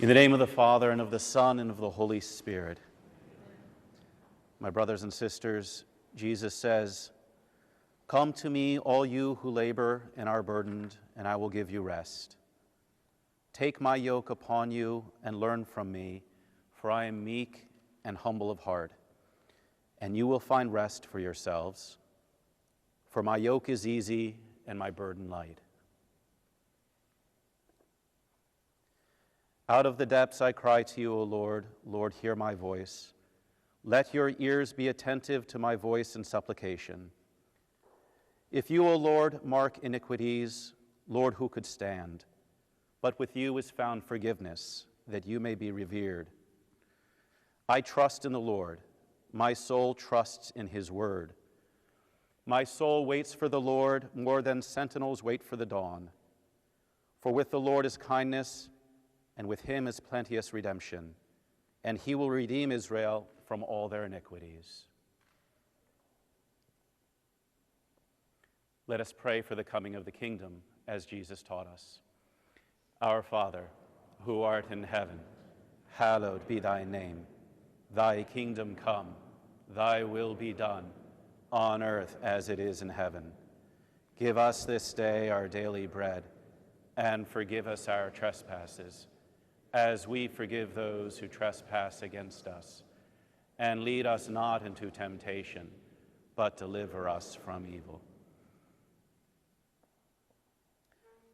In the name of the Father, and of the Son, and of the Holy Spirit. My brothers and sisters, Jesus says, "Come to me, all you who labor and are burdened, and I will give you rest. Take my yoke upon you and learn from me, for I am meek and humble of heart, and you will find rest for yourselves. For my yoke is easy and my burden light." Out of the depths I cry to you, O Lord. Lord, hear my voice. Let your ears be attentive to my voice and supplication. If you, O Lord, mark iniquities, Lord, who could stand? But with you is found forgiveness, that you may be revered. I trust in the Lord. My soul trusts in his word. My soul waits for the Lord more than sentinels wait for the dawn. For with the Lord is kindness, and with him is plenteous redemption, and he will redeem Israel from all their iniquities. Let us pray for the coming of the kingdom, as Jesus taught us. Our Father, who art in heaven, hallowed be thy name. Thy kingdom come, thy will be done, on earth as it is in heaven. Give us this day our daily bread, and forgive us our trespasses, as we forgive those who trespass against us. And lead us not into temptation, but deliver us from evil.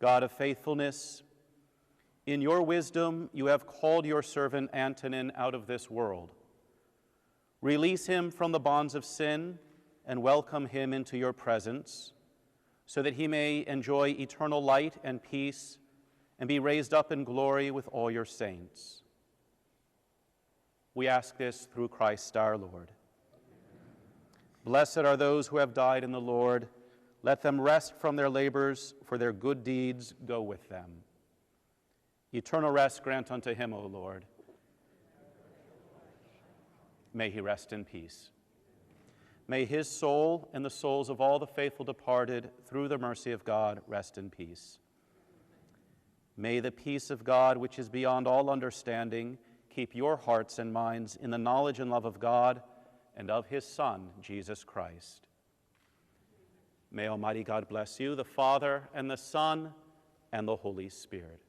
God of faithfulness, in your wisdom you have called your servant Antonin out of this world. Release him from the bonds of sin and welcome him into your presence, so that he may enjoy eternal light and peace and be raised up in glory with all your saints. We ask this through Christ our Lord. Blessed are those who have died in the Lord. Let them rest from their labors, for their good deeds go with them. Eternal rest grant unto him, O Lord. May he rest in peace. May his soul and the souls of all the faithful departed, through the mercy of God, rest in peace. May the peace of God, which is beyond all understanding, keep your hearts and minds in the knowledge and love of God and of his Son, Jesus Christ. May Almighty God bless you, the Father, and the Son, and the Holy Spirit.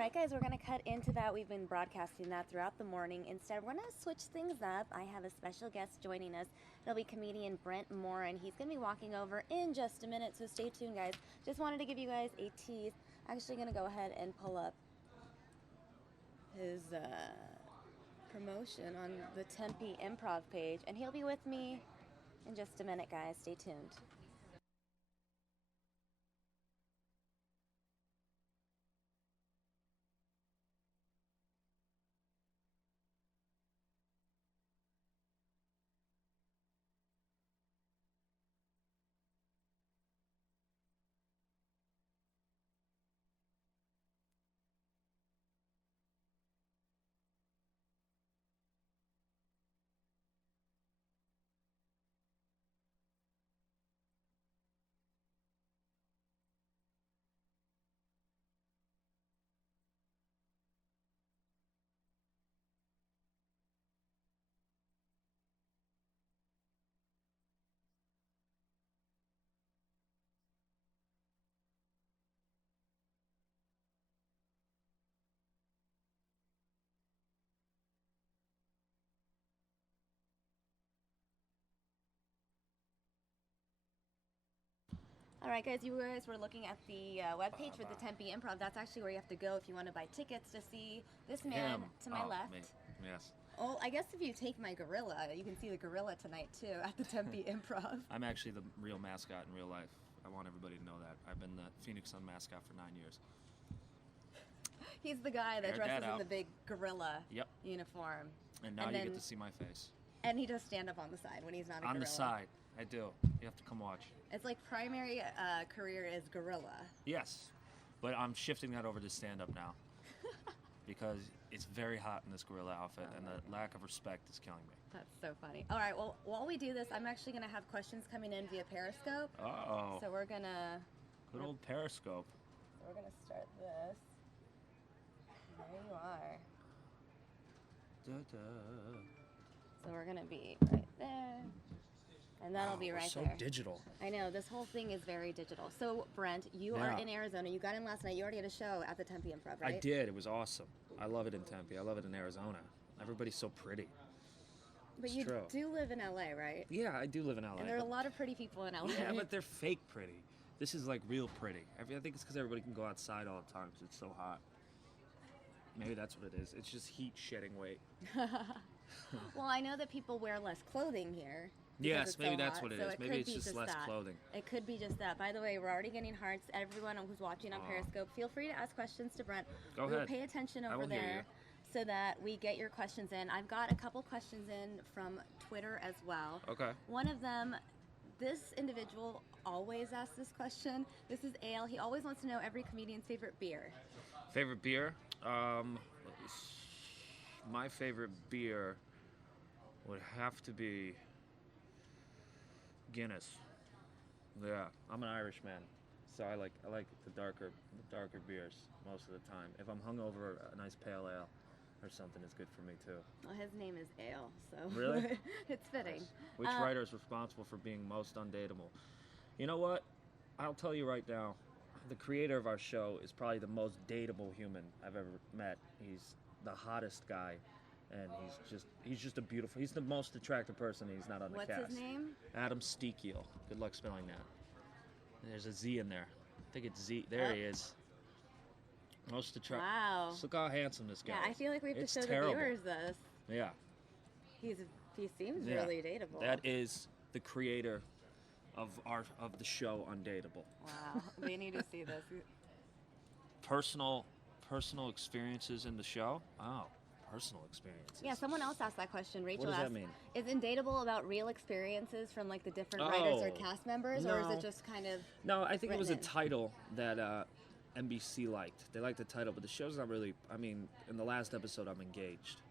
right, guys, we're going to cut into that. We've been broadcasting that throughout the morning. Instead, we're going to switch things up. I have a special guest joining us. It'll be comedian Brent Moore, and he's going to be walking over in just a minute, so stay tuned, guys. Just wanted to give you guys a tease. Actually going to go ahead and pull up his promotion on the Tempe Improv page, and he'll be with me in just a minute, guys. Stay tuned. All right, guys, you guys were looking at the webpage for the Tempe Improv. That's actually where you have to go if you want to buy tickets to see this man to my left. Me. Yes. Oh, I guess if you take my gorilla, you can see the gorilla tonight, too, at the Tempe Improv. I'm actually the real mascot in real life. I want everybody to know that. I've been the Phoenix Sun mascot for 9 years. He's the guy that dresses in the big gorilla uniform. And now you get to see my face. And he does stand up on the side when he's not a gorilla. On the side. I do. You have to come watch. It's like primary career is gorilla. Yes. But I'm shifting that over to stand-up now. Because it's very hot in this gorilla outfit, and the lack of respect is killing me. That's so funny. All right, well, while we do this, I'm actually going to have questions coming in via Periscope. Uh-oh. So we're going to... Good old Periscope. So we're going to start this. There you are. Da-da. So we're going to be right there. And that'll be right so there. So digital. I know, this whole thing is very digital. So, Brent, you are in Arizona. You got in last night. You already had a show at the Tempe Improv, right? I did. It was awesome. I love it in Tempe. I love it in Arizona. Everybody's so pretty. But you do live in LA, right? Yeah, I do live in LA. And there are a lot of pretty people in LA. Yeah, but they're fake pretty. This is like real pretty. I think it's because everybody can go outside all the time because it's so hot. Maybe that's what it is. It's just heat shedding weight. Well, I know that people wear less clothing here. Yes, maybe that's what it is. Maybe it's just less clothing. It could be just that. By the way, we're already getting hearts. Everyone who's watching on Periscope, feel free to ask questions to Brent. Go ahead. Pay attention over there so that we get your questions in. I've got a couple questions in from Twitter as well. Okay. One of them, this individual always asks this question. This is Ale. He always wants to know every comedian's favorite beer. Favorite beer? My favorite beer would have to be Guinness. Yeah, I'm an Irishman, so I like the darker beers most of the time. If I'm hungover, a nice pale ale or something is good for me too. Well, his name is Ale, so really, it's fitting. Nice. Which writer is responsible for being most undateable? You know what? I'll tell you right now. The creator of our show is probably the most dateable human I've ever met. He's the hottest guy. And he's just a beautiful, he's the most attractive person, and he's not on the cast. What's his name? Adam Steekiel. Good luck spelling that. There's a Z in there. I think it's Z. There he is. Most attractive. Wow. Just look how handsome this guy is. Yeah, I feel like we have to show the viewers this. Yeah. He seems really dateable. That is the creator of the show Undateable. Wow. They need to see this. Personal experiences in the show? Oh. Personal experiences. Yeah, someone else asked that question. Rachel asked. What does that mean? Is Undateable about real experiences from like the different writers or cast members, or is it just kind of? No, I think it was a title that NBC liked. They liked the title, but the show's not really. I mean, in the last episode, I'm engaged,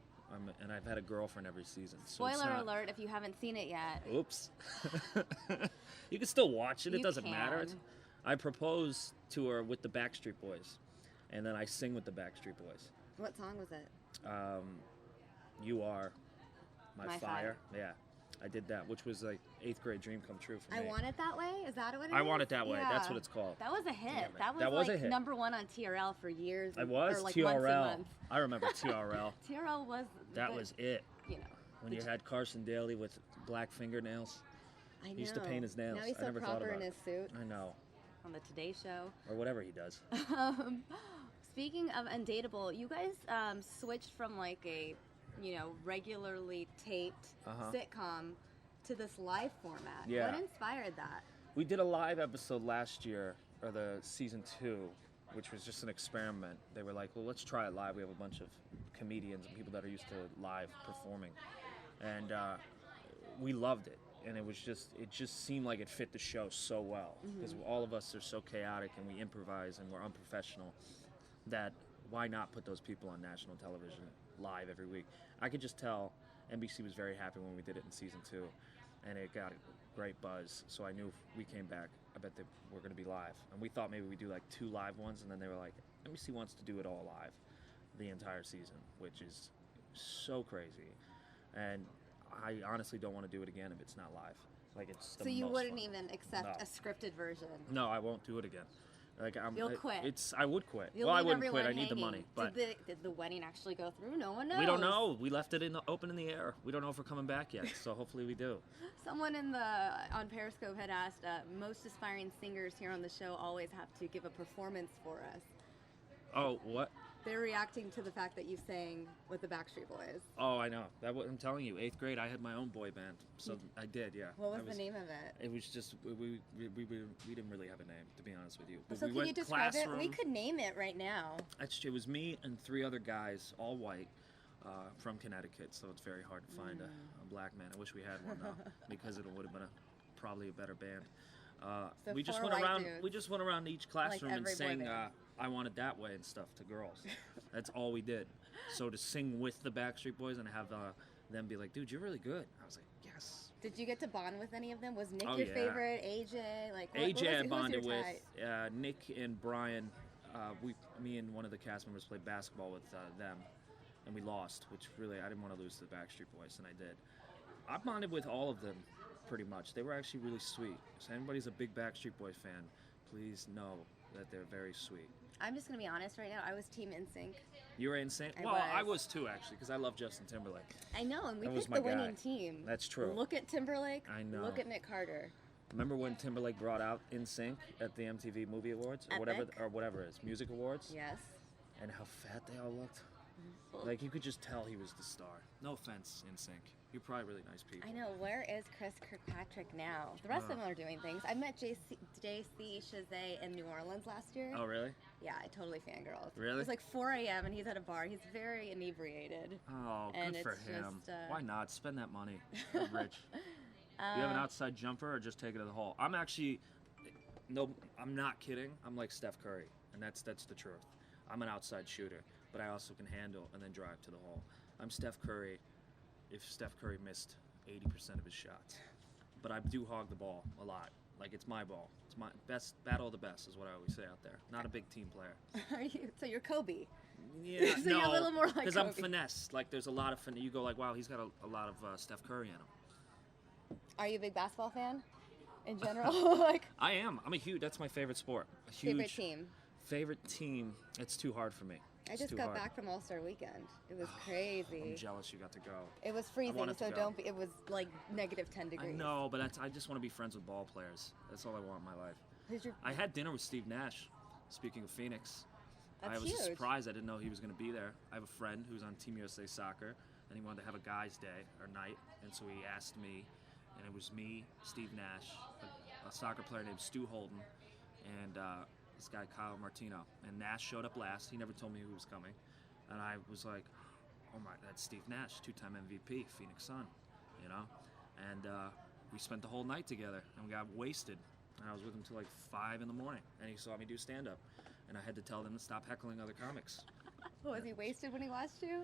and I've had a girlfriend every season. So Spoiler alert! If you haven't seen it yet. Oops. You can still watch it. It doesn't matter. I propose to her with the Backstreet Boys, and then I sing with the Backstreet Boys. What song was it? You Are My Fire. Yeah. I did that, which was like 8th grade dream come true for me. I Want It That Way? Is that what it is? I Want It That Way. Yeah. That's what it's called. That was a hit. Damn it. That was a like hit. number 1 on TRL for years. I was or like TRL. months and months. I remember TRL. TRL was That was it. You know. When you had Carson Daly with black fingernails. I know. He used to paint his nails. Now he's I so never thought proper about in it. his suit. I know. On the Today Show. Or whatever he does. Speaking of Undateable, you guys switched from like a, regularly taped sitcom to this live format. Yeah. What inspired that? We did a live episode last year, or the season 2, which was just an experiment. They were like, well, let's try it live. We have a bunch of comedians and people that are used to live performing. And we loved it. And it just seemed like it fit the show so well. Because all of us are so chaotic and we improvise and we're unprofessional that why not put those people on national television live every week? I could just tell NBC was very happy when we did it in season 2. And it got a great buzz. So I knew if we came back, I bet that we're going to be live. And we thought maybe we'd do like 2 live ones. And then they were like, NBC wants to do it all live the entire season, which is so crazy. And I honestly don't want to do it again if it's not live. Like it's the So you most wouldn't fun. even accept a scripted version? No, I won't do it again. Like You'll quit. I would quit. You'll well, I leave wouldn't everyone quit. I need the hanging. money. But Did the wedding actually go through? No one knows. we don't know. We left it open in the air. We don't know if we're coming back yet. So hopefully we do. Someone on Periscope had asked, most aspiring singers here on the show always have to give a performance for us. Oh, what? They're reacting to the fact that you sang with the Backstreet Boys. Oh, I know. I'm telling you, 8th grade, I had my own boy band. So I did, yeah. What was the name of it? It was just, we didn't really have a name, to be honest with you. But So we can went you describe classroom. it? We could name it right now. It was me and 3 other guys, all white, from Connecticut. So it's very hard to find a black man. I wish we had one, though, because it would have been probably a better band. So we just 4 went white around. dudes. We just went around each classroom and every boy sang band. "I Want It That Way" and stuff to girls. That's all we did. So to sing with the Backstreet Boys and have them be like, "Dude, you're really good," I was like, "Yes." Did you get to bond with any of them? Was Nick Oh, your yeah. favorite? AJ, like AJ I who was bonded your with. type? Nick and Brian. Me and one of the cast members played basketball with them, and we lost. Which really, I didn't want to lose to the Backstreet Boys, and I did. I bonded with all of them. Pretty much. They were actually really sweet. So anybody's a big Backstreet Boys fan, please know that they're very sweet. I'm just going to be honest right now. I was Team NSYNC. You were insane? I Well, was. I was too, actually, because I love Justin Timberlake. I know, and we That was picked the my guy. winning team. That's true. Look at Timberlake. I know. Look at Nick Carter. Remember when Timberlake brought out NSYNC at the MTV Movie Awards? Or Epic. whatever it is, Music Awards? Yes. And how fat they all looked. Like, you could just tell he was the star. No offense, NSYNC. You're probably really nice people. I know. Where is Chris Kirkpatrick now? The rest of them are doing things. I met JC Chazet in New Orleans last year. Oh, really? Yeah, I totally fangirled. Really? It was like 4 a.m. and he's at a bar. He's very inebriated. Oh, And good for it's him. just, Why not? Spend that money. You're rich. Do you have an outside jumper or just take it to the hole? I'm actually, no, I'm not kidding. I'm like Steph Curry, and that's the truth. I'm an outside shooter, but I also can handle and then drive to the hole. I'm Steph Curry if Steph Curry missed 80% of his shots. But I do hog the ball a lot. Like, it's my ball. It's my best, battle of the best is what I always say out there. Not a big team player. Are you? So you're Kobe. Yeah, So you're a little more like because I'm Kobe. finesse. Like, there's a lot of finesse. You go like, wow, he's got a lot of Steph Curry in him. Are you a big basketball fan? In general, like I am. I'm a huge. That's my favorite sport. A huge favorite team. Favorite team. It's too hard for me. I It's just too got hard. back from All-Star Weekend. It was I'm crazy. jealous you got to go. It was freezing, wanted to so go. don't be. It was like negative 10 degrees. I know, but I just want to be friends with ball players. That's all I want in my life. Who's your? I had dinner with Steve Nash. Speaking of Phoenix, I That's was huge. surprised. I didn't know he was going to be there. I have a friend who's on Team USA Soccer, and he wanted to have a guys' day or night, and so he asked me, and it was me, Steve Nash, a soccer player named Stu Holden, and this guy Kyle Martino. And Nash showed up last. He never told me who was coming, and I was like, "Oh my, that's Steve Nash, 2-time MVP, Phoenix Sun," you know. And we spent the whole night together, and we got wasted. And I was with him till like 5 in the morning, and he saw me do stand-up, and I had to tell them to stop heckling other comics. Was he wasted when he watched you?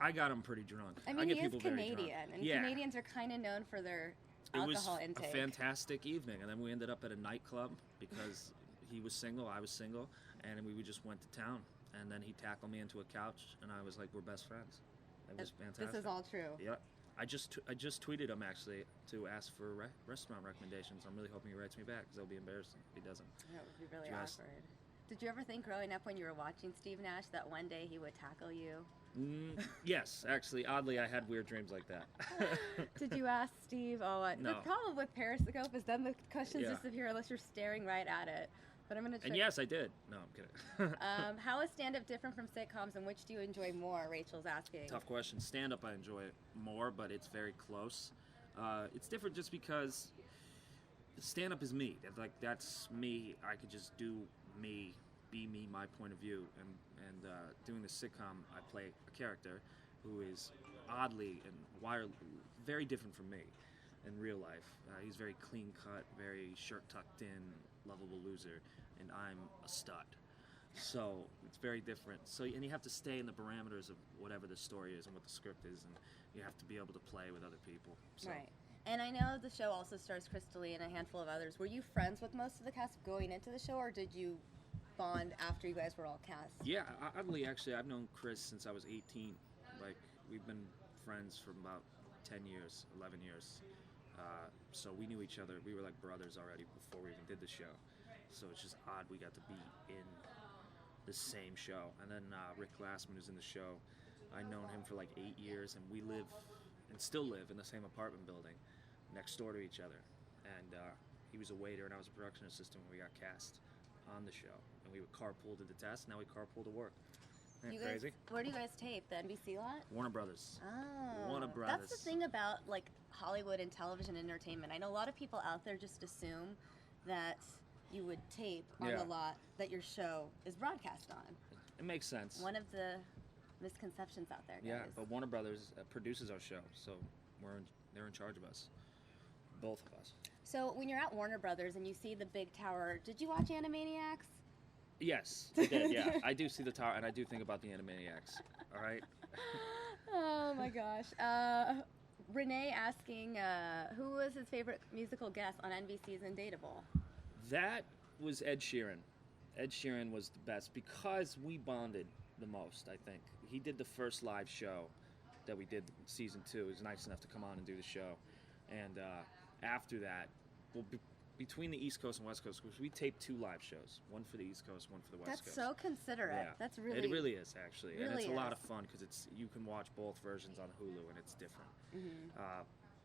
I got him pretty drunk. I mean, get he is people very drunk. Canadian, and Yeah. Canadians are kind of known for their It was alcohol intake. a fantastic evening, and then we ended up at a nightclub because he was single, I was single, and we just went to town. And then he tackled me into a couch, and I was like, "We're best friends." It was fantastic. This is all true. Yep. I just tweeted him actually to ask for restaurant recommendations. I'm really hoping he writes me back because it'll be embarrassing if he doesn't. That would be really awkward. Did you ever think growing up when you were watching Steve Nash that one day he would tackle you? Yes, actually, oddly, I had weird dreams like that. Did you ask Steve? Oh, No. The problem with Periscope is then the questions Yeah. disappear unless you're staring right at it. But I'm gonna. And yes, I did. No, I'm kidding. How is stand-up different from sitcoms, and which do you enjoy more? Rachel's asking. Tough question. Stand-up, I enjoy it more, but it's very close. It's different just because stand-up is me. Like that's me. I could just do me, be me, my point of view. And doing the sitcom, I play a character who is oddly and very different from me in real life. He's very clean-cut, very shirt tucked in, lovable loser, and I'm a stud. So it's very different. So and you have to stay in the parameters of whatever the story is and what the script is, and you have to be able to play with other people. So. Right. And I know the show also stars Crystalie and a handful of others. Were you friends with most of the cast going into the show, or did you bond after you guys were all cast? Yeah, oddly, actually, I've known Chris since I was 18. Like, we've been friends for about 10 years, 11 years. So we knew each other. We were like brothers already before we even did the show. So it's just odd we got to be in the same show. And then Rick Glassman, who's in the show, I've known him for like 8 years, and we live and still live in the same apartment building next door to each other. And he was a waiter, and I was a production assistant when we got cast on the show. And we would carpool to the test, now we carpool to work. Isn't that crazy? Where do you guys tape? The NBC lot? Warner Brothers. Oh. Warner Brothers. That's the thing about like Hollywood and television entertainment. I know a lot of people out there just assume that you would tape on the lot that your show is broadcast on. It makes sense. One of the misconceptions out there, guys. Yeah, but Warner Brothers produces our show, so they're in charge of us, both of us. So when you're at Warner Brothers and you see the big tower, did you watch Animaniacs? Yes, I did. Yeah, I do see the tower, and I do think about the Animaniacs. All right. Oh my gosh. Renee asking who was his favorite musical guest on NBC's Undateable? That was Ed Sheeran. Ed Sheeran was the best because we bonded the most, I think. He did the first live show that we did season 2. He was nice enough to come on and do the show. And after that, between the East Coast and West Coast, because we taped 2 live shows, one for the East Coast, one for the West Coast. That's so considerate. Yeah. That's really... It really is, actually. Really and it's a lot is. of fun because you can watch both versions on Hulu, and it's different. Mm-hmm.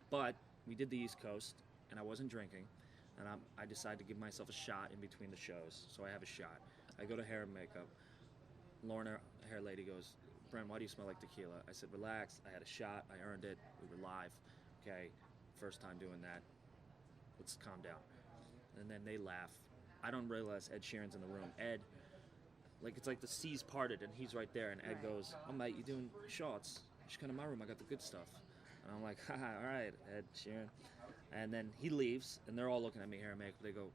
But we did the East Coast, and I wasn't drinking, and I decided to give myself a shot in between the shows, so I have a shot. I go to hair and makeup. Lauren, our hair lady, goes, "Brent, why do you smell like tequila?" I said, "Relax, I had a shot, I earned it, we were live. Okay, first time doing that, let's calm down." And then they laugh. I don't realize Ed Sheeran's in the room. Ed, it's like the seas parted, and he's right there, and Ed goes, "Oh, mate, you doing shots? You should come to my room, I got the good stuff." And I'm like, "Haha, all right, Ed Sheeran." And then he leaves, and they're all looking at me, hair and makeup. They go,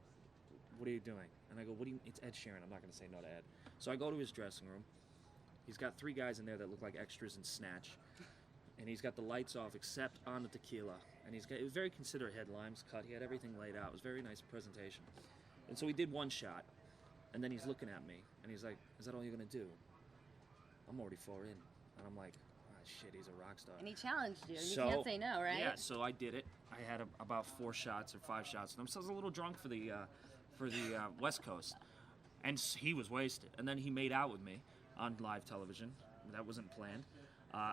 "What are you doing?" And I go, it's Ed Sheeran. I'm not going to say no to Ed. So I go to his dressing room. He's got 3 guys in there that look like extras in Snatch. And he's got the lights off except on the tequila. And it was very considerate. He had limes cut. He had everything laid out. It was a very nice presentation. And so we did one shot. And then he's looking at me. And he's like, "Is that all you're going to do?" I'm already 4 in. And I'm like, "Ah, shit, he's a rock star." And he challenged you. You So, can't say no, right? Yeah, so I did it. I had about 4 shots or 5 shots. And I was a little drunk for the West Coast. And he was wasted. And then he made out with me on live television. That wasn't planned.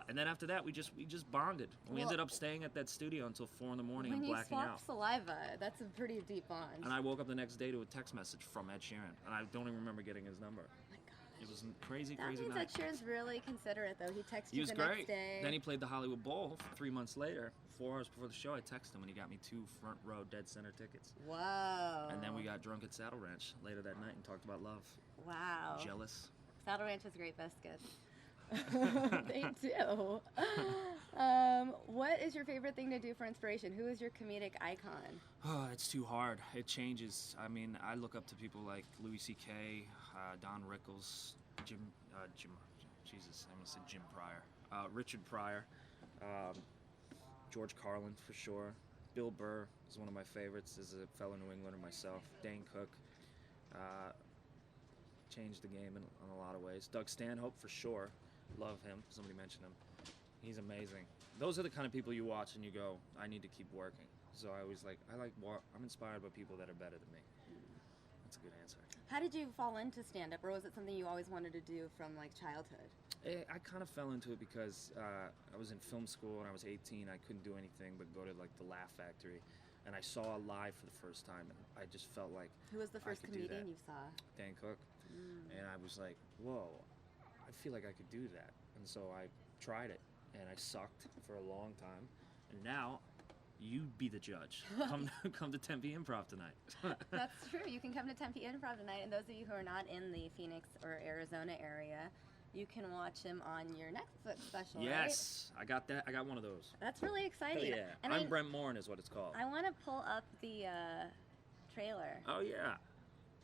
And then after that, we just bonded. And we ended up staying at that studio until 4 in the morning and blacking When you out. swap saliva, that's a pretty deep bond. And I woke up the next day to a text message from Ed Sheeran. And I don't even remember getting his number. Oh my gosh. It was a crazy That means night. Ed Sheeran's really considerate, though. He texted He you was the great. next day. Then he played the Hollywood Bowl 3 months later. 4 hours before the show, I texted him and he got me 2 front row dead center tickets. Whoa. And then we got drunk at Saddle Ranch later that night and talked about love. Wow. Jealous. Saddle Ranch has great biscuits. They do. What is your favorite thing to do for inspiration? Who is your comedic icon? Oh, it's too hard. It changes. I mean, I look up to people like Louis C.K., Don Rickles, Jim, Jesus, I almost said Jim Pryor, Richard Pryor, George Carlin for sure. Bill Burr is one of my favorites as a fellow New Englander myself. Dane Cook changed the game in a lot of ways. Doug Stanhope for sure. Love him. Somebody mentioned him. He's amazing. Those are the kind of people you watch and you go, I need to keep working. So I'm inspired by people that are better than me. That's a good answer. How did you fall into stand-up, or was it something you always wanted to do from like childhood? I kind of fell into it because I was in film school and I was 18. I couldn't do anything but go to like the Laugh Factory, and I saw live for the first time, and I just felt like Who was the first comedian you saw? Dan Cook. And I was like, whoa, I feel like I could do that. And so I tried it, and I sucked for a long time, and now you be the judge. Come to Tempe Improv tonight. That's true. You can come to Tempe Improv tonight, and those of you who are not in the Phoenix or Arizona area, you can watch him on your Netflix special. Yes, right? I got that. I got one of those. That's really exciting. Hell yeah. And I'm Brent Morin is what it's called. I want to pull up the trailer. Oh yeah.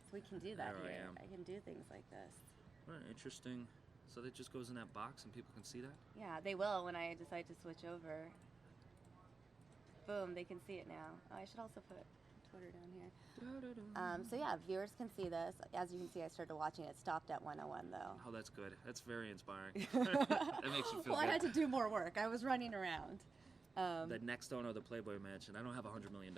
So we can do that There here. I am. I can do things like this. Right, interesting. So that just goes in that box and people can see that? Yeah, they will when I decide to switch over. Boom, they can see it now. Oh, I should also put Twitter down here. So yeah, viewers can see this. As you can see, I started watching it. Stopped at 101 though. Oh, that's good. That's very inspiring. That makes you feel Well, good. I had to do more work. I was running around. The next owner of the Playboy Mansion, I don't have $100 million.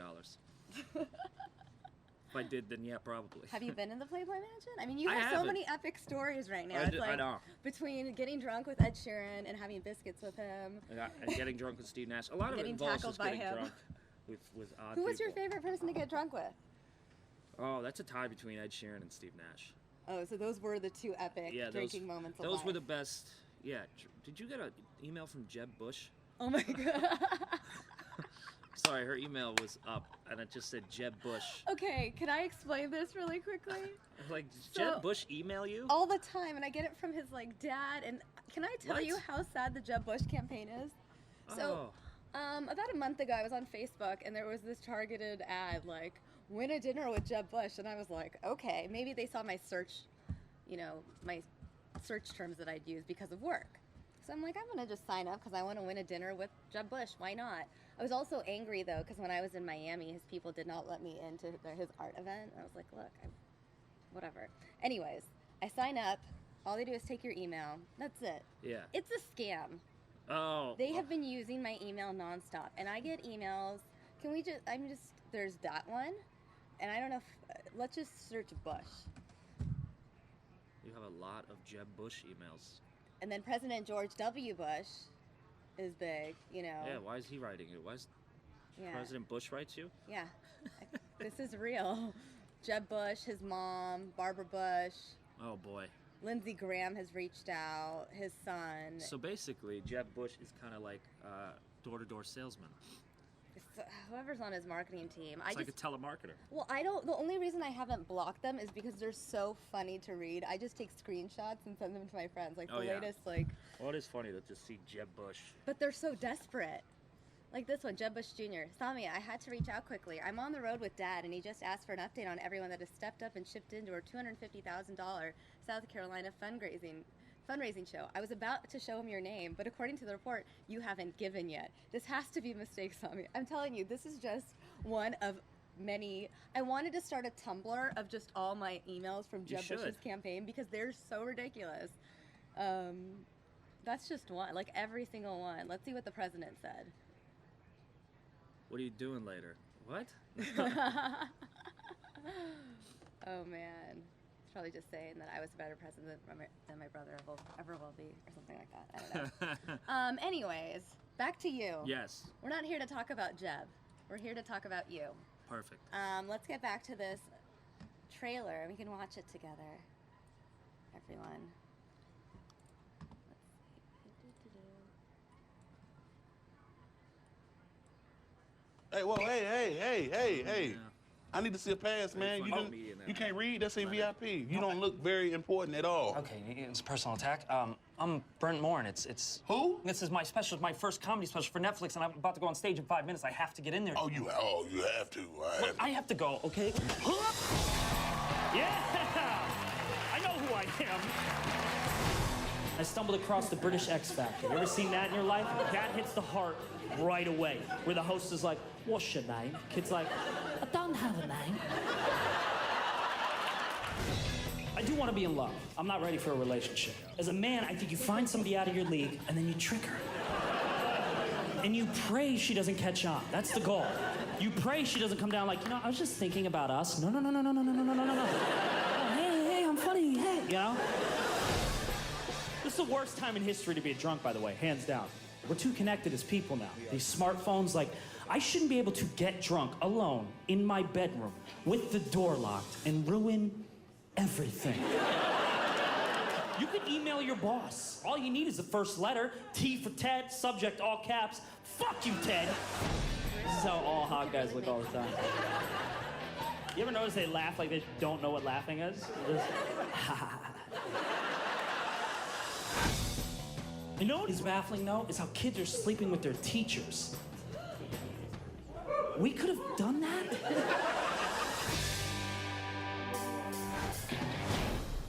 If I did, then yeah, probably. Have you been in the Playboy Mansion? I mean, you I have so haven't. many epic stories right now. I It's do- like I know. between getting drunk with Ed Sheeran and having biscuits with him. And getting drunk with Steve Nash. A lot of it Getting involves tackled just by getting him. drunk with odd Who was your people. favorite person to get drunk with? Oh, that's a tie between Ed Sheeran and Steve Nash. Oh, so those were the two epic Yeah, drinking moments of those life. were the best. Yeah. Did you get an email from Jeb Bush? Oh my god. Sorry, her email was up, and it just said Jeb Bush. Okay, can I explain this really quickly? Like, So- Jeb Bush email you? All the time, and I get it from his like dad. And can I tell What? you how sad the Jeb Bush campaign is? So, about a month ago, I was on Facebook, and there was this targeted ad like, "Win a dinner with Jeb Bush," and I was like, okay, maybe they saw my search, my search terms that I'd use because of work. So I'm like, I'm gonna just sign up because I want to win a dinner with Jeb Bush. Why not? I was also angry though because when I was in Miami, his people did not let me into his art event. I was like, look, whatever. Anyways, I sign up. All they do is take your email. That's it. Yeah. It's a scam. Oh. They have been using my email nonstop, and I get emails. There's that one, and I don't know if, let's just search Bush. You have a lot of Jeb Bush emails. And then President George W. Bush is big, Yeah, why is he writing it? Why is Yeah. President Bush writes you? Yeah. This is real. Jeb Bush, his mom, Barbara Bush, Oh boy. Lindsey Graham has reached out, his son. So basically, Jeb Bush is kind of like door-to-door salesman. Whoever's on his marketing team. It's like a telemarketer. Well, the only reason I haven't blocked them is because they're so funny to read. I just take screenshots and send them to my friends. Like Oh, the yeah. latest, Well, it is funny to just see Jeb Bush. but they're so desperate. Like this one, Jeb Bush Jr. Sami, I had to reach out quickly. I'm on the road with Dad, and he just asked for an update on everyone that has stepped up and chipped into our $250,000 South Carolina fundraising show. I was about to show him your name, but according to the report, you haven't given yet. This has to be a mistake, Sami. I'm telling you, this is just one of many. I wanted to start a Tumblr of just all my emails from You Jeb Bush's should. campaign because they're so ridiculous. That's just one, like every single one. Let's see what the president said. What are you doing later? What? Oh man, he's probably just saying that I was a better president than my brother ever will be, or something like that. I don't know. Anyways, back to you. Yes. We're not here to talk about Jeb. We're here to talk about you. Perfect. Let's get back to this trailer. We can watch it together, everyone. Hey, whoa, hey. Yeah. I need to see a pass, man. funny You, for me in that you can't one. read? That's a VIP. You don't look very important at all. Okay, it's a personal attack. I'm Brent Morin. It's Who? This is my first comedy special for Netflix, and I'm about to go on stage in 5 minutes. I have to get in there. Oh, you have to. Look, I have to go, okay? Yeah! I know who I am. I stumbled across the British X Factor. You ever seen that in your life? That hits the heart right away, where the host is like, "What's your name?" Kid's like, "I don't have a name." I do want to be in love. I'm not ready for a relationship. As a man, I think you find somebody out of your league, and then you trick her. And you pray she doesn't catch on. That's the goal. You pray she doesn't come down like, I was just thinking about us. No. Oh, hey, I'm funny, hey, This is the worst time in history to be a drunk, by the way, hands down. We're too connected as people now. These smartphones, I shouldn't be able to get drunk alone in my bedroom with the door locked and ruin everything. You can email your boss. All you need is the first letter, T for Ted, subject all caps. Fuck you, Ted. This is how all hot guys look all the time. You ever notice they laugh like they don't know what laughing is? You know what is baffling, though? Is how kids are sleeping with their teachers. We could have done that?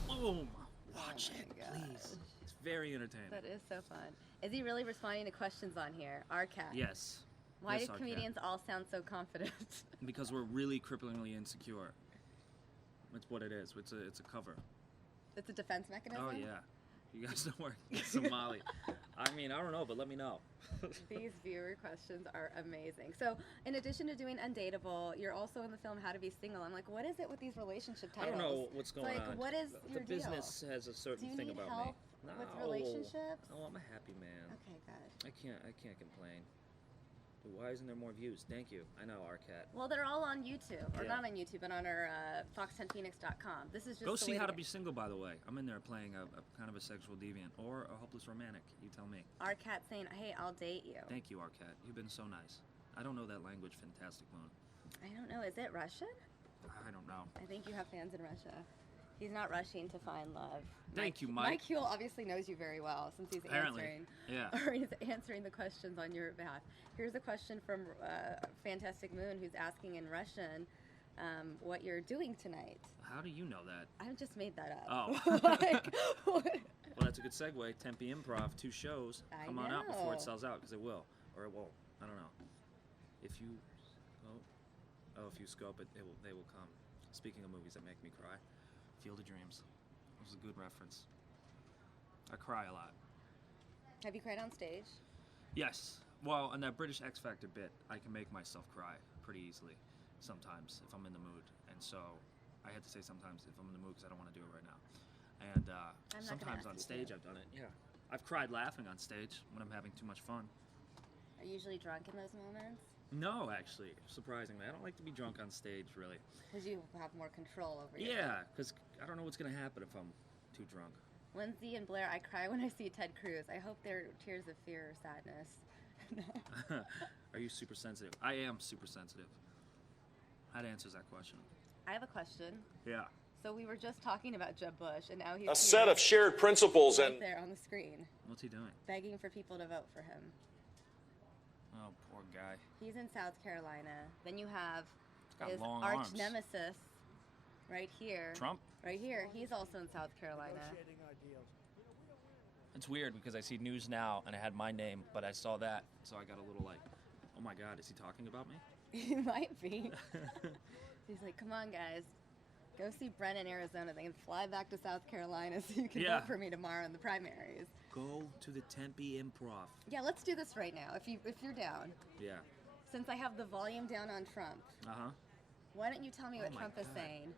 Boom. Watch it, please. It's very entertaining. That is so fun. Is he really responding to questions on here? Our cat. Yes. Why Yes, do our comedians all sound so confident? Because we're really cripplingly insecure. That's what it is. It's a cover. It's a defense mechanism? Oh yeah. You guys know where Somali. I mean, I don't know, but let me know. These viewer questions are amazing. So, in addition to doing Undateable, you're also in the film How to Be Single. I'm like, what is it with these relationship I titles? don't know what's going on. What is your The business has a certain Do you thing need about help me. with relationships? Oh, I'm a happy man. Okay, good. I can't complain. Why isn't there more views? Thank you. I know, our cat. Well, they're all on YouTube, or Yeah. not on YouTube, but on our fox10phoenix.com. This is just Go the see way How to get- Be Single, by the way. I'm in there playing a kind of a sexual deviant or a hopeless romantic. You tell me. Our cat saying, "Hey, I'll date you." Thank you, our cat. You've been so nice. I don't know that language, Fantastic Moon. I don't know. Is it Russian? I don't know. I think you have fans in Russia. He's not rushing to find love. Thank you, Mike. Mike Huel obviously knows you very well since he's Apparently, answering. yeah. Or he's answering the questions on your behalf. Here's a question from Fantastic Moon, who's asking in Russian what you're doing tonight. How do you know that? I just made that up. Oh. Like, what? Well, that's a good segue. Tempe Improv, 2 shows. I Come on out before know. it sells out, because it will. Or it won't. I don't know. If you... if you scope it, they will come. Speaking of movies that make me cry, Field of Dreams. It was a good reference. I cry a lot. Have you cried on stage? Yes. Well, on that British X Factor bit, I can make myself cry pretty easily sometimes if I'm in the mood. And so I had to say sometimes if I'm in the mood because I don't want to do it right now. And I'm not gonna sometimes ask on you stage to. I've done it. Yeah. I've cried laughing on stage when I'm having too much fun. Are you usually drunk in those moments? No, actually, surprisingly. I don't like to be drunk on stage, really. Because you have more control over yourself. Yeah, because I don't know what's going to happen if I'm too drunk. Lindsay and Blair, I cry when I see Ted Cruz. I hope they're tears of fear or sadness. Are you super sensitive? I am super sensitive. That answers that question. I have a question. Yeah. So we were just talking about Jeb Bush, and now he's A set of shared principles right and there on the screen, What's he doing? begging for people to vote for him. Oh, poor guy. He's in South Carolina. Then you have got his long arch arms. nemesis right here. Trump? Right here. He's also in South Carolina. It's weird because I see News Now and I had my name, but I saw that, so I got a little like, oh my God, is he talking about me? He might be. He's like, come on, guys. Go see Brent in Arizona. They can fly back to South Carolina so you can Yeah. vote for me tomorrow in the primaries. Go to the Tempe Improv. Yeah, let's do this right now, if you're down. Yeah. Since I have the volume down on Trump, Uh-huh. why don't you tell me what Oh my Trump is God. saying?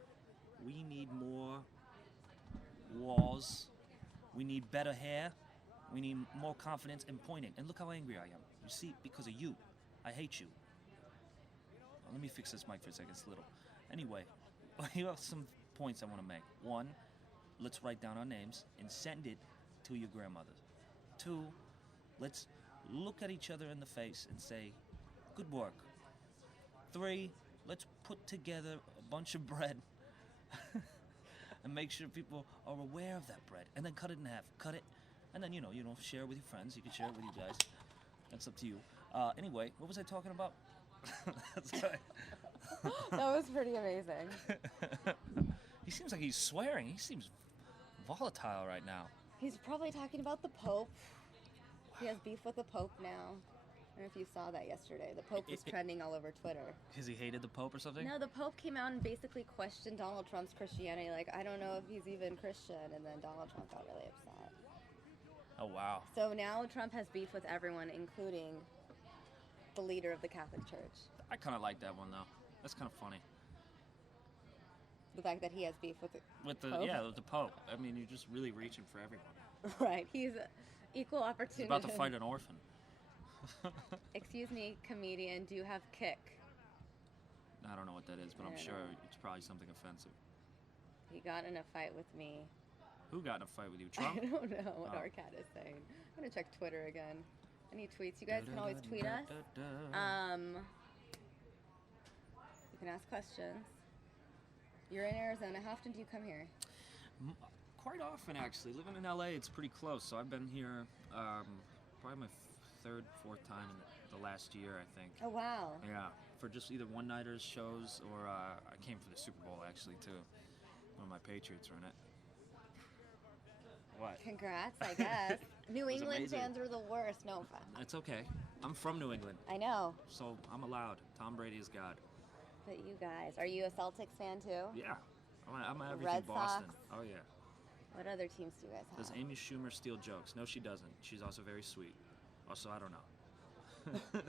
We need more walls. We need better hair. We need more confidence in pointing. And look how angry I am. You see, because of you. I hate you. Let me fix this mic for a second. It's little. Anyway, here are some points I want to make. 1, let's write down our names and send it to your grandmother. 2, let's look at each other in the face and say, good work. 3, let's put together a bunch of bread and make sure people are aware of that bread. And then cut it in half. Cut it. And then, share it with your friends. You can share it with you guys. That's up to you. Anyway, what was I talking about? That's right. That was pretty amazing. He seems like he's swearing. He seems volatile right now. He's probably talking about the Pope. He has beef with the Pope now. I don't know if you saw that yesterday. The Pope was trending all over Twitter. Has he hated the Pope or something? No, the Pope came out and basically questioned Donald Trump's Christianity. Like, I don't know if he's even Christian. And then Donald Trump got really upset. Oh, wow. So now Trump has beef with everyone, including the leader of the Catholic Church. I kind of like that one though. That's kind of funny. The fact that he has beef with the Pope? With the Pope. I mean, you're just really reaching for everyone. Right. He's equal opportunity. He's about to fight an orphan. Excuse me, comedian, do you have kick? I don't know what that is, but I'm sure it's probably something offensive. He got in a fight with me. Who got in a fight with you? Trump? I don't know what our cat is saying. I'm going to check Twitter again. Any tweets? You guys can always tweet us. You can ask questions. You're in Arizona. How often do you come here? Quite often, actually. Living in LA, it's pretty close. So I've been here probably my third, fourth time in the last year, I think. Oh, wow. Yeah, for just either one-nighters shows or I came for the Super Bowl, actually, too. One of my Patriots were in it. What? Congrats, I guess. New England amazing. fans are the worst. No fun. It's okay. I'm from New England, I know. so I'm allowed. Tom Brady is God. But you guys, are you a Celtics fan too? Yeah. I'm The everything Red Boston. Sox? Oh, yeah. What other teams do you guys Does have? Amy Schumer steal jokes? No, she doesn't. She's also very sweet. Also, I don't know.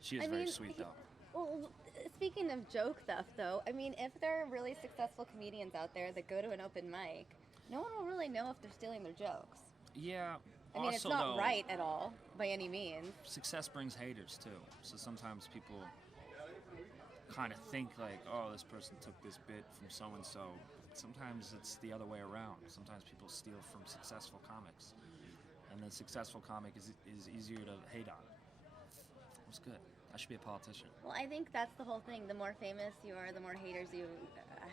She is very sweet, though. Well, speaking of joke theft, though, I mean, if there are really successful comedians out there that go to an open mic, no one will really know if they're stealing their jokes. Yeah. I mean, it's also, not though, right at all, by any means. Success brings haters, too. So sometimes people kind of think like, oh, this person took this bit from so-and-so. Sometimes it's the other way around. Sometimes people steal from successful comics. And the successful comic is easier to hate on. It was good. I should be a politician. Well, I think that's the whole thing. The more famous you are, the more haters you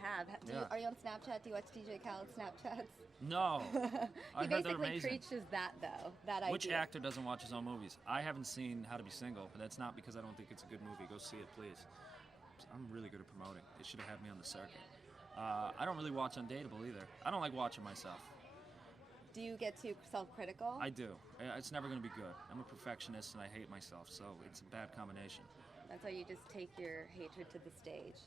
have. Are you on Snapchat? Do you watch DJ Khaled's Snapchats? No. I He heard they're basically amazing. preaches that, though. That idea. Which actor doesn't watch his own movies? I haven't seen How to Be Single, but that's not because I don't think it's a good movie. Go see it, please. I'm really good at promoting. They should have had me on the circuit. I don't really watch Undateable either. I don't like watching myself. Do you get too self-critical? I do. It's never going to be good. I'm a perfectionist and I hate myself, so it's a bad combination. That's why you just take your hatred to the stage.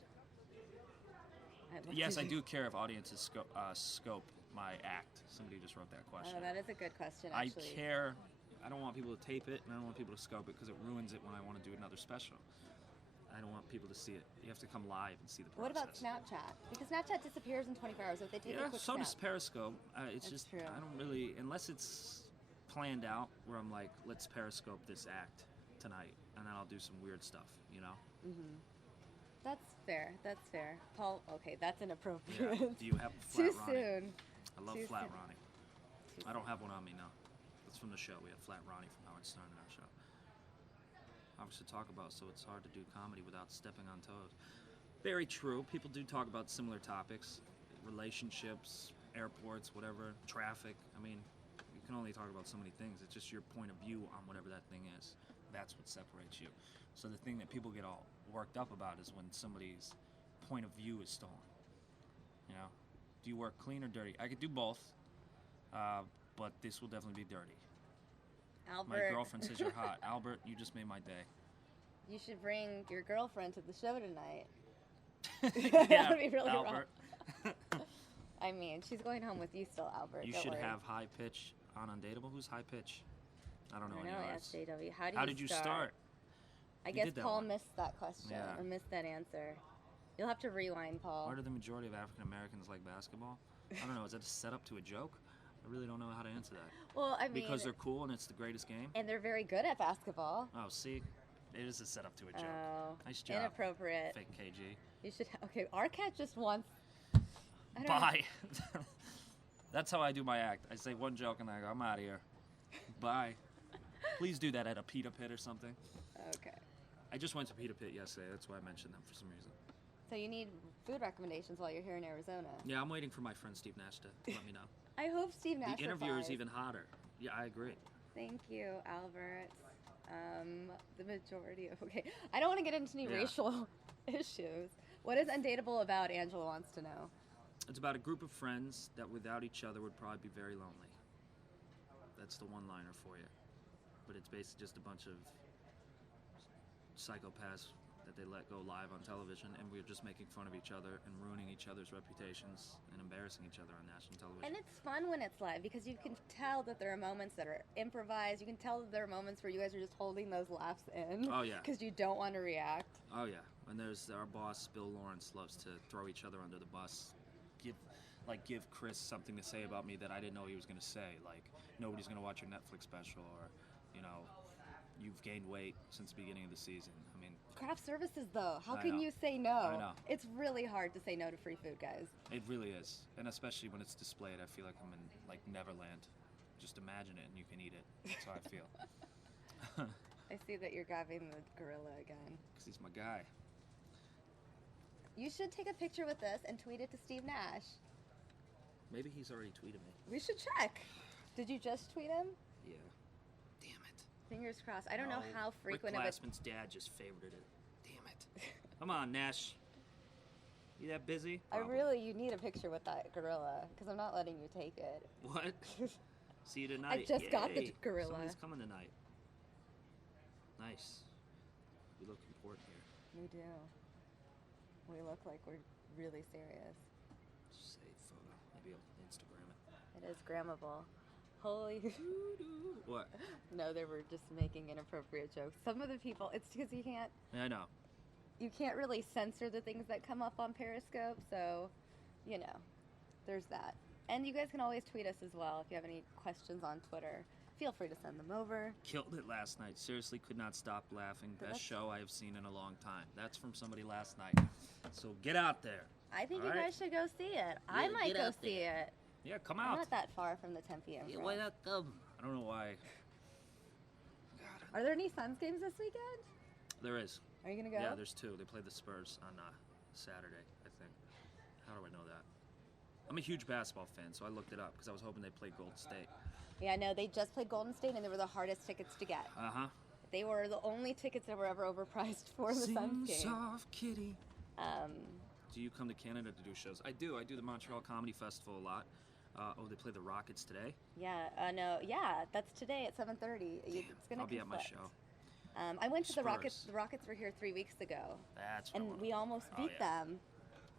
Yes, I do care if audiences scope my act. Somebody just wrote that question. Oh, that is a good question, I actually. care. I don't want people to tape it, and I don't want people to scope it because it ruins it when I want to do another special. I don't want people to see it. You have to come live and see the process. What about Snapchat? Because Snapchat disappears in 24 hours. So if they take a quick so snap. does Periscope. It's That's just, true. I don't really, unless it's planned out where I'm like, let's Periscope this act tonight, and then I'll do some weird stuff, you know? That's fair. That's fair. Paul, okay, that's Yeah. inappropriate. Do you have a flat Too Ronnie? soon. I love Too Flat soon. Ronnie. I don't have one on me now. That's from the show. We had Flat Ronnie from Howard Stern in our show. Obviously talk about, so it's hard to do comedy without stepping on toes. Very true. People do talk about similar topics. Relationships, airports, whatever, traffic. I mean, you can only talk about so many things. It's just your point of view on whatever that thing is. That's what separates you. So the thing that people get all worked up about is when somebody's point of view is stolen. You know? Do you work clean or dirty? I could do both, but this will definitely be dirty. Albert, My girlfriend says you're hot. Albert, you just made my day. you should bring your girlfriend to the show tonight. Yeah, That would be really Albert. wrong. I mean, she's going home with you still, Albert. You don't should worry. have high pitch on Undateable. Who's high pitch? I don't know I any know, artists. SJW. How did you start? I You guess did that Paul one. missed that question Yeah. or missed that answer. You'll have to rewind, Paul. Why do the majority of African Americans like basketball? I don't know. Is that a setup to a joke? I really don't know how to answer that. Well, I mean, Because they're cool and it's the greatest game? and they're very good at basketball. Oh, see? It is a setup to a joke. Oh, Nice job. inappropriate. Fake KG. You should. Okay, our cat just wants. I don't Bye. That's how I do my act. I say one joke and I go, I'm out of here. Bye. Please do that at a pita pit or something. Okay. I just went to Pita Pit yesterday. That's why I mentioned them for some reason. So you need food recommendations while you're here in Arizona. Yeah, I'm waiting for my friend Steve Nash to let me know. I hope Steve Nash The interviewer is replies. even hotter. Yeah, I agree. Thank you, Albert. The majority of I don't want to get into any Yeah. racial issues. What is Undateable about? Angela wants to know. It's about a group of friends that without each other would probably be very lonely. That's the one-liner for you. But it's basically just a bunch of psychopaths that they let go live on television, and we're just making fun of each other and ruining each other's reputations and embarrassing each other on national television. And it's fun when it's live because you can tell that there are moments that are improvised. You can tell that there are moments where you guys are just holding those laughs in. Oh, yeah. Because you don't want to react. Oh yeah, and there's our boss Bill Lawrence loves to throw each other under the bus, give Chris something to say about me that I didn't know he was going to say, like nobody's going to watch your Netflix special, or you've gained weight since the beginning of the season. I mean, Craft services, though, how I can know. you say no? I know. It's really hard to say no to free food, guys. it really is, and especially when it's displayed, I feel like I'm in like Neverland. Just imagine it and you can eat it. That's how I feel. I see that you're grabbing the gorilla again. Because he's my guy. You should take a picture with this and tweet it to Steve Nash. Maybe he's already tweeted me. We should check. Did you just tweet him? Yeah. Damn it. Fingers crossed. I don't know how frequent Rick of it. Glassman's dad just favorited it. Damn it. Come on, Nash. You that busy? You need a picture with that gorilla because I'm not letting you take it. What? See you tonight. I just got the Yay. gorilla. Somebody's coming tonight. Nice. We look important here. We do. We look like we're really serious. Save photo. Maybe I'll Instagram it. It is grammable. Holy. What? No, they were just making inappropriate jokes. Some of the people, it's because you can't Yeah, I know. really censor the things that come up on Periscope, so, there's that. And you guys can always tweet us as well if you have any questions on Twitter. Feel free to send them over. Killed it last night. Seriously, could not stop laughing. Best show I have seen in a long time. That's from somebody last night. So get out there. I think All you right. guys should go see it. I might get go out see it. Yeah, come I'm out. not that far from the Tempe Improv. Yeah, why not come? I don't know why. Are there any Suns games this weekend? There is. Are you going to go? Yeah, there's two. They play the Spurs on Saturday, I think. How do I know that? I'm a huge basketball fan, so I looked it up because I was hoping they'd play Golden State. Yeah, no, they just played Golden State, and they were the hardest tickets to get. Uh-huh. They were the only tickets that were ever overpriced for the Suns game. Soft kitty. Do you come to Canada to do shows? I do. I do the Montreal Comedy Festival a lot. They play the Rockets today? Yeah, no, yeah, that's today at 7:30. It's gonna I'll be at my conflict. show. I went to the Spurs. Rockets. The Rockets were here 3 weeks ago, That's what I and wanna we know. almost Oh, beat yeah. them.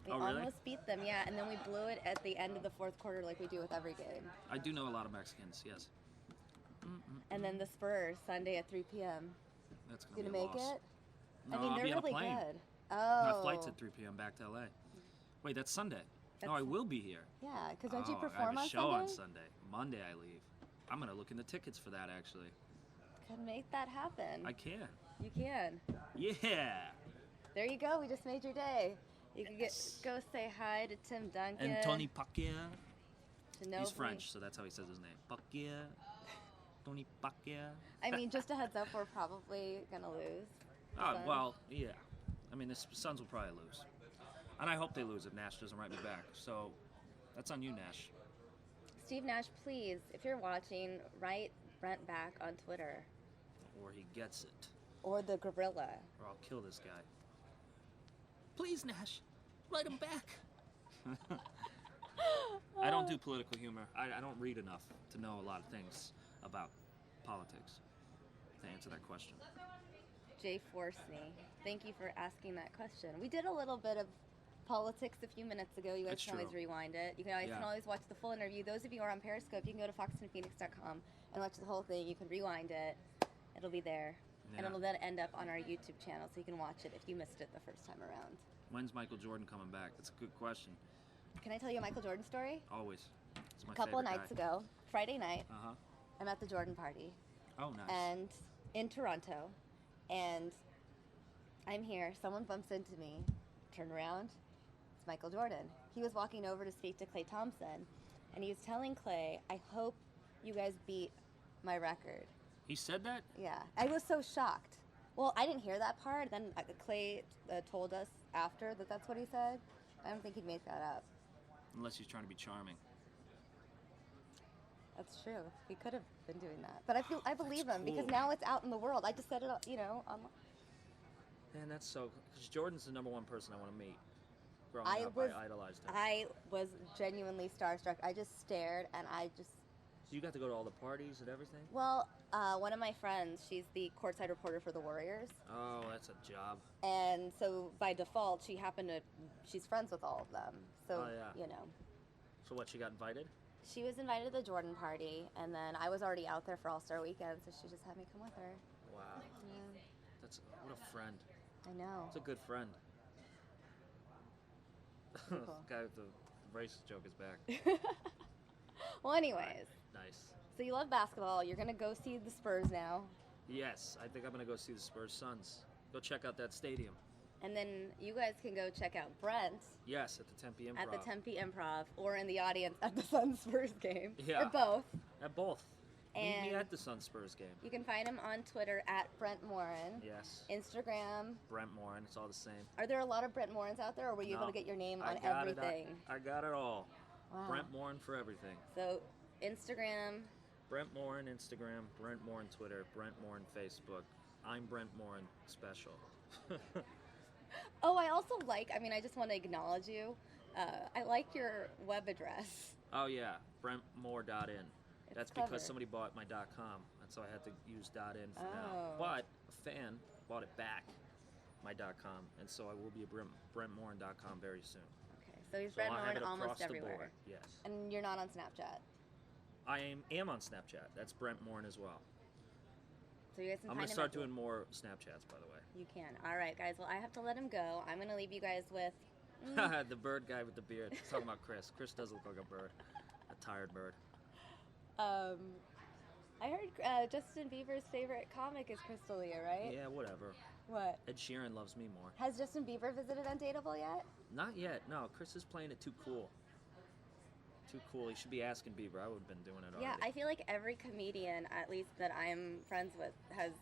We Oh, really? almost beat them, yeah, and then we blew it at the end of the fourth quarter like we do with every game. I do know a lot of Mexicans, yes. And then the Spurs, Sunday at 3 p.m. That's You going to gonna be a make loss. it? No, I mean, I'll they're be on really a plane. good. My Oh. flight's at 3 p.m. back to LA. Wait, that's Sunday. No, I That's- will be here. Yeah, because don't you Oh, perform I have a show on on Sunday? Sunday. Monday I leave. I'm going to look into tickets for that, actually. Can make that happen. I can. You can. Yeah. There you go. We just made your day. You can go say hi to Tim Duncan. And Tony Pacquiao. to know He's if we- French, so that's how he says his name. Pacquiao. Tony Pacquiao. I mean, just a heads up, we're probably gonna lose. Oh, Suns. well, yeah. I mean, the Suns will probably lose. And I hope they lose if Nash doesn't write me back. So that's on you, Nash. Steve Nash, please, if you're watching, write Brent back on Twitter Or he gets it. or the gorilla. Or I'll kill this guy. Please, Nash, write him back. I don't do political humor. I don't read enough to know a lot of things about politics to answer that question. Jay Forsney, thank you for asking that question. We did a little bit of politics a few minutes ago. You guys It's can always true. rewind it. You can always, Yeah. can always watch the full interview. Those of you who are on Periscope, you can go to foxandphoenix.com and watch the whole thing. You can rewind it. It'll be there. And Yeah. it'll then end up on our YouTube channel, so you can watch it if you missed it the first time around. When's Michael Jordan coming back? That's a good question. Can I tell you a Michael Jordan story? Always. He's my A couple of favorite nights guy. ago, Friday night, Uh-huh. I'm at the Jordan party. Oh, nice. And in Toronto, and I'm here. Someone bumps into me. Turn around. It's Michael Jordan. He was walking over to speak to Klay Thompson, and he was telling Klay, "I hope you guys beat my record." He said that? Yeah, I was so shocked. Well, I didn't hear that part. Then Klay told us after that that's what he said. I don't think he'd make that up. Unless he's trying to be charming. That's true. He could have been doing that, but I believe him because cool. now it's out in the world. I just said it, online. Man, that's so... Because Jordan's the number one person I want to meet. Growing I up, was- I idolized him. I was genuinely starstruck. I just stared and I just You got to go to all the parties and everything? Well, one of my friends, she's the courtside reporter for the Warriors. Oh, that's a job. And so by default, she's friends with all of them. So, Oh, yeah. you know. So what, she got invited? She was invited to the Jordan party, and then I was already out there for All-Star Weekend, so she just had me come with her. Wow. Yeah, What a friend. I know. That's a good friend. Cool. Guy with the racist joke is back. Well, anyways, Nice. so you love basketball. You're going to go see the Spurs now. Yes, I think I'm going to go see the Spurs Suns. Go check out that stadium. And then you guys can go check out Brent Yes, at the Tempe Improv. at the Tempe Improv or in the audience at the Suns Spurs game. Yeah. Or both. At both. Meet me And at the Suns Spurs game. you can find him on Twitter at Brent Morin. Yes. Instagram. Brent Morin, it's all the same. Are there a lot of Brent Morins out there, or were you able No, to get your name I on got everything? I got it all. Wow. Brent Morin for everything. So Instagram. Brent Morin Instagram, Brent Morin Twitter, Brent Morin Facebook. I'm Brent Morin special. Oh, I also I just want to acknowledge you. I like your web address. Oh yeah, BrentMoore.in. That's clever. because somebody bought my .com, and so I had to use .in for now. Oh. But a fan bought it back, my .com, and so I will be a BrentMorin.com very soon. Okay, so he's So Brent I'll have Morin it across almost the everywhere. board. Yes. And you're not on Snapchat. I am on Snapchat. That's Brent Morin as well. So you guys can I'm find going to him start at- doing more Snapchats, by the way. You can. All right, guys. Well, I have to let him go. I'm going to leave you guys with. The bird guy with the beard. Talking about Chris. Chris does look like a bird. A tired bird. I heard Justin Bieber's favorite comic is Crystalia, right? Yeah, whatever. What? Ed Sheeran loves me more. Has Justin Bieber visited Undateable yet? Not yet. No, Chris is playing it too cool. Too cool. He should be asking Bieber. I would have been doing it already. Yeah, I feel like every comedian, at least that I'm friends with, has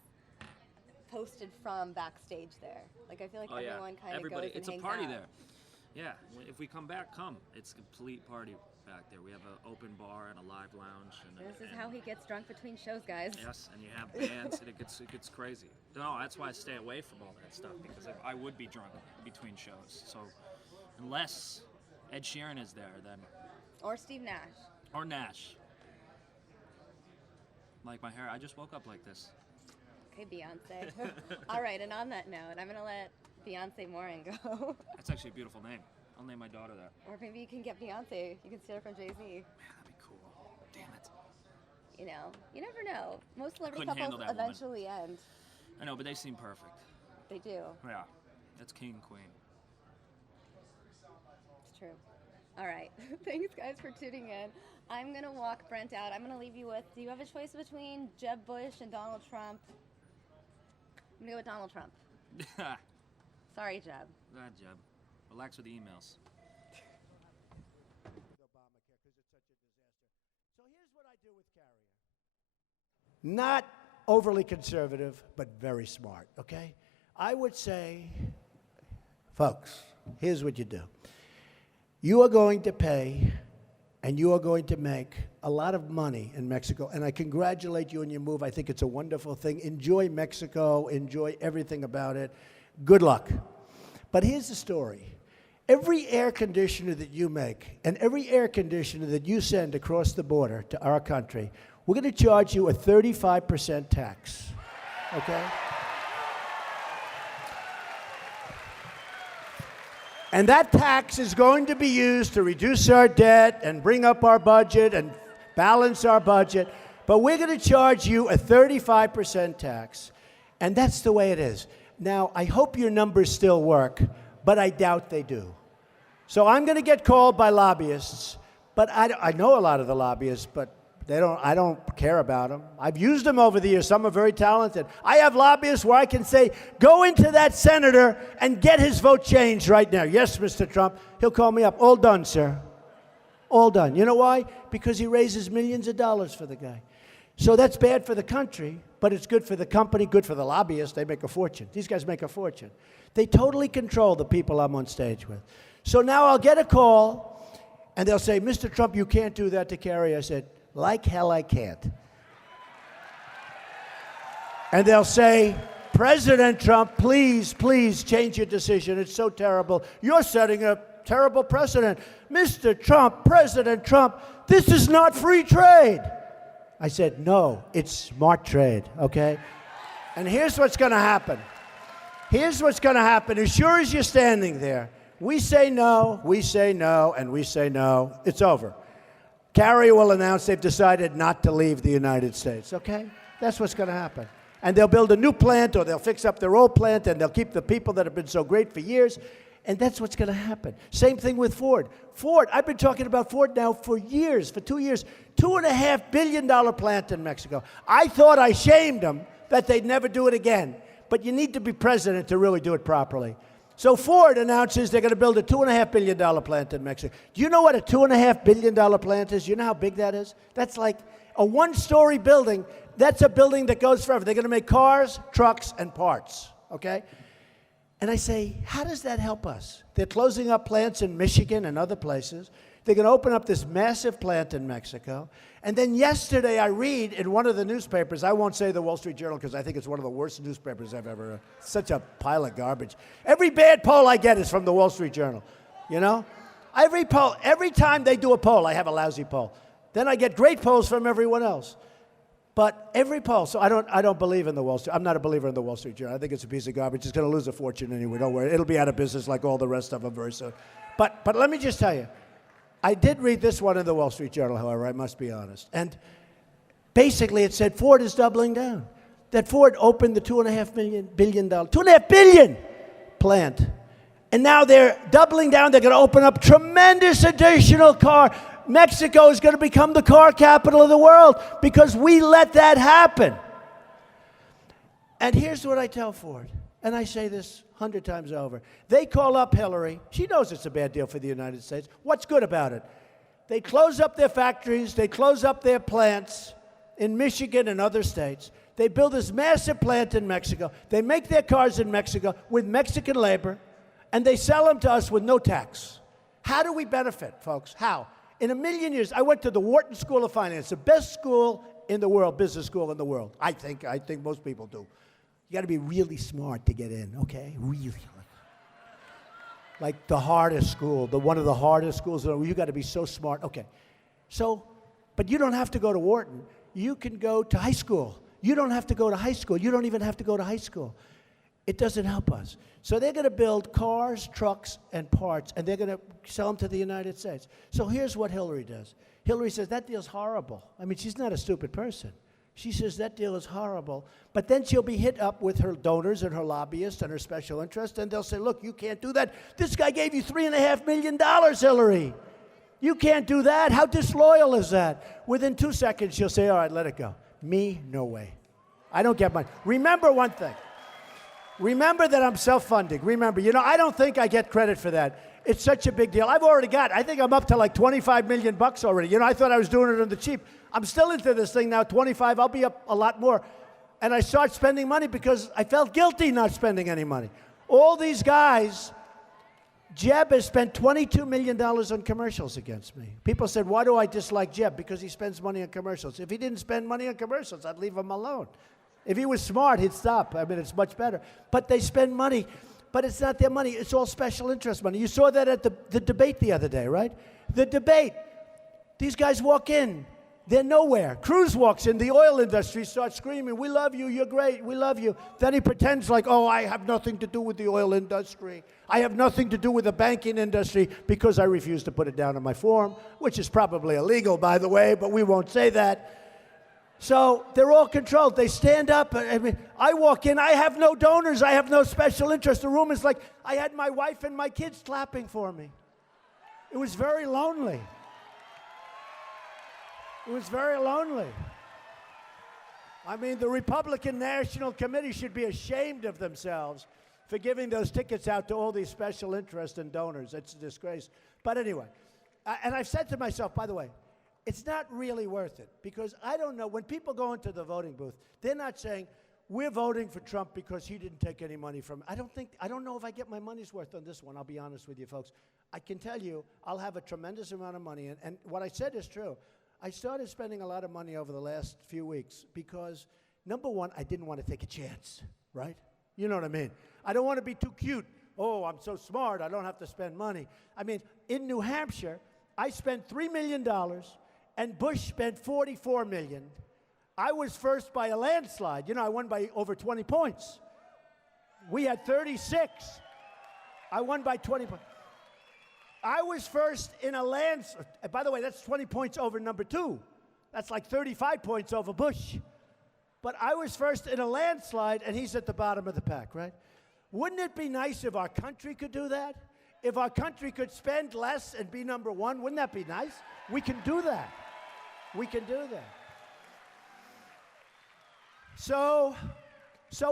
posted from backstage there. Like I feel like everyone kind of Everybody. goes and It's a hangs party out. there. Yeah. If we come back, come. It's a complete party back there. We have an open bar and a live lounge. And This is how he gets drunk between shows, guys. Yes, and you have bands, and it gets crazy. No, that's why I stay away from all that stuff, because I would be drunk between shows. So unless Ed Sheeran is there, then Or Steve Nash. or Nash. Like my hair, I just woke up like this. Okay, Beyonce. All right, and on that note, I'm going to let Beyonce Morin go. That's actually a beautiful name. I'll name my daughter that. Or maybe you can get Beyonce. You can steal her from Jay-Z. Man, that'd be cool. Damn it. You know, you never know. Most celebrity Couldn't handle couples that woman. eventually end. I know, but they seem perfect. They do. Yeah, that's king and queen. It's true. All right. Thanks, guys, for tuning in. I'm going to walk Brent out. I'm going to leave you with, do you have a choice between Jeb Bush and Donald Trump? I'm going to go with Donald Trump. Sorry, Jeb. Go ahead, Jeb. Relax with the emails. So here's what I do with Carrier. Not overly conservative, but very smart, okay? I would say, folks, here's what you do. You are going to pay and you are going to make a lot of money in Mexico, and I congratulate you on your move. I think it's a wonderful thing. Enjoy Mexico. Enjoy everything about it. Good luck. But here's the story. Every air conditioner that you make and every air conditioner that you send across the border to our country, we're going to charge you a 35% tax, okay? And that tax is going to be used to reduce our debt and bring up our budget and balance our budget. But we're going to charge you a 35% tax. And that's the way it is. Now, I hope your numbers still work, but I doubt they do. So I'm going to get called by lobbyists. But I know a lot of the lobbyists, but I don't care about them. I've used them over the years. Some are very talented. I have lobbyists where I can say, go into that senator and get his vote changed right now. Yes, Mr. Trump. He'll call me up. All done, sir. All done. You know why? Because he raises millions of dollars for the guy. So that's bad for the country, but it's good for the company, good for the lobbyists. They make a fortune. These guys make a fortune. They totally control the people I'm on stage with. So now I'll get a call, and they'll say, Mr. Trump, you can't do that to Kerry. I said, like hell I can't. And they'll say, President Trump, please, please change your decision. It's so terrible. You're setting a terrible precedent. Mr. Trump, President Trump, this is not free trade. I said, no, it's smart trade, okay? And here's what's going to happen. Here's what's going to happen. As sure as you're standing there, we say no, and we say no, it's over. Carrier will announce they've decided not to leave the United States, okay? That's what's going to happen. And they'll build a new plant, or they'll fix up their old plant, and they'll keep the people that have been so great for years. And that's what's going to happen. Same thing with Ford. Ford, I've been talking about Ford now for years, for 2 years. $2.5 billion plant in Mexico. I thought I shamed them that they'd never do it again. But you need to be president to really do it properly. So Ford announces they're going to build a $2.5 billion plant in Mexico. Do you know what a $2.5 billion plant is? You know how big that is? That's like a one-story building. That's a building that goes forever. They're going to make cars, trucks, and parts, okay? And I say, how does that help us? They're closing up plants in Michigan and other places. They're going to open up this massive plant in Mexico. And then yesterday I read in one of the newspapers, I won't say the Wall Street Journal because I think it's one of the worst newspapers I've ever, such a pile of garbage. Every bad poll I get is from the Wall Street Journal, you know? Every poll, every time they do a poll, I have a lousy poll. Then I get great polls from everyone else. But every poll, so I don't believe in the Wall Street. I'm not a believer in the Wall Street Journal. I think it's a piece of garbage. It's going to lose a fortune anyway. Don't worry. It'll be out of business like all the rest of them very soon. But let me just tell you, I did read this one in the Wall Street Journal, however, I must be honest. And basically it said Ford is doubling down. That Ford opened the $2.5 billion plant. And now they're doubling down. They're going to open up tremendous additional car. Mexico is going to become the car capital of the world because we let that happen. And here's what I tell Ford, and I say this 100 times over. They call up Hillary. She knows it's a bad deal for the United States. What's good about it? They close up their factories. They close up their plants in Michigan and other states. They build this massive plant in Mexico. They make their cars in Mexico with Mexican labor, and they sell them to us with no tax. How do we benefit, folks? How? In a million years, I went to the Wharton School of Finance, the best school in the world, business school in the world. I think most people do. You got to be really smart to get in, okay? Really. Like the hardest school, one of the hardest schools in the world. You got to be so smart. Okay. So, but you don't have to go to Wharton. You can go to high school. You don't have to go to high school. You don't even have to go to high school. It doesn't help us. So they're going to build cars, trucks, and parts, and they're going to sell them to the United States. So here's what Hillary does. Hillary says, that deal's horrible. I mean, she's not a stupid person. She says, that deal is horrible. But then she'll be hit up with her donors and her lobbyists and her special interests, and they'll say, look, you can't do that. This guy gave you $3.5 million, Hillary. You can't do that. How disloyal is that? Within 2 seconds, she'll say, all right, let it go. Me, no way. I don't get money. Remember one thing. Remember that I'm self-funding. Remember, I don't think I get credit for that. It's such a big deal. I think I'm up to like $25 million already. I thought I was doing it on the cheap. I'm still into this thing now, 25. I'll be up a lot more. And I start spending money because I felt guilty not spending any money. All these guys, Jeb has spent $22 million on commercials against me. People said, why do I dislike Jeb? Because he spends money on commercials. If he didn't spend money on commercials, I'd leave him alone. If he was smart, he'd stop. I mean, it's much better. But they spend money, but it's not their money. It's all special interest money. You saw that at the debate the other day, right? The debate. These guys walk in. They're nowhere. Cruz walks in. The oil industry starts screaming, we love you. You're great. We love you. Then he pretends like, oh, I have nothing to do with the oil industry. I have nothing to do with the banking industry because I refuse to put it down on my form, which is probably illegal, by the way, but we won't say that. So they're all controlled. They stand up. I mean, I walk in. I have no donors. I have no special interest. The room is like I had my wife and my kids clapping for me. It was very lonely. It was very lonely. I mean, the Republican National Committee should be ashamed of themselves for giving those tickets out to all these special interests and donors. It's a disgrace. But anyway, and I've said to myself, by the way, it's not really worth it because I don't know. When people go into the voting booth, they're not saying, we're voting for Trump because he didn't take any money from I don't know if I get my money's worth on this one. I'll be honest with you, folks. I can tell you I'll have a tremendous amount of money. And what I said is true. I started spending a lot of money over the last few weeks because, number one, I didn't want to take a chance, right? You know what I mean? I don't want to be too cute. Oh, I'm so smart. I don't have to spend money. I mean, in New Hampshire, I spent $3 million. And Bush spent $44 million. I was first by a landslide. You know, I won by over 20 points. We had 36. I won by 20 points. I was first in a landslide. By the way, that's 20 points over number 2. That's like 35 points over Bush. But I was first in a landslide, and he's at the bottom of the pack, right? Wouldn't it be nice if our country could do that? If our country could spend less and be number 1, wouldn't that be nice? We can do that. We can do that. So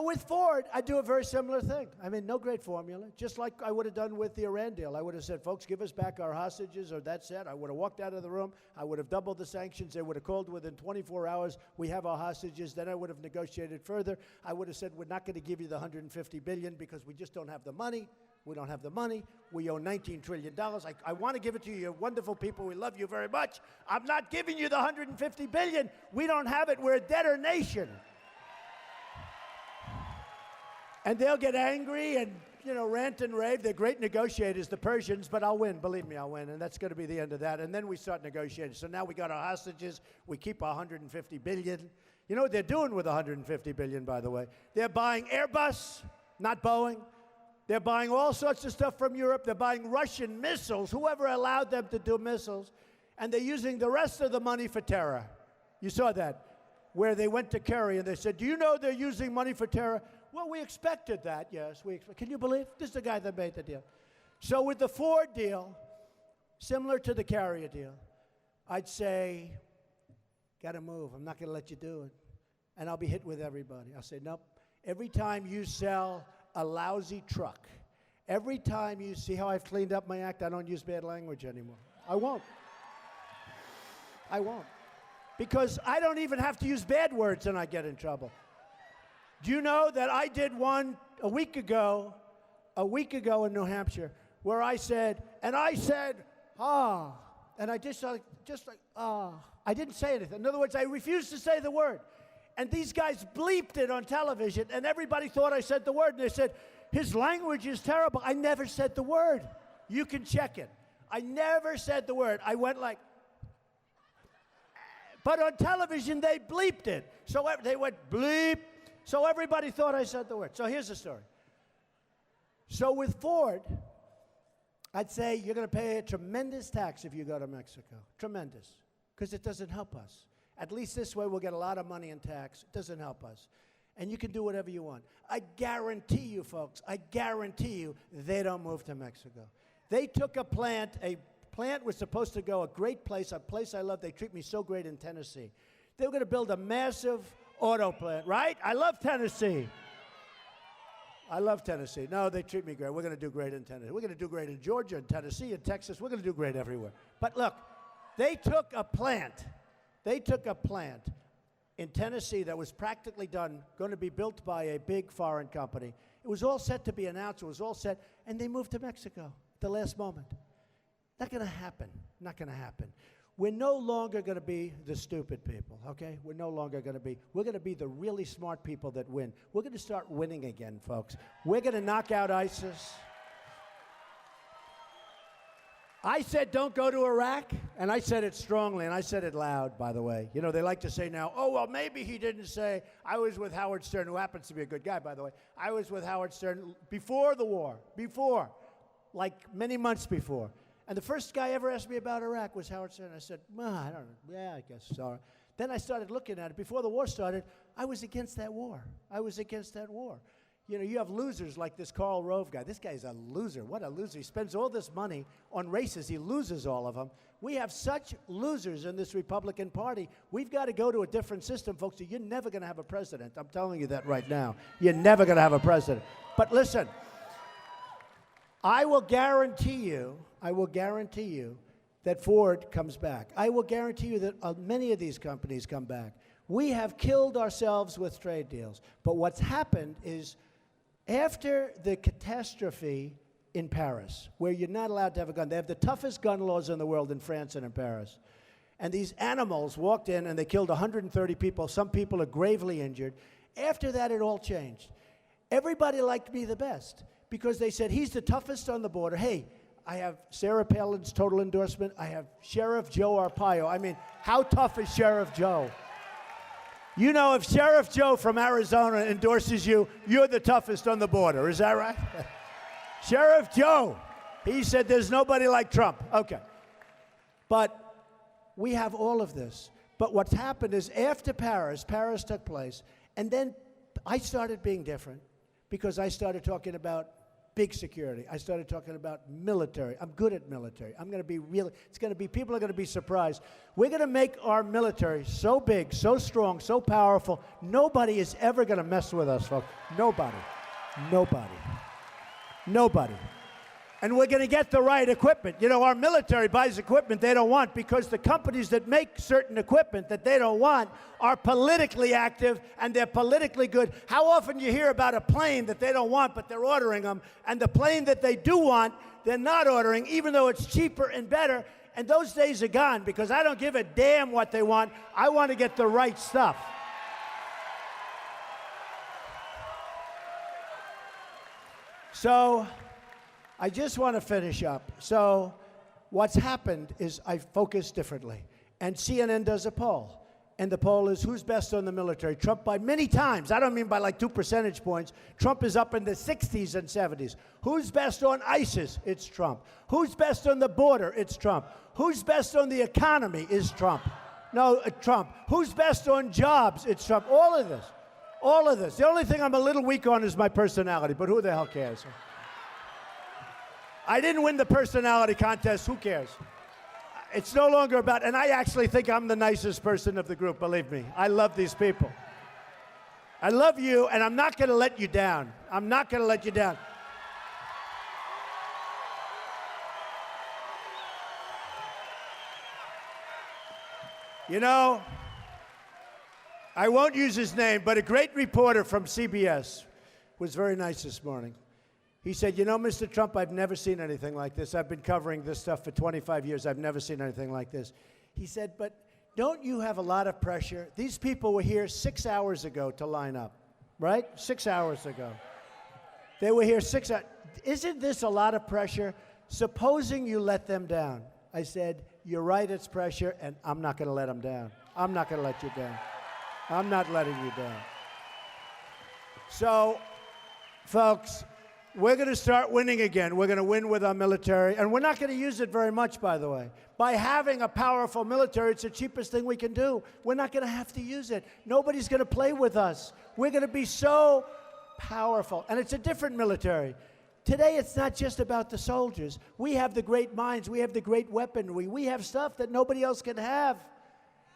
with Ford, I do a very similar thing. I mean, no great formula. Just like I would have done with the Iran deal. I would have said, folks, give us back our hostages, or that's it. I would have walked out of the room. I would have doubled the sanctions. They would have called within 24 hours. We have our hostages. Then I would have negotiated further. I would have said, we're not going to give you the $150 billion because we just don't have the money. We don't have the money. We owe $19 trillion. I want to give it to you. You're wonderful people. We love you very much. I'm not giving you the $150 billion. We don't have it. We're a debtor nation. And they'll get angry and, you know, rant and rave. They're great negotiators, the Persians, but I'll win. Believe me, I'll win. And that's going to be the end of that. And then we start negotiating. So now we got our hostages. We keep our $150 billion. You know what they're doing with $150 billion, by the way? They're buying Airbus, not Boeing. They're buying all sorts of stuff from Europe. They're buying Russian missiles, whoever allowed them to do missiles. And they're using the rest of the money for terror. You saw that, where they went to Kerry and they said, do you know they're using money for terror? Well, we expected that, yes. Can you believe? This is the guy that made the deal. So with the Ford deal, similar to the Carrier deal, I'd say, got to move. I'm not going to let you do it. And I'll be hit with everybody. I'll say, nope. Every time you sell a lousy truck, every time you see how I've cleaned up my act, I don't use bad language anymore. I won't. I won't. Because I don't even have to use bad words and I get in trouble. Do you know that I did one a week ago in New Hampshire, where I said, and I just like, I didn't say anything. In other words, I refused to say the word. And these guys bleeped it on television, and everybody thought I said the word, and they said, his language is terrible. I never said the word. You can check it. I never said the word. I went like, but on television, they bleeped it. So they went bleep. So everybody thought I said the word. So here's the story. So with Ford, I'd say you're going to pay a tremendous tax if you go to Mexico. Tremendous. Because it doesn't help us. At least this way we'll get a lot of money in tax. It doesn't help us. And you can do whatever you want. I guarantee you, folks, I guarantee you they don't move to Mexico. They took a plant was supposed to go, a great place, a place I love. They treat me so great in Tennessee. They were going to build a massive auto plant, right? I love Tennessee. I love Tennessee. No, they treat me great. We're going to do great in Tennessee. We're going to do great in Georgia, in Tennessee, in Texas. We're going to do great everywhere. But look, they took a plant in Tennessee that was practically done, going to be built by a big foreign company. It was all set to be announced. It was all set. And they moved to Mexico at the last moment. Not going to happen. Not going to happen. We're no longer going to be the stupid people, okay? We're no longer going to be. We're going to be the really smart people that win. We're going to start winning again, folks. We're going to knock out ISIS. I said don't go to Iraq, and I said it strongly, and I said it loud, by the way. You know, they like to say now, oh, well, maybe he didn't say. I was with Howard Stern, who happens to be a good guy, by the way. I was with Howard Stern before the war, like many months before. And the first guy ever asked me about Iraq was Howard Stern. I said, well, I don't know. Yeah, I guess so. Then I started looking at it. Before the war started, I was against that war. You know, you have losers like this Karl Rove guy. This guy's a loser. What a loser. He spends all this money on races. He loses all of them. We have such losers in this Republican Party. We've got to go to a different system, folks. You're never going to have a president. I'm telling you that right now. You're never going to have a president. But listen, I will guarantee you that Ford comes back. I will guarantee you that many of these companies come back. We have killed ourselves with trade deals. But what's happened is after the catastrophe in Paris, where you're not allowed to have a gun, they have the toughest gun laws in the world in France and in Paris. And these animals walked in and they killed 130 people. Some people are gravely injured. After that, it all changed. Everybody liked me the best, because they said, he's the toughest on the border. Hey, I have Sarah Palin's total endorsement. I have Sheriff Joe Arpaio. I mean, how tough is Sheriff Joe? You know, if Sheriff Joe from Arizona endorses you, you're the toughest on the border. Is that right? Sheriff Joe, he said there's nobody like Trump. Okay. But we have all of this. But what's happened is after Paris took place, and then I started being different because I started talking about big security. I started talking about military. I'm good at military. I'm going to be really, people are going to be surprised. We're going to make our military so big, so strong, so powerful, nobody is ever going to mess with us, folks. Nobody. Nobody. Nobody. And we're going to get the right equipment. You know, our military buys equipment they don't want because the companies that make certain equipment that they don't want are politically active and they're politically good. How often you hear about a plane that they don't want, but they're ordering them, and the plane that they do want, they're not ordering, even though it's cheaper and better. And those days are gone because I don't give a damn what they want. I want to get the right stuff. So I just want to finish up. So what's happened is I focus differently. And CNN does a poll. And the poll is who's best on the military? Trump by many times. I don't mean by like 2 percentage points. Trump is up in the 60s and 70s. Who's best on ISIS? It's Trump. Who's best on the border? It's Trump. Who's best on the economy? Is Trump. No, Trump. Who's best on jobs? It's Trump. All of this. All of this. The only thing I'm a little weak on is my personality, but who the hell cares? I didn't win the personality contest. Who cares? It's no longer about, and I actually think I'm the nicest person of the group, believe me. I love these people. I love you, and I'm not going to let you down. I'm not going to let you down. You know, I won't use his name, but a great reporter from CBS was very nice this morning. He said, you know, Mr. Trump, I've never seen anything like this. I've been covering this stuff for 25 years. I've never seen anything like this. He said, but don't you have a lot of pressure? These people were here 6 hours ago to line up, right? 6 hours ago. They were here 6 hours. Isn't this a lot of pressure? Supposing you let them down. I said, you're right, it's pressure, and I'm not going to let them down. I'm not going to let you down. I'm not letting you down. So, folks, we're going to start winning again. We're going to win with our military. And we're not going to use it very much, by the way. By having a powerful military, it's the cheapest thing we can do. We're not going to have to use it. Nobody's going to play with us. We're going to be so powerful. And it's a different military. Today, it's not just about the soldiers. We have the great minds. We have the great weaponry. We have stuff that nobody else can have.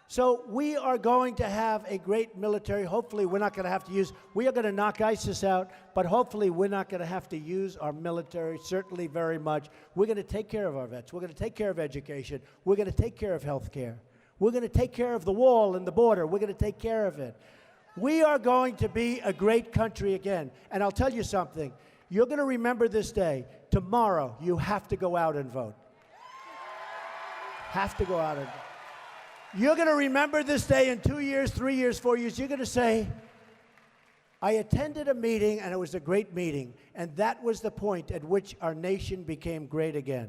So we are going to have a great military. Hopefully, we're not going to have to use, we are going to knock ISIS out, but hopefully we're not going to have to use our military, certainly very much. We're going to take care of our vets. We're going to take care of education. We're going to take care of health care. We're going to take care of the wall and the border. We're going to take care of it. We are going to be a great country again. And I'll tell you something. You're going to remember this day. Tomorrow, you have to go out and vote. Have to go out and vote. You're going to remember this day in 2 years, 3 years, 4 years. You're going to say, I attended a meeting, and it was a great meeting, and that was the point at which our nation became great again.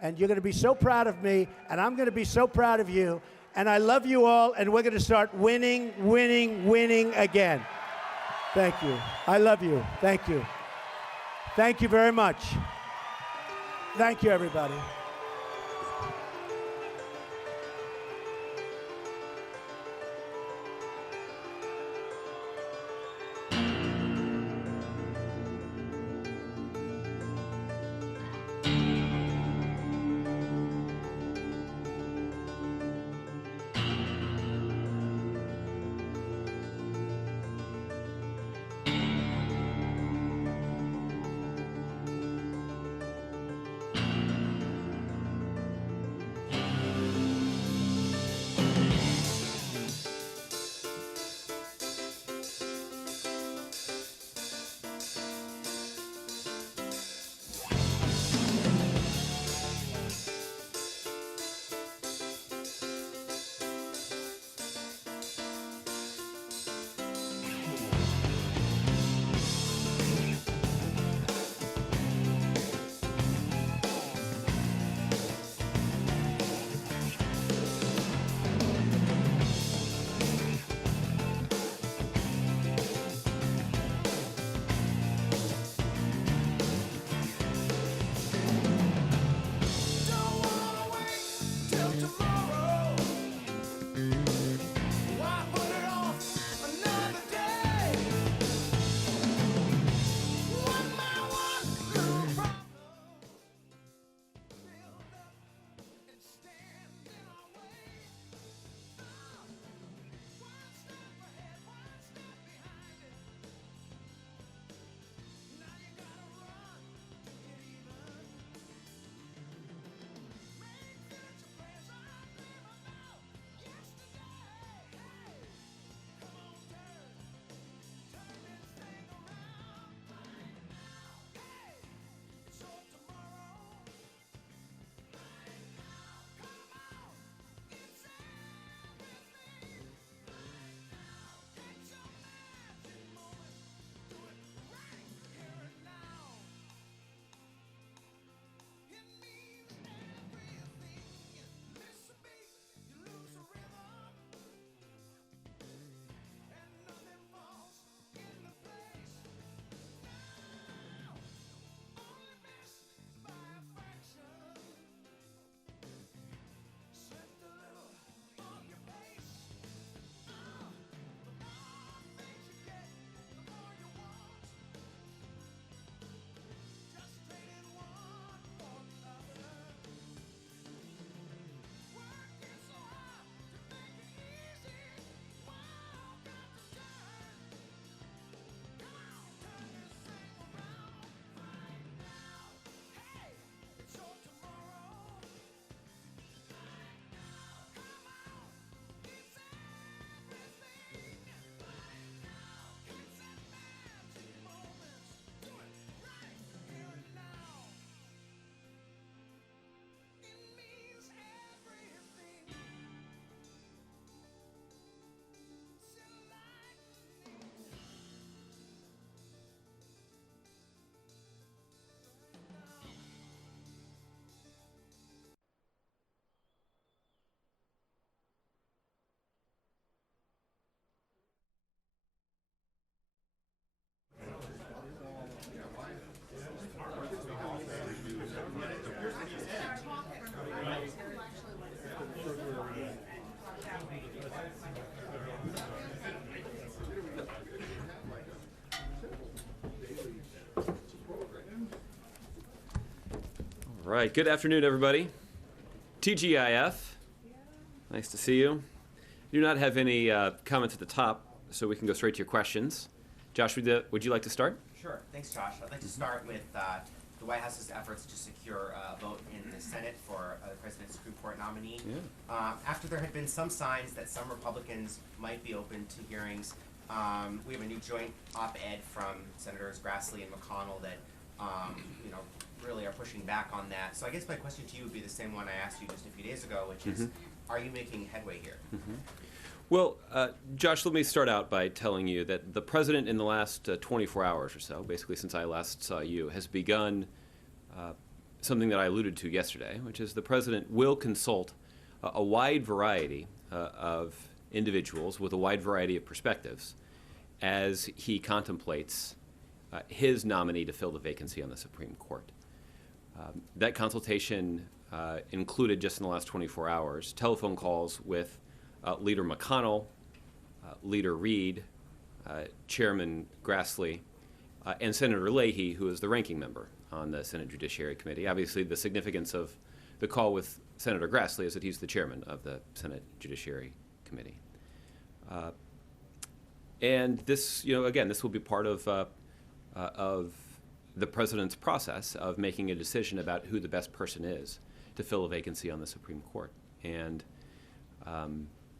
And you're going to be so proud of me, and I'm going to be so proud of you, and I love you all, and we're going to start winning, winning, winning again. Thank you. I love you. Thank you. Thank you very much. Thank you, everybody. right, good afternoon, everybody. TGIF, nice to see you. We do not have any comments at the top, so we can go straight to your questions. Josh, would you like to start? Sure. Thanks, Josh. I'd like to start with the White House's efforts to secure a vote in the Senate for the President's Supreme Court nominee. Yeah. After there had been some signs that some Republicans might be open to hearings, we have a new joint op-ed from Senators Grassley and McConnell that really are pushing back on that. So I guess my question to you would be the same one I asked you just a few days ago, which is, are you making headway here? Well, Josh, let me start out by telling you that the President in the last 24 hours or so, basically since I last saw you, has begun something that I alluded to yesterday, which is the President will consult a wide variety of individuals with a wide variety of perspectives as he contemplates his nominee to fill the vacancy on the Supreme Court. That consultation included, just in the last 24 hours, telephone calls with Leader McConnell, Leader Reid, Chairman Grassley, and Senator Leahy, who is the ranking member on the Senate Judiciary Committee. Obviously, the significance of the call with Senator Grassley is that he's the chairman of the Senate Judiciary Committee. And this, again, this will be part of the President's process of making a decision about who the best person is to fill a vacancy on the Supreme Court. And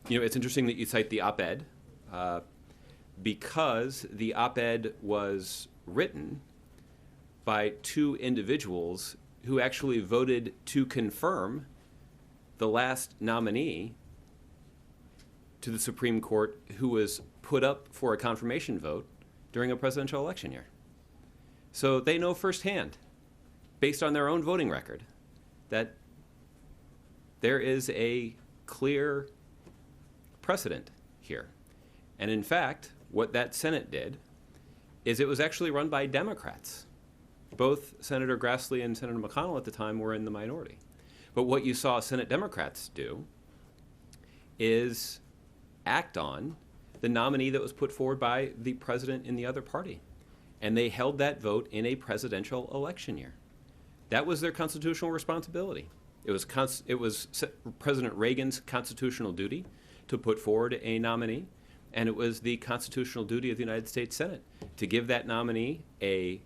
it's interesting that you cite the op-ed because the op-ed was written by two individuals who actually voted to confirm the last nominee to the Supreme Court who was put up for a confirmation vote during a presidential election year. So they know firsthand, based on their own voting record, that there is a clear precedent here. And in fact, what that Senate did is it was actually run by Democrats. Both Senator Grassley and Senator McConnell at the time were in the minority. But what you saw Senate Democrats do is act on the nominee that was put forward by the president in the other party. And they held that vote in a presidential election year. That was their constitutional responsibility. It was President Reagan's constitutional duty to put forward a nominee, and it was the constitutional duty of the United States Senate to give that nominee a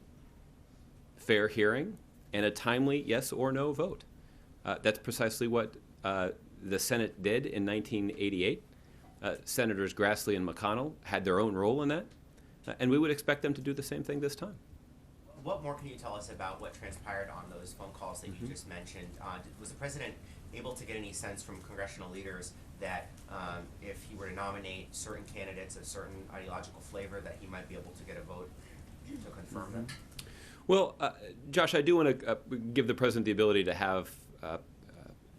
fair hearing and a timely yes or no vote. That's precisely what the Senate did in 1988. Senators Grassley and McConnell had their own role in that, and we would expect them to do the same thing this time. What more can you tell us about what transpired on those phone calls that you just mentioned? Was the president able to get any sense from congressional leaders that if he were to nominate certain candidates of certain ideological flavor, that he might be able to get a vote to confirm them? Well, Josh, I do want to give the president the ability to have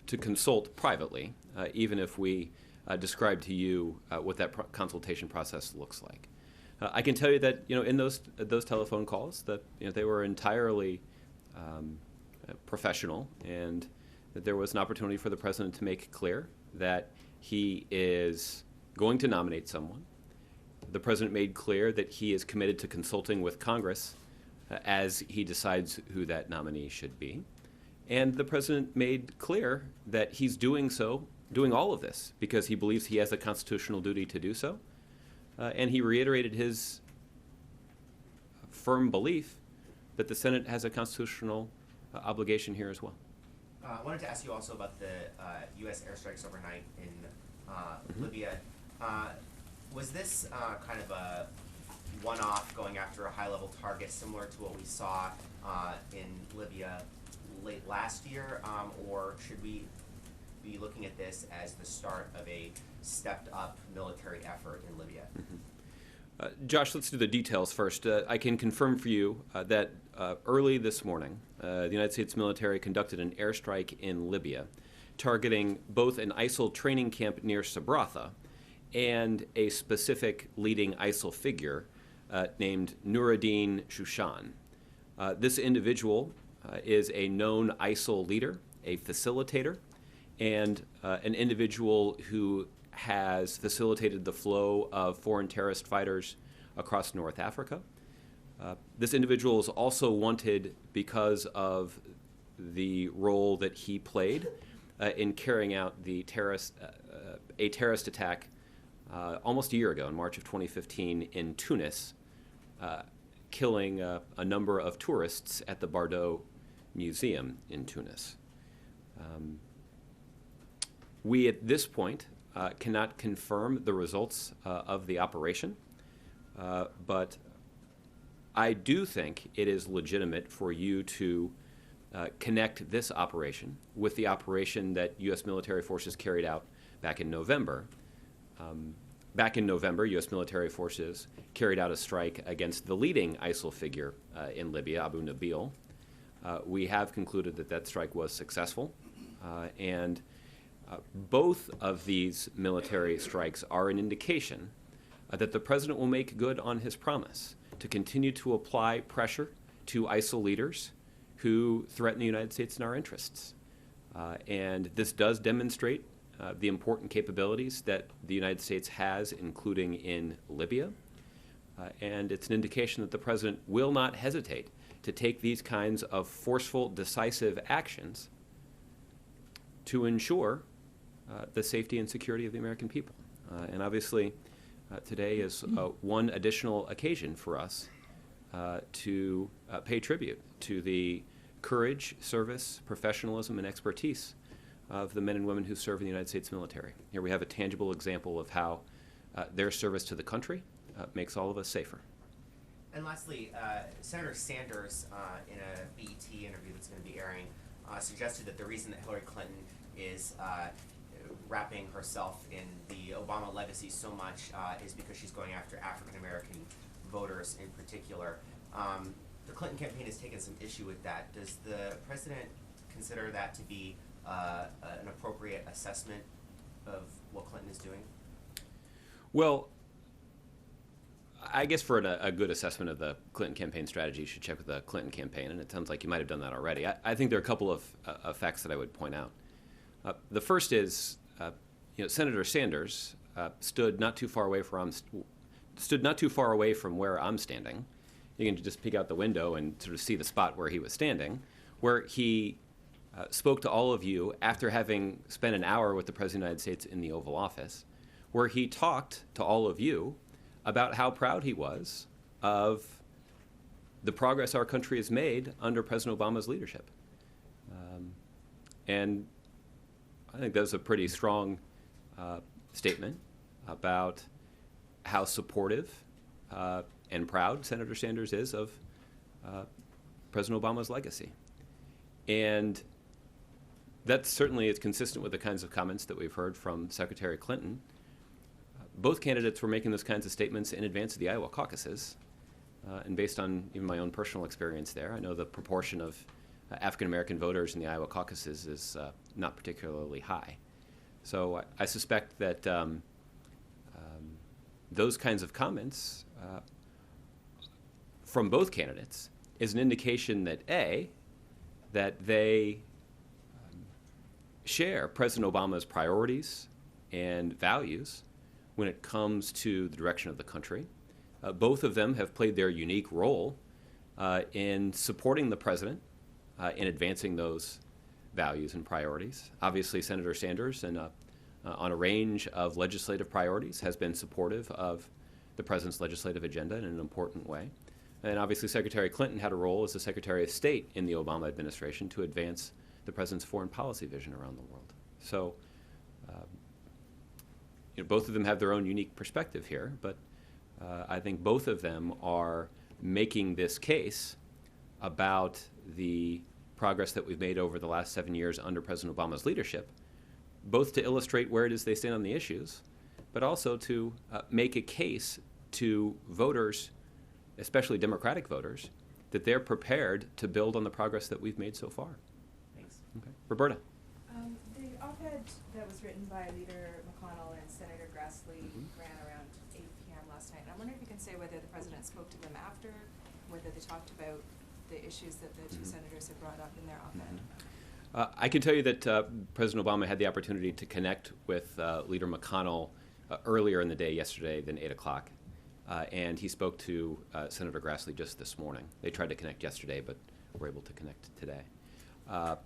to consult privately, even if we describe to you what that consultation process looks like. I can tell you that in those telephone calls that they were entirely professional, and that there was an opportunity for the president to make clear that he is going to nominate someone. The president made clear that he is committed to consulting with Congress as he decides who that nominee should be. And the president made clear that he's doing all of this because he believes he has a constitutional duty to do so. And he reiterated his firm belief that the Senate has a constitutional obligation here as well. I wanted to ask you also about the U.S. airstrikes overnight in Libya. Was this kind of a one-off going after a high-level target similar to what we saw in Libya late last year, or should we be looking at this as the start of a stepped-up military effort in Libya? Josh, let's do the details first. I can confirm for you that early this morning, the United States military conducted an airstrike in Libya, targeting both an ISIL training camp near Sabratha and a specific leading ISIL figure named Nuruddin Shushan. This individual is a known ISIL leader, a facilitator, and an individual who has facilitated the flow of foreign terrorist fighters across North Africa. This individual is also wanted because of the role that he played in carrying out a terrorist attack almost a year ago, in March of 2015, in Tunis, killing a number of tourists at the Bardo Museum in Tunis. We, at this point, cannot confirm the results of the operation, but I do think it is legitimate for you to connect this operation with the operation that U.S. military forces carried out back in November. Back in November, U.S. military forces carried out a strike against the leading ISIL figure in Libya, Abu Nabil. We have concluded that that strike was successful, and both of these military strikes are an indication that the president will make good on his promise to continue to apply pressure to ISIL leaders who threaten the United States and our interests. And this does demonstrate the important capabilities that the United States has, including in Libya. And it's an indication that the president will not hesitate to take these kinds of forceful, decisive actions to ensure the safety and security of the American people. And obviously, today is one additional occasion for us to pay tribute to the courage, service, professionalism, and expertise of the men and women who serve in the United States military. Here we have a tangible example of how their service to the country makes all of us safer. And lastly, Senator Sanders, in a BET interview that's going to be airing, suggested that the reason that Hillary Clinton is wrapping herself in the Obama legacy so much is because she's going after African American voters in particular. The Clinton campaign has taken some issue with that. Does the president consider that to be an appropriate assessment of what Clinton is doing? Well, I guess for a good assessment of the Clinton campaign strategy, you should check with the Clinton campaign, and it sounds like you might have done that already. I think there are a couple of facts that I would point out. The first is, Senator Sanders stood not too far away from where I'm standing. You can just peek out the window and sort of see the spot where he was standing, where he spoke to all of you after having spent an hour with the President of the United States in the Oval Office, where he talked to all of you about how proud he was of the progress our country has made under President Obama's leadership. And I think that's a pretty strong statement about how supportive and proud Senator Sanders is of President Obama's legacy. And that certainly is consistent with the kinds of comments that we've heard from Secretary Clinton. Both candidates were making those kinds of statements in advance of the Iowa caucuses. And based on even my own personal experience there, I know the proportion of African American voters in the Iowa caucuses is not particularly high. So I suspect that those kinds of comments from both candidates is an indication that that they share President Obama's priorities and values when it comes to the direction of the country. Both of them have played their unique role in supporting the president in advancing those values and priorities. Obviously, Senator Sanders, on a range of legislative priorities, has been supportive of the president's legislative agenda in an important way. And obviously, Secretary Clinton had a role as the Secretary of State in the Obama administration to advance the president's foreign policy vision around the world. So, both of them have their own unique perspective here, but I think both of them are making this case about the progress that we've made over the last 7 years under President Obama's leadership, both to illustrate where it is they stand on the issues, but also to make a case to voters, especially Democratic voters, that they're prepared to build on the progress that we've made so far. Thanks. Okay. Roberta. The op-ed that was written by Leader McConnell and Senator Grassley ran around 8 p.m. last night. And I'm wondering if you can say whether the president spoke to them after, whether they talked about the issues that the two senators had brought up in their op-ed. I can tell you that President Obama had the opportunity to connect with Leader McConnell earlier in the day yesterday than 8 o'clock. And he spoke to Senator Grassley just this morning. They tried to connect yesterday, but were able to connect today. Again,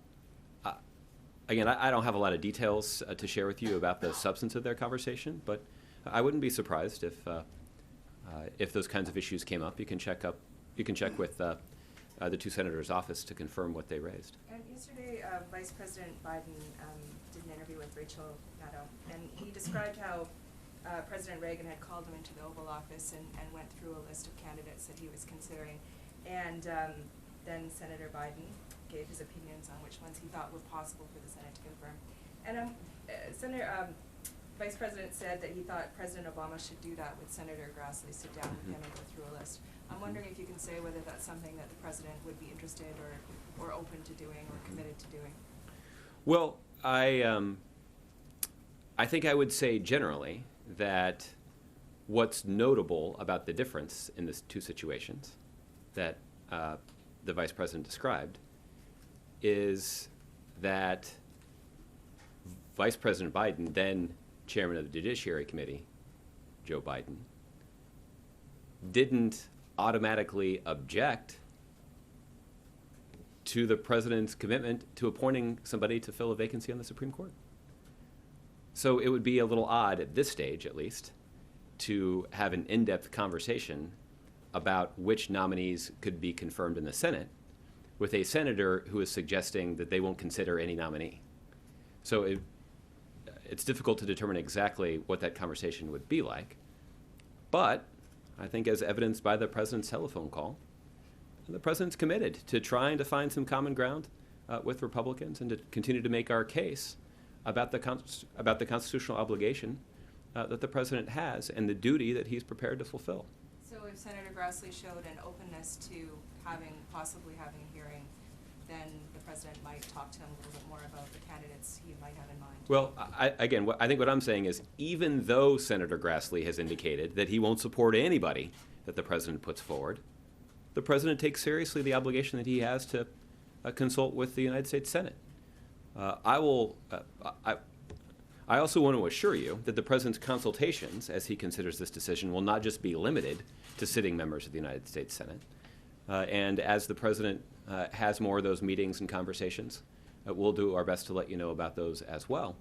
I don't have a lot of details to share with you about the substance of their conversation, but I wouldn't be surprised if those kinds of issues came up. You can check with the two senators' office to confirm what they raised. And yesterday, Vice President Biden did an interview with Rachel Maddow, and he described how President Reagan had called him into the Oval Office and went through a list of candidates that he was considering. And then Senator Biden gave his opinions on which ones he thought were possible for the Senate to confirm. And Vice President said that he thought President Obama should do that with Senator Grassley, sit down with him and go through a list. I'm wondering if you can say whether that's something that the President would be interested or open to doing or committed to doing. Well, I think I would say generally that what's notable about the difference in the two situations that the Vice President described is that Vice President Biden, then Chairman of the Judiciary Committee, Joe Biden, didn't automatically object to the President's commitment to appointing somebody to fill a vacancy on the Supreme Court. So it would be a little odd at this stage, at least, to have an in-depth conversation about which nominees could be confirmed in the Senate with a senator who is suggesting that they won't consider any nominee. So it's difficult to determine exactly what that conversation would be like. But I think, as evidenced by the President's telephone call, the President's committed to trying to find some common ground with Republicans and to continue to make our case about the constitutional obligation that the President has and the duty that he's prepared to fulfill. So if Senator Grassley showed an openness to possibly having a hearing, then the President might talk to him a little bit more about the candidates he might have in mind. Well, I think what I'm saying is, even though Senator Grassley has indicated that he won't support anybody that the President puts forward, the President takes seriously the obligation that he has to consult with the United States Senate. I also want to assure you that the President's consultations, as he considers this decision, will not just be limited to sitting members of the United States Senate. And as the President has more of those meetings and conversations, we'll do our best to let you know about those as well.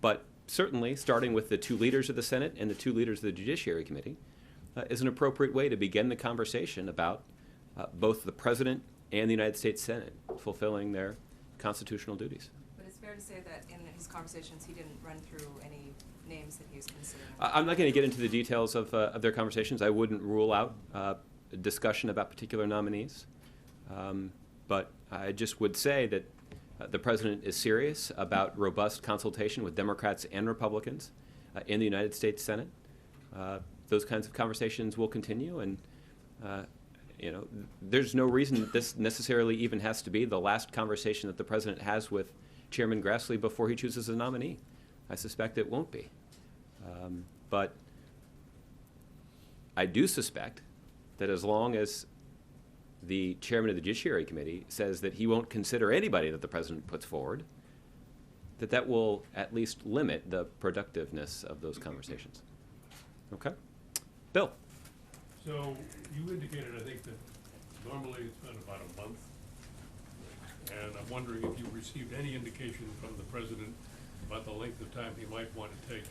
But certainly, starting with the two leaders of the Senate and the two leaders of the Judiciary Committee is an appropriate way to begin the conversation about both the President and the United States Senate fulfilling their constitutional duties. But it's fair to say that in his conversations, he didn't run through any names that he was considering. I'm not going to get into the details of their conversations. I wouldn't rule out discussion about particular nominees. But I just would say that the President is serious about robust consultation with Democrats and Republicans in the United States Senate. Those kinds of conversations will continue, and there's no reason that this necessarily even has to be the last conversation that the President has with Chairman Grassley before he chooses a nominee. I suspect it won't be. But I do suspect that as long as the Chairman of the Judiciary Committee says that he won't consider anybody that the President puts forward, that will at least limit the productiveness of those conversations. Okay? Bill. So you indicated, I think, that normally it's been about a month. And I'm wondering if you received any indication from the President about the length of time he might want to take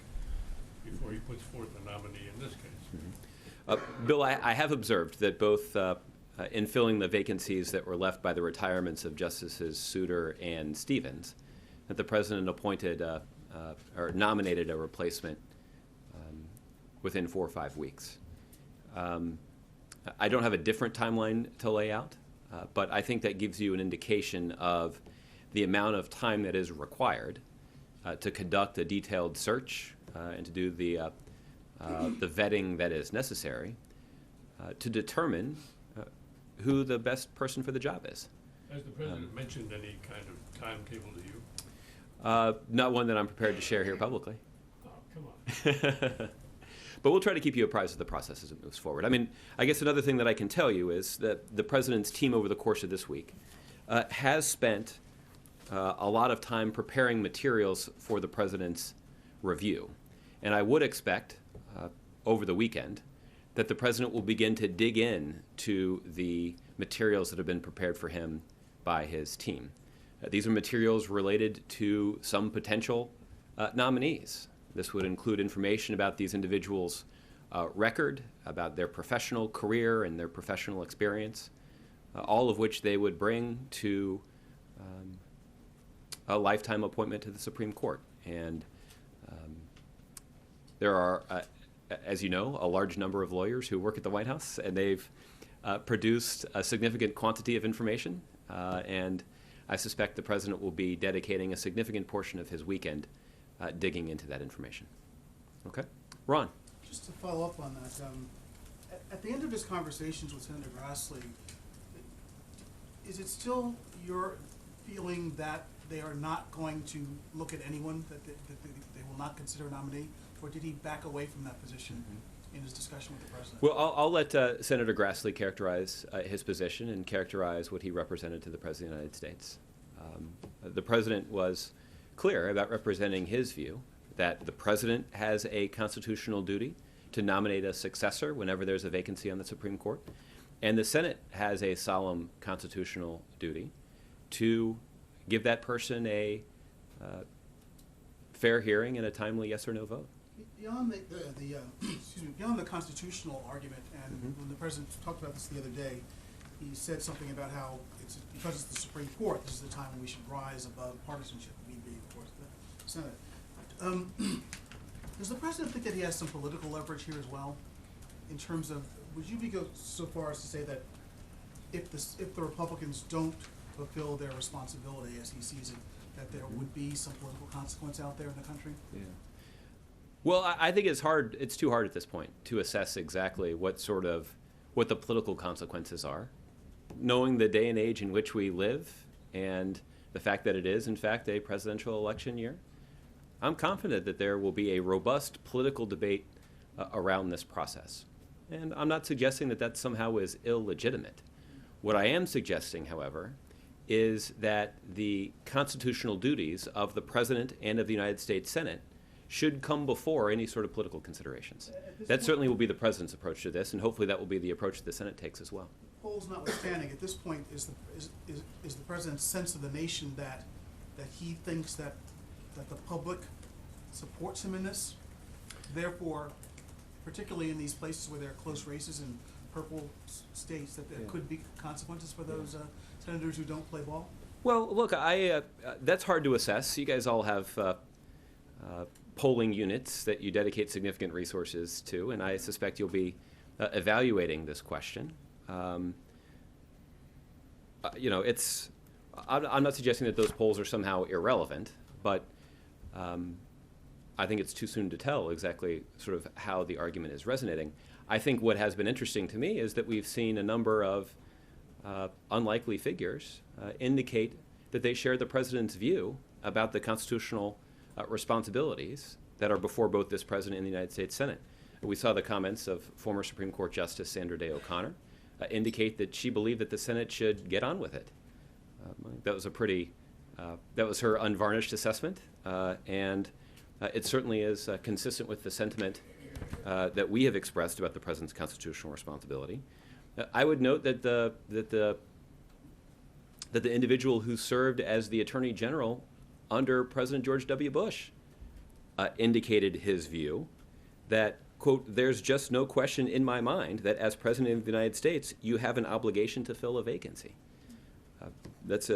before he puts forth a nominee in this case. Bill, I have observed that both in filling the vacancies that were left by the retirements of Justices Souter and Stevens, that the President appointed or nominated a replacement within 4 or 5 weeks. I don't have a different timeline to lay out, but I think that gives you an indication of the amount of time that is required to conduct a detailed search and to do the vetting that is necessary to determine who the best person for the job is. Has the President mentioned any kind of timetable to you? Not one that I'm prepared to share here publicly. Oh, come on. But we'll try to keep you apprised of the process as it moves forward. I mean, I guess another thing that I can tell you is that the President's team over the course of this week has spent a lot of time preparing materials for the President's review. And I would expect over the weekend that the President will begin to dig in to the materials that have been prepared for him by his team. These are materials related to some potential nominees. This would include information about these individuals' record, about their professional career and their professional experience, all of which they would bring to a lifetime appointment to the Supreme Court. And there are, as you know, a large number of lawyers who work at the White House, and they've produced a significant quantity of information, and I suspect the president will be dedicating a significant portion of his weekend digging into that information. Okay? Ron. Just to follow up on that, at the end of his conversations with Senator Grassley, is it still your feeling that they are not going to look at anyone, that they will not consider a nominee, or did he back away from that position in his discussion with the president? Well, I'll let Senator Grassley characterize his position and characterize what he represented to the President of the United States. The president was clear about representing his view that the president has a constitutional duty to nominate a successor whenever there's a vacancy on the Supreme Court, and the Senate has a solemn constitutional duty to give that person a fair hearing and a timely yes or no vote. Beyond beyond the constitutional argument, and when the president talked about this the other day, he said something about how because it's the Supreme Court, this is the time when we should rise above partisanship, we being, of course, the Senate. Does the president think that he has some political leverage here as well? In terms of, would you go so far as to say that if the Republicans don't fulfill their responsibility as he sees it, that there would be some political consequence out there in the country? Yeah. Well, I think it's hard. It's too hard at this point to assess exactly what the political consequences are, knowing the day and age in which we live and the fact that it is, in fact, a presidential election year. I'm confident that there will be a robust political debate around this process. And I'm not suggesting that that somehow is illegitimate. What I am suggesting, however, is that the constitutional duties of the President and of the United States Senate should come before any sort of political considerations. That certainly will be the President's approach to this, and hopefully that will be the approach the Senate takes as well. Polls notwithstanding, at this point, is the President's sense of the nation that he thinks that the public supports him in this? Therefore, particularly in these places where there are close races in purple states, that there could be consequences for those senators who don't play ball? Well, look, that's hard to assess. You guys all have polling units that you dedicate significant resources to, and I suspect you'll be evaluating this question. I'm not suggesting that those polls are somehow irrelevant, but I think it's too soon to tell exactly sort of how the argument is resonating. I think what has been interesting to me is that we've seen a number of unlikely figures indicate that they share the president's view about the constitutional responsibilities that are before both this president and the United States Senate. We saw the comments of former Supreme Court Justice Sandra Day O'Connor indicate that she believed that the Senate should get on with it. That was that was her unvarnished assessment, and it certainly is consistent with the sentiment that we have expressed about the president's constitutional responsibility. I would note that the individual who served as the Attorney General under President George W. Bush indicated his view that, quote, "There's just no question in my mind that as President of the United States, you have an obligation to fill a vacancy." That's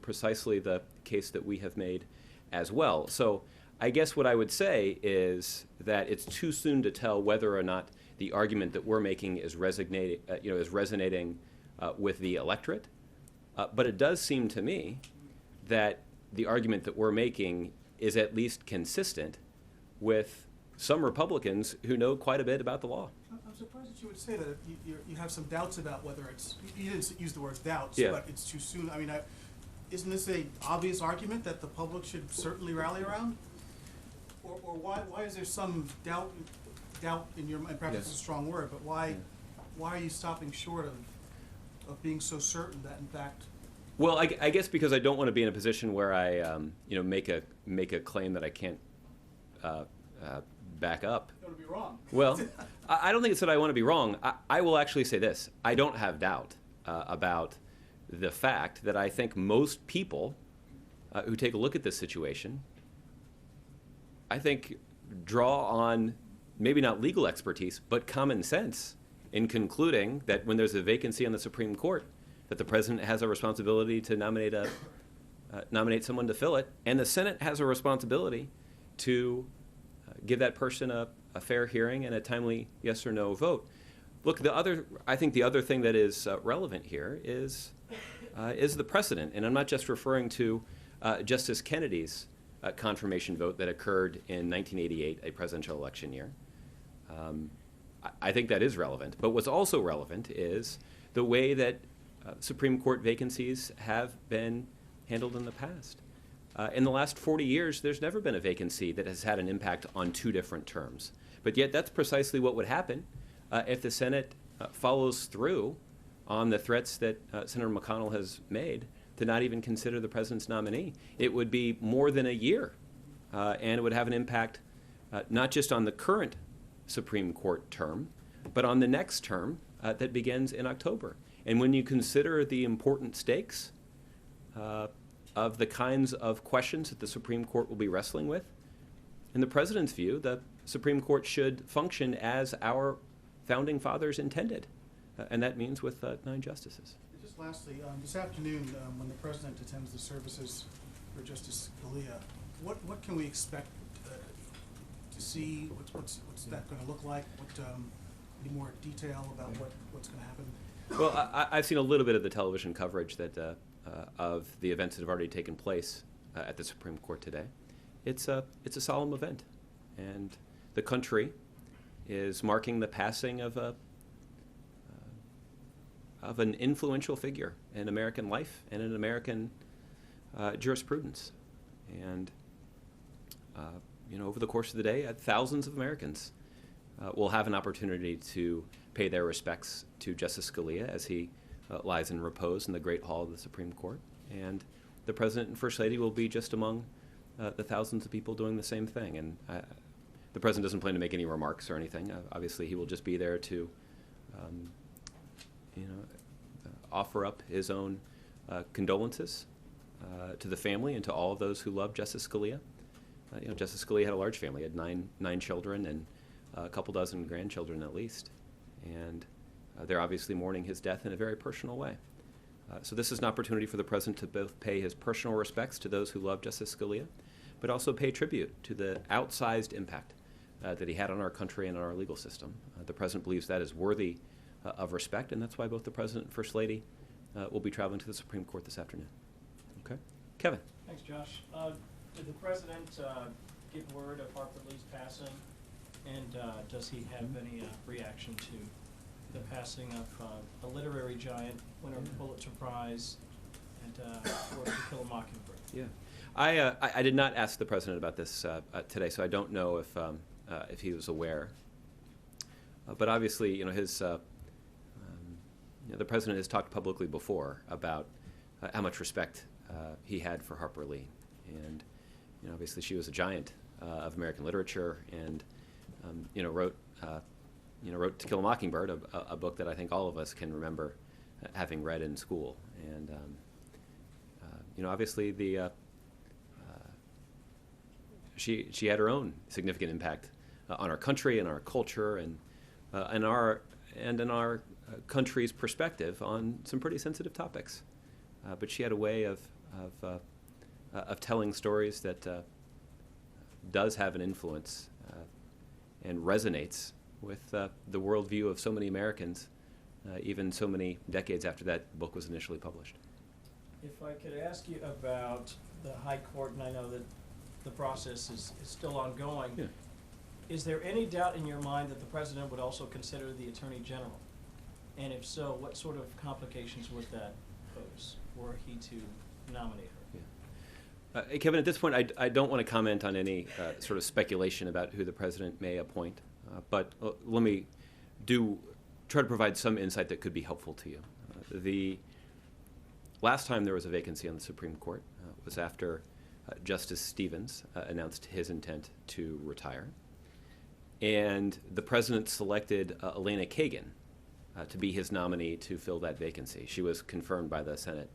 precisely the case that we have made as well. So I guess what I would say is that it's too soon to tell whether or not the argument that we're making is resonating with the electorate. But it does seem to me that the argument that we're making is at least consistent with some Republicans who know quite a bit about the law. I'm surprised that you would say that. You have some doubts about whether it's, you didn't use the word doubts, Yeah. but it's too soon. I mean, isn't this an obvious argument that the public should certainly rally around? Or why is there some doubt in your mind? Perhaps it's a strong word, but why are you stopping short of being so certain that, in fact? Well, I guess because I don't want to be in a position where I make a claim that I can't back up. You don't want to be wrong. Well, I don't think it's that I want to be wrong. I will actually say this. I don't have doubt about the fact that I think most people who take a look at this situation, I think, draw on maybe not legal expertise, but common sense in concluding that when there's a vacancy on the Supreme Court, that the president has a responsibility to nominate someone to fill it, and the Senate has a responsibility to give that person a fair hearing and a timely yes or no vote. Look, I think the other thing that is relevant here is the precedent, and I'm not just referring to Justice Kennedy's confirmation vote that occurred in 1988, a presidential election year. I think that is relevant, but what's also relevant is the way that Supreme Court vacancies have been handled in the past. In the last 40 years, there's never been a vacancy that has had an impact on two different terms. But yet that's precisely what would happen if the Senate follows through on the threats that Senator McConnell has made to not even consider the president's nominee. It would be more than a year, and it would have an impact not just on the current Supreme Court term, but on the next term that begins in October. And when you consider the important stakes of the kinds of questions that the Supreme Court will be wrestling with, in the president's view, the Supreme Court should function as our founding fathers intended, and that means with 9 justices. Just lastly, this afternoon, when the president attends the services for Justice Scalia, what can we expect to see? What's that going to look like? Any more detail about what's going to happen? Well, I've seen a little bit of the television coverage that of the events that have already taken place at the Supreme Court today. It's a solemn event, and the country is marking the passing of an influential figure in American life and in American jurisprudence. And over the course of the day, thousands of Americans will have an opportunity to pay their respects to Justice Scalia as he lies in repose in the Great Hall of the Supreme Court. And the President and First Lady will be just among the thousands of people doing the same thing. And the President doesn't plan to make any remarks or anything. Obviously, he will just be there to offer up his own condolences to the family and to all of those who love Justice Scalia. Justice Scalia had a large family. He had nine children and a couple dozen grandchildren at least. And they're obviously mourning his death in a very personal way. So this is an opportunity for the President to both pay his personal respects to those who love Justice Scalia, but also pay tribute to the outsized impact that he had on our country and on our legal system. The President believes that is worthy of respect, and that's why both the President and First Lady will be traveling to the Supreme Court this afternoon. Okay? Kevin. Thanks, Josh. Did the President get word of Harper Lee's passing, and does he have any reaction to the passing of a literary giant, winner of the Pulitzer Prize, and wrote To Kill a Mockingbird? Yeah. I did not ask the President about this today, so I don't know if he was aware. But obviously, the President has talked publicly before about how much respect he had for Harper Lee, and obviously she was a giant of American literature, and wrote To Kill a Mockingbird, a book that I think all of us can remember having read in school, and obviously she had her own significant impact on our country and our culture and in our country's perspective on some pretty sensitive topics. But she had a way of telling stories that does have an influence and resonates with the worldview of so many Americans, even so many decades after that book was initially published. If I could ask you about the High Court, and I know that the process is still ongoing. Yeah. Is there any doubt in your mind that the President would also consider the Attorney General? And if so, what sort of complications would that pose were he to nominate her? Yeah. Kevin, at this point, I don't want to comment on any sort of speculation about who the President may appoint, but let me try to provide some insight that could be helpful to you. The last time there was a vacancy on the Supreme Court was after Justice Stevens announced his intent to retire. And the President selected Elena Kagan to be his nominee to fill that vacancy. She was confirmed by the Senate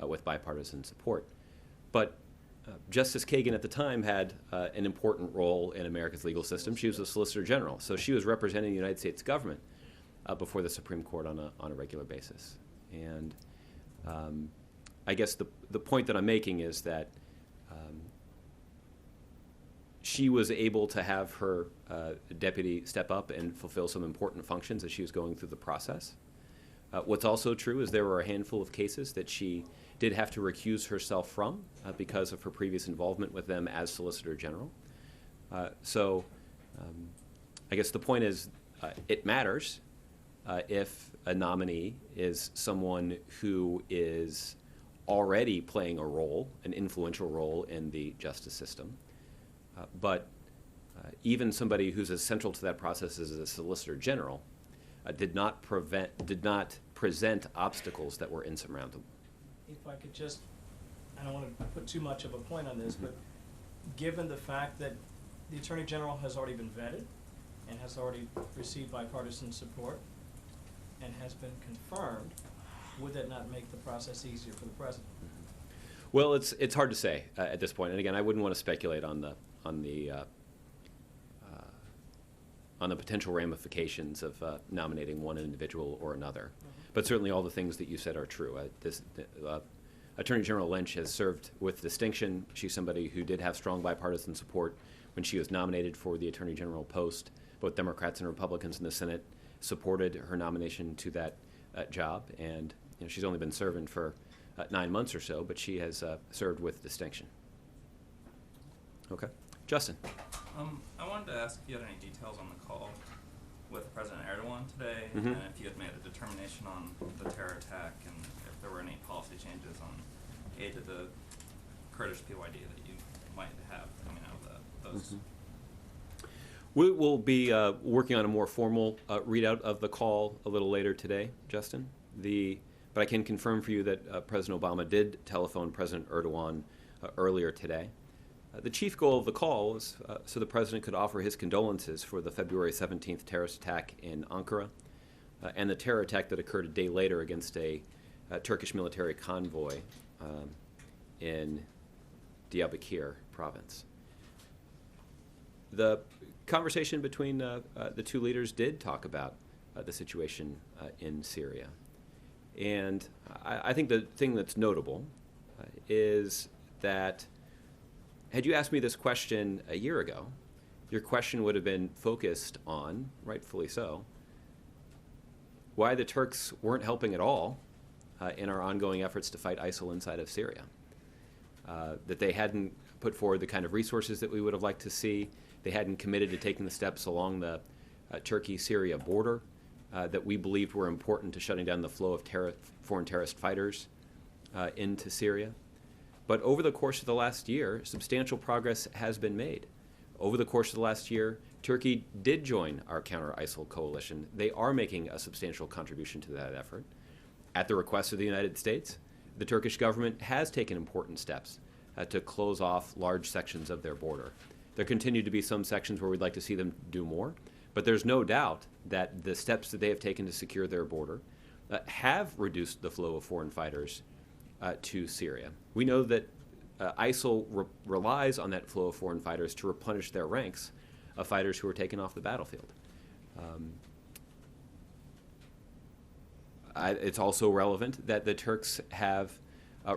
with bipartisan support. But Justice Kagan at the time had an important role in America's legal system. She was a Solicitor General, so she was representing the United States government before the Supreme Court on a regular basis. And I guess the point that I'm making is that she was able to have her deputy step up and fulfill some important functions as she was going through the process. What's also true is there were a handful of cases that she did have to recuse herself from because of her previous involvement with them as Solicitor General. So I guess the point is it matters if a nominee is someone who is already playing a role, an influential role in the justice system. But even somebody who's as central to that process as a Solicitor General did not present obstacles that were insurmountable. If I could just, I don't want to put too much of a point on this, but given the fact that the Attorney General has already been vetted and has already received bipartisan support and has been confirmed, would that not make the process easier for the President? Well, it's hard to say at this point, and again, I wouldn't want to speculate on the potential ramifications of nominating one individual or another. But certainly all the things that you said are true. Attorney General Lynch has served with distinction. She's somebody who did have strong bipartisan support when she was nominated for the Attorney General post. Both Democrats and Republicans in the Senate supported her nomination to that job, and she's only been serving for 9 months or so, but she has served with distinction. Okay. Justin. I wanted to ask if you had any details on the call with President Erdogan today, Mm-hmm. and if you had made a determination on the terror attack, and if there were any policy changes on aid to the Kurdish PYD that you might have coming out of those. Mm-hmm. We will be working on a more formal readout of the call a little later today, Justin. But I can confirm for you that President Obama did telephone President Erdogan earlier today. The chief goal of the call was so the President could offer his condolences for the February 17th terrorist attack in Ankara and the terror attack that occurred a day later against a Turkish military convoy in Diyarbakir province. The conversation between the two leaders did talk about the situation in Syria. And I think the thing that's notable is that had you asked me this question a year ago, your question would have been focused on, rightfully so, why the Turks weren't helping at all in our ongoing efforts to fight ISIL inside of Syria. That they hadn't put forward the kind of resources that we would have liked to see. They hadn't committed to taking the steps along the Turkey-Syria border that we believed were important to shutting down the flow of foreign terrorist fighters into Syria. But over the course of the last year, substantial progress has been made. Over the course of the last year, Turkey did join our counter-ISIL coalition. They are making a substantial contribution to that effort. At the request of the United States, the Turkish government has taken important steps to close off large sections of their border. There continue to be some sections where we'd like to see them do more, but there's no doubt that the steps that they have taken to secure their border have reduced the flow of foreign fighters to Syria. We know that ISIL relies on that flow of foreign fighters to replenish their ranks of fighters who are taken off the battlefield. It's also relevant that the Turks have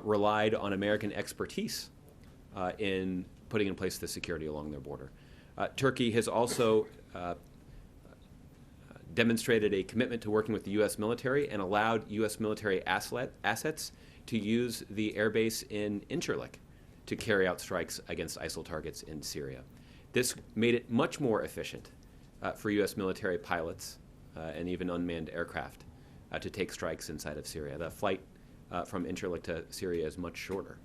relied on American expertise in putting in place the security along their border. Turkey has also demonstrated a commitment to working with the U.S. military and allowed U.S. military assets to use the airbase in Incirlik to carry out strikes against ISIL targets in Syria. This made it much more efficient for U.S. military pilots and even unmanned aircraft to take strikes inside of Syria. The flight from Incirlik to Syria is much shorter.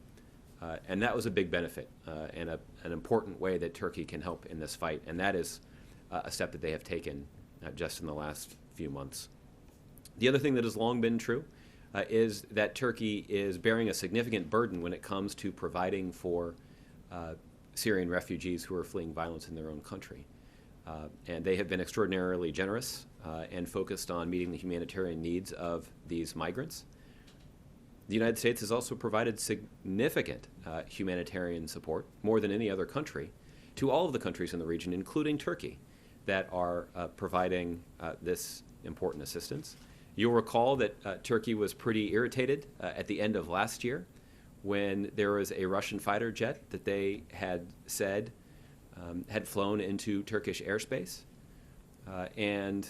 And that was a big benefit and an important way that Turkey can help in this fight. And that is a step that they have taken just in the last few months. The other thing that has long been true is that Turkey is bearing a significant burden when it comes to providing for Syrian refugees who are fleeing violence in their own country. And they have been extraordinarily generous and focused on meeting the humanitarian needs of these migrants. The United States has also provided significant humanitarian support, more than any other country, to all of the countries in the region, including Turkey, that are providing this important assistance. You'll recall that Turkey was pretty irritated at the end of last year when there was a Russian fighter jet that they had said had flown into Turkish airspace. And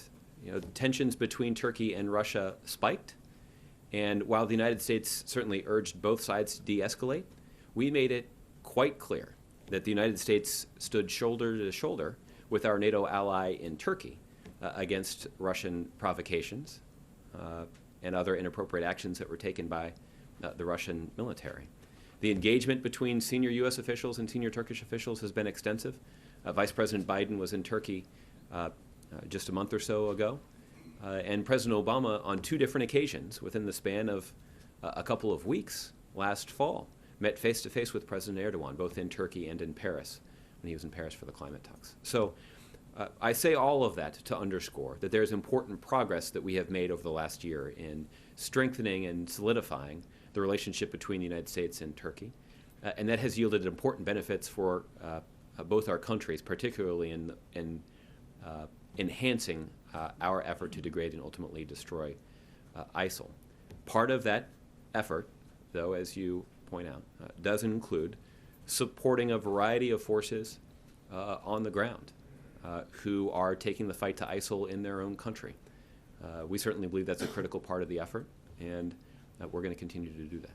tensions between Turkey and Russia spiked. And while the United States certainly urged both sides to de-escalate, we made it quite clear that the United States stood shoulder to shoulder with our NATO ally in Turkey against Russian provocations and other inappropriate actions that were taken by the Russian military. The engagement between senior U.S. officials and senior Turkish officials has been extensive. Vice President Biden was in Turkey just a month or so ago. And President Obama, on 2 different occasions within the span of a couple of weeks last fall, met face-to-face with President Erdogan, both in Turkey and in Paris, when he was in Paris for the climate talks. So I say all of that to underscore that there's important progress that we have made over the last year in strengthening and solidifying the relationship between the United States and Turkey. And that has yielded important benefits for both our countries, particularly in enhancing our effort to degrade and ultimately destroy ISIL. Part of that effort, though, as you point out, does include supporting a variety of forces on the ground who are taking the fight to ISIL in their own country. We certainly believe that's a critical part of the effort, and we're going to continue to do that.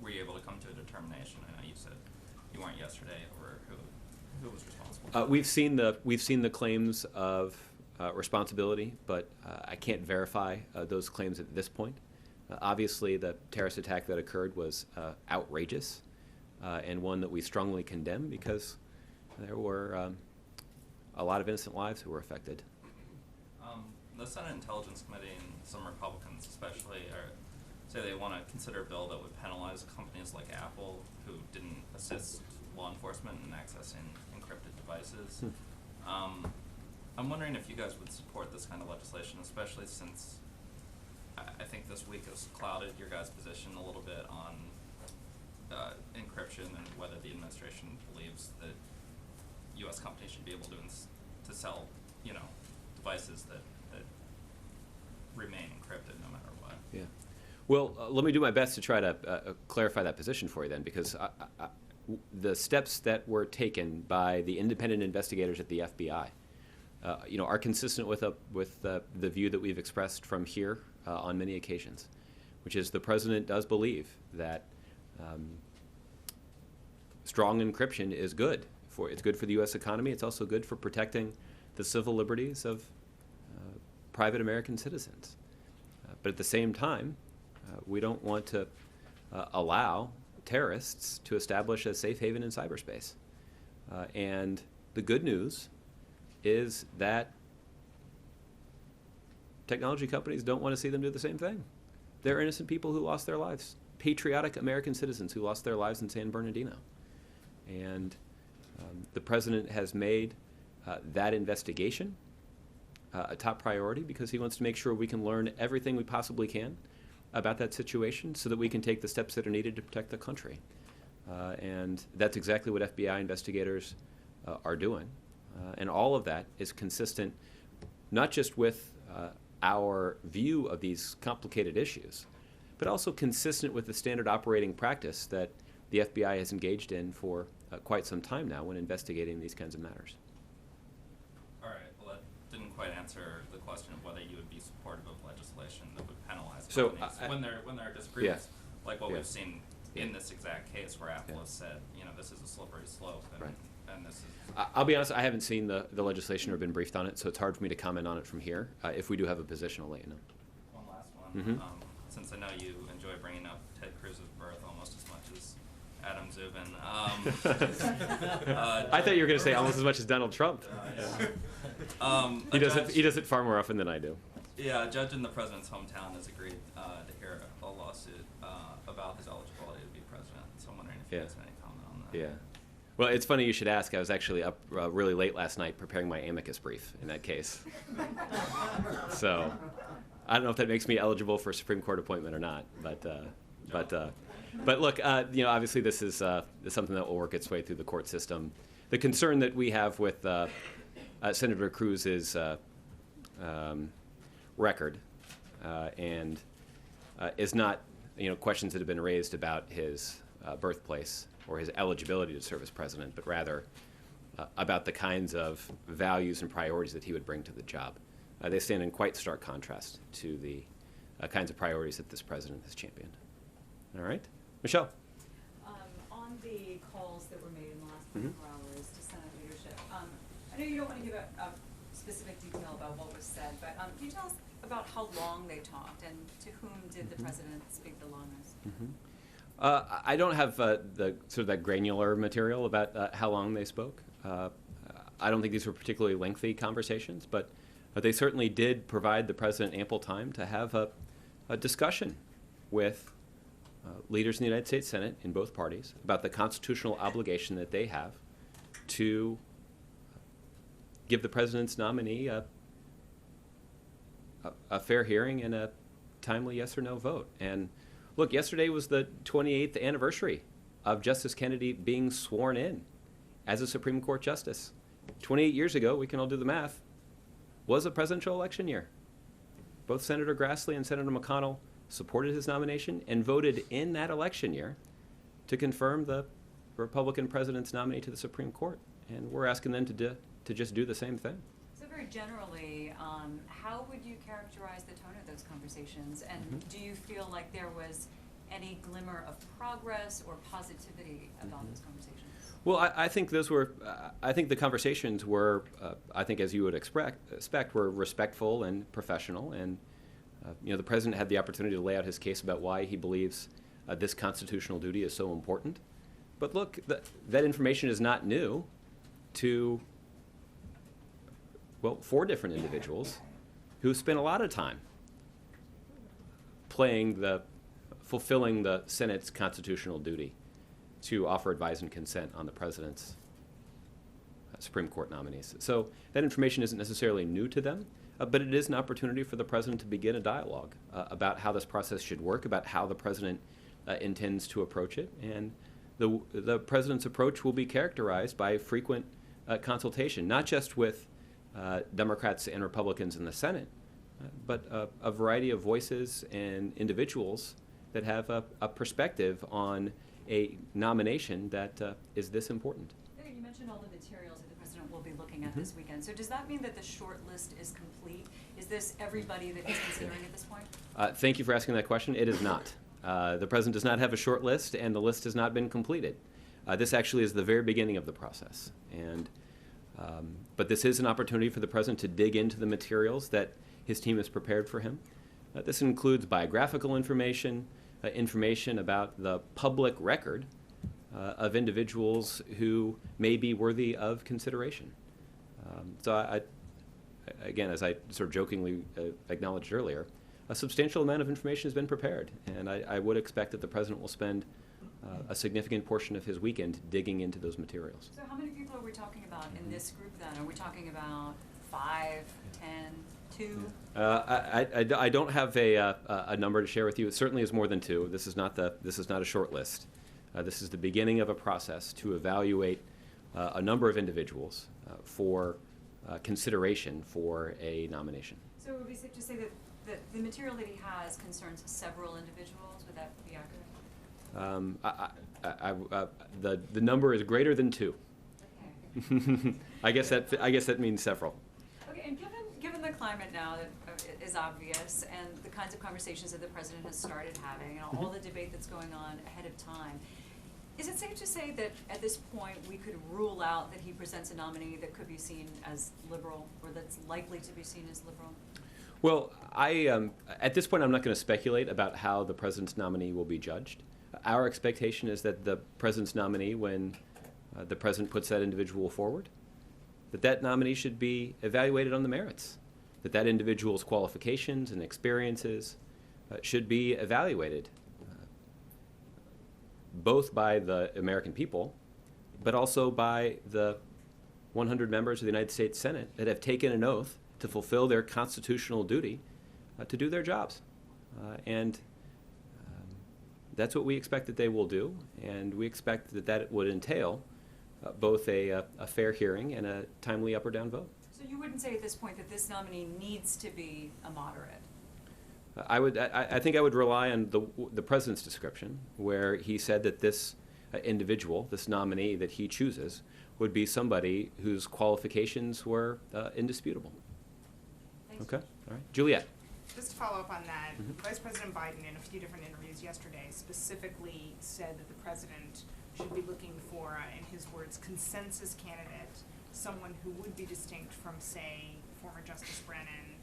Were you able to come to a determination? I know you said you weren't yesterday over who was responsible. We've seen the claims of responsibility, but I can't verify those claims at this point. Obviously, the terrorist attack that occurred was outrageous and one that we strongly condemn because there were a lot of innocent lives who were affected. The Senate Intelligence Committee and some Republicans especially say they want to consider a bill that would penalize companies like Apple who didn't assist law enforcement in accessing encrypted devices. I'm wondering if you guys would support this kind of legislation, especially since I think this week has clouded your guys' position a little bit on encryption and whether the administration believes that U.S. companies should be able to sell, devices that remain encrypted no matter what. Yeah. Well, let me do my best to try to clarify that position for you then, because the steps that were taken by the independent investigators at the FBI, are consistent with the view that we've expressed from here on many occasions, which is the president does believe that strong encryption is good. It's good for the U.S. economy. It's also good for protecting the civil liberties of private American citizens. But at the same time, we don't want to allow terrorists to establish a safe haven in cyberspace. And the good news is that technology companies don't want to see them do the same thing. There are innocent people who lost their lives, patriotic American citizens who lost their lives in San Bernardino. And the president has made that investigation a top priority because he wants to make sure we can learn everything we possibly can about that situation so that we can take the steps that are needed to protect the country. And that's exactly what FBI investigators are doing. And all of that is consistent not just with our view of these complicated issues, but also consistent with the standard operating practice that the FBI has engaged in for quite some time now when investigating these kinds of matters. All right. Well, that didn't quite answer the question of whether you would be supportive of legislation that would penalize companies when there are disagreements, like what we've seen in this exact case where Apple has said, this is a slippery slope, and this is. I'll be honest, I haven't seen the legislation or been briefed on it, so it's hard for me to comment on it from here. If we do have a position, I'll let you know. One last one. Since I know you enjoy bringing up Ted Cruz's birth almost as much as Adam Zubin. I thought you were going to say almost as much as Donald Trump. He does it far more often than I do. Yeah, a judge in the president's hometown has agreed to hear a lawsuit about his eligibility to be president. So I'm wondering if you guys have any comment on that. Yeah. Well, it's funny you should ask. I was actually up really late last night preparing my amicus brief in that case. So I don't know if that makes me eligible for a Supreme Court appointment or not. But look, obviously this is something that will work its way through the court system. The concern that we have with Senator Cruz's record and is not questions that have been raised about his birthplace or his eligibility to serve as president, but rather about the kinds of values and priorities that he would bring to the job. They stand in quite stark contrast to the kinds of priorities that this president has championed. All right, Michelle. On the calls that were made in the last 24 hours to Senate leadership, I know you don't want to give a specific detail about what was said, but can you tell us about how long they talked and to whom did the president speak the longest? I don't have the sort of that granular material about how long they spoke. I don't think these were particularly lengthy conversations, but they certainly did provide the president ample time to have a discussion with leaders in the United States Senate in both parties about the constitutional obligation that they have to give the president's nominee a fair hearing and a timely yes or no vote. And look, yesterday was the 28th anniversary of Justice Kennedy being sworn in as a Supreme Court justice. 28 years ago, we can all do the math, was a presidential election year. Both Senator Grassley and Senator McConnell supported his nomination and voted in that election year to confirm the Republican president's nominee to the Supreme Court. And we're asking them to just do the same thing. So very generally, how would you characterize the tone of those conversations? And do you feel like there was any glimmer of progress or positivity about those conversations? Well, I think those were. I think the conversations were. I think, as you would expect, were respectful and professional. And the president had the opportunity to lay out his case about why he believes this constitutional duty is so important. But look, that information is not new to 4 different individuals who spent a lot of time fulfilling the Senate's constitutional duty to offer advice and consent on the president's Supreme Court nominees. So that information isn't necessarily new to them, but it is an opportunity for the president to begin a dialogue about how this process should work, about how the president intends to approach it. And the president's approach will be characterized by frequent consultation, not just with Democrats and Republicans in the Senate, but a variety of voices and individuals that have a perspective on a nomination that is this important. You mentioned all the materials that the president will be looking at this weekend. So does that mean that the short list is complete? Is this everybody that he's considering at this point? Thank you for asking that question. It is not. The president does not have a short list, and the list has not been completed. This actually is the very beginning of the process. But this is an opportunity for the president to dig into the materials that his team has prepared for him. This includes biographical information, information about the public record of individuals who may be worthy of consideration. Again, as I sort of jokingly acknowledged earlier, a substantial amount of information has been prepared, and I would expect that the president will spend a significant portion of his weekend digging into those materials. So how many people are we talking about in this group then? Are we talking about 5, 10, 2? I don't have a number to share with you. It certainly is more than 2. This is not a short list. This is the beginning of a process to evaluate a number of individuals for consideration for a nomination. So it would be safe to say that the material that he has concerns several individuals. Would that be accurate? The number is greater than 2. Okay. I guess that means several. Okay, and given the climate now that is obvious, and the kinds of conversations that the president has started having, and all the debate that's going on ahead of time, is it safe to say that at this point we could rule out that he presents a nominee that could be seen as liberal, or that's likely to be seen as liberal? Well, at this point I'm not going to speculate about how the president's nominee will be judged. Our expectation is that the president's nominee, when the president puts that individual forward, that nominee should be evaluated on the merits, that individual's qualifications and experiences should be evaluated both by the American people, but also by the 100 members of the United States Senate that have taken an oath to fulfill their constitutional duty to do their jobs. And that's what we expect that they will do, and we expect that that would entail both a fair hearing and a timely up or down vote. So you wouldn't say at this point that this nominee needs to be a moderate? I think I would rely on the president's description, where he said that this individual, this nominee that he chooses, would be somebody whose qualifications were indisputable. Thanks. Okay, all right. Juliet. Just to follow up on that, Mhm. Vice President Biden, in a few different interviews yesterday, specifically said that the president should be looking for, in his words, consensus candidate, someone who would be distinct from, say, former Justice Brennan,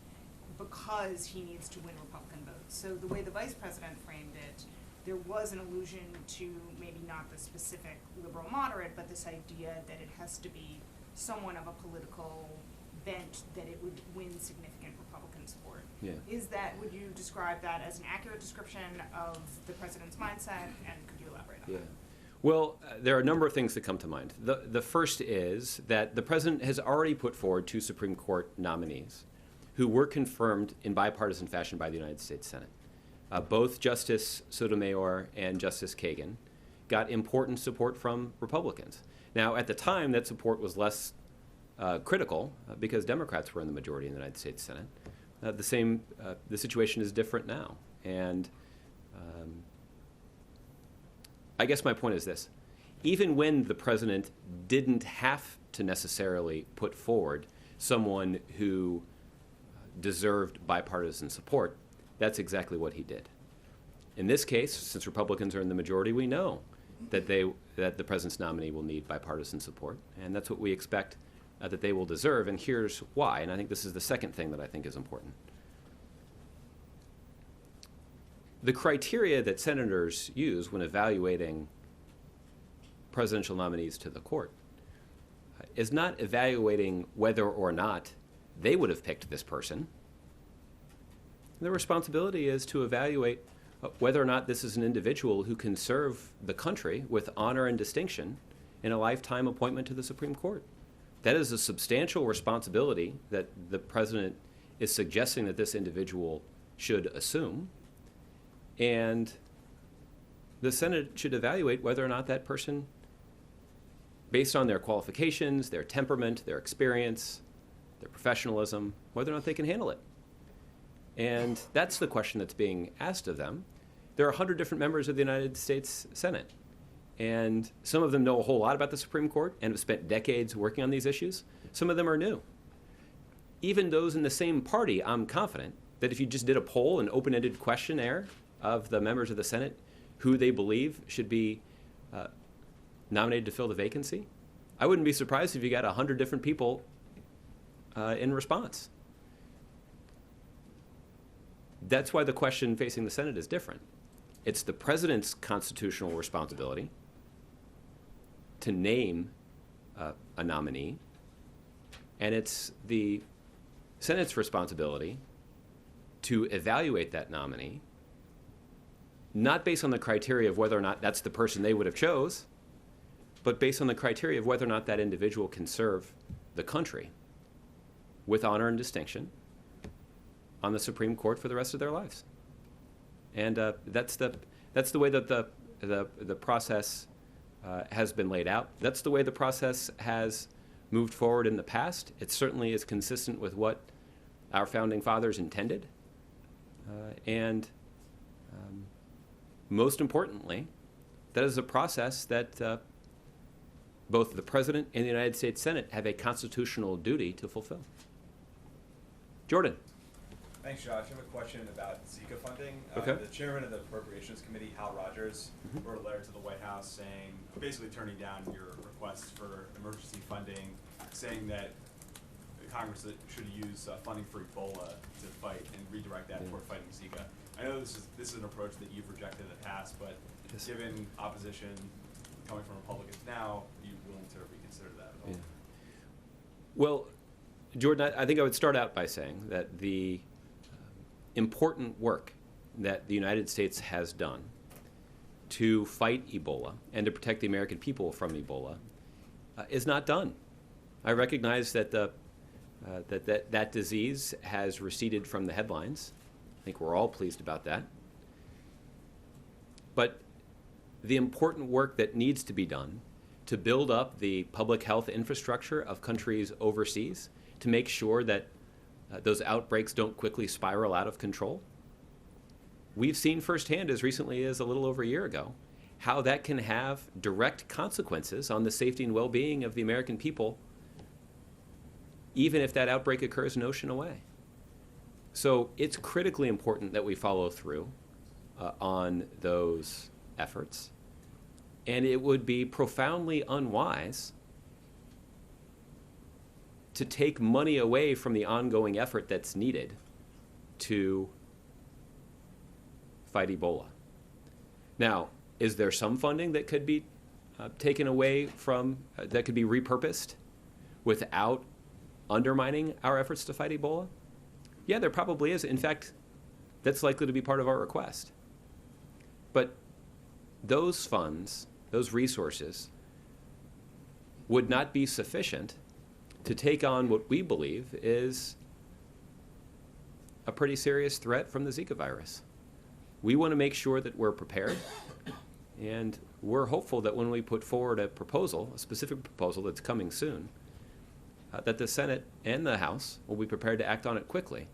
because he needs to win Republican votes. So the way the vice president framed it, there was an allusion to maybe not the specific liberal moderate, but this idea that it has to be someone of a political bent, that it would win significant Republican support. Yeah. Would you describe that as an accurate description of the president's mindset, and could you elaborate on Yeah. that? Well, there are a number of things that come to mind. The first is that the president has already put forward 2 Supreme Court nominees who were confirmed in bipartisan fashion by the United States Senate. Both Justice Sotomayor and Justice Kagan got important support from Republicans. Now, at the time, that support was less critical because Democrats were in the majority in the United States Senate. The situation is different now. And I guess my point is this. Even when the president didn't have to necessarily put forward someone who deserved bipartisan support, that's exactly what he did. In this case, since Republicans are in the majority, we know that the president's nominee will need bipartisan support, and that's what we expect that they will deserve, and here's why, and I think this is the second thing that I think is important. The criteria that senators use when evaluating presidential nominees to the court is not evaluating whether or not they would have picked this person. Their responsibility is to evaluate whether or not this is an individual who can serve the country with honor and distinction in a lifetime appointment to the Supreme Court. That is a substantial responsibility that the president is suggesting that this individual should assume. And the Senate should evaluate whether or not that person, based on their qualifications, their temperament, their experience, their professionalism, whether or not they can handle it. And that's the question that's being asked of them. There are 100 different members of the United States Senate, and some of them know a whole lot about the Supreme Court and have spent decades working on these issues. Some of them are new. Even those in the same party, I'm confident that if you just did a poll, an open-ended questionnaire of the members of the Senate who they believe should be nominated to fill the vacancy, I wouldn't be surprised if you got 100 different people in response. That's why the question facing the Senate is different. It's the president's constitutional responsibility to name a nominee, and it's the Senate's responsibility to evaluate that nominee, not based on the criteria of whether or not that's the person they would have chose, but based on the criteria of whether or not that individual can serve the country with honor and distinction on the Supreme Court for the rest of their lives. And that's the way that the process has been laid out. That's the way the process has moved forward in the past. It certainly is consistent with what our founding fathers intended. And most importantly, that is a process that both the President and the United States Senate have a constitutional duty to fulfill. Jordan. Thanks, Josh. I have a question about Zika funding. Okay. The chairman of the Appropriations Committee, Hal Rogers, wrote a letter to the White House saying, basically turning down your requests for emergency funding, saying that Congress should use funding for Ebola to fight and redirect that toward fighting Zika. I know this is an approach that you've rejected in the past, but given opposition coming from Republicans now, are you willing to reconsider that at all? Yeah. Well, Jordan, I think I would start out by saying that the important work that the United States has done to fight Ebola and to protect the American people from Ebola is not done. I recognize that that disease has receded from the headlines. I think we're all pleased about that. But the important work that needs to be done to build up the public health infrastructure of countries overseas, to make sure that those outbreaks don't quickly spiral out of control. We've seen firsthand, as recently as a little over a year ago, how that can have direct consequences on the safety and well-being of the American people, even if that outbreak occurs an ocean away. So it's critically important that we follow through on those efforts. And it would be profoundly unwise to take money away from the ongoing effort that's needed to fight Ebola. Now, is there some funding that could be taken away from, that could be repurposed without undermining our efforts to fight Ebola? Yeah, there probably is. In fact, that's likely to be part of our request. But those funds, those resources, would not be sufficient to take on what we believe is a pretty serious threat from the Zika virus. We want to make sure that we're prepared, and we're hopeful that when we put forward a proposal, a specific proposal that's coming soon, that the Senate and the House will be prepared to act on it quickly.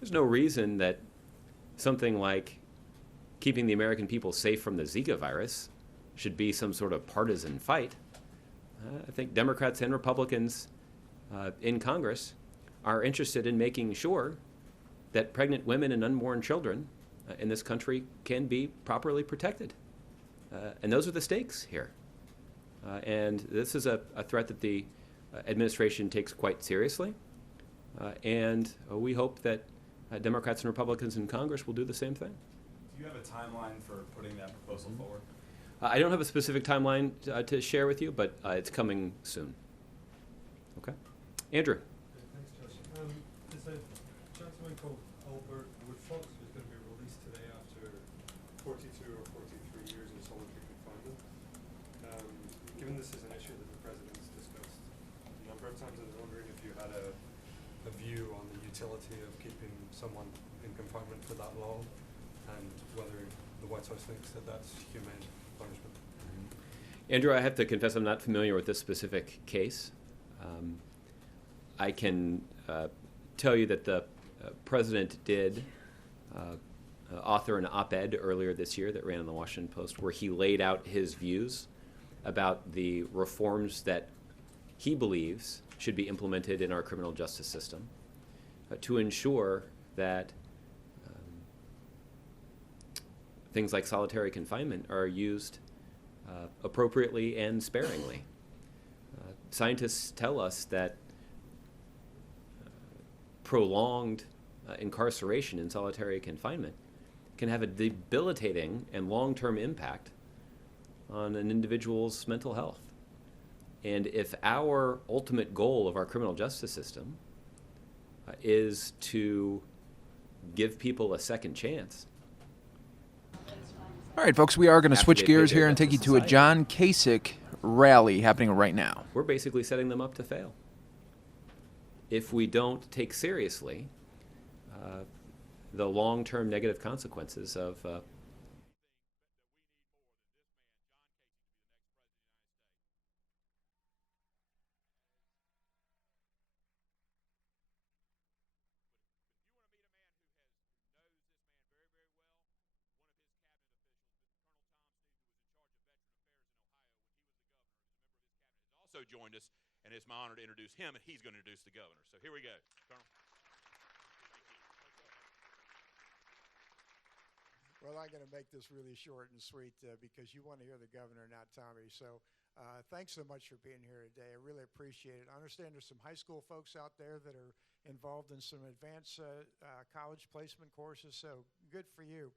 There's no reason that something like keeping the American people safe from the Zika virus should be some sort of partisan fight. I think Democrats and Republicans in Congress are interested in making sure that pregnant women and unborn children in this country can be properly protected. And those are the stakes here. And this is a threat that the administration takes quite seriously. And we hope that Democrats and Republicans in Congress will do the same thing. Do you have a timeline for putting that proposal forward? I don't have a specific timeline to share with you, but it's coming soon. Okay. Andrew. Thanks, Josh. There's a gentleman called Albert Woodfox who's going to be released today after 42 or 43 years in solitary confinement. Given this is an issue that the President's discussed a number of times, I was wondering if you had a view on the utility of keeping someone in confinement for that long, and whether the White House thinks that that's humane punishment. Andrew, I have to confess I'm not familiar with this specific case. I can tell you that the President did author an op-ed earlier this year that ran in the Washington Post where he laid out his views about the reforms that he believes should be implemented in our criminal justice system to ensure that things like solitary confinement are used appropriately and sparingly. Scientists tell us that prolonged incarceration in solitary confinement can have a debilitating and long-term impact on an individual's mental health. And if our ultimate goal of our criminal justice system is to give people a second chance. All right, folks, we are going to switch gears here and take you to a John Kasich rally happening right now. We're basically setting them up to fail if we don't take seriously the long-term negative consequences of also joined us, and it's my honor to introduce him, and he's going to introduce the governor. So here we go. Colonel. Well, I'm going to make this really short and sweet because you want to hear the governor, not Tommy. So thanks so much for being here today. I really appreciate it. I understand there's some high school folks out there that are involved in some advanced college placement courses, so good for you.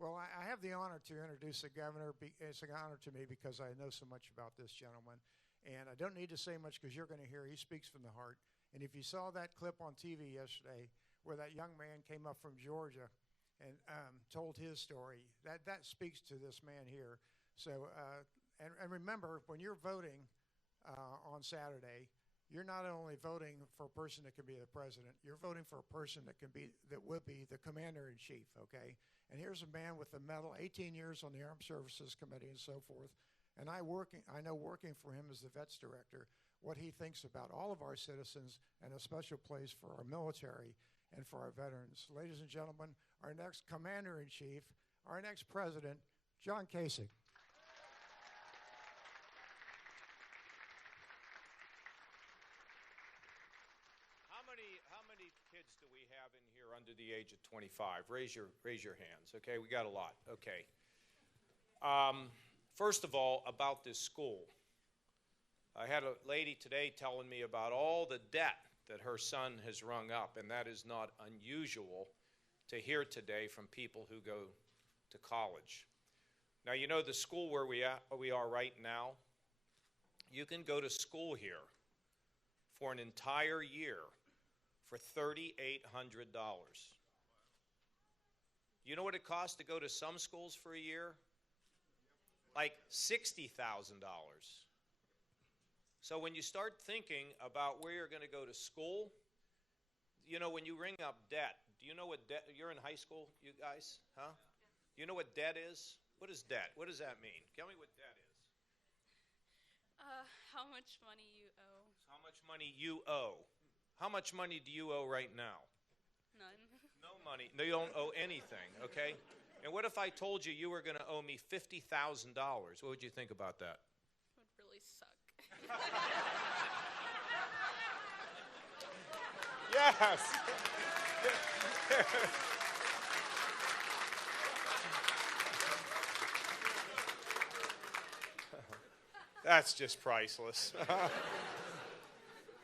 Well, I have the honor to introduce the governor. It's an honor to me because I know so much about this gentleman. And I don't need to say much because you're going to hear he speaks from the heart. And if you saw that clip on TV yesterday where that young man came up from Georgia and told his story, that speaks to this man here. So, and remember, when you're voting, on Saturday, you're not only voting for a person that can be the president, you're voting for a person that will be the commander-in-chief, okay? And here's a man with a medal, 18 years on the Armed Services Committee and so forth, and I know working for him as the Vets Director, what he thinks about all of our citizens and a special place for our military and for our veterans. Ladies and gentlemen, our next commander-in-chief, our next president, John Kasich. How many kids do we have in here under the age of 25? Raise your hands. Okay, we got a lot. Okay. First of all, about this school. I had a lady today telling me about all the debt that her son has rung up, and that is not unusual to hear today from people who go to college. Now, you know the school where we are right now? You can go to school here for an entire year for $3,800. You know what it costs to go to some schools for a year? Like $60,000. So when you start thinking about where you're going to go to school, you know, when you ring up debt, do you know what debt, you're in high school, you guys, huh? You know what debt is? What is debt? What does that mean? Tell me what debt is. How much money you owe. How much money you owe. How much money do you owe right now? None. No money. No, you don't owe anything, okay? And what if I told you you were going to owe me $50,000? What would you think about that? It would really suck. Yes! That's just priceless.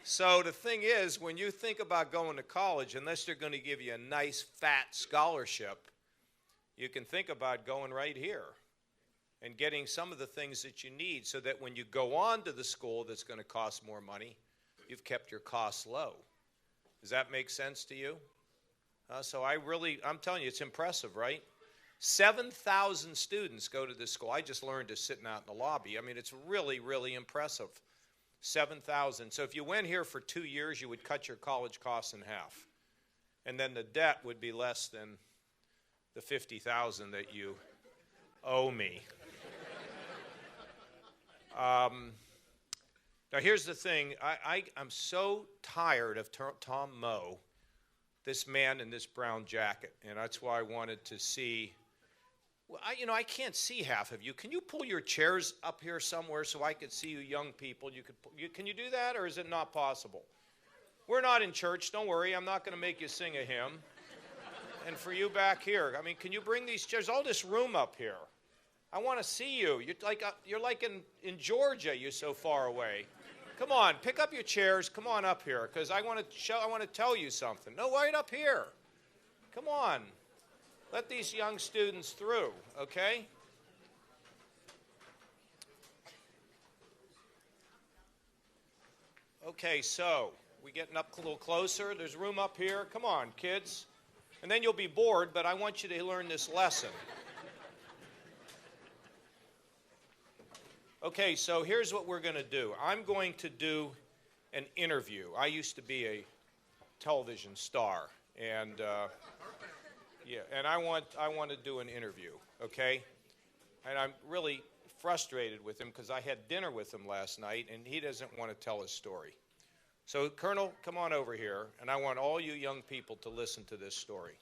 So the thing is, when you think about going to college, unless they're going to give you a nice fat scholarship, you can think about going right here and getting some of the things that you need so that when you go on to the school that's going to cost more money, you've kept your costs low. Does that make sense to you? So I'm telling you, it's impressive, right? 7,000 students go to this school. I just learned this sitting out in the lobby. I mean, it's really, really impressive. 7,000. So if you went here for 2 years, you would cut your college costs in half. And then the debt would be less than the $50,000 that you owe me. Now here's the thing. I'm so tired of Tom Moe, this man in this brown jacket, and that's why I wanted to see. Well, I can't see half of you. Can you pull your chairs up here somewhere so I could see you young people? Can you do that, or is it not possible? We're not in church. Don't worry. I'm not going to make you sing a hymn. And for you back here, I mean, can you bring these chairs? All this room up here. I want to see you. You're like in Georgia. You're so far away. Come on, pick up your chairs. Come on up here, because I want to tell you something. No, right up here. Come on. Let these young students through, okay? Okay, so we getting up a little closer. There's room up here. Come on, kids. And then you'll be bored, but I want you to learn this lesson. Okay, so here's what we're going to do. I'm going to do an interview. I used to be a television star, and and I want to do an interview, okay? And I'm really frustrated with him because I had dinner with him last night, and he doesn't want to tell his story. So, Colonel, come on over here, and I want all you young people to listen to this story.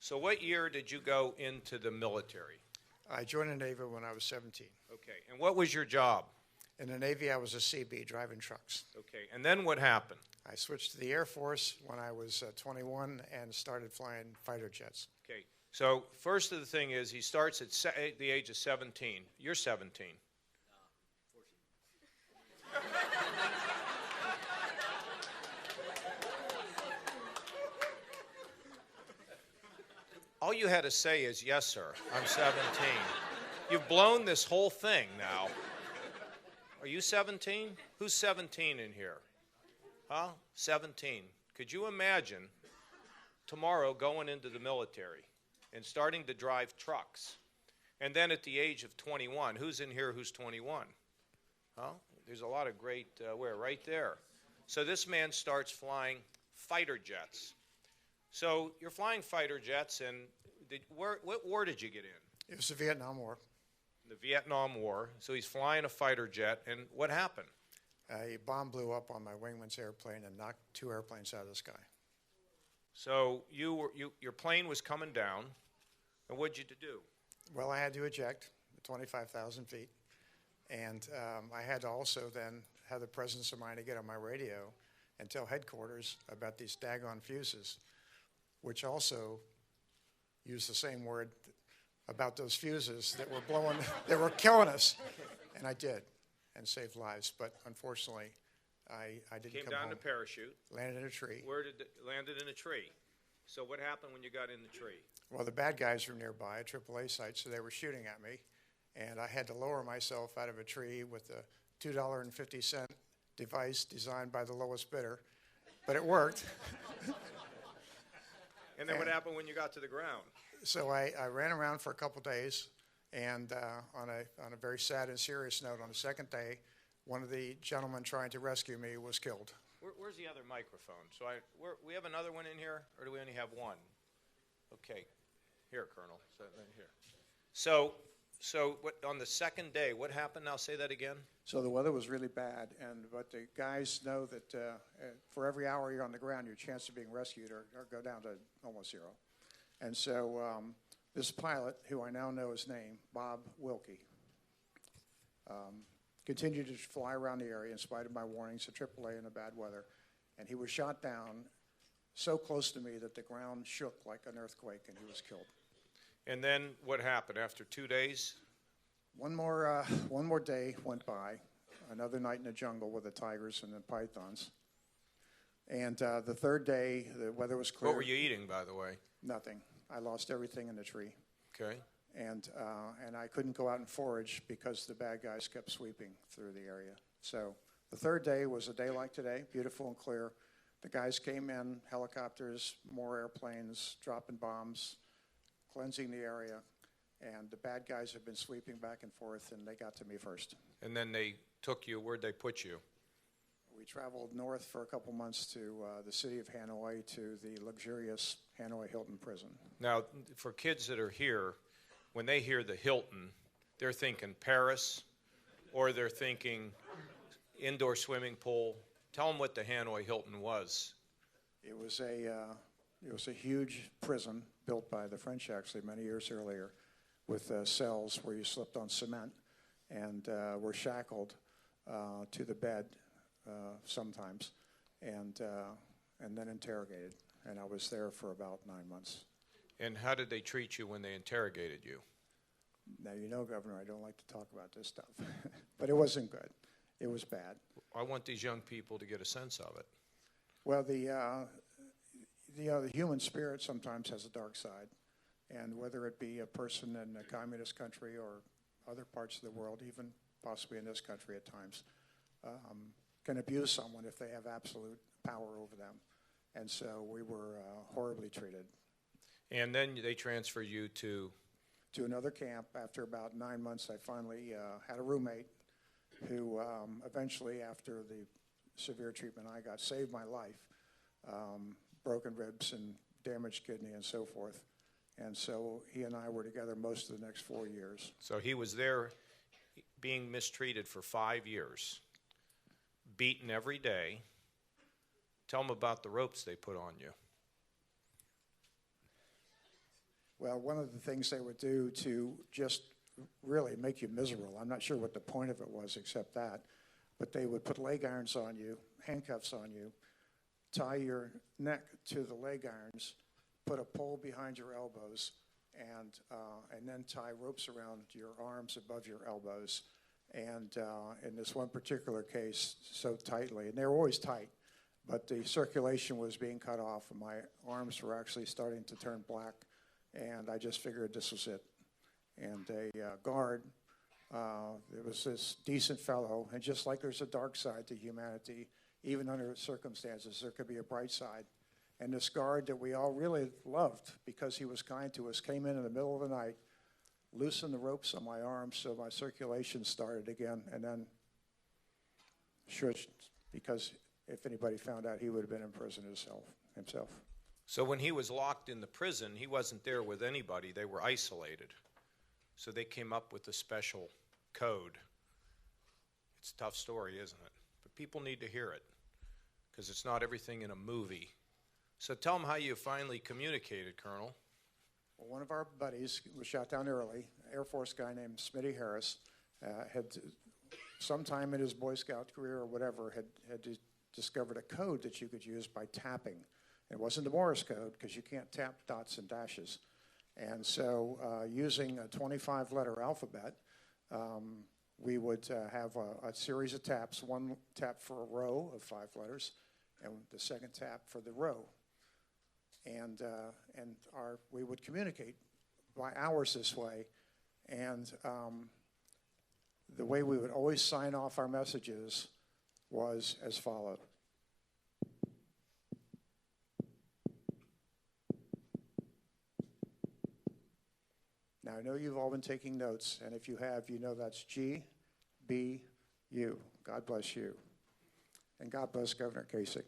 So what year did you go into the military? I joined the Navy when I was 17. Okay, and what was your job? In the Navy, I was a CB, driving trucks. Okay, and then what happened? I switched to the Air Force when I was 21 and started flying fighter jets. Okay, so first of the thing is he starts at the age of 17. You're 17. 14. All you had to say is, yes, sir, I'm 17. You've blown this whole thing now. Are you 17? Who's 17 in here? Huh? 17. Could you imagine tomorrow going into the military and starting to drive trucks? And then at the age of 21, who's in here who's 21? Huh? there's a lot of great, right there. So this man starts flying fighter jets. So you're flying fighter jets, and what war did you get in? It was the Vietnam War. The Vietnam War. So he's flying a fighter jet, and what happened? A bomb blew up on my wingman's airplane and knocked 2 airplanes out of the sky. So your plane was coming down, and what'd you do? Well, I had to eject at 25,000 feet, and I had to also then have the presence of mind to get on my radio and tell headquarters about these daggone fuses, which also used the same word about those fuses that were blowing, that were killing us, and I did, and saved lives. But unfortunately, I didn't Came come down home. to parachute. Landed in a tree. Landed in a tree. So what happened when you got in the tree? Well, the bad guys were nearby, a AAA site, so they were shooting at me, and I had to lower myself out of a tree with a $2.50 device designed by the lowest bidder, but it worked. And then what happened when you got to the ground? So I ran around for a couple days, and on a very sad and serious note, on the second day, one of the gentlemen trying to rescue me was killed. Where's the other microphone? So we have another one in here, or do we only have one? Okay, here, Colonel. So what, on the second day, what happened? Now say that again. So the weather was really bad, but the guys know that for every hour you're on the ground, your chance of being rescued or go down to almost zero. And so this pilot, who I now know his name, Bob Wilkie, continued to fly around the area in spite of my warnings to AAA in the bad weather, and he was shot down so close to me that the ground shook like an earthquake, and he was killed. And then what happened after 2 days? One more day went by, another night in the jungle with the tigers and the pythons. And the third day, the weather was clear. What were you eating, by the way? Nothing. I lost everything in the tree. Okay. And I couldn't go out and forage because the bad guys kept sweeping through the area. So the third day was a day like today, beautiful and clear. The guys came in, helicopters, more airplanes, dropping bombs, cleansing the area. And the bad guys have been sweeping back and forth, and they got to me first. And then they took you, where'd they put you? We traveled north for a couple months to the city of Hanoi, to the luxurious Hanoi Hilton prison. Now, for kids that are here, when they hear the Hilton, they're thinking Paris, or they're thinking indoor swimming pool. Tell them what the Hanoi Hilton was. It was a huge prison built by the French, actually, many years earlier, with cells where you slept on cement and were shackled to the bed sometimes, and then interrogated. And I was there for about 9 months. And how did they treat you when they interrogated you? Now, you know, Governor, I don't like to talk about this stuff, but it wasn't good. It was bad. I want these young people to get a sense of it. Well, the human spirit sometimes has a dark side, and whether it be a person in a communist country or other parts of the world, even possibly in this country at times, can abuse someone if they have absolute power over them. And so we were horribly treated. And then they transfer you to another camp. After about 9 months, I finally had a roommate who eventually, after the severe treatment I got, saved my life, broken ribs and damaged kidney and so forth. And so he and I were together most of the next 4 years. So he was there being mistreated for 5 years, beaten every day. Tell them about the ropes they put on you. Well, one of the things they would do to just really make you miserable, I'm not sure what the point of it was except that, but they would put leg irons on you, handcuffs on you, tie your neck to the leg irons, put a pole behind your elbows, and then tie ropes around your arms above your elbows. And in this one particular case, so tightly, and they were always tight, but the circulation was being cut off, and my arms were actually starting to turn black, and I just figured this was it. And a guard, there was this decent fellow, and just like there's a dark side to humanity, even under circumstances, there could be a bright side. And this guard that we all really loved because he was kind to us came in the middle of the night, loosened the ropes on my arms so my circulation started again, and then Sure, because if anybody found out, he would have been in prison himself. So when he was locked in the prison, he wasn't there with anybody. They were isolated. So they came up with a special code. It's a tough story, isn't it? But people need to hear it because it's not everything in a movie. So tell them how you finally communicated, Colonel. Well, one of our buddies was shot down early, an Air Force guy named Smitty Harris, had sometime in his Boy Scout career or whatever, had discovered a code that you could use by tapping. It wasn't the Morse code because you can't tap dots and dashes. And so using a 25-letter alphabet, we would have a series of taps, one tap for a row of 5 letters, and the second tap for the row. And we would communicate by hours this way. And the way we would always sign off our messages was as follows. Now, I know you've all been taking notes, and if you have, you know that's G-B-U. God bless you. And God bless Governor Kasich.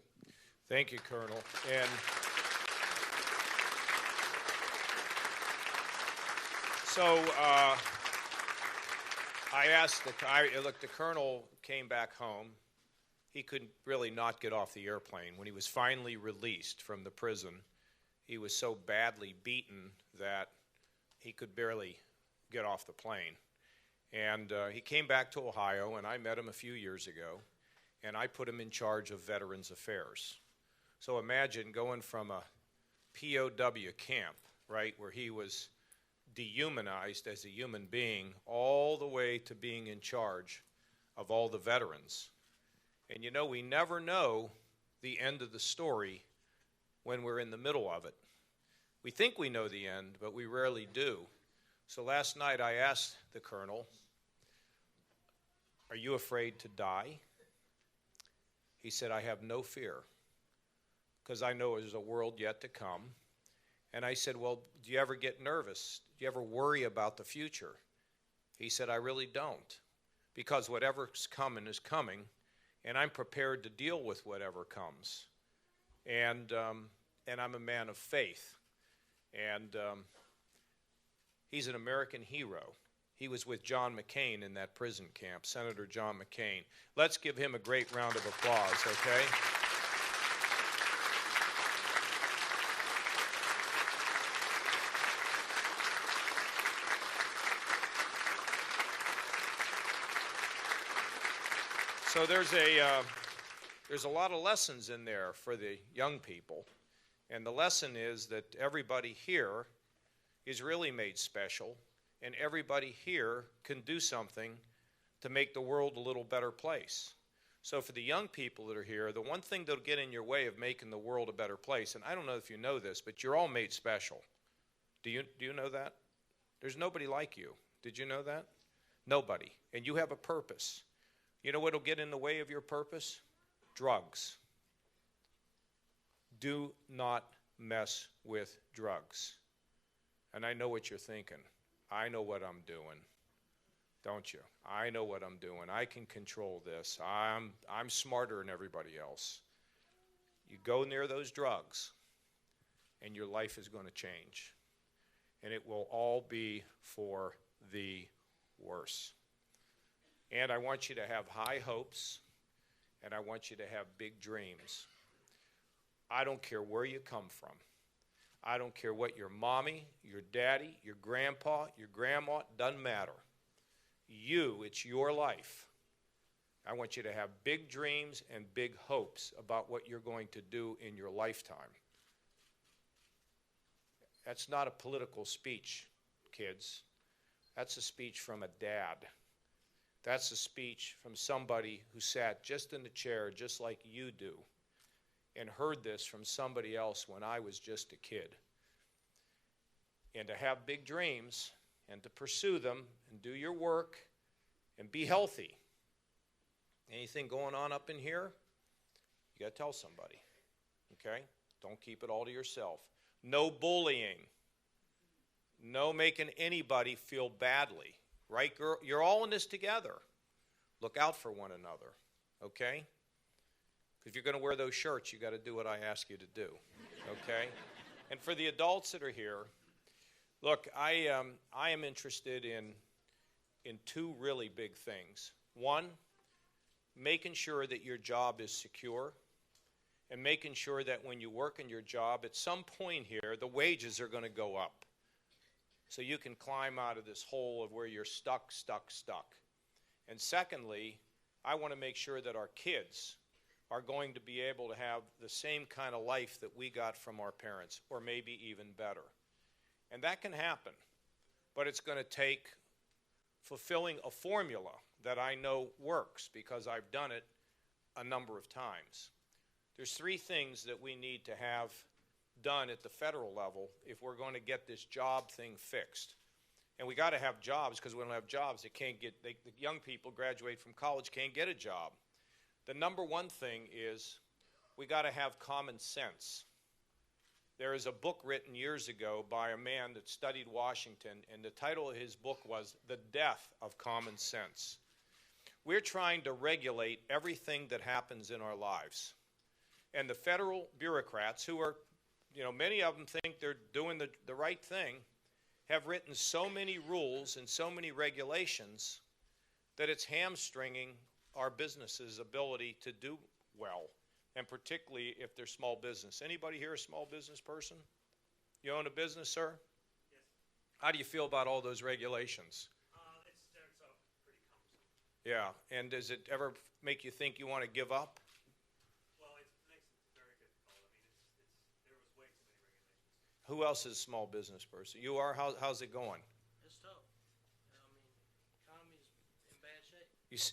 Thank you, Colonel. And so I asked look, the Colonel came back home. He could really not get off the airplane. When he was finally released from the prison, he was so badly beaten that he could barely get off the plane. And he came back to Ohio, and I met him a few years ago, and I put him in charge of Veterans Affairs. So imagine going from a POW camp, right, where he was dehumanized as a human being, all the way to being in charge of all the veterans. And you know, we never know the end of the story when we're in the middle of it. We think we know the end, but we rarely do. So last night I asked the Colonel, "Are you afraid to die?" He said, "I have no fear, because I know there's a world yet to come." And I said, "Well, do you ever get nervous? Do you ever worry about the future?" He said, "I really don't, because whatever's coming is coming, and I'm prepared to deal with whatever comes. And I'm a man of faith." And he's an American hero. He was with John McCain in that prison camp, Senator John McCain. Let's give him a great round of applause, okay? So there's a lot of lessons in there for the young people. And the lesson is that everybody here is really made special, and everybody here can do something to make the world a little better place. So for the young people that are here, the one thing that'll get in your way of making the world a better place, and I don't know if you know this, but you're all made special. Do you know that? There's nobody like you. Did you know that? Nobody. And you have a purpose. You know what'll get in the way of your purpose? Drugs. Do not mess with drugs. And I know what you're thinking. I know what I'm doing. Don't you? I know what I'm doing. I can control this. I'm smarter than everybody else. You go near those drugs, and your life is going to change. And it will all be for the worse. And I want you to have high hopes, and I want you to have big dreams. I don't care where you come from. I don't care what your mommy, your daddy, your grandpa, your grandma, doesn't matter. It's your life. I want you to have big dreams and big hopes about what you're going to do in your lifetime. That's not a political speech, kids. That's a speech from a dad. That's a speech from somebody who sat just in the chair just like you do and heard this from somebody else when I was just a kid. And to have big dreams and to pursue them and do your work and be healthy. Anything going on up in here? You got to tell somebody, okay? Don't keep it all to yourself. No bullying. No making anybody feel badly. Right, girl? You're all in this together. Look out for one another, okay? If you're going to wear those shirts, you got to do what I ask you to do, okay? And for the adults that are here, look, I am interested in two really big things. One, making sure that your job is secure, and making sure that when you work in your job, at some point here, the wages are going to go up. So you can climb out of this hole of where you're stuck. And secondly, I want to make sure that our kids are going to be able to have the same kind of life that we got from our parents, or maybe even better. And that can happen, but it's going to take fulfilling a formula that I know works because I've done it a number of times. There's three things that we need to have done at the federal level if we're going to get this job thing fixed. And we got to have jobs, because we don't have jobs, the young people graduate from college can't get a job. The number one thing is we got to have common sense. There is a book written years ago by a man that studied Washington, and the title of his book was The Death of Common Sense. We're trying to regulate everything that happens in our lives. And the federal bureaucrats, who are, many of them think they're doing the right thing, have written so many rules and so many regulations that it's hamstringing our businesses' ability to do well, and particularly if they're small business. Anybody here a small business person? You own a business, sir? Yes. How do you feel about all those regulations? It starts off pretty cumbersome. Yeah, and does it ever make you think you want to give up? Well, it makes it very difficult. I mean, there was way too many regulations. Who else is a small business person? You are? How's it going? It's tough. I mean, economy's in bad shape.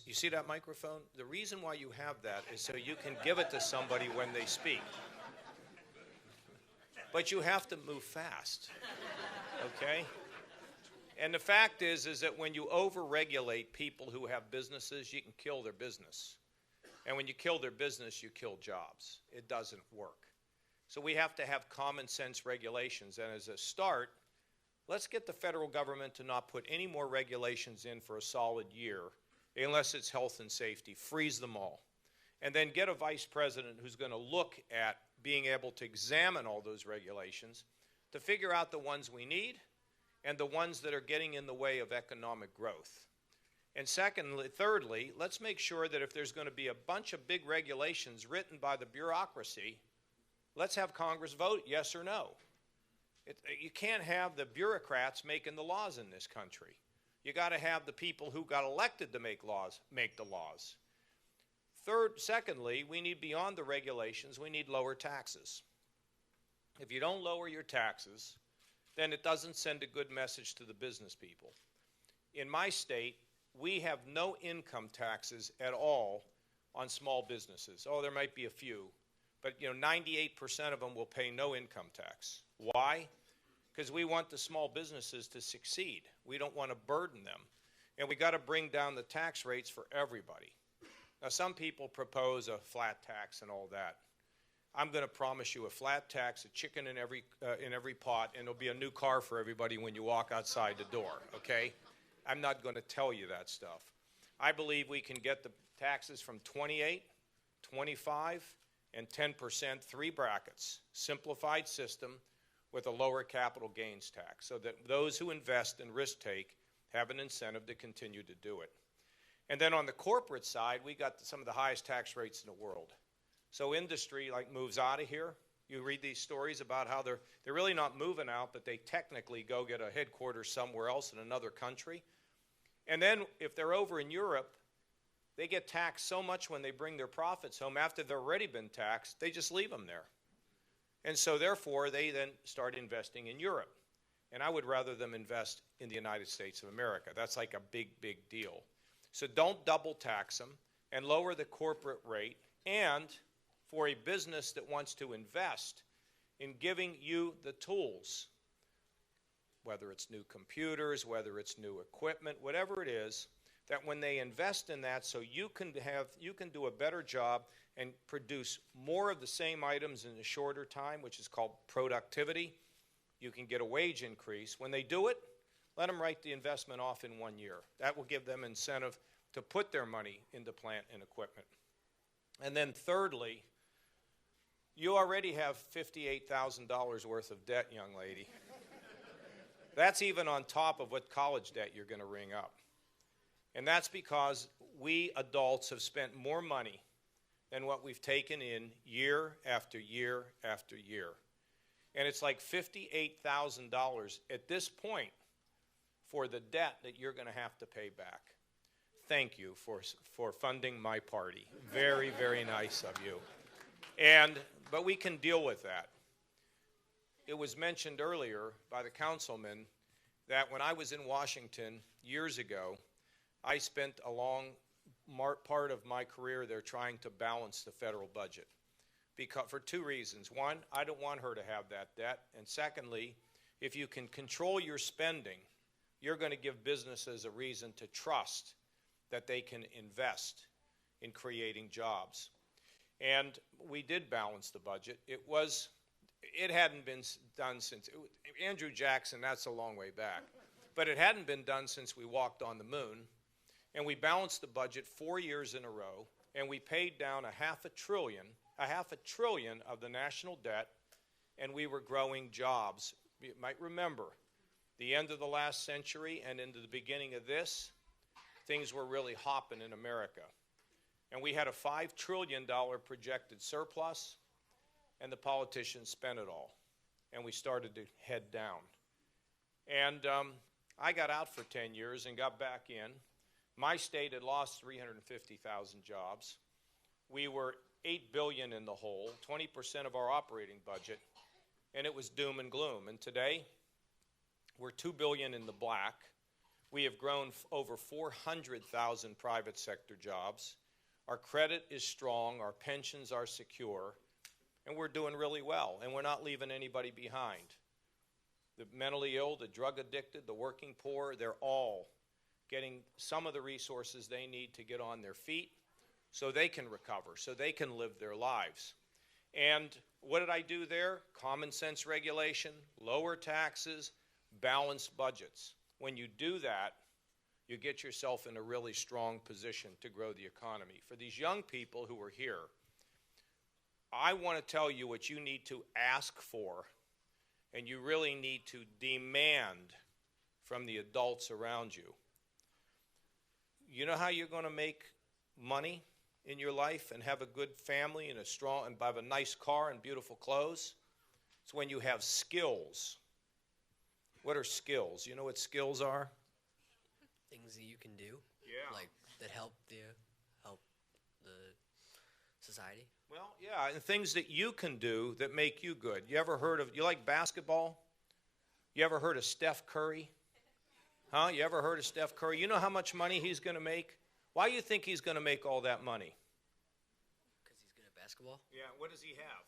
You see that microphone? The reason why you have that is so you can give it to somebody when they speak. But you have to move fast, okay? And the fact is that when you over-regulate people who have businesses, you can kill their business. And when you kill their business, you kill jobs. It doesn't work. So we have to have common sense regulations. And as a start, let's get the federal government to not put any more regulations in for a solid year, unless it's health and safety. Freeze them all. And then get a vice president who's going to look at being able to examine all those regulations to figure out the ones we need and the ones that are getting in the way of economic growth. And thirdly, let's make sure that if there's going to be a bunch of big regulations written by the bureaucracy, let's have Congress vote yes or no. You can't have the bureaucrats making the laws in this country. You got to have the people who got elected to make the laws. Secondly, we need, beyond the regulations, we need lower taxes. If you don't lower your taxes, then it doesn't send a good message to the business people. In my state, we have no income taxes at all on small businesses. Oh, there might be a few, but 98% of them will pay no income tax. Why? Because we want the small businesses to succeed. We don't want to burden them. And we got to bring down the tax rates for everybody. Now, some people propose a flat tax and all that. I'm going to promise you a flat tax, a chicken in every pot, and there'll be a new car for everybody when you walk outside the door, okay? I'm not going to tell you that stuff. I believe we can get the taxes from 28, 25, and 10%, 3 brackets, simplified system with a lower capital gains tax, so that those who invest and risk take have an incentive to continue to do it. And then on the corporate side, we got some of the highest tax rates in the world. So industry moves out of here. You read these stories about how they're really not moving out, but they technically go get a headquarters somewhere else in another country. And then if they're over in Europe, they get taxed so much when they bring their profits home. After they've already been taxed, they just leave them there. And so therefore, they then start investing in Europe. And I would rather them invest in the United States of America. That's like a big, big deal. So don't double tax them, and lower the corporate rate. And for a business that wants to invest in giving you the tools, whether it's new computers, whether it's new equipment, whatever it is, that when they invest in that, so you can do a better job and produce more of the same items in a shorter time, which is called productivity. You can get a wage increase. When they do it, let them write the investment off in 1 year. That will give them incentive to put their money into plant and equipment. And then thirdly, you already have $58,000 worth of debt, young lady. That's even on top of what college debt you're going to ring up. And that's because we adults have spent more money than what we've taken in year after year after year. And it's like $58,000 at this point for the debt that you're going to have to pay back. Thank you for funding my party. Very, very nice of you. But we can deal with that. It was mentioned earlier by the councilman that when I was in Washington years ago, I spent a long part of my career there trying to balance the federal budget for two reasons. One, I don't want her to have that debt. And secondly, if you can control your spending, you're going to give businesses a reason to trust that they can invest in creating jobs. And we did balance the budget. It hadn't been done since Andrew Jackson, that's a long way back. But it hadn't been done since we walked on the moon. And we balanced the budget 4 years in a row, and we paid down a half a trillion of the national debt, and we were growing jobs. You might remember, the end of the last century and into the beginning of this, things were really hopping in America. And we had a $5 trillion projected surplus, and the politicians spent it all. And we started to head down. And I got out for 10 years and got back in. My state had lost 350,000 jobs. We were $8 billion in the hole, 20% of our operating budget, and it was doom and gloom. And today, we're $2 billion in the black. We have grown over 400,000 private sector jobs. Our credit is strong, our pensions are secure, and we're doing really well, and we're not leaving anybody behind. The mentally ill, the drug addicted, the working poor, they're all getting some of the resources they need to get on their feet so they can recover, so they can live their lives. And what did I do there? Common sense regulation, lower taxes, balanced budgets. When you do that, you get yourself in a really strong position to grow the economy. For these young people who are here, I want to tell you what you need to ask for, and you really need to demand from the adults around you. You know how you're going to make money in your life and have a good family and have a nice car and beautiful clothes? It's when you have skills. What are skills? You know what skills are? Things that you can do. Yeah. Like that help the society. Well, yeah, and things that you can do that make you good. You like basketball? You ever heard of Steph Curry? Huh? You ever heard of Steph Curry? You know how much money he's going to make? Why do you think he's going to make all that money? Because he's good at basketball. Yeah, what does he have?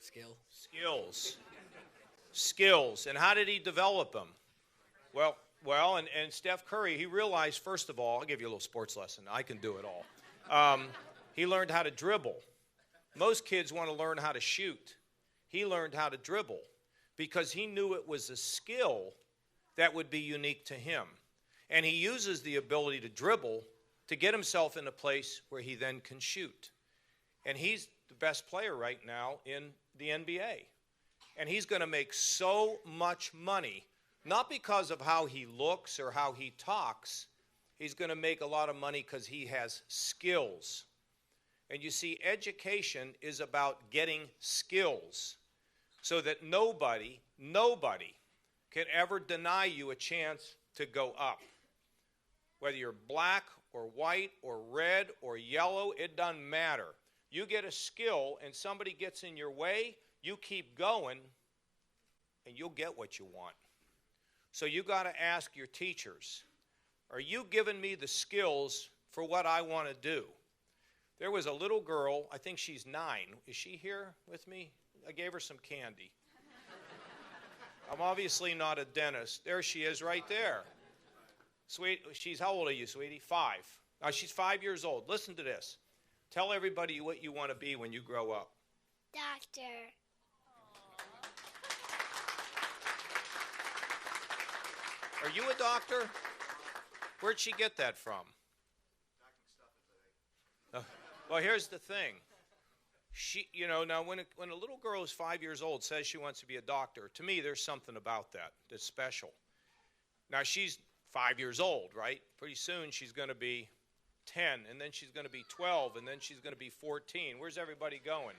Skills. Skills. And how did he develop them? Well, and Steph Curry, he realized, first of all, I'll give you a little sports lesson. I can do it all. He learned how to dribble. Most kids want to learn how to shoot. He learned how to dribble because he knew it was a skill that would be unique to him. And he uses the ability to dribble to get himself in a place where he then can shoot. And he's the best player right now in the NBA. And he's going to make so much money, not because of how he looks or how he talks. He's going to make a lot of money because he has skills. And you see, education is about getting skills so that nobody can ever deny you a chance to go up. Whether you're black or white or red or yellow, it doesn't matter. You get a skill and somebody gets in your way, you keep going, and you'll get what you want. So you got to ask your teachers, are you giving me the skills for what I want to do? There was a little girl, I think she's 9. Is she here with me? I gave her some candy. I'm obviously not a dentist. There she is right there. Sweet, how old are you, sweetie? 5. She's 5 years old. Listen to this. Tell everybody what you want to be when you grow up. Doctor. Are you a doctor? Where'd she get that from? Well, here's the thing. Now when a little girl is 5 years old says she wants to be a doctor, to me there's something about that that's special. Now she's 5 years old, right? Pretty soon she's going to be 10, and then she's going to be 12, and then she's going to be 14. Where's everybody going?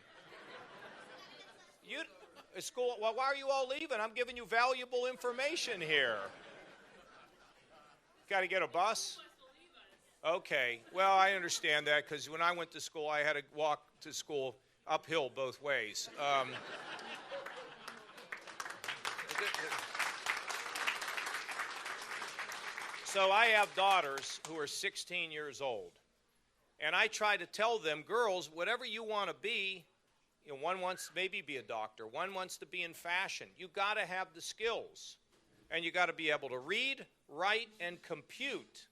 School. Well, why are you all leaving? I'm giving you valuable information here. Got to get a bus? Okay. Well, I understand that because when I went to school, I had to walk to school uphill both ways. So I have daughters who are 16 years old. And I try to tell them, girls, whatever you want to be, one wants to maybe be a doctor, one wants to be in fashion. You got to have the skills. And you got to be able to read, write, and compute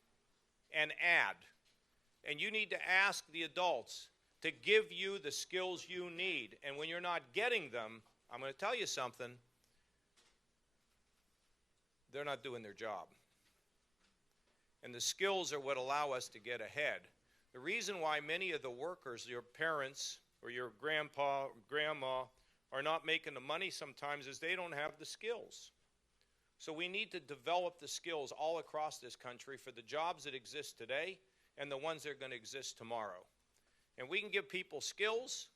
and add. And you need to ask the adults to give you the skills you need. And when you're not getting them, I'm going to tell you something, they're not doing their job. And the skills are what allow us to get ahead. The reason why many of the workers, your parents or your grandpa or grandma, are not making the money sometimes is they don't have the skills. So we need to develop the skills all across this country for the jobs that exist today and the ones that are going to exist tomorrow. And we can give people skills,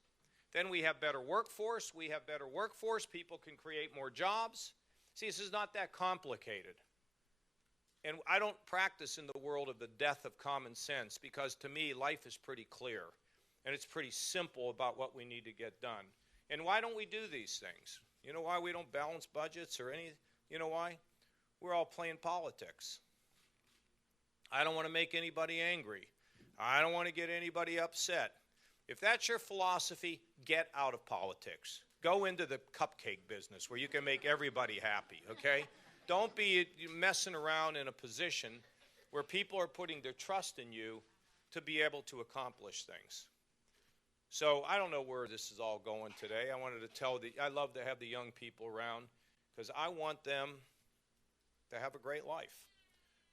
then we have better workforce. We have better workforce, people can create more jobs. See, this is not that complicated. And I don't practice in the world of the death of common sense because to me, life is pretty clear. And it's pretty simple about what we need to get done. And why don't we do these things? You know why we don't balance budgets or any, you know why? We're all playing politics. I don't want to make anybody angry. I don't want to get anybody upset. If that's your philosophy, get out of politics. Go into the cupcake business where you can make everybody happy, okay? Don't be messing around in a position where people are putting their trust in you to be able to accomplish things. So I don't know where this is all going today. I wanted to I love to have the young people around because I want them to have a great life.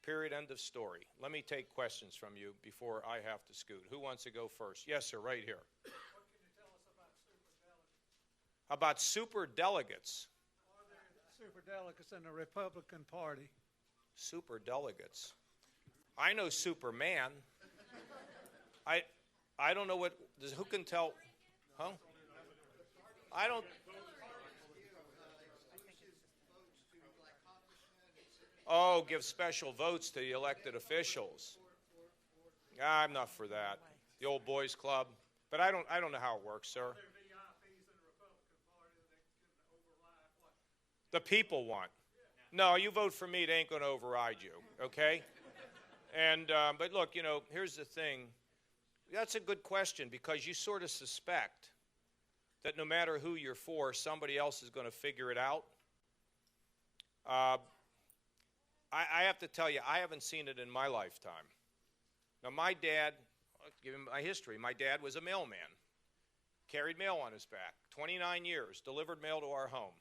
Period, end of story. Let me take questions from you before I have to scoot. Who wants to go first? Yes, sir, right here. What can you tell us about superdelegates? About superdelegates? Are there superdelegates in the Republican Party? Superdelegates. I know Superman. I don't know who can tell, huh? I don't. Oh, give special votes to the elected officials. I'm not for that. The old boys club. But I don't know how it works, sir. The people want. No, you vote for me, they ain't going to override you, okay? And but look, here's the thing. That's a good question because you sort of suspect that no matter who you're for, somebody else is going to figure it out. I have to tell you, I haven't seen it in my lifetime. Now, my dad, I'll give him my history. My dad was a mailman, carried mail on his back, 29 years, delivered mail to our home.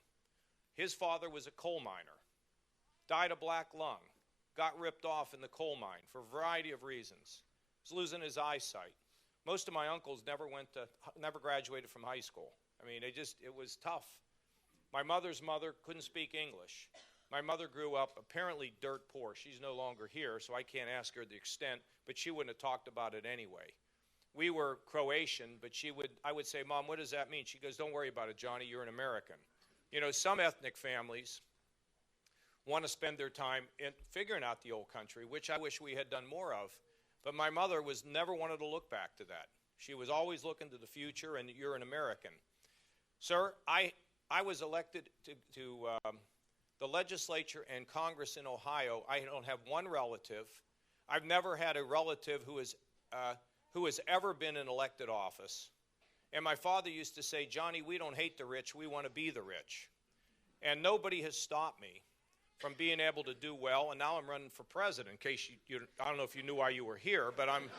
His father was a coal miner, died of black lung, got ripped off in the coal mine for a variety of reasons. Was losing his eyesight. Most of my uncles never graduated from high school. I mean, it was tough. My mother's mother couldn't speak English. My mother grew up apparently dirt poor. She's no longer here, so I can't ask her the extent, but she wouldn't have talked about it anyway. We were Croatian, but I would say, Mom, what does that mean? She goes, don't worry about it, Johnny, you're an American. Some ethnic families want to spend their time in figuring out the old country, which I wish we had done more of, but my mother never wanted to look back to that. She was always looking to the future, and you're an American. Sir, I was elected to the legislature and Congress in Ohio. I don't have one relative. I've never had a relative who has ever been in elected office. And my father used to say, Johnny, we don't hate the rich, we want to be the rich. And nobody has stopped me from being able to do well, and now I'm running for president. In case I don't know if you knew why you were here, but I'm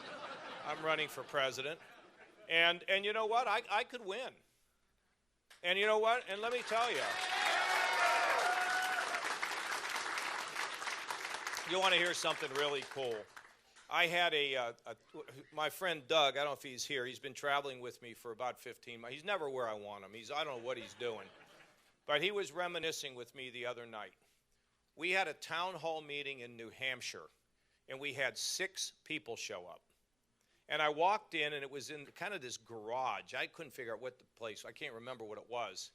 running for president. And you know what? I could win. And you know what? And let me tell you. You want to hear something really cool. I had my friend Doug, I don't know if he's here, he's been traveling with me for about 15 months. He's never where I want him. I don't know what he's doing. But he was reminiscing with me the other night. We had a town hall meeting in New Hampshire, and we had 6 people show up. And I walked in, and it was in kind of this garage. I couldn't figure out what the place, I can't remember what it was.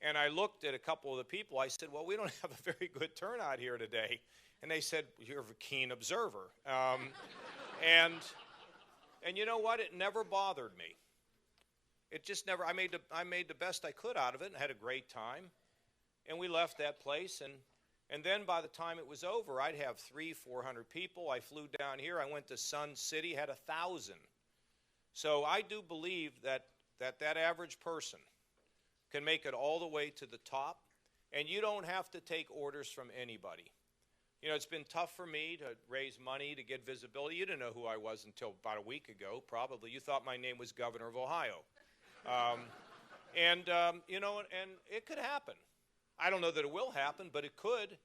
And I looked at a couple of the people. I said, well, we don't have a very good turnout here today. And they said, you're a keen observer. And you know what? It never bothered me. It just never, I made the best I could out of it and had a great time. And we left that place. And then by the time it was over, I'd have 300-400 people. I flew down here. I went to Sun City, had 1,000. So I do believe that average person can make it all the way to the top. And you don't have to take orders from anybody. You know, it's been tough for me to raise money, to get visibility. You didn't know who I was until about a week ago, probably. You thought my name was Governor of Ohio. You know, and it could happen. I don't know that it will happen, but it could.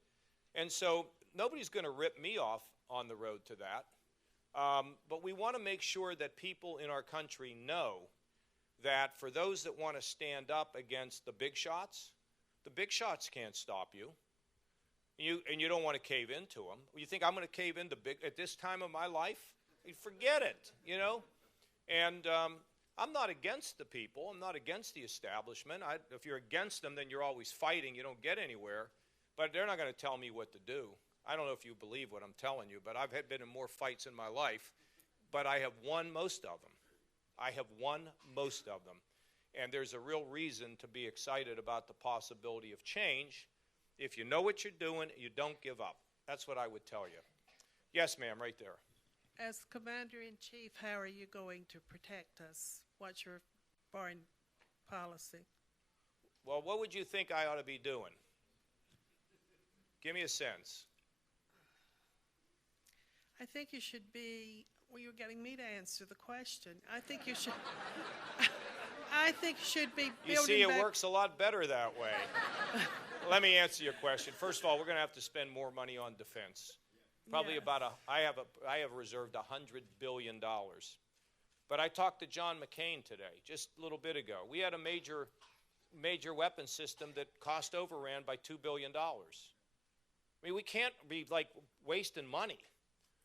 And so nobody's going to rip me off on the road to that. But we want to make sure that people in our country know that for those that want to stand up against the big shots can't stop you. And you don't want to cave into them. You think I'm going to cave into at this time of my life? Forget it, you know. And I'm not against the people. I'm not against the establishment. If you're against them, then you're always fighting. You don't get anywhere. But they're not going to tell me what to do. I don't know if you believe what I'm telling you, but I've been in more fights in my life. But I have won most of them. I have won most of them. And there's a real reason to be excited about the possibility of change. If you know what you're doing, you don't give up. That's what I would tell you. Yes, ma'am, right there. As Commander-in-Chief, how are you going to protect us? What's your foreign policy? Well, what would you think I ought to be doing? Give me a sense. I think you should be, well, you're getting me to answer the question. I think you should, I think you should be building You see, it back. works a lot better that way. Let me answer your question. First of all, we're going to have to spend more money on defense. Probably Yes. I have reserved $100 billion. But I talked to John McCain today, just a little bit ago. We had a major weapon system that cost overran by $2 billion. I mean, we can't be like wasting money.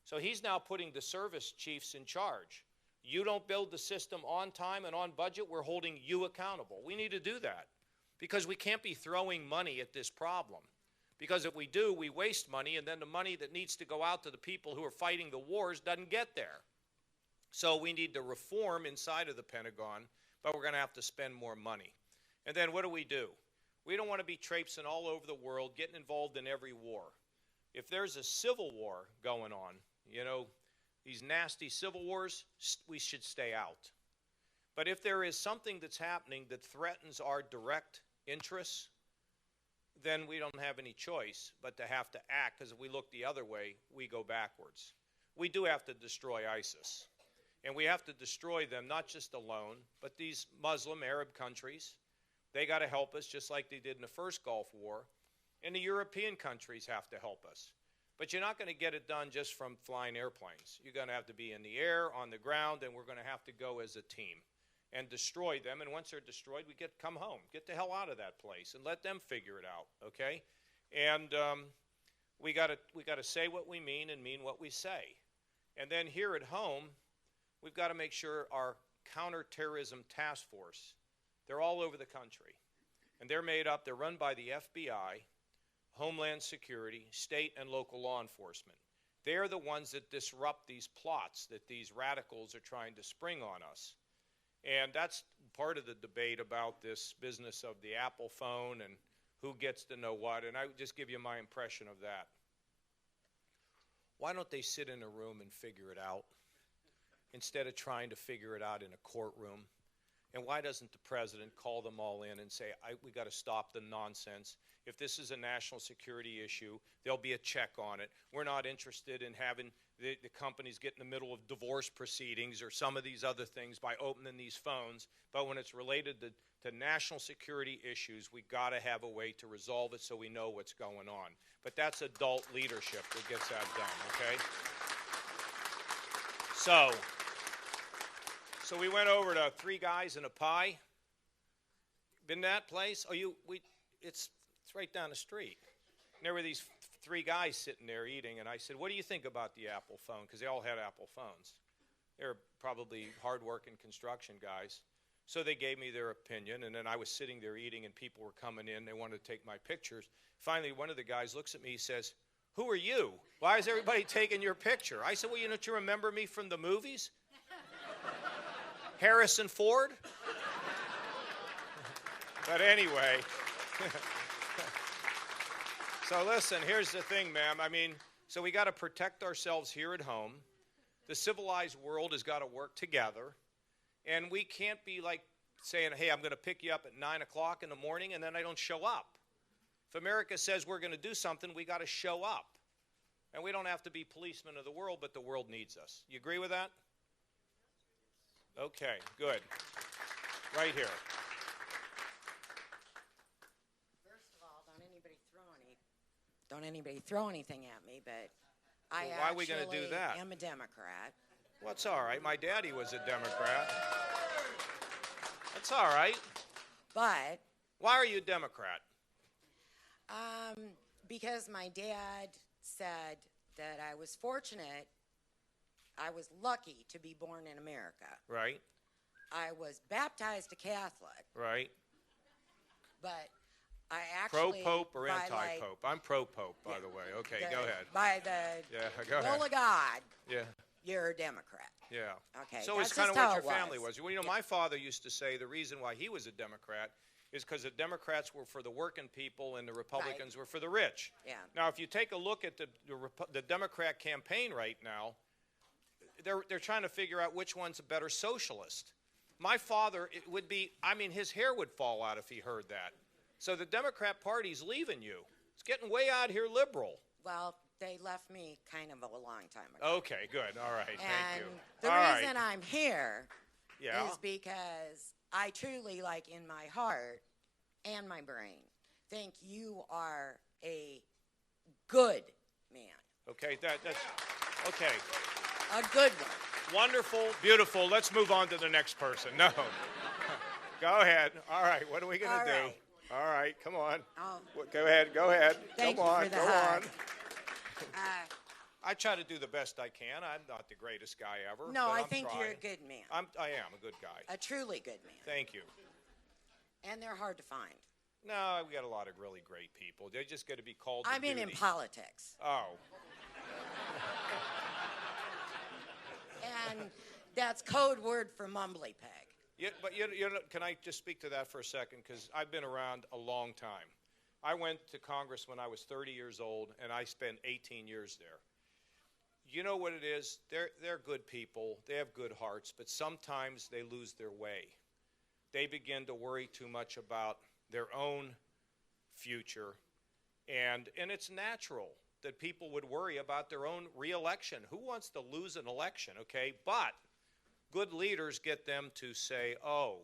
So he's now putting the service chiefs in charge. You don't build the system on time and on budget, we're holding you accountable. We need to do that because we can't be throwing money at this problem. Because if we do, we waste money, and then the money that needs to go out to the people who are fighting the wars doesn't get there. So we need to reform inside of the Pentagon, but we're going to have to spend more money. And then what do? We don't want to be traipsing all over the world, getting involved in every war. If there's a civil war going on, you know, these nasty civil wars, we should stay out. But if there is something that's happening that threatens our direct interests, then we don't have any choice but to have to act, because if we look the other way, we go backwards. We do have to destroy ISIS. And we have to destroy them, not just alone, but these Muslim Arab countries. They got to help us just like they did in the first Gulf War. And the European countries have to help us. But you're not going to get it done just from flying airplanes. You're going to have to be in the air, on the ground, and we're going to have to go as a team and destroy them. And once they're destroyed, we come home. Get the hell out of that place and let them figure it out, okay? And we got to say what we mean and mean what we say. And then here at home, we've got to make sure our counterterrorism task force, they're all over the country. And they're run by the FBI, Homeland Security, state and local law enforcement. They're the ones that disrupt these plots that these radicals are trying to spring on us. And that's part of the debate about this business of the Apple phone and who gets to know what. And I would just give you my impression of that. Why don't they sit in a room and figure it out instead of trying to figure it out in a courtroom? And why doesn't the president call them all in and say, we got to stop the nonsense. If this is a national security issue, there'll be a check on it. We're not interested in having the companies get in the middle of divorce proceedings or some of these other things by opening these phones. But when it's related to national security issues, we got to have a way to resolve it so we know what's going on. But that's adult leadership that gets that done, okay? So we went over to Three Guys and a Pie. Been to that place? Oh, it's right down the street. And there were these three guys sitting there eating, and I said, "What do you think about the Apple phone?" Because they all had Apple phones. They're probably hard-working construction guys. So they gave me their opinion, and then I was sitting there eating, and people were coming in. They wanted to take my pictures. Finally, one of the guys looks at me. He says, "Who are you? Why is everybody taking your picture?" I said, "Well, don't you remember me from the movies? Harrison Ford?" But anyway, so listen, here's the thing, ma'am. I mean, so we got to protect ourselves here at home. The civilized world has got to work together. And we can't be like saying, "Hey, I'm going to pick you up at 9 o'clock in the morning," and then I don't show up. If America says we're going to do something, we got to show up. And we don't have to be policemen of the world, but the world needs us. You agree with that? Okay, good. Right here. First of all, don't anybody throw anything at me, but I Well, why are we gonna do that? am a Democrat. Well, it's all right. My daddy was a Democrat. That's all right. But Why are you a Democrat? because my dad said that I was fortunate, I was lucky to be born in America. Right, I was baptized a Catholic, right. but I actually Pro-Pope or by, anti-Pope? I'm pro-Pope, by the way. Okay, the- go ahead. By the Yeah, go ahead. will of God, Yeah, you're a Democrat. yeah. Okay, So it's that's kind of just what how your it family was. Well, my father used to say the reason why he was a Democrat is because the Democrats were for the working people and the Republicans were for the rich. Yeah. Now, if you take a look at the Democrat campaign right now, they're trying to figure out which one's a better socialist. My father, it would be, I mean, his hair would fall out if he heard that. So the Democrat Party's leaving you. It's getting way out here liberal. Well, they left me kind of a long time ago. Okay, good. All right. Thank you. And the All reason right. I'm here Yeah. is because I truly, like in my heart and my brain, think you are a good man. Okay, that's okay. A good one. Wonderful, beautiful. Let's move on to the next person. No. Go ahead. All right, what are we going to All do? right. All right, come on. Oh. Go ahead, go ahead. Thank Come you on, for the go hug. on. I try to do the best I can. I'm not the greatest guy ever. No, but I I'm think you're a trying. good man. I am a good guy. A truly good man. Thank you. And they're hard to find. No, we got a lot of really great people. They just got to be called. I to mean in duty. politics. Oh. And that's code word for mumbly peg. Yeah, but can I just speak to that for a second? Because I've been around a long time. I went to Congress when I was 30 years old, and I spent 18 years there. You know what it is? They're good people. They have good hearts, but sometimes they lose their way. They begin to worry too much about their own future, and it's natural that people would worry about their own reelection. Who wants to lose an election, okay? But good leaders get them to say, "Oh,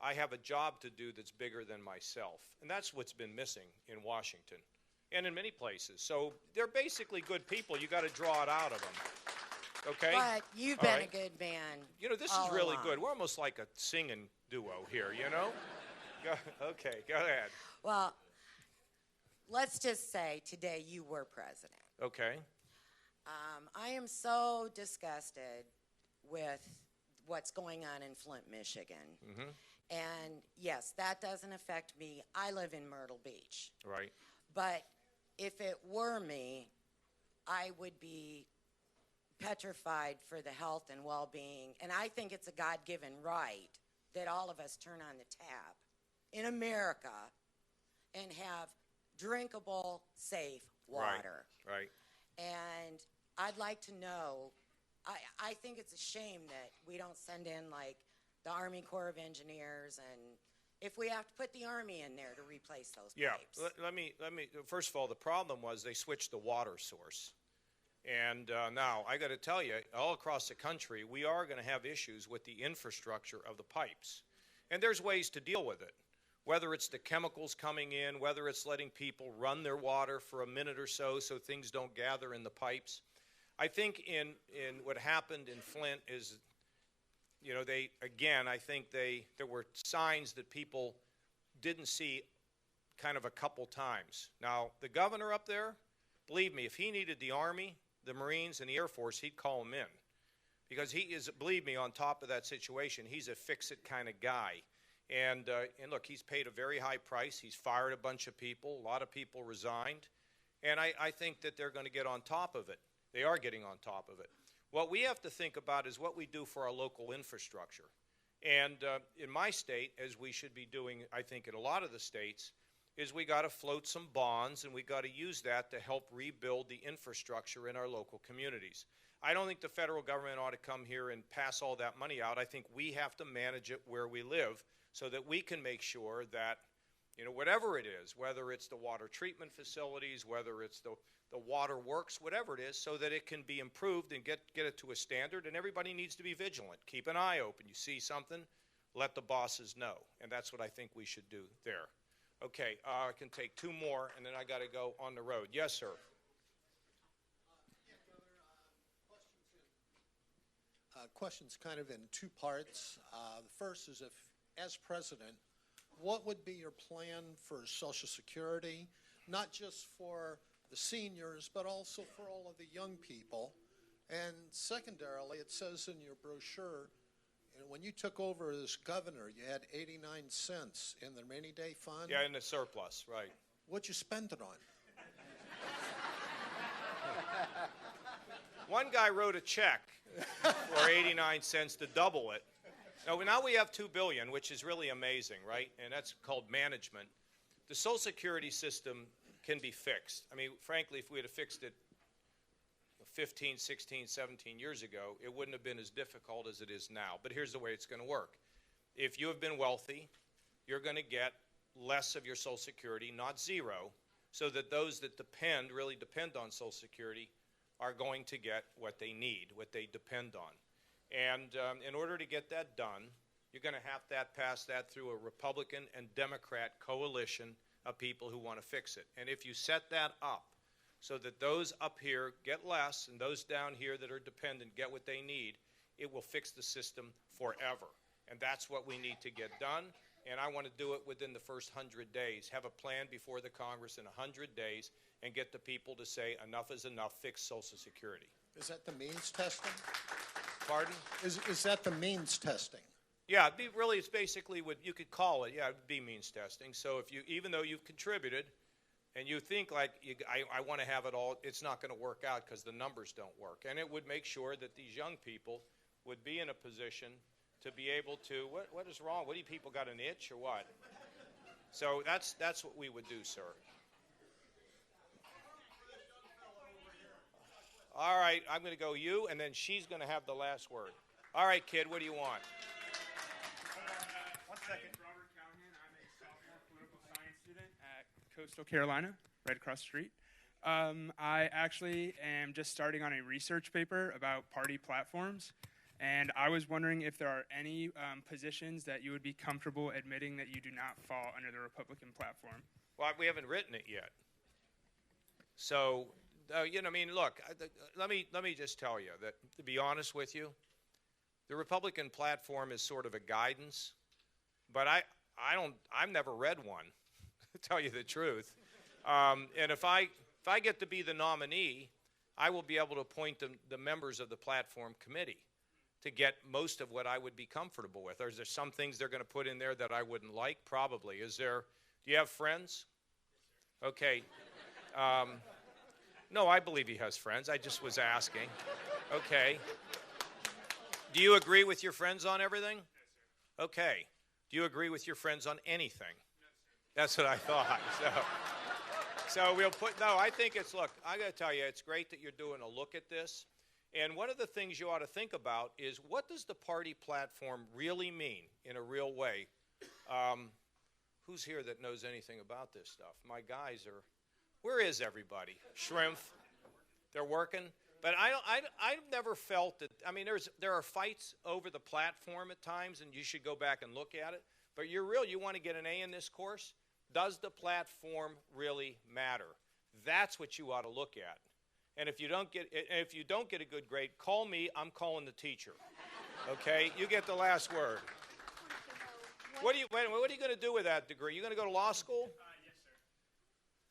I have a job to do that's bigger than myself." And that's what's been missing in Washington and in many places. So they're basically good people. You got to draw it out of them. Okay? But you've All been right. a good man. This all is really along. good. We're almost like a singing duo here, Okay, go ahead. Well, let's just say today you were president. Okay. I am so disgusted with what's going on in Flint, Michigan. Mm-hmm. And yes, that doesn't affect me. I live in Myrtle Beach. Right. But if it were me, I would be petrified for the health and well-being. And I think it's a God-given right that all of us turn on the tap in America and have drinkable, safe water. Right. And I'd like to know, I think it's a shame that we don't send in like the Army Corps of Engineers, and if we have to put the Army in there to replace those pipes. Let me. First of all, the problem was they switched the water source, and now I got to tell you, all across the country, we are going to have issues with the infrastructure of the pipes, and there's ways to deal with it. Whether it's the chemicals coming in, whether it's letting people run their water for a minute or so things don't gather in the pipes. I think in what happened in Flint is, you know, I think there were signs that people didn't see kind of a couple times. Now, the governor up there, believe me, if he needed the Army, the Marines, and the Air Force, he'd call them in. Because he is, believe me, on top of that situation. He's a fix-it kind of guy. And look, he's paid a very high price. He's fired a bunch of people. A lot of people resigned. And I think that they're going to get on top of it. They are getting on top of it. What we have to think about is what we do for our local infrastructure. And in my state, as we should be doing, I think, in a lot of the states, is we got to float some bonds, and we got to use that to help rebuild the infrastructure in our local communities. I don't think the federal government ought to come here and pass all that money out. I think we have to manage it where we live so that we can make sure that, you know, whatever it is, whether it's the water treatment facilities, whether it's the water works, whatever it is, so that it can be improved and get it to a standard, and everybody needs to be vigilant. Keep an eye open. You see something, let the bosses know, and that's what I think we should do there. Okay, I can take two more, and then I got to go on the road. Yes, sir. Question's kind of in two parts. The first is, if, as president, what would be your plan for Social Security, not just for the seniors, but also for all of the young people? And secondarily, it says in your brochure, you know, when you took over as governor, you had 89 cents in the rainy day fund. Yeah, in the surplus, right. What'd you spend it on? One guy wrote a check for 89 cents to double it. Now we have $2 billion, which is really amazing, right? And that's called management. The Social Security system can be fixed. I mean, frankly, if we had fixed it 15, 16, 17 years ago, it wouldn't have been as difficult as it is now. But here's the way it's going to work. If you have been wealthy, you're going to get less of your Social Security, not zero, so that those that really depend on Social Security are going to get what they need, what they depend on. And in order to get that done, you're going to have to pass that through a Republican and Democrat coalition of people who want to fix it. And if you set that up so that those up here get less and those down here that are dependent get what they need, it will fix the system forever. And that's what we need to get done. And I want to do it within the first 100 days. Have a plan before the Congress in 100 days and get the people to say enough is enough, fix Social Security. Is that the means testing? Pardon? Is that the means testing? Yeah, it's basically what you could call it. Yeah, it would be means testing. So if you, even though you've contributed and you think like, I want to have it all, it's not going to work out because the numbers don't work. And it would make sure that these young people would be in a position to be able to, what is wrong? What do you people got, an itch or what? So that's what we would do, sir. All right, I'm going to go you, and then she's going to have the last word. All right, kid, what do you want? One second. Robert Callahan. I'm a sophomore political science student at Coastal Carolina, right across the street. I actually am just starting on a research paper about party platforms, and I was wondering if there are any positions that you would be comfortable admitting that you do not fall under the Republican platform. Well, we haven't written it yet. So, you know, I mean, look, let me just tell you that, to be honest with you, the Republican platform is sort of a guidance, but I've never read one, to tell you the truth. And if I get to be the nominee, I will be able to appoint the members of the platform committee to get most of what I would be comfortable with. Or is there some things they're going to put in there that I wouldn't like? Probably. Do you have friends? Okay. No, I believe he has friends. I just was asking. Okay. Do you agree with your friends on everything? Okay. Do you agree with your friends on anything? That's what I thought. So we'll I think look, I got to tell you, it's great that you're doing a look at this. And one of the things you ought to think about is, what does the party platform really mean in a real way? Who's here that knows anything about this stuff? My guys are, where is everybody? Shrimp. They're working. But I've never felt that, I mean, there are fights over the platform at times, and you should go back and look at it. But you want to get an A in this course? Does the platform really matter? That's what you ought to look at. And if you don't get a good grade, call me. I'm calling the teacher. Okay? You get the last word. What are you going to do with that degree? You going to go to law school? Yes, sir.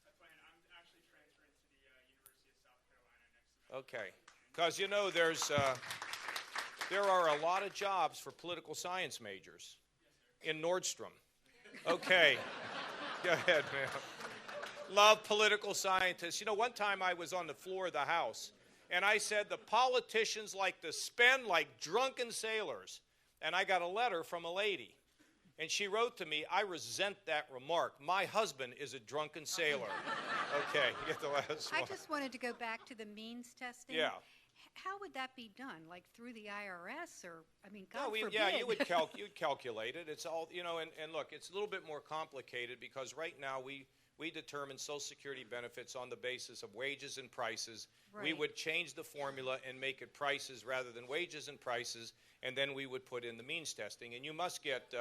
I plan. I'm actually transferring to the University of South Carolina next semester. Okay. Because, you know, there are a lot of jobs for political science majors in Nordstrom. Okay. Go ahead, man. Love political scientists. You know, one time I was on the floor of the House, and I said the politicians like to spend like drunken sailors. And I got a letter from a lady. And she wrote to me, I resent that remark. My husband is a drunken sailor. Okay, you get the last one. I just wanted to go back to the means testing. Yeah. How would that be done? Like through the IRS or, I mean, God No, forbid. yeah, you'd calculate it. It's all, you know, and look, it's a little bit more complicated because right now we determine Social Security benefits on the basis of wages and prices. We Right. would change the formula and make it prices rather than wages and prices, and then we would put in the means testing. And you must get,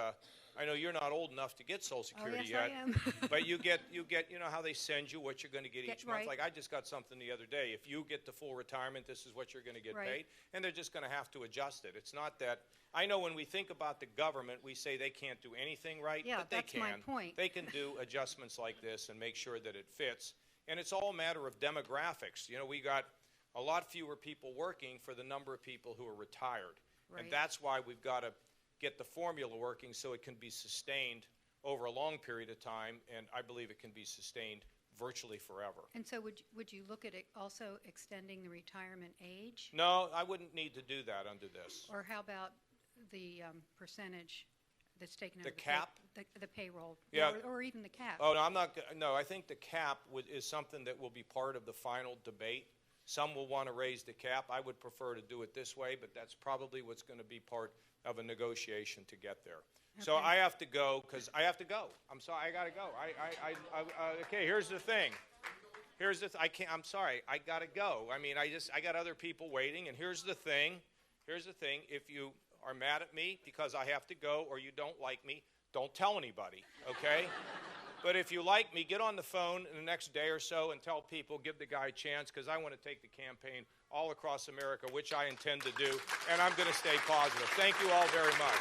I know you're not old enough to get Social Security yes, yet, I am. but you get, you know how they send you what you're going to get each month. Right. Like I just got something the other day. If you get the full retirement, this is what you're going to get Right. paid, and they're just going to have to adjust it. It's not that. I know when we think about the government, we say they can't do anything right, Yeah, but they that's can. my point. They can do adjustments like this and make sure that it fits. And it's all a matter of demographics. You know, we got a lot fewer people working for the number of people who are retired. Right. And that's why we've got to get the formula working so it can be sustained over a long period of time, and I believe it can be sustained virtually forever. And so would you look at it also extending the retirement age? No, I wouldn't need to do that under this. Or how about the percentage that's taken out The of cap? the payroll? Yeah. Or even the cap? Oh, no, I'm not. No, I think the cap is something that will be part of the final debate. Some will want to raise the cap. I would prefer to do it this way, but that's probably what's going to be part of a negotiation to get there. So Okay. I have to go because I have to go. I'm sorry, I got to go. Okay, here's the thing. I can't. I'm sorry, I got to go. I mean, I got other people waiting, and here's the thing. If you are mad at me because I have to go or you don't like me, don't tell anybody, okay? But if you like me, get on the phone in the next day or so and tell people, give the guy a chance, because I want to take the campaign all across America, which I intend to do, and I'm going to stay positive. Thank you all very much.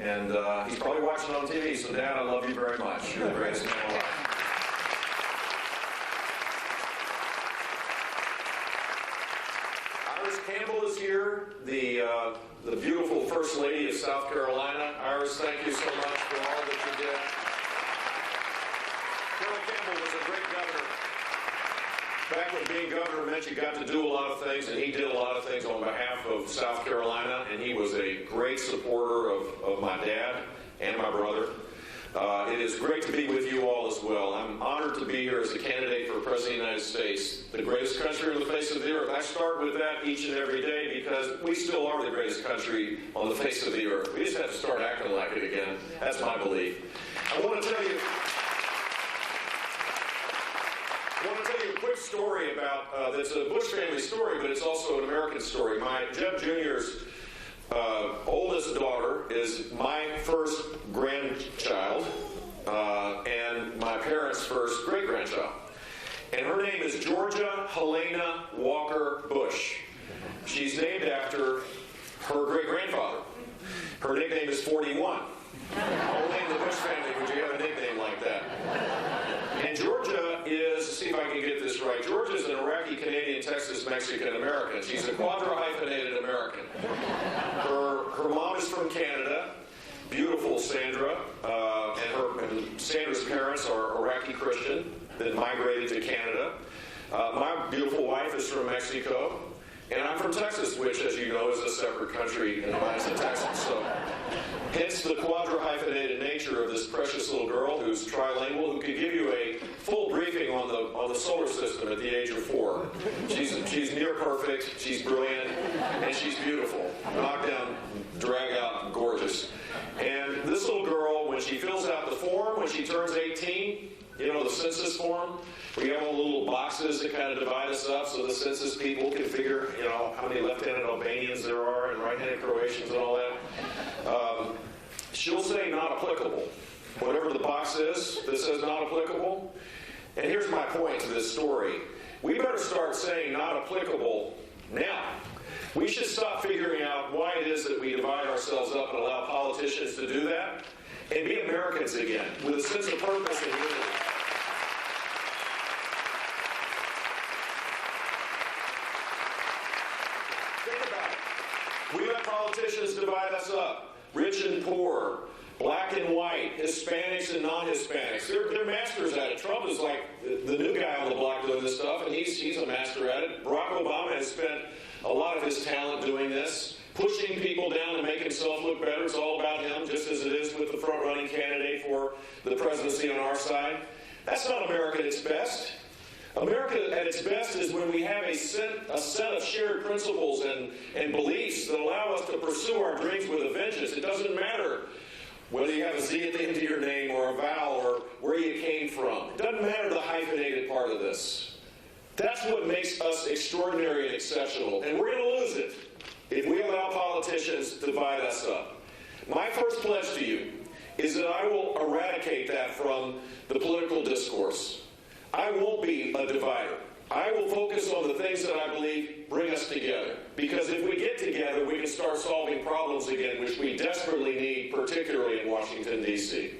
And he's probably watching on TV, so Dad, I love you very much. You're the greatest man alive. Iris Campbell is here, the beautiful First Lady of South Carolina. Iris, thank you so much for all that you did. Colonel Campbell was a great governor. Back when being governor meant you got to do a lot of things, and he did a lot of things on behalf of South Carolina, and he was a great supporter of my dad and my brother. It is great to be with you all as well. I'm honored to be here as a candidate for President of the United States, the greatest country on the face of the earth. I start with that each and every day because we still are the greatest country on the face of the earth. We just have to start acting like it again. That's my belief. I want to tell you a quick story about, that's a Bush family story, but it's also an American story. My Jeb Jr.'s oldest daughter is my first grandchild and my parents' first great-grandchild. And her name is Georgia Helena Walker Bush. She's named after her great-grandfather. Her nickname is 41. Only in the Bush family would you have a nickname like that. And Georgia is, see if I can get this right, Georgia is an Iraqi, Canadian, Texas, Mexican American. She's a quadra-hyphenated American. Her mom is from Canada, beautiful Sandra, and Sanders' parents are Iraqi Christian that migrated to Canada. My beautiful wife is from Mexico. And I'm from Texas, which, as you know, is a separate country in the minds of Texas. So, hence the quadra-hyphenated nature of this precious little girl who's trilingual, who could give you a full briefing on the solar system at the age of 4. She's near perfect, she's brilliant, and she's beautiful. Knock down, drag out, gorgeous. And this little girl, when she fills out the form, when she turns 18, you know, the census form, we have all the little boxes that kind of divide us up so the census people can figure, you know, how many left-handed Albanians there are and right-handed Croatians and all that. She'll say not applicable. Whatever the box is that says not applicable. And here's my point to this story. We better start saying not applicable now. We should stop figuring out why it is that we divide ourselves up and allow politicians to do that and be Americans again with a sense of purpose and unity. We let politicians divide us up, rich and poor, black and white, Hispanics and non-Hispanics. They're masters at it. Trump is like the new guy on the block doing this stuff, and he's a master at it. Barack Obama has spent a lot of his talent doing this, pushing people down to make himself look better. It's all about him, just as it is with the front-running candidate for the presidency on our side. That's not America at its best. America at its best is when we have a set of shared principles and beliefs that allow us to pursue our dreams with a vengeance. It doesn't matter whether you have a Z at the end of your name or a vowel or where you came from. It doesn't matter the hyphenated part of this. That's what makes us extraordinary and exceptional. And we're going to lose it if we allow politicians to divide us up. My first pledge to you is that I will eradicate that from the political discourse. I won't be a divider. I will focus on the things that I believe bring us together. Because if we get together, we can start solving problems again, which we desperately need, particularly in Washington, D.C.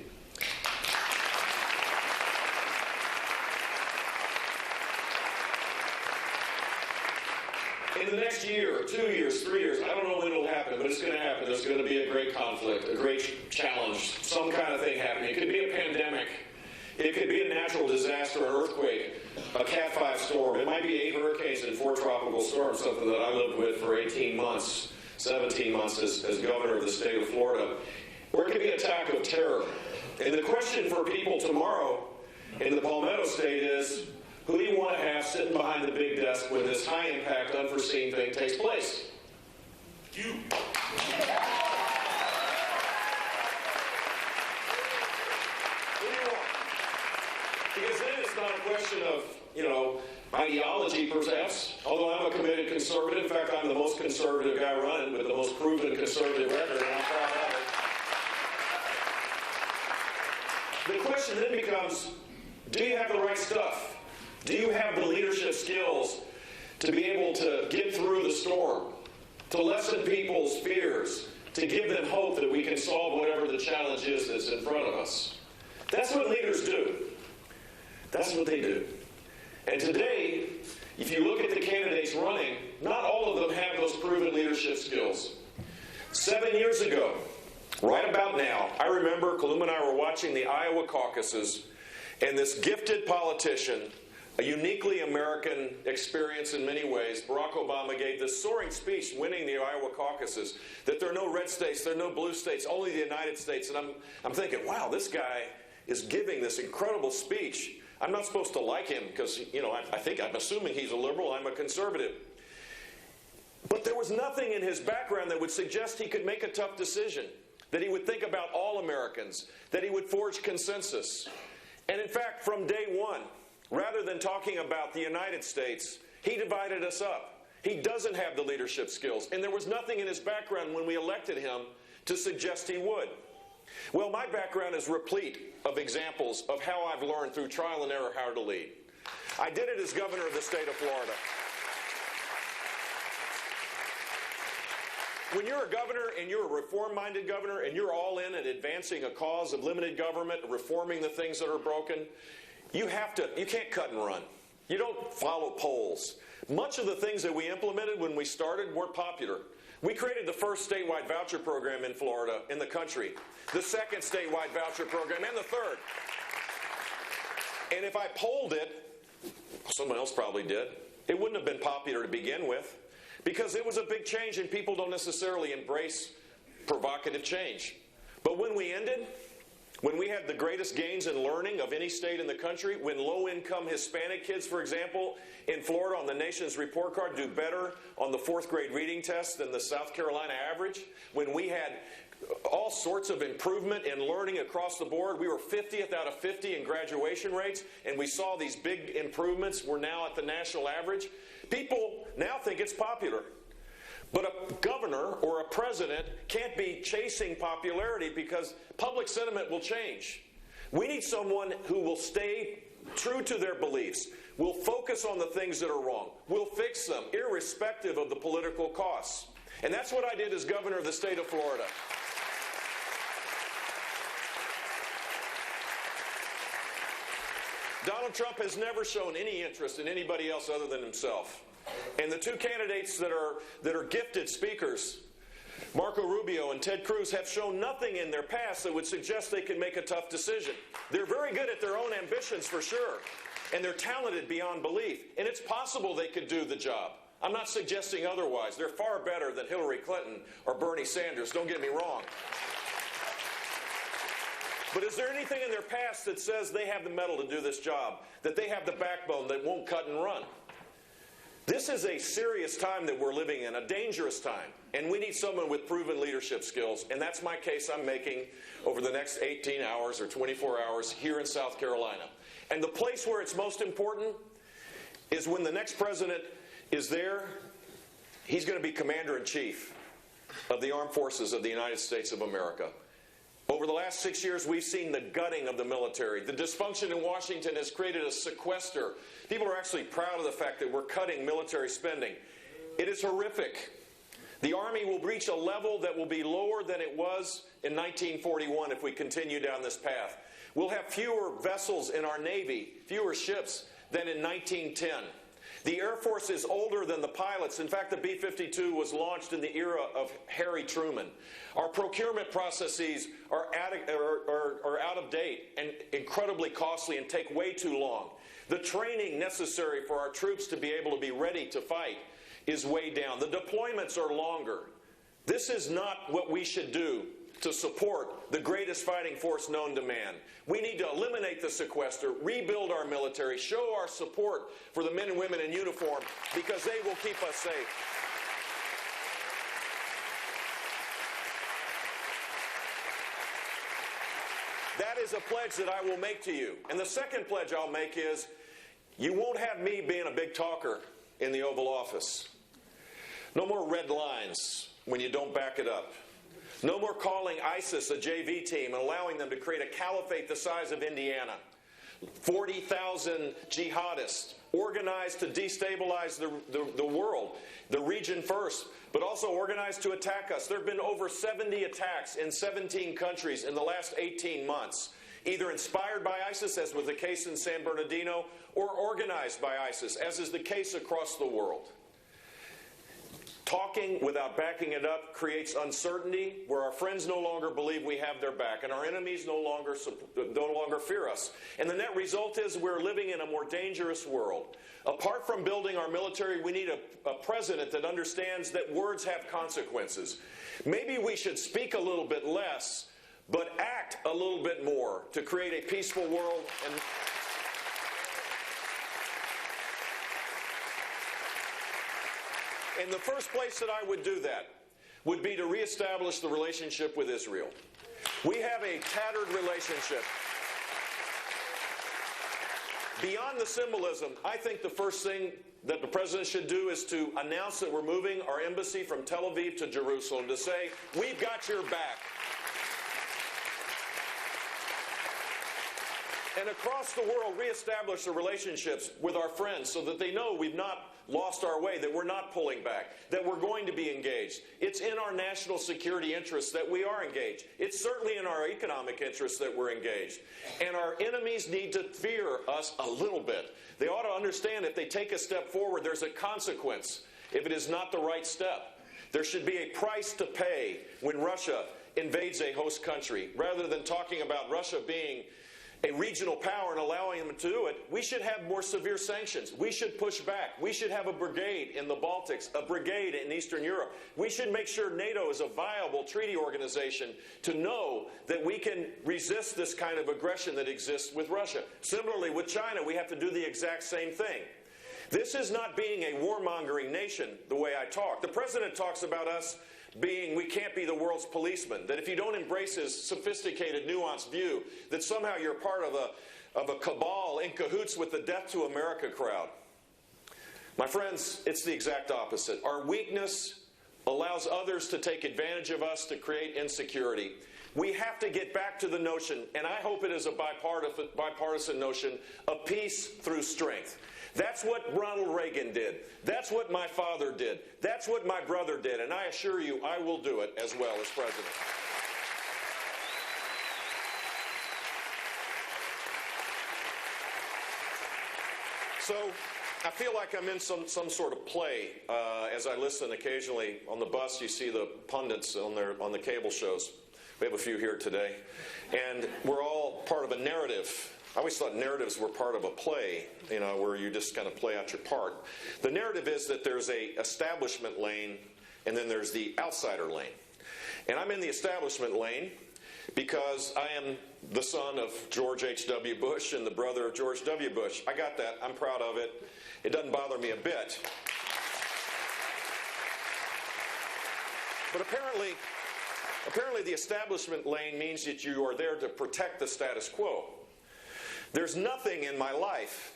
In the next year, 2 years, 3 years, I don't know when it'll happen, but it's going to happen. There's going to be a great conflict, a great challenge, some kind of thing happening. It could be a pandemic. It could be a natural disaster, an earthquake, a Cat 5 storm. It might be 8 hurricanes and 4 tropical storms, something that I lived with for 18 months, 17 months as governor of the state of Florida. Or it could be an attack of terror. And the question for people tomorrow in the Palmetto State is, who do you want to have sitting behind the big desk when this high-impact, unforeseen thing takes place? You. Because then it's not a question of, ideology, perhaps, although I'm a committed conservative. In fact, I'm the most conservative guy running with the most proven conservative record, and I'm proud of it. The question then becomes, do you have the right stuff? Do you have the leadership skills to be able to get through the storm, to lessen people's fears, to give them hope that we can solve whatever the challenge is that's in front of us? That's what leaders do. That's what they do. And today, if you look at the candidates running, not all of them have those proven leadership skills. 7 years ago, right about now, I remember Kaluma and I were watching the Iowa caucuses, and this gifted politician, a uniquely American experience in many ways, Barack Obama gave this soaring speech winning the Iowa caucuses, that there are no red states, there are no blue states, only the United States. And I'm thinking, wow, this guy is giving this incredible speech. I'm not supposed to like him because, I'm assuming he's a liberal, I'm a conservative. But there was nothing in his background that would suggest he could make a tough decision, that he would think about all Americans, that he would forge consensus. And in fact, from day one, rather than talking about the United States, he divided us up. He doesn't have the leadership skills. And there was nothing in his background when we elected him to suggest he would. Well, my background is replete of examples of how I've learned through trial and error how to lead. I did it as governor of the state of Florida. When you're a governor and you're a reform-minded governor and you're all in at advancing a cause of limited government, reforming the things that are broken, you can't cut and run. You don't follow polls. Much of the things that we implemented when we started weren't popular. We created the first statewide voucher program in Florida in the country, the second statewide voucher program, and the third. And if I polled it, someone else probably did, it wouldn't have been popular to begin with, because it was a big change and people don't necessarily embrace provocative change. But when we ended, when we had the greatest gains in learning of any state in the country, when low-income Hispanic kids, for example, in Florida on the nation's report card do better on the 4th grade reading test than the South Carolina average, when we had all sorts of improvement in learning across the board, we were 50th out of 50 in graduation rates, and we saw these big improvements. We're now at the national average. People now think it's popular. But a governor or a president can't be chasing popularity because public sentiment will change. We need someone who will stay true to their beliefs, will focus on the things that are wrong, will fix them, irrespective of the political costs. And that's what I did as governor of the state of Florida. Donald Trump has never shown any interest in anybody else other than himself. And the two candidates that are gifted speakers, Marco Rubio and Ted Cruz, have shown nothing in their past that would suggest they can make a tough decision. They're very good at their own ambitions, for sure, and they're talented beyond belief. And it's possible they could do the job. I'm not suggesting otherwise. They're far better than Hillary Clinton or Bernie Sanders, don't get me wrong. But is there anything in their past that says they have the mettle to do this job, that they have the backbone that won't cut and run? This is a serious time that we're living in, a dangerous time, and we need someone with proven leadership skills, and that's my case I'm making over the next 18 hours or 24 hours here in South Carolina. And the place where it's most important is when the next president is there, he's going to be Commander-in-Chief of the Armed Forces of the United States of America. Over the last 6 years, we've seen the gutting of the military. The dysfunction in Washington has created a sequester. People are actually proud of the fact that we're cutting military spending. It is horrific. The Army will reach a level that will be lower than it was in 1941 if we continue down this path. We'll have fewer vessels in our Navy, fewer ships than in 1910. The Air Force is older than the pilots. In fact, the B-52 was launched in the era of Harry Truman. Our procurement processes are out of date and incredibly costly and take way too long. The training necessary for our troops to be able to be ready to fight is way down. The deployments are longer. This is not what we should do to support the greatest fighting force known to man. We need to eliminate the sequester, rebuild our military, show our support for the men and women in uniform, because they will keep us safe. That is a pledge that I will make to you. And the second pledge I'll make is, you won't have me being a big talker in the Oval Office. No more red lines when you don't back it up. No more calling ISIS a JV team and allowing them to create a caliphate the size of Indiana. 40,000 jihadists organized to destabilize the world, the region first, but also organized to attack us. There have been over 70 attacks in 17 countries in the last 18 months, either inspired by ISIS, as was the case in San Bernardino, or organized by ISIS, as is the case across the world. Talking without backing it up creates uncertainty, where our friends no longer believe we have their back, and our enemies no longer fear us. And the net result is we're living in a more dangerous world. Apart from building our military, we need a president that understands that words have consequences. Maybe we should speak a little bit less, but act a little bit more to create a peaceful world. And the first place that I would do that would be to reestablish the relationship with Israel. We have a tattered relationship. Beyond the symbolism, I think the first thing that the president should do is to announce that we're moving our embassy from Tel Aviv to Jerusalem, to say, we've got your back. And across the world, reestablish the relationships with our friends so that they know we've not lost our way, that we're not pulling back, that we're going to be engaged. It's in our national security interests that we are engaged. It's certainly in our economic interests that we're engaged. And our enemies need to fear us a little bit. They ought to understand if they take a step forward, there's a consequence if it is not the right step. There should be a price to pay when Russia invades a host country. Rather than talking about Russia being a regional power and allowing them to do it, we should have more severe sanctions. We should push back. We should have a brigade in the Baltics, a brigade in Eastern Europe. We should make sure NATO is a viable treaty organization to know that we can resist this kind of aggression that exists with Russia. Similarly, with China, we have to do the exact same thing. This is not being a warmongering nation the way I talk. The president talks about us being, we can't be the world's policeman, that if you don't embrace his sophisticated, nuanced view, that somehow you're part of a cabal in cahoots with the Death to America crowd. My friends, it's the exact opposite. Our weakness allows others to take advantage of us to create insecurity. We have to get back to the notion, and I hope it is a bipartisan notion, of peace through strength. That's what Ronald Reagan did. That's what my father did. That's what my brother did. And I assure you, I will do it as well as president. So I feel like I'm in some sort of play as I listen occasionally. On the bus, you see the pundits on the cable shows. We have a few here today. And we're all part of a narrative. I always thought narratives were part of a play, where you just kind of play out your part. The narrative is that there's a establishment lane, and then there's the outsider lane. And I'm in the establishment lane because I am the son of George H.W. Bush and the brother of George W. Bush. I got that. I'm proud of it. It doesn't bother me a bit. But apparently the establishment lane means that you are there to protect the status quo. There's nothing in my life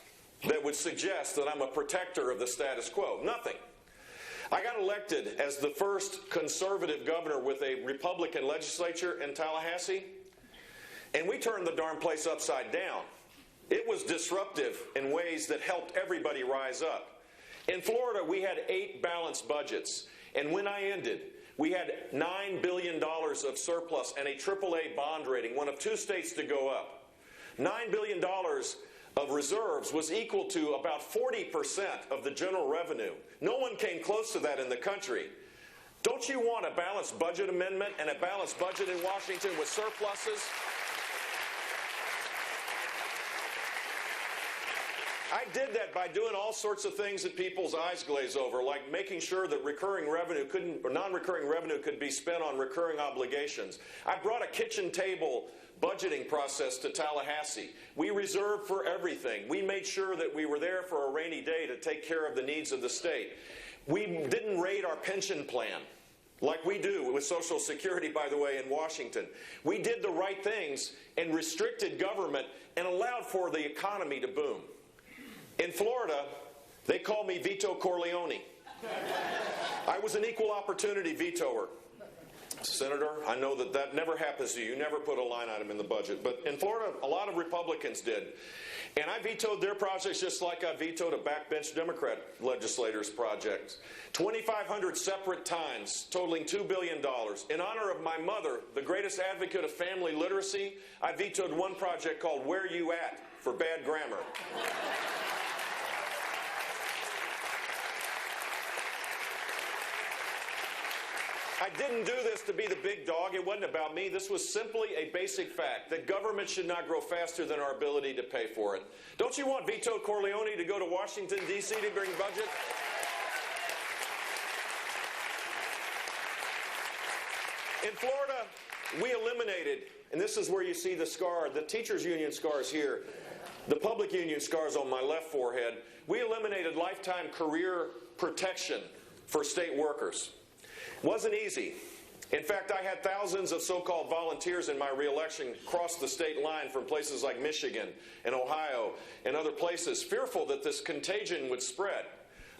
that would suggest that I'm a protector of the status quo. Nothing. I got elected as the first conservative governor with a Republican legislature in Tallahassee, and we turned the darn place upside down. It was disruptive in ways that helped everybody rise up. In Florida, we had 8 balanced budgets, and when I ended, we had $9 billion of surplus and a AAA bond rating, one of 2 states to go up. $9 billion of reserves was equal to about 40% of the general revenue. No one came close to that in the country. Don't you want a balanced budget amendment and a balanced budget in Washington with surpluses? I did that by doing all sorts of things that people's eyes glaze over, like making sure that non-recurring revenue could be spent on recurring obligations. I brought a kitchen table budgeting process to Tallahassee. We reserved for everything. We made sure that we were there for a rainy day to take care of the needs of the state. We didn't raid our pension plan like we do with Social Security, by the way, in Washington. We did the right things and restricted government and allowed for the economy to boom. In Florida, they call me Vito Corleone. I was an equal opportunity vetoer. Senator, I know that never happens to you. You never put a line item in the budget. But in Florida, a lot of Republicans did. And I vetoed their projects just like I vetoed a backbench Democrat legislator's projects. 2,500 separate times, totaling $2 billion. In honor of my mother, the greatest advocate of family literacy, I vetoed one project called Where You At? For bad grammar. I didn't do this to be the big dog. It wasn't about me. This was simply a basic fact that government should not grow faster than our ability to pay for it. Don't you want Vito Corleone to go to Washington, D.C. to bring budget? In Florida, we eliminated, and this is where you see the scar, the teachers' union scars here, the public union scars on my left forehead. We eliminated lifetime career protection for state workers. Wasn't easy. In fact, I had thousands of so-called volunteers in my reelection cross the state line from places like Michigan and Ohio and other places, fearful that this contagion would spread.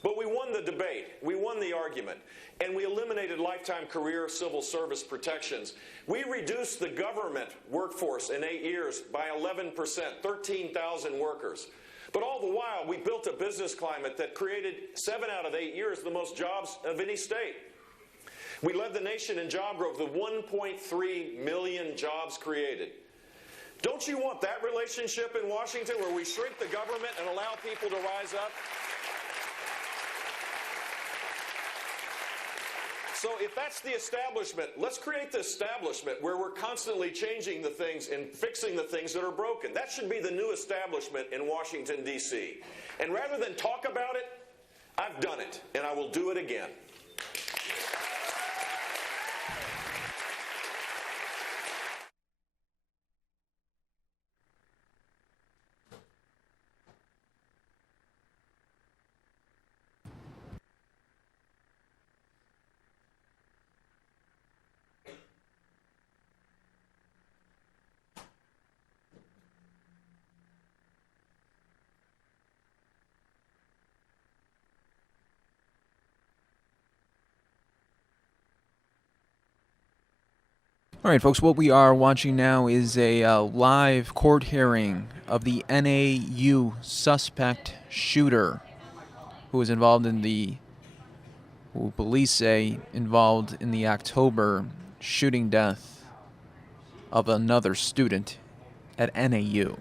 But we won the debate. We won the argument. And we eliminated lifetime career civil service protections. We reduced the government workforce in 8 years by 11%, 13,000 workers. But all the while, we built a business climate that created 7 out of 8 years the most jobs of any state. We led the nation in job growth with 1.3 million jobs created. Don't you want that relationship in Washington where we shrink the government and allow people to rise up? So if that's the establishment, let's create the establishment where we're constantly changing the things and fixing the things that are broken. That should be the new establishment in Washington, D.C. And rather than talk about it, I've done it, and I will do it again. All right, folks, what we are watching now is a live court hearing of the NAU suspect shooter who was involved in who police say involved in the October shooting death of another student at NAU.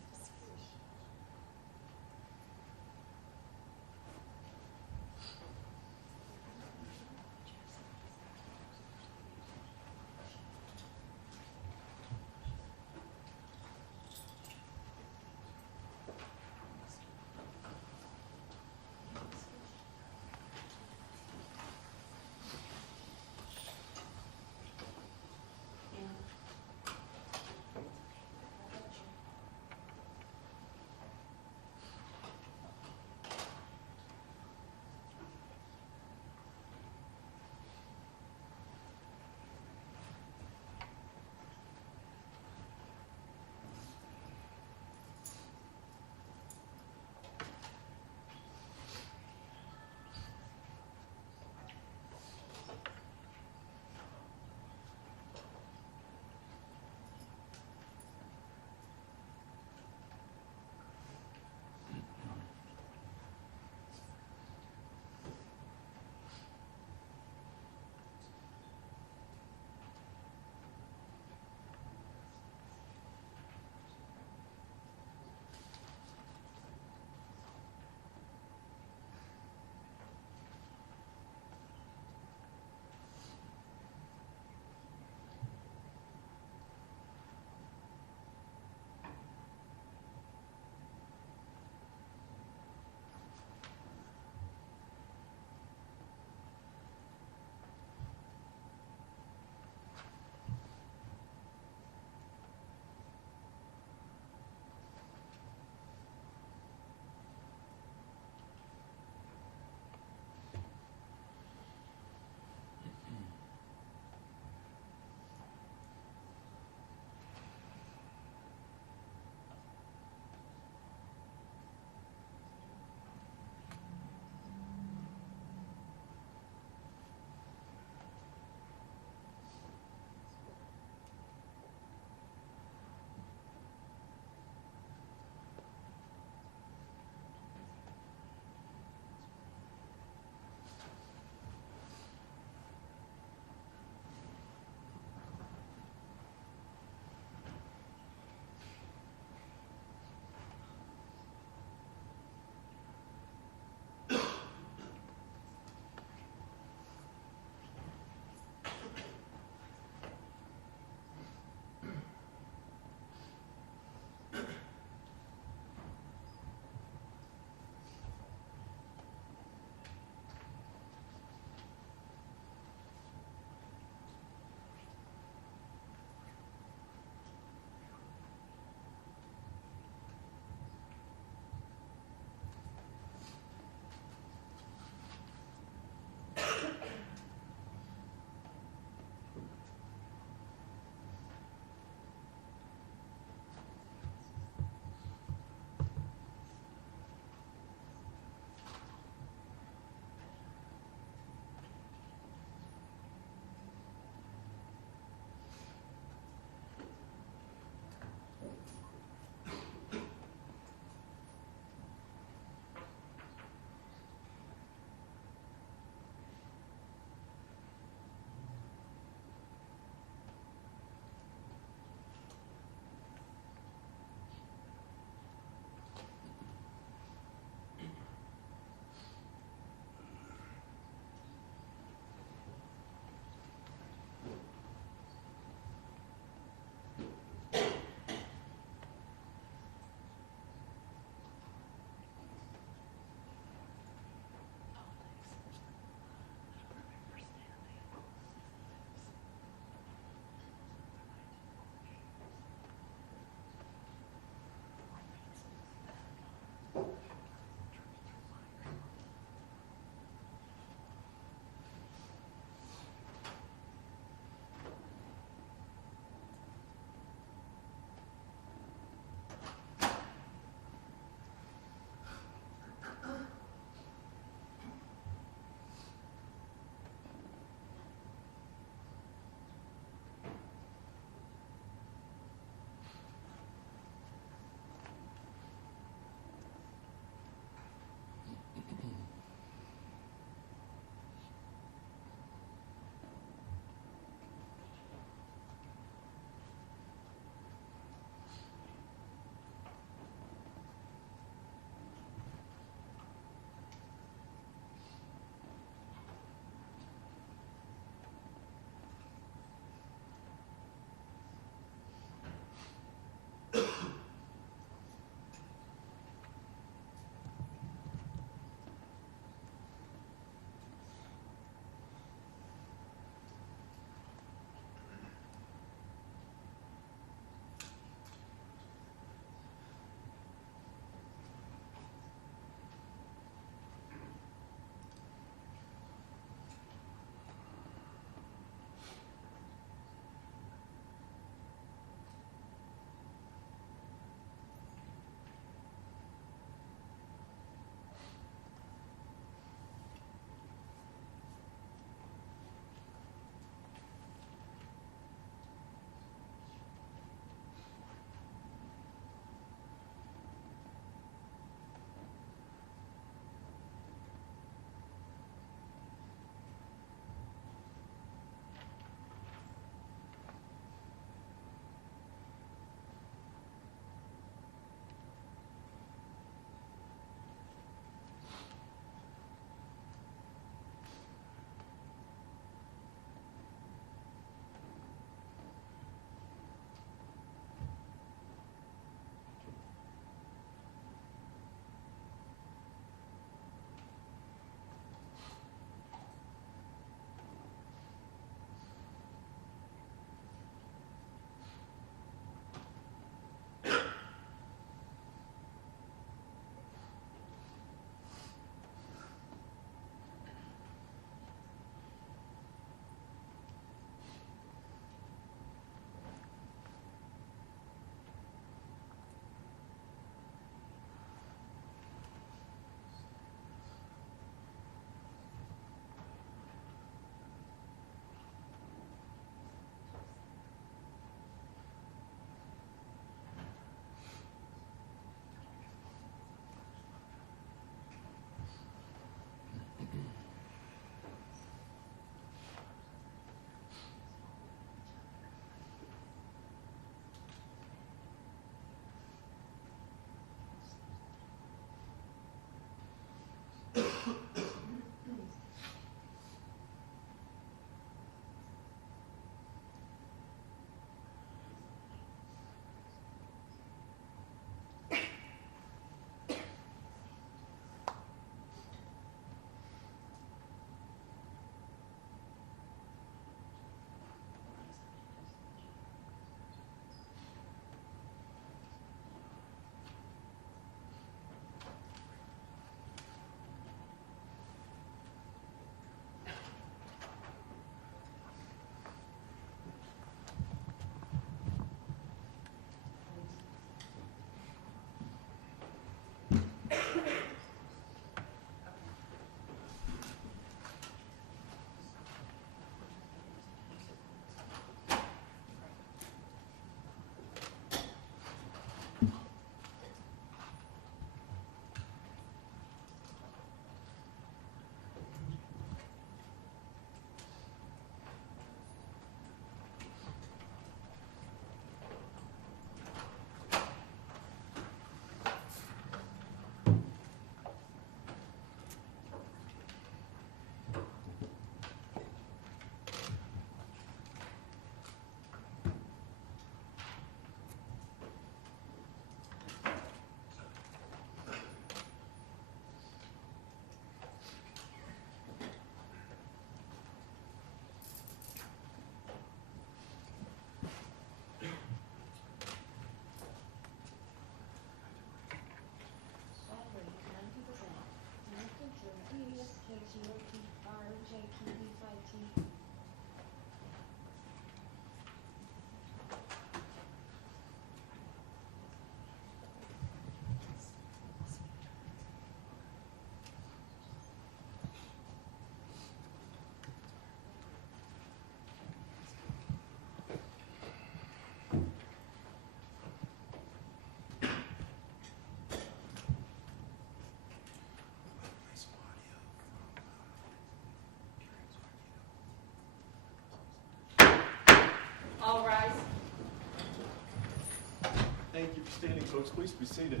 Standing, folks, please be seated.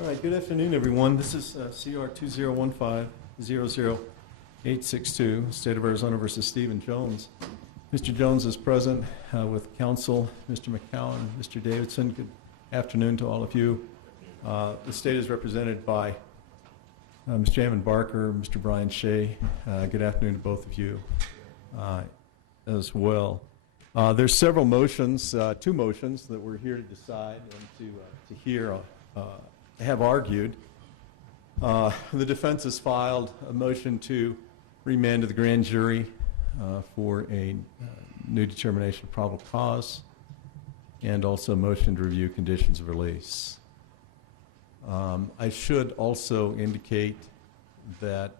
All right, good afternoon, everyone. This is CR 2015-00862, State of Arizona versus Stephen Jones. Mr. Jones is present with counsel, Mr. McCowan, Mr. Davidson. Good afternoon to all of you. The state is represented by Mr. Jamin Barker, Mr. Brian Shea. Good afternoon to both of you as well. There's several motions, two motions that we're here to decide and to hear have argued. The defense has filed a motion to remand to the grand jury for a new determination of probable cause, and also a motion to review conditions of release. I should also indicate that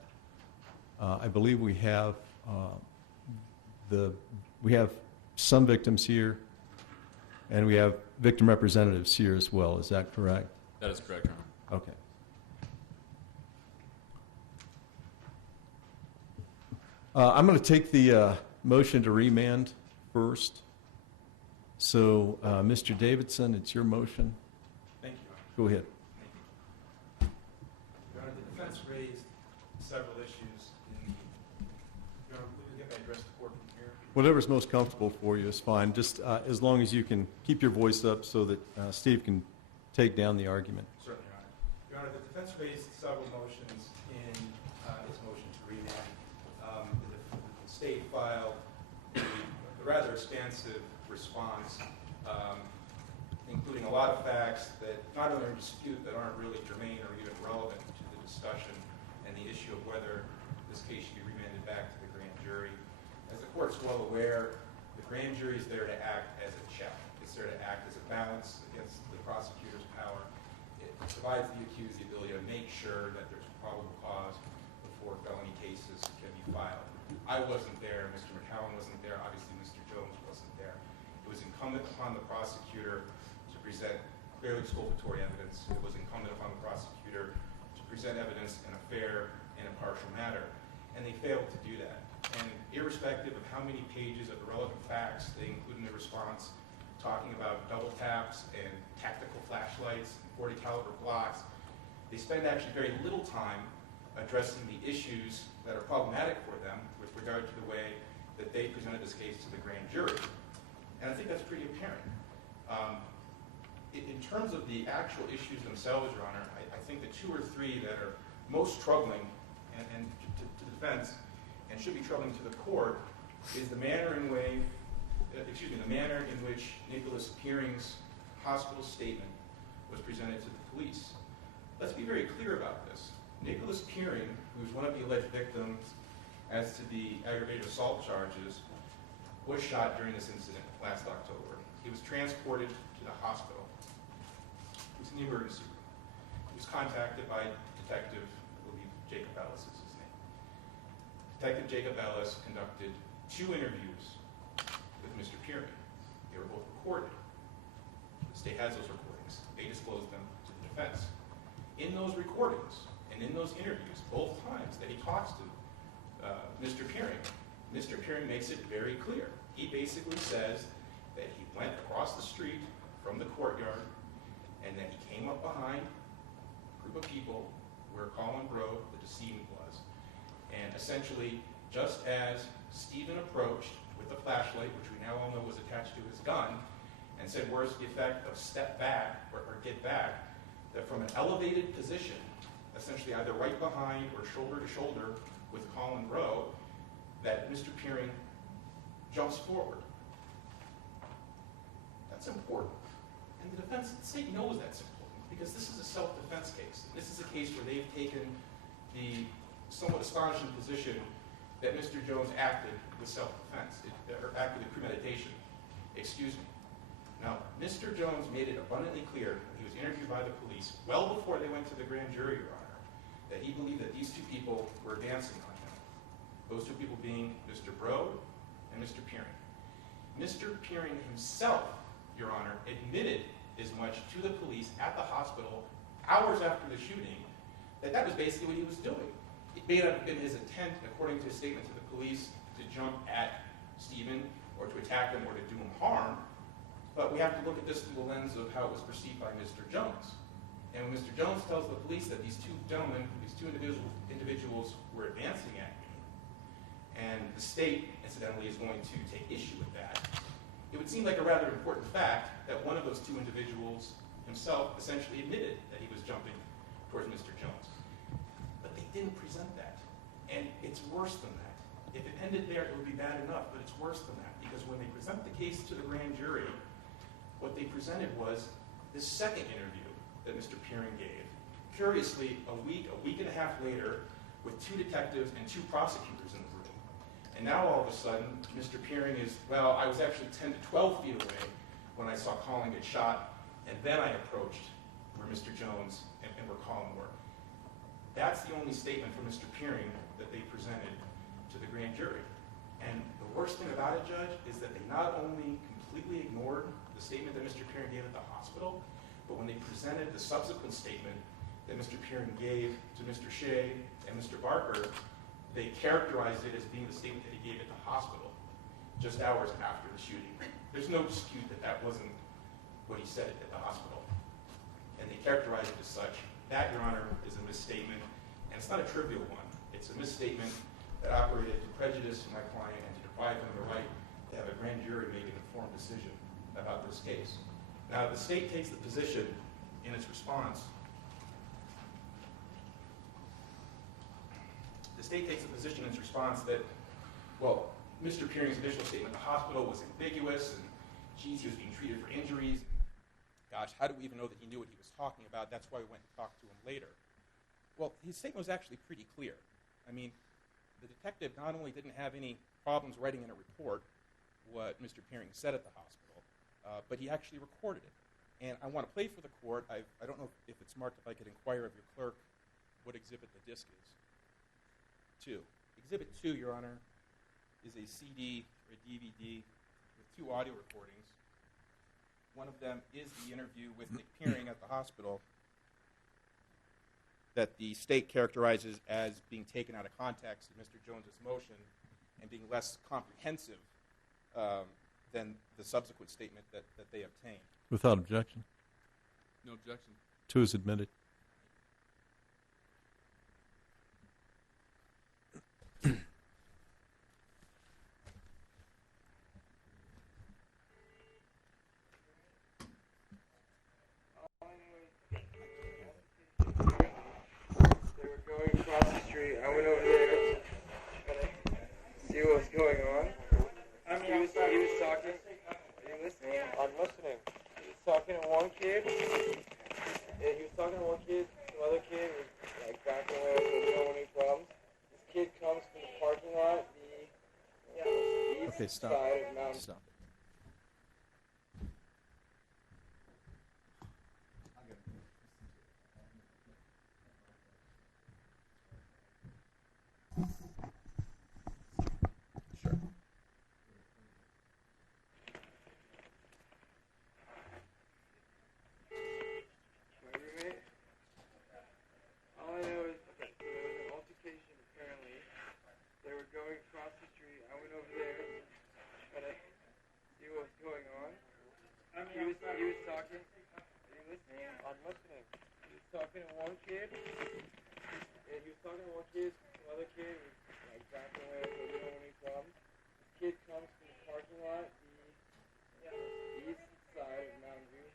I believe we have some victims here, and we have victim representatives here as well. Is that correct? That is correct, Your Honor. Okay. I'm going to take the motion to remand first. So, Mr. Davidson, it's your motion. Thank you, Go Your Honor. ahead. Your Honor, the defense raised several issues in the, Your Honor, can I address the court from here? Whatever's most comfortable for you is fine, just as long as you can keep your voice up so that Steve can take down the argument. Certainly, Your Honor. Your Honor, the defense raised several motions in its motion to remand. The state filed a rather expansive response, including a lot of facts that not only are in dispute, that aren't really germane or even relevant to the discussion and the issue of whether this case should be remanded back to the grand jury. As the court's well aware, the grand jury is there to act as a check. It's there to act as a balance against the prosecutor's power. It provides the accused the ability to make sure that there's probable cause before felony cases can be filed. I wasn't there, Mr. McCowan wasn't there, obviously Mr. Jones wasn't there. It was incumbent upon the prosecutor to present clearly exculpatory evidence. It was incumbent upon the prosecutor to present evidence in a fair and impartial manner, and they failed to do that. And irrespective of how many pages of the relevant facts they include in their response, talking about double taps and tactical flashlights and 40 caliber blocks, they spend actually very little time addressing the issues that are problematic for them with regard to the way that they presented this case to the grand jury. And I think that's pretty apparent. In terms of the actual issues themselves, Your Honor, I think the two or three that are most troubling and to the defense and should be troubling to the court is the manner in which Nicholas Peering's hospital statement was presented to the police. Let's be very clear about this. Nicholas Peering, who's one of the alleged victims as to the aggravated assault charges, was shot during this incident last October. He was transported to the hospital. He was in the emergency room. He was contacted by Detective, I believe Jacob Ellis is his name. Detective Jacob Ellis conducted 2 interviews with Mr. Peering. They were both recorded. The state has those recordings. They disclosed them to the defense. In those recordings and in those interviews, both times that he talks to Mr. Peering makes it very clear. He basically says that he went across the street from the courtyard and that he came up behind a group of people where Colin Grove, the decedent, was. And essentially, just as Stephen approached with the flashlight, which we now all know was attached to his gun, and said, where's the effect of step back or get back, that from an elevated position, essentially either right behind or shoulder to shoulder with Colin Grove, that Mr. Peering jumps forward. That's important. And the defense, the state knows that's important because this is a self-defense case. This is a case where they've taken the somewhat astonishing position that Mr. Jones acted with self-defense, or acted with premeditation. Excuse me. Now, Mr. Jones made it abundantly clear when he was interviewed by the police, well before they went to the grand jury, Your Honor, that he believed that these 2 people were advancing on him. Those 2 people being Mr. Brode and Mr. Peering. Mr. Peering himself, Your Honor, admitted as much to the police at the hospital hours after the shooting that that was basically what he was doing. It may not have been his intent, according to his statement to the police, to jump at Stephen or to attack him or to do him harm, but we have to look at this through the lens of how it was perceived by Mr. Jones. And when Mr. Jones tells the police that these two gentlemen, these two individuals were advancing at me, and the state, incidentally, is going to take issue with that, it would seem like a rather important fact that one of those two individuals himself essentially admitted that he was jumping towards Mr. Jones. But they didn't present that. And it's worse than that. If it ended there, it would be bad enough, but it's worse than that, because when they present the case to the grand jury, what they presented was this second interview that Mr. Peering gave. Curiously, a week and a half later, with two detectives and two prosecutors in the room. And now all of a sudden, Mr. Peering is, well, I was actually 10 to 12 feet away when I saw Colin get shot, and then I approached where Mr. Jones and where Colin were. That's the only statement from Mr. Peering that they presented to the grand jury. And the worst thing about it, Judge, is that they not only completely ignored the statement that Mr. Peering gave at the hospital, but when they presented the subsequent statement that Mr. Peering gave to Mr. Shea and Mr. Barker, they characterized it as being the statement that he gave at the hospital just hours after the shooting. There's no dispute that that wasn't what he said at the hospital. And they characterized it as such. That, Your Honor, is a misstatement, and it's not a trivial one. It's a misstatement that operated to prejudice my client and to deprive him of the right to have a grand jury make an informed decision about this case. Now, the state takes the position in its response. The state takes the position in its response that, well, Mr. Peering's initial statement at the hospital was ambiguous, and geez, he was being treated for injuries. Gosh, how do we even know that he knew what he was talking about? That's why we went and talked to him later. Well, his statement was actually pretty clear. I mean, the detective not only didn't have any problems writing in a report what Mr. Peering said at the hospital, but he actually recorded it. And I want to play for the court. I don't know if it's marked, if I could inquire of your clerk what exhibit the disc is. 2. Exhibit 2, Your Honor, is a CD or a DVD with 2 audio recordings. One of them is the interview with Nick Peering at the hospital that the state characterizes as being taken out of context in Mr. Jones's motion and being less comprehensive than the subsequent statement that they obtained. Without objection. No objection. 2 is admitted. They were going across the street. I went over there to see what was going on. He was talking. Are you listening? I'm listening. He was talking to one kid. Yeah, he was talking to one kid. Some other kid was like backing away, so we don't want any problems. This kid comes from the parking lot, the east side of Mountain. Stop. My roommate. All I know is there was an altercation apparently. They were going across the street. I went over there trying to see what was going on. He was talking. Are you listening? I'm listening. He was talking to one kid. Yeah, he was talking to one kid. Some other kid was like backing away, so we don't want any problems. This kid comes from the parking lot, the east side of Mountain View.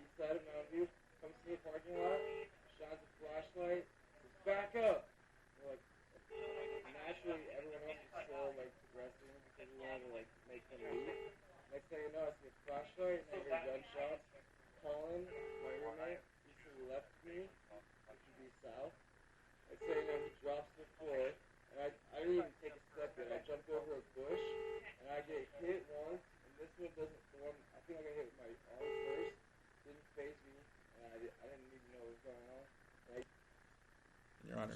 East side of Mountain View. Comes to the parking lot, shines a flashlight, says, back up! We're like, naturally, everyone else is still like progressing because we wanted to like make them leave. Next thing you know, I see a flashlight and I hear gunshots. Colin, my roommate, he's to the left of me, which would be south. Next thing you know, he drops to the floor, and I didn't even take a step yet. I jumped over a bush, and I get hit once, and this one doesn't, the one, I think I got hit with my arm first, didn't faze me. I didn't even know what was going on. Your Honor,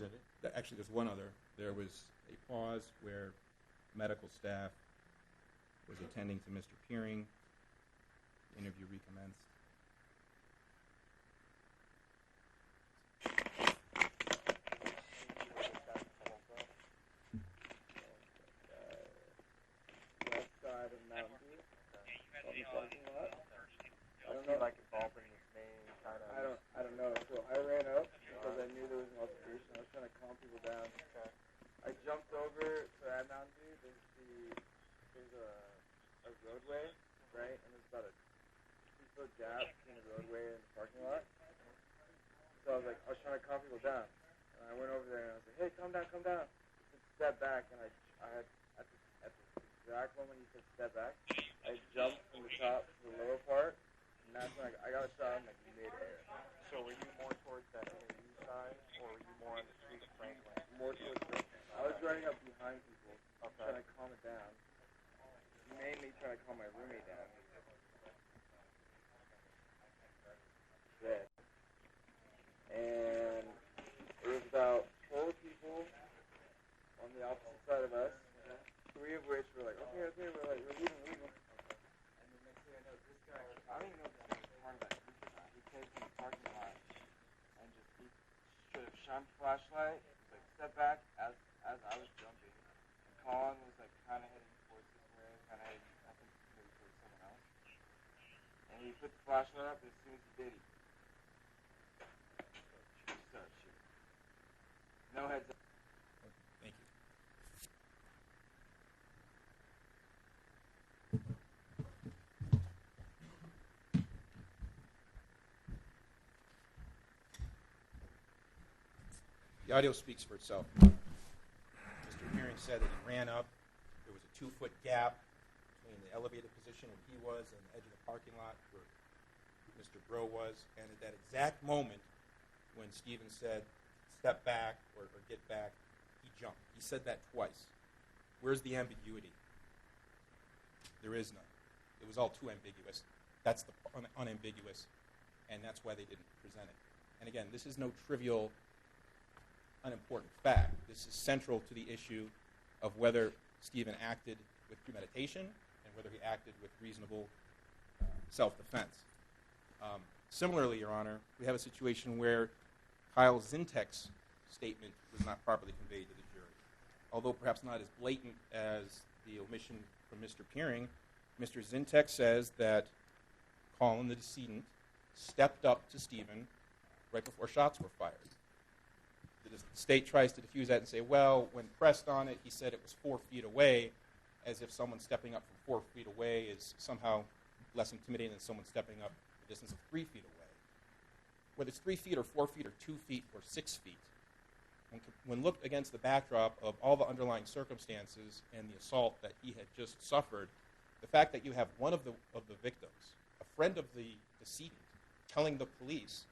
actually there's one other. There was a pause where medical staff was attending to Mr. Peering. The interview recommenced. 10-foot gap between the roadway and the parking lot. So I was trying to calm people down. And I went over there and I was like, hey, calm down, calm down. He said, step back. And I had, at the exact moment he said step back, I jumped from the top to the lower part. And that's when I got shot in like mid-air. So were you more towards that NAU side, or were you more on the street of Franklin? More towards Franklin. I was running up behind people, trying to calm it down. Mainly trying to calm my roommate down. Dead. And it was about 4 people on the opposite side of us, 3 of which were like, okay, we're leaving. And the next thing I know, this guy, I don't even know if this guy was part of that group or not. He came from the parking lot and he should have shined the flashlight, like step back as I was jumping. And Colin was like kind of heading towards this way, kind of heading, I think maybe towards someone else. And he put the flashlight up, and as soon as he did, he started shooting. No heads up. Thank you. The audio speaks for itself. Mr. Peering said that he ran up. There was a 2-foot gap between the elevated position where he was and the edge of the parking lot where Mr. Bro was. And at that exact moment when Stephen said, step back or get back, he jumped. He said that twice. Where's the ambiguity? There is none. It was all too ambiguous. That's the unambiguous, and that's why they didn't present it. And again, this is no trivial, unimportant fact. This is central to the issue of whether Stephen acted with premeditation and whether he acted with reasonable self-defense. Similarly, Your Honor, we have a situation where Kyle Zintek's statement was not properly conveyed to the jury. Although perhaps not as blatant as the omission from Mr. Peering, Mr. Zintek says that Colin, the decedent, stepped up to Stephen right before shots were fired. The state tries to diffuse that and say, well, when pressed on it, he said it was 4 feet away, as if someone stepping up from 4 feet away is somehow less intimidating than someone stepping up a distance of 3 feet away. Whether it's 3 feet or 4 feet or 2 feet or 6 feet, when looked against the backdrop of all the underlying circumstances and the assault that he had just suffered, the fact that you have one of the victims, a friend of the decedent, telling the police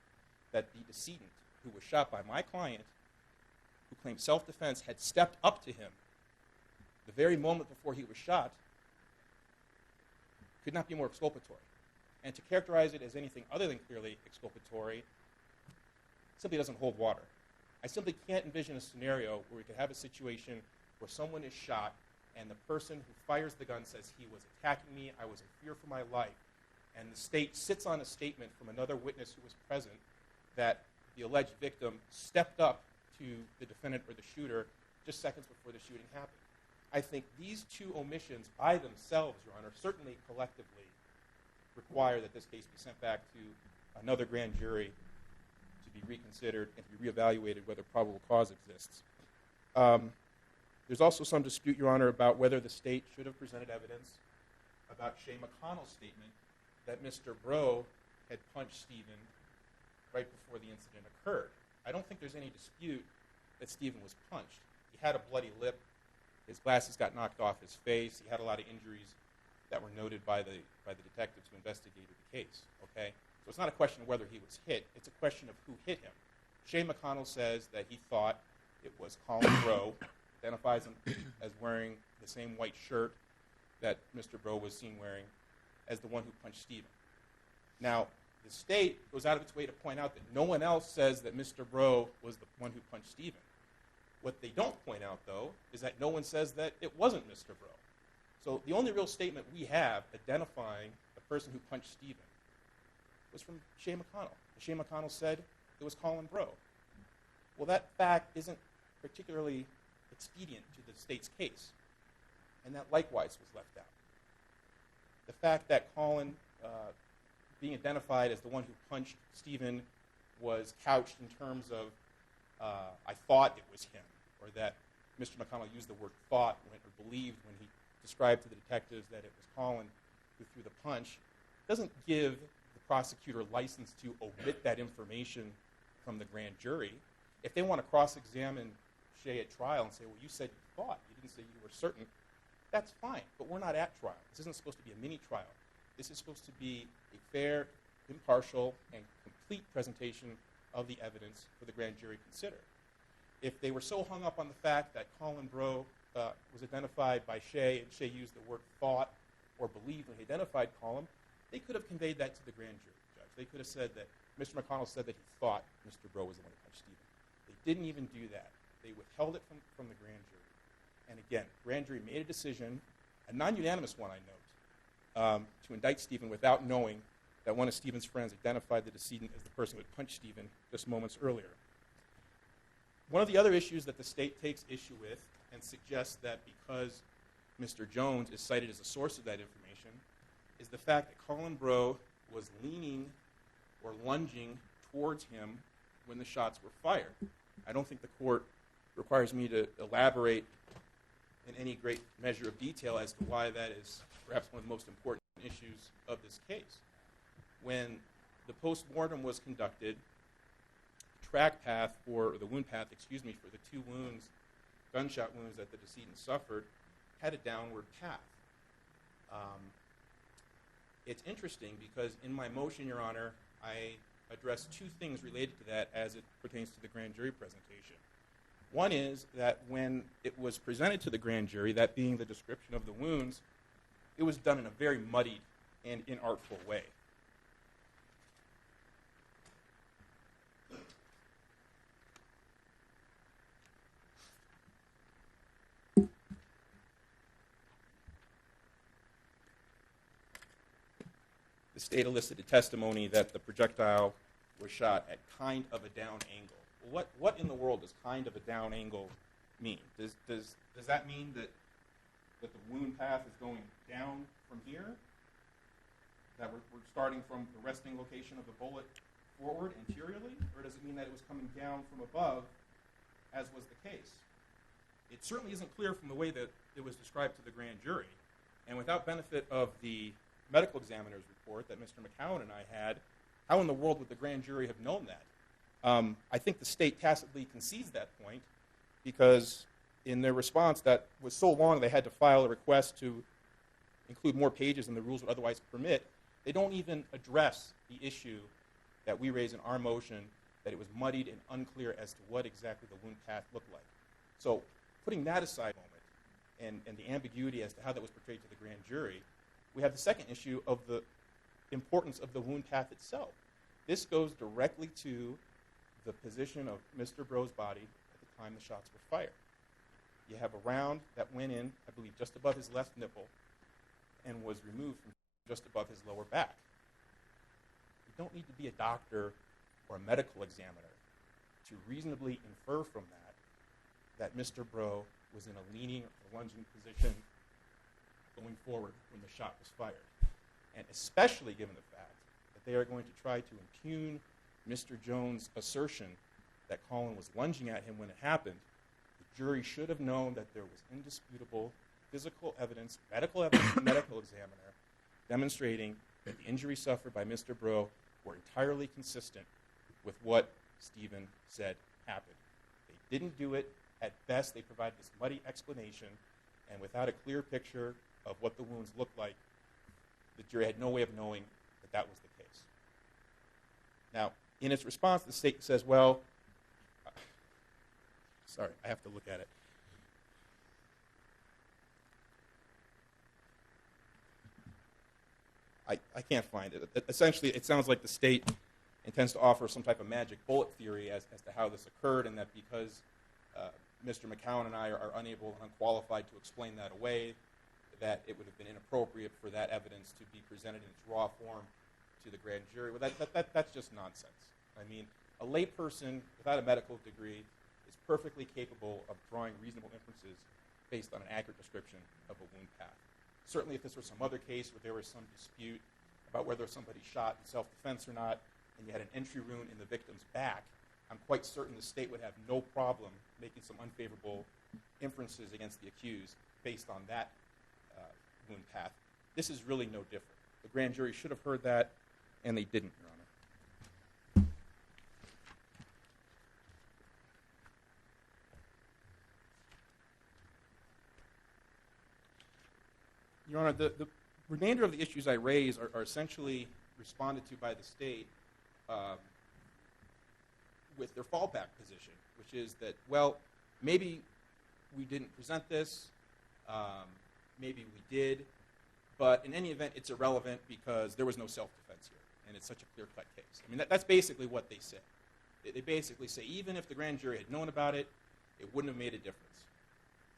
that the decedent, who was shot by my client, who claimed self-defense, had stepped up to him the very moment before he was shot, could not be more exculpatory. And to characterize it as anything other than clearly exculpatory simply doesn't hold water. I simply can't envision a scenario where we could have a situation where someone is shot and the person who fires the gun says he was attacking me, I was in fear for my life, and the state sits on a statement from another witness who was present that the alleged victim stepped up to the defendant or the shooter just seconds before the shooting happened. I think these two omissions by themselves, Your Honor, certainly collectively require that this case be sent back to another grand jury to be reconsidered and to be reevaluated whether probable cause exists. There's also some dispute, Your Honor, about whether the state should have presented evidence about Shay McConnell's statement that Mr. Bro had punched Stephen right before the incident occurred. I don't think there's any dispute that Stephen was punched. He had a bloody lip. His glasses got knocked off his face. He had a lot of injuries that were noted by the detectives who investigated the case. Okay? So it's not a question of whether he was hit. It's a question of who hit him. Shay McConnell says that he thought it was Colin Bro, identifies him as wearing the same white shirt that Mr. Bro was seen wearing as the one who punched Stephen. Now, the state goes out of its way to point out that no one else says that Mr. Bro was the one who punched Stephen. What they don't point out, though, is that no one says that it wasn't Mr. Bro. So the only real statement we have identifying the person who punched Stephen was from Shay McConnell. And Shay McConnell said it was Colin Bro. Well, that fact isn't particularly expedient to the state's case, and that likewise was left out. The fact that Colin being identified as the one who punched Stephen was couched in terms of I thought it was him, or that Mr. McConnell used the word thought or believed when he described to the detectives that it was Colin who threw the punch, doesn't give the prosecutor licensed to omit that information from the grand jury. If they want to cross-examine Shea at trial and say, well, you said you thought, you didn't say you were certain, that's fine, but we're not at trial. This isn't supposed to be a mini trial. This is supposed to be a fair, impartial, and complete presentation of the evidence for the grand jury to consider. If they were so hung up on the fact that Colin Breaux was identified by Shea, and Shea used the word thought or believed when he identified Colin, they could have conveyed that to the grand jury judge. They could have said that Mr. McConnell said that he thought Mr. Breaux was the one who punched Stephen. They didn't even do that. They withheld it from the grand jury. And again, grand jury made a decision, a non-unanimous one, I note, to indict Stephen without knowing that one of Stephen's friends identified the decedent as the person who had punched Stephen just moments earlier. One of the other issues that the state takes issue with and suggests that because Mr. Jones is cited as a source of that information is the fact that Colin Breaux was leaning or lunging towards him when the shots were fired. I don't think the court requires me to elaborate in any great measure of detail as to why that is perhaps one of the most important issues of this case. When the post-mortem was conducted, the track path, or the wound path, for the two wounds, gunshot wounds that the decedent suffered, had a downward path. It's interesting because in my motion, Your Honor, I addressed two things related to that as it pertains to the grand jury presentation. One is that when it was presented to the grand jury, that being the description of the wounds, it was done in a very muddied and inartful way. The state elicited testimony that the projectile was shot at kind of a down angle. Well, what in the world does kind of a down angle mean? Does that mean that the wound path is going down from here? That we're starting from the resting location of the bullet forward anteriorly? Or does it mean that it was coming down from above, as was the case? It certainly isn't clear from the way that it was described to the grand jury. And without benefit of the medical examiner's report that Mr. McCowan and I had, how in the world would the grand jury have known that? I think the state tacitly concedes that point because in their response that was so long they had to file a request to include more pages than the rules would otherwise permit. They don't even address the issue that we raise in our motion that it was muddied and unclear as to what exactly the wound path looked like. So putting that aside a moment and the ambiguity as to how that was portrayed to the grand jury, we have the second issue of the importance of the wound path itself. This goes directly to the position of Mr. Breaux's body at the time the shots were fired. You have a round that went in, I believe, just above his left nipple and was removed from just above his lower back. You don't need to be a doctor or a medical examiner to reasonably infer from that Mr. Breaux was in a leaning or lunging position going forward when the shot was fired. And especially given the fact that they are going to try to impugn Mr. Jones' assertion that Colin was lunging at him when it happened, the jury should have known that there was indisputable physical evidence, medical evidence from the medical examiner, demonstrating that the injuries suffered by Mr. Breaux were entirely consistent with what Stephen said happened. They didn't do it. At best, they provided this muddy explanation, and without a clear picture of what the wounds looked like, the jury had no way of knowing that that was the case. Now, in its response, the state says, well, sorry, I have to look at it. I can't find it. Essentially, it sounds like the state intends to offer some type of magic bullet theory as to how this occurred, and that because Mr. McCowan and I are unable and unqualified to explain that away, that it would have been inappropriate for that evidence to be presented in its raw form to the grand jury. Well, that's just nonsense. I mean, a layperson without a medical degree is perfectly capable of drawing reasonable inferences based on an accurate description of a wound path. Certainly if this were some other case where there was some dispute about whether somebody shot in self-defense or not, and you had an entry wound in the victim's back, I'm quite certain the state would have no problem making some unfavorable inferences against the accused based on that wound path. This is really no different. The grand jury should have heard that, and they didn't, Your Honor. Your Honor, the remainder of the issues I raise are essentially responded to by the state with their fallback position, which is that, well, maybe we didn't present this, maybe we did, but in any event, it's irrelevant because there was no self-defense here, and it's such a clear-cut case. I mean, that's basically what they say. They basically say even if the grand jury had known about it, it wouldn't have made a difference.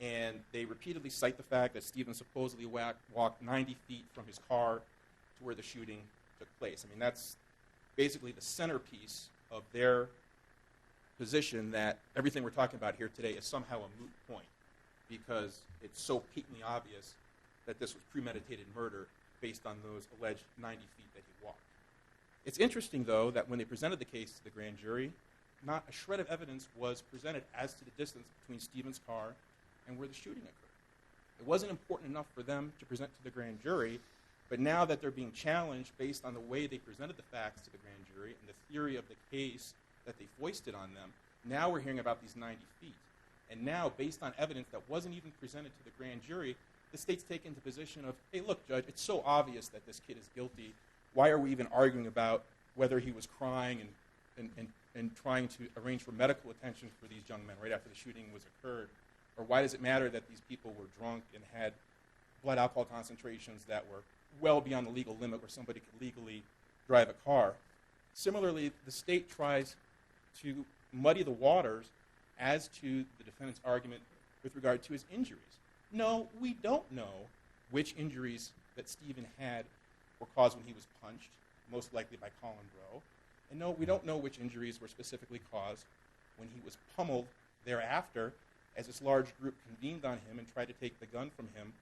And they repeatedly cite the fact that Stephen supposedly walked 90 feet from his car to where the shooting took place. I mean, that's basically the centerpiece of their position that everything we're talking about here today is somehow a moot point because it's so patently obvious that this was premeditated murder based on those alleged 90 feet that he walked. It's interesting, though, that when they presented the case to the grand jury, not a shred of evidence was presented as to the distance between Stephen's car and where the shooting occurred. It wasn't important enough for them to present to the grand jury, but now that they're being challenged based on the way they presented the facts to the grand jury and the theory of the case that they foisted on them, now we're hearing about these 90 feet. And now, based on evidence that wasn't even presented to the grand jury, the state's taken the position of, hey, look, Judge, it's so obvious that this kid is guilty. Why are we even arguing about whether he was crying and trying to arrange for medical attention for these young men right after the shooting was occurred? Or why does it matter that these people were drunk and had blood alcohol concentrations that were well beyond the legal limit where somebody could legally drive a car? Similarly, the state tries to muddy the waters as to the defendant's argument with regard to his injuries. No, we don't know which injuries that Stephen had were caused when he was punched, most likely by Colin Breaux. And no, we don't know which injuries were specifically caused when he was pummeled thereafter as this large group convened on him and tried to take the gun from him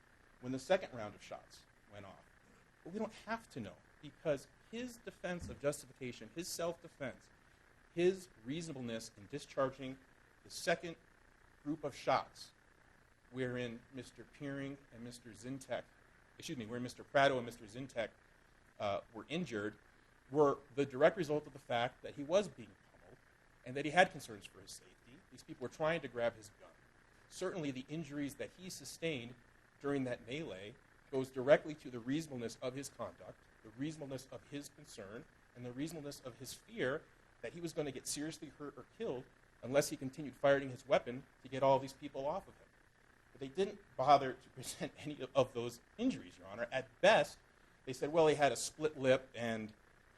when the second round of shots went off. But we don't have to know because his defense of justification, his self-defense, his reasonableness in discharging the second group of shots wherein Mr. Peering and Mr. Zintek, where Mr. Prado and Mr. Zintek were injured, were the direct result of the fact that he was being pummeled and that he had concerns for his safety. These people were trying to grab his gun. Certainly the injuries that he sustained during that melee goes directly to the reasonableness of his conduct, the reasonableness of his concern, and the reasonableness of his fear that he was going to get seriously hurt or killed unless he continued firing his weapon to get all these people off of him. But they didn't bother to present any of those injuries, Your Honor. At best, they said, well, he had a split lip and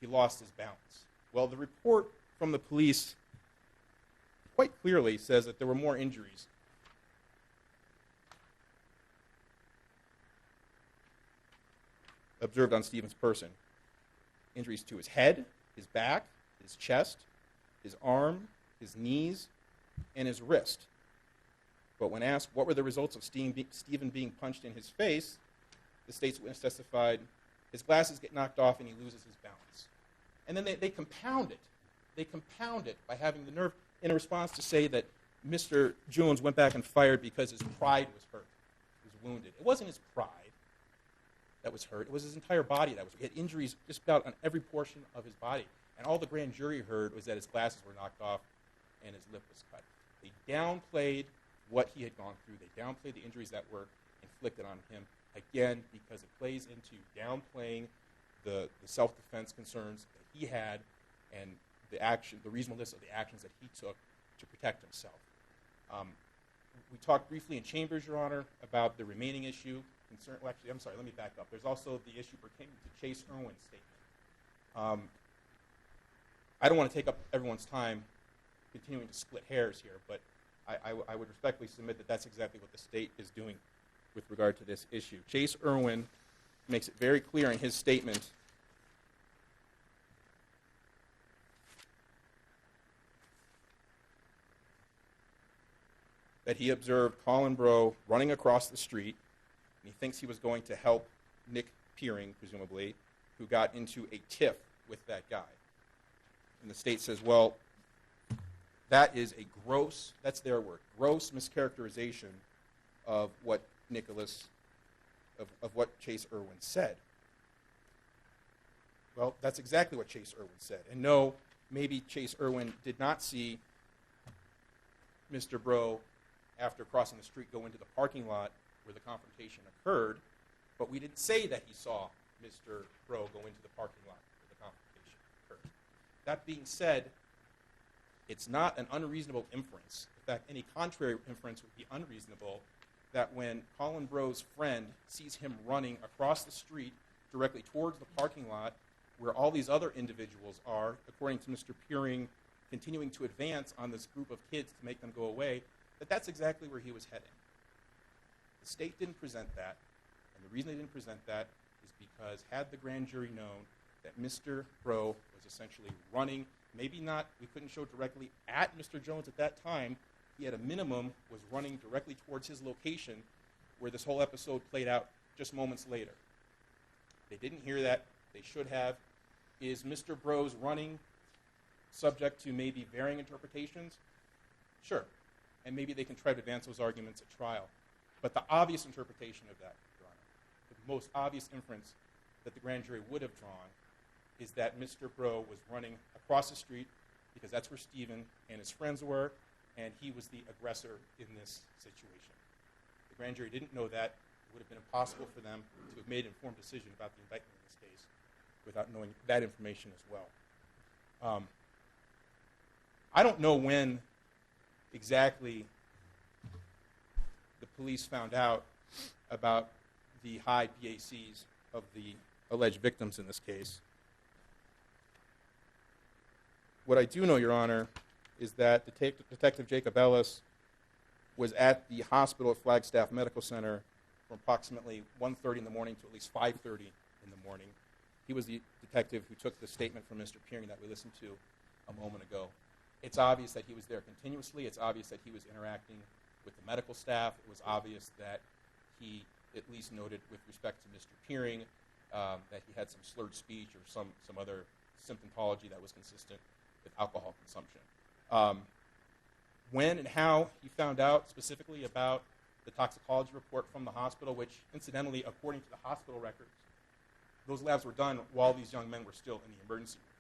he lost his balance. Well, the report from the police quite clearly says that there were more injuries. Observed on Stephen's person. Injuries to his head, his back, his chest, his arm, his knees, and his wrist. But when asked what were the results of Stephen being punched in his face, the state's witness testified his glasses get knocked off and he loses his balance. And then they compound it. They compound it by having the nerve in a response to say that Mr. Jones went back and fired because his pride was hurt. He was wounded. It wasn't his pride that was hurt. It was his entire body that was hurt. He had injuries just about on every portion of his body. And all the grand jury heard was that his glasses were knocked off and his lip was cut. They downplayed what he had gone through. They downplayed the injuries that were inflicted on him, again, because it plays into downplaying the self-defense concerns that he had and the reasonableness of the actions that he took to protect himself. We talked briefly in chambers, Your Honor, about the remaining issue. Well, actually, I'm sorry, let me back up. There's also the issue pertaining to Chase Irwin's statement. I don't want to take up everyone's time continuing to split hairs here, but I would respectfully submit that that's exactly what the state is doing with regard to this issue. Chase Irwin makes it very clear in his statement that he observed Colin Breaux running across the street, and he thinks he was going to help Nick Peering, presumably, who got into a tiff with that guy. And the state says, well, that is a gross, that's their word, gross mischaracterization of what of what Chase Irwin said. Well, that's exactly what Chase Irwin said. And no, maybe Chase Irwin did not see Mr. Bro, after crossing the street, go into the parking lot where the confrontation occurred, but we didn't say that he saw Mr. Bro go into the parking lot where the confrontation occurred. That being said, it's not an unreasonable inference. In fact, any contrary inference would be unreasonable, that when Colin Bro's friend sees him running across the street directly towards the parking lot where all these other individuals are, according to Mr. Peering, continuing to advance on this group of kids to make them go away, that's exactly where he was heading. The state didn't present that, and the reason they didn't present that is because had the grand jury known that Mr. Bro was essentially running, maybe not, we couldn't show directly at Mr. Jones at that time, he at a minimum was running directly towards his location where this whole episode played out just moments later. They didn't hear that. They should have. Is Mr. Bro's running subject to maybe varying interpretations? Sure. And maybe they can try to advance those arguments at trial. But the obvious interpretation of that, Your Honor, the most obvious inference that the grand jury would have drawn is that Mr. Bro was running across the street because that's where Stephen and his friends were, and he was the aggressor in this situation. The grand jury didn't know that. It would have been impossible for them to have made an informed decision about the indictment in this case without knowing that information as well. I don't know when exactly the police found out about the high BACs of the alleged victims in this case. What I do know, Your Honor, is that Detective Jacob Ellis was at the hospital at Flagstaff Medical Center from approximately 1:30 in the morning to at least 5:30 in the morning. He was the detective who took the statement from Mr. Peering that we listened to a moment ago. It's obvious that he was there continuously. It's obvious that he was interacting with the medical staff. It was obvious that he at least noted with respect to Mr. Peering that he had some slurred speech or some other symptomatology that was consistent with alcohol consumption. When and how he found out specifically about the toxicology report from the hospital, which incidentally, according to the hospital records, those labs were done while these young men were still in the emergency room.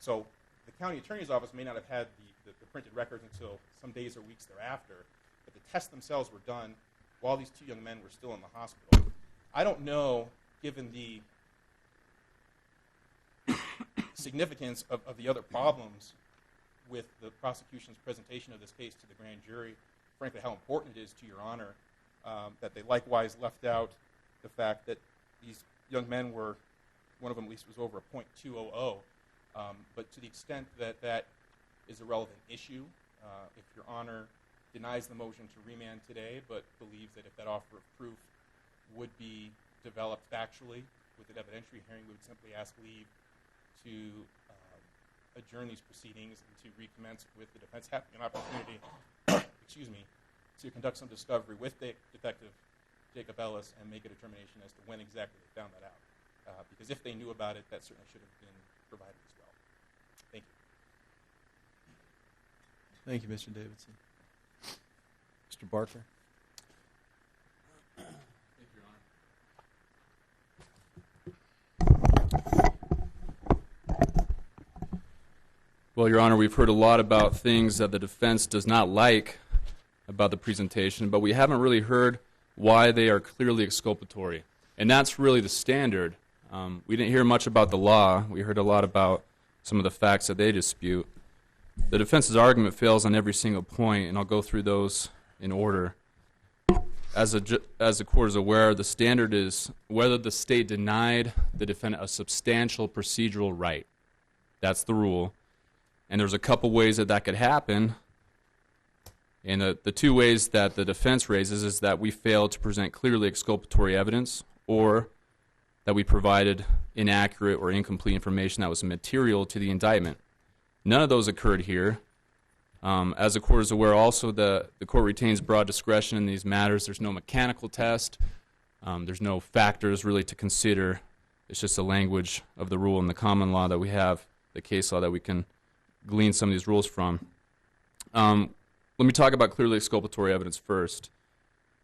So the county attorney's office may not have had the printed records until some days or weeks thereafter, but the tests themselves were done while these two young men were still in the hospital. I don't know, given the significance of the other problems with the prosecution's presentation of this case to the grand jury, frankly, how important it is to Your Honor that they likewise left out the fact that these young men were, one of them at least was over a .200, but to the extent that that is a relevant issue, if Your Honor denies the motion to remand today, but believes that if that offer of proof would be developed factually with an evidentiary hearing, we would simply ask leave to adjourn these proceedings and to recommence with the defense having an opportunity, to conduct some discovery with Detective Jacob Ellis and make a determination as to when exactly they found that out. Because if they knew about it, that certainly should have been provided as well. Thank you. Thank you, Mr. Davidson. Mr. Barker. Thank you, Your Honor. Well, Your Honor, we've heard a lot about things that the defense does not like about the presentation, but we haven't really heard why they are clearly exculpatory. And that's really the standard. We didn't hear much about the law. We heard a lot about some of the facts that they dispute. The defense's argument fails on every single point, and I'll go through those in order. As the court is aware, the standard is whether the state denied the defendant a substantial procedural right. That's the rule. And there's a couple ways that that could happen. And the two ways that the defense raises is that we failed to present clearly exculpatory evidence, or that we provided inaccurate or incomplete information that was material to the indictment. None of those occurred here. As the court is aware, also the court retains broad discretion in these matters. There's no mechanical test. There's no factors really to consider. It's just the language of the rule in the common law that we have, the case law that we can glean some of these rules from. Let me talk about clearly exculpatory evidence first.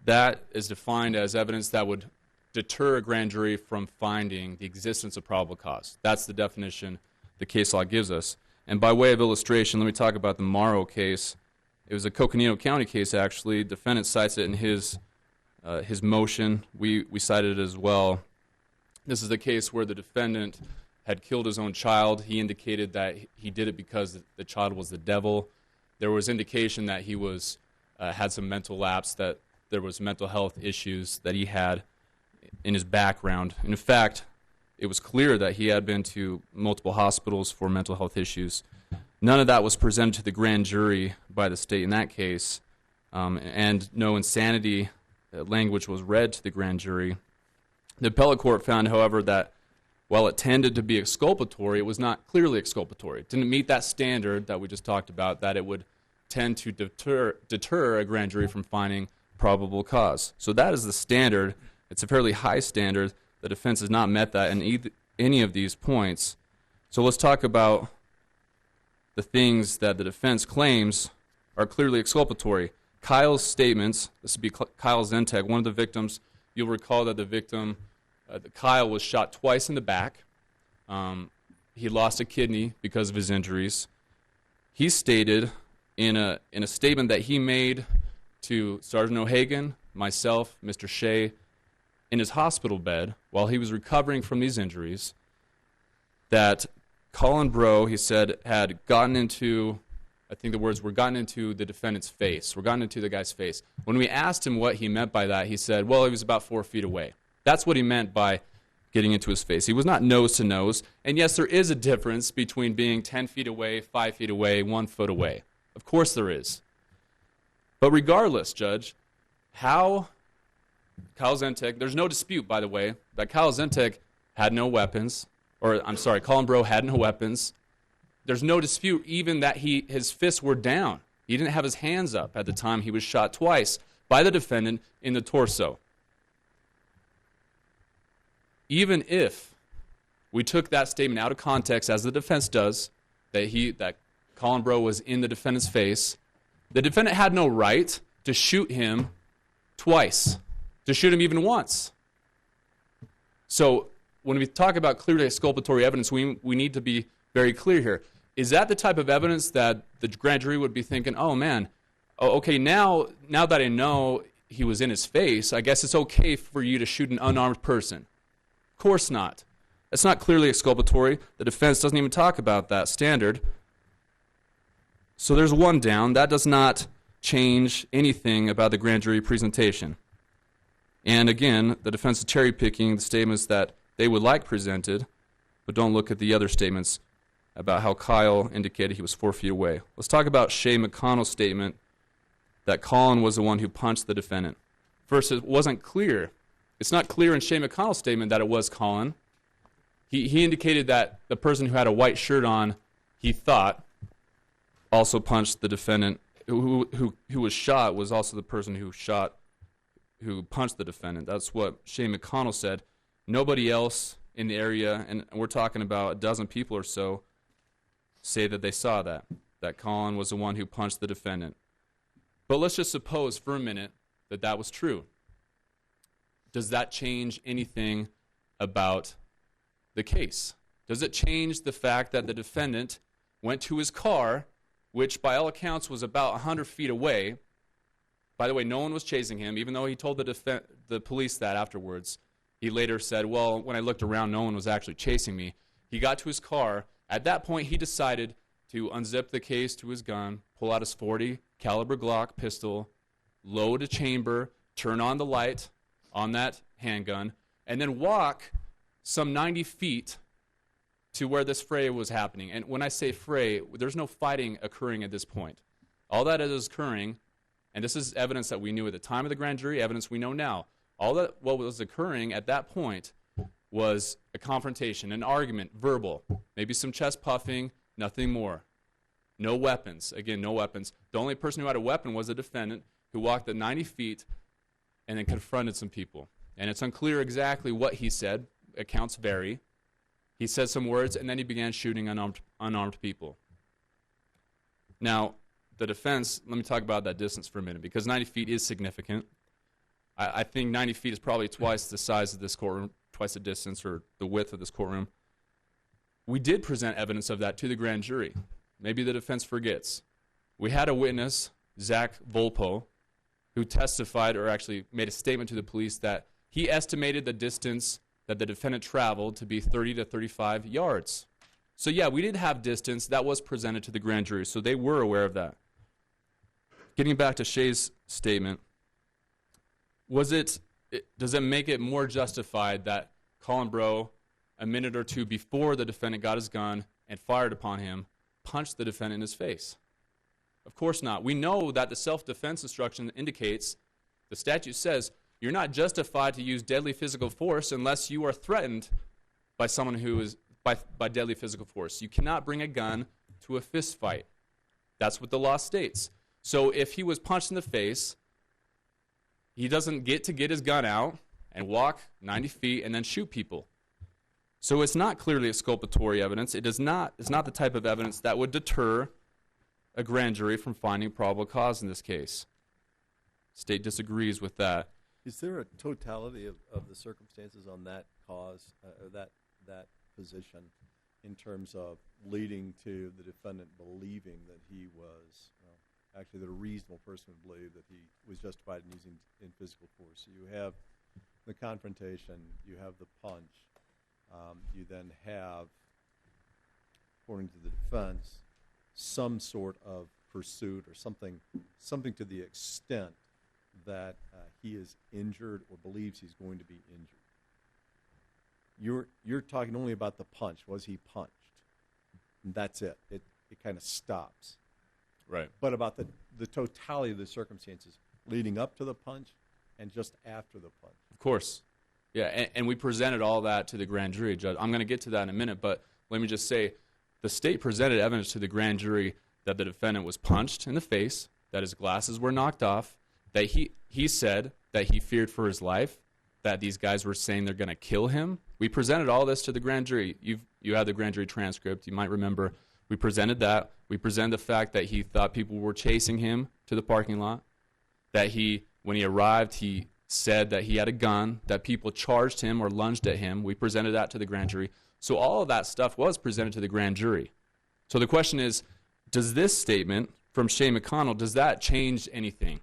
That is defined as evidence that would deter a grand jury from finding the existence of probable cause. That's the definition the case law gives us. And by way of illustration, let me talk about the Morrow case. It was a Coconino County case, actually. Defendant cites it in his motion. We cited it as well. This is a case where the defendant had killed his own child. He indicated that he did it because the child was the devil. There was indication that he was had some mental lapse, that there was mental health issues that he had in his background. And in fact, it was clear that he had been to multiple hospitals for mental health issues. None of that was presented to the grand jury by the state in that case, and no insanity language was read to the grand jury. The appellate court found, however, that while it tended to be exculpatory, it was not clearly exculpatory. It didn't meet that standard that we just talked about, that it would tend to deter a grand jury from finding probable cause. So that is the standard. It's a fairly high standard. The defense has not met that in any of these points. So let's talk about the things that the defense claims are clearly exculpatory. Kyle's statements, this would be Kyle Zentek, one of the victims. You'll recall that the victim, Kyle, was shot twice in the back. He lost a kidney because of his injuries. He stated in a statement that he made to Sergeant O'Hagan, myself, Mr. Shea, in his hospital bed while he was recovering from these injuries, that Colin Breaux, he said, had gotten into, I think the words were gotten into the defendant's face, were gotten into the guy's face. When we asked him what he meant by that, he said, well, he was about 4 feet away. That's what he meant by getting into his face. He was not nose to nose. And yes, there is a difference between being 10 feet away, 5 feet away, 1 foot away. Of course there is. But regardless, Judge, how Kyle Zentek, there's no dispute, by the way, that Kyle Zentek had no weapons, or I'm sorry, Colin Breaux had no weapons. There's no dispute even that his fists were down. He didn't have his hands up at the time he was shot twice by the defendant in the torso. Even if we took that statement out of context, as the defense does, that Colin Breaux was in the defendant's face, the defendant had no right to shoot him twice, to shoot him even once. So when we talk about clearly exculpatory evidence, we need to be very clear here. Is that the type of evidence that the grand jury would be thinking, oh man, okay, now that I know he was in his face, I guess it's okay for you to shoot an unarmed person? Of course not. That's not clearly exculpatory. The defense doesn't even talk about that standard. So there's one down. That does not change anything about the grand jury presentation. And again, the defense is cherry-picking the statements that they would like presented, but don't look at the other statements about how Kyle indicated he was 4 feet away. Let's talk about Shea McConnell's statement that Colin was the one who punched the defendant. First, it wasn't clear. It's not clear in Shea McConnell's statement that it was Colin. He indicated that the person who had a white shirt on, he thought, also punched the defendant. Who was shot was also the person who punched the defendant. That's what Shea McConnell said. Nobody else in the area, and we're talking about a dozen people or so, say that they saw that Colin was the one who punched the defendant. But let's just suppose for a minute that that was true. Does that change anything about the case? Does it change the fact that the defendant went to his car, which by all accounts was about 100 feet away? By the way, no one was chasing him, even though he told the police that afterwards. He later said, well, when I looked around, no one was actually chasing me. He got to his car. At that point, he decided to unzip the case to his gun, pull out his .40 caliber Glock pistol, load a chamber, turn on the light on that handgun, and then walk some 90 feet to where this fray was happening. And when I say fray, there's no fighting occurring at this point. All that is occurring, and this is evidence that we knew at the time of the grand jury, evidence we know now. What was occurring at that point was a confrontation, an argument, verbal, maybe some chest puffing, nothing more. No weapons. Again, no weapons. The only person who had a weapon was the defendant, who walked the 90 feet and then confronted some people. And it's unclear exactly what he said. Accounts vary. He said some words, and then he began shooting unarmed people. Now, the defense, let me talk about that distance for a minute, because 90 feet is significant. I think 90 feet is probably twice the size of this courtroom, twice the distance or the width of this courtroom. We did present evidence of that to the grand jury. Maybe the defense forgets. We had a witness, Zach Volpo, who testified or actually made a statement to the police that he estimated the distance that the defendant traveled to be 30 to 35 yards. So yeah, we did have distance. That was presented to the grand jury, so they were aware of that. Getting back to Shay's statement, does it make it more justified that Colin Breaux, a minute or two before the defendant got his gun and fired upon him, punched the defendant in his face? Of course not. We know that the self-defense instruction indicates, the statute says, you're not justified to use deadly physical force unless you are threatened by someone who is by deadly physical force. You cannot bring a gun to a fist fight. That's what the law states. So if he was punched in the face, he doesn't get to get his gun out and walk 90 feet and then shoot people. So it's not clearly exculpatory evidence. It's not the type of evidence that would deter a grand jury from finding probable cause in this case. State disagrees with that. Is there a totality of the circumstances on that cause, or that position, in terms of leading to the defendant believing that he was, actually that a reasonable person would believe that he was justified in using in physical force? So you have the confrontation, you have the punch, you then have, according to the defense, some sort of pursuit or something to the extent that he is injured or believes he's going to be injured. You're talking only about the punch. Was he punched? And that's it. It kind of stops. Right. But about the totality of the circumstances leading up to the punch and just after the punch. Of course. Yeah, and we presented all that to the grand jury, Judge. I'm going to get to that in a minute, but let me just say, the state presented evidence to the grand jury that the defendant was punched in the face, that his glasses were knocked off, that he said that he feared for his life, that these guys were saying they're going to kill him. We presented all this to the grand jury. You have the grand jury transcript. You might remember we presented that. We presented the fact that he thought people were chasing him to the parking lot, that when he arrived, he said that he had a gun, that people charged him or lunged at him. We presented that to the grand jury. So all of that stuff was presented to the grand jury. So the question is, does this statement from Shay McConnell, does that change anything?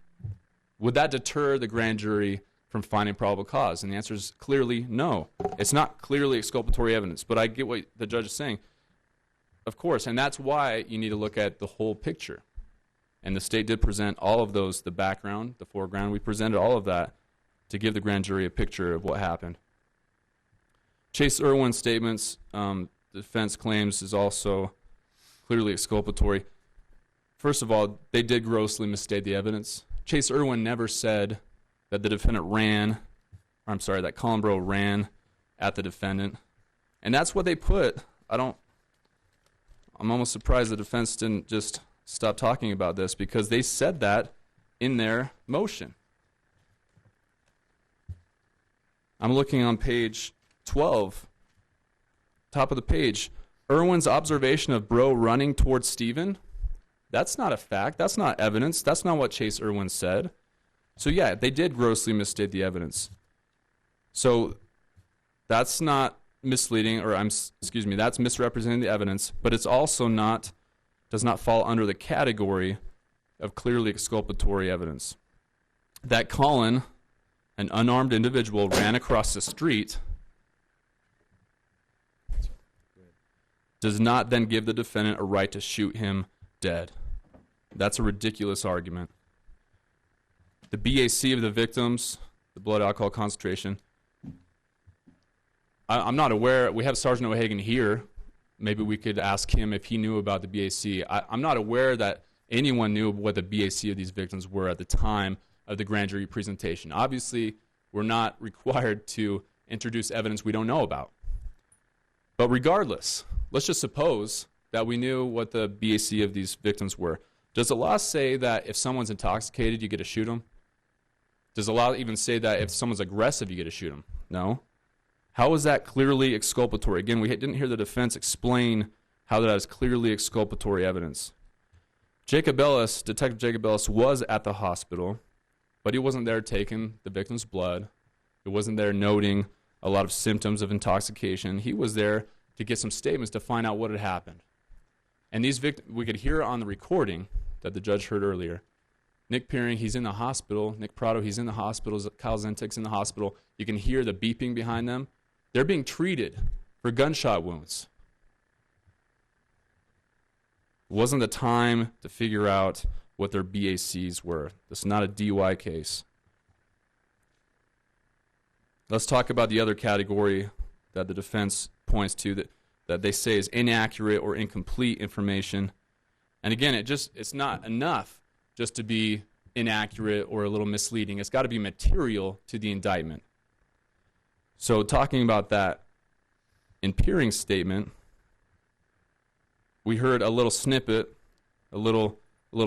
Would that deter the grand jury from finding probable cause? And the answer is clearly no. It's not clearly exculpatory evidence, but I get what the judge is saying. Of course, and that's why you need to look at the whole picture. And the state did present all of those, the background, the foreground. We presented all of that to give the grand jury a picture of what happened. Chase Irwin's statements, the defense claims, is also clearly exculpatory. First of all, they did grossly misstate the evidence. Chase Irwin never said that the defendant that Colin Breaux ran at the defendant. And that's what they put. I'm almost surprised the defense didn't just stop talking about this, because they said that in their motion. I'm looking on page 12, top of the page. Irwin's observation of Breaux running towards Stephen, that's not a fact. That's not evidence. That's not what Chase Irwin said. So yeah, they did grossly misstate the evidence. So that's not misleading, that's misrepresenting the evidence, but it's also does not fall under the category of clearly exculpatory evidence. That Colin, an unarmed individual, ran across the street does not then give the defendant a right to shoot him dead. That's a ridiculous argument. The BAC of the victims, the blood alcohol concentration, I'm not aware. We have Sergeant O'Hagan here. Maybe we could ask him if he knew about the BAC. I'm not aware that anyone knew what the BAC of these victims were at the time of the grand jury presentation. Obviously, we're not required to introduce evidence we don't know about. But regardless, let's just suppose that we knew what the BAC of these victims were. Does the law say that if someone's intoxicated, you get to shoot them? Does the law even say that if someone's aggressive, you get to shoot them? No. How is that clearly exculpatory? Again, we didn't hear the defense explain how that is clearly exculpatory evidence. Detective Jacob Ellis was at the hospital. but he wasn't there taking the victim's blood. He wasn't there noting a lot of symptoms of intoxication. He was there to get some statements to find out what had happened. And these victims, we could hear on the recording that the judge heard earlier, Nick Peering, he's in the hospital. Nick Prado, he's in the hospital. Kyle Zentik's in the hospital. You can hear the beeping behind them. They're being treated for gunshot wounds. It wasn't the time to figure out what their BACs were. This is not a DUI case. Let's talk about the other category that the defense points to that they say is inaccurate or incomplete information. And again, it's not enough just to be inaccurate or a little misleading. It's got to be material to the indictment. So talking about that, in Peering's statement, we heard a little snippet, a little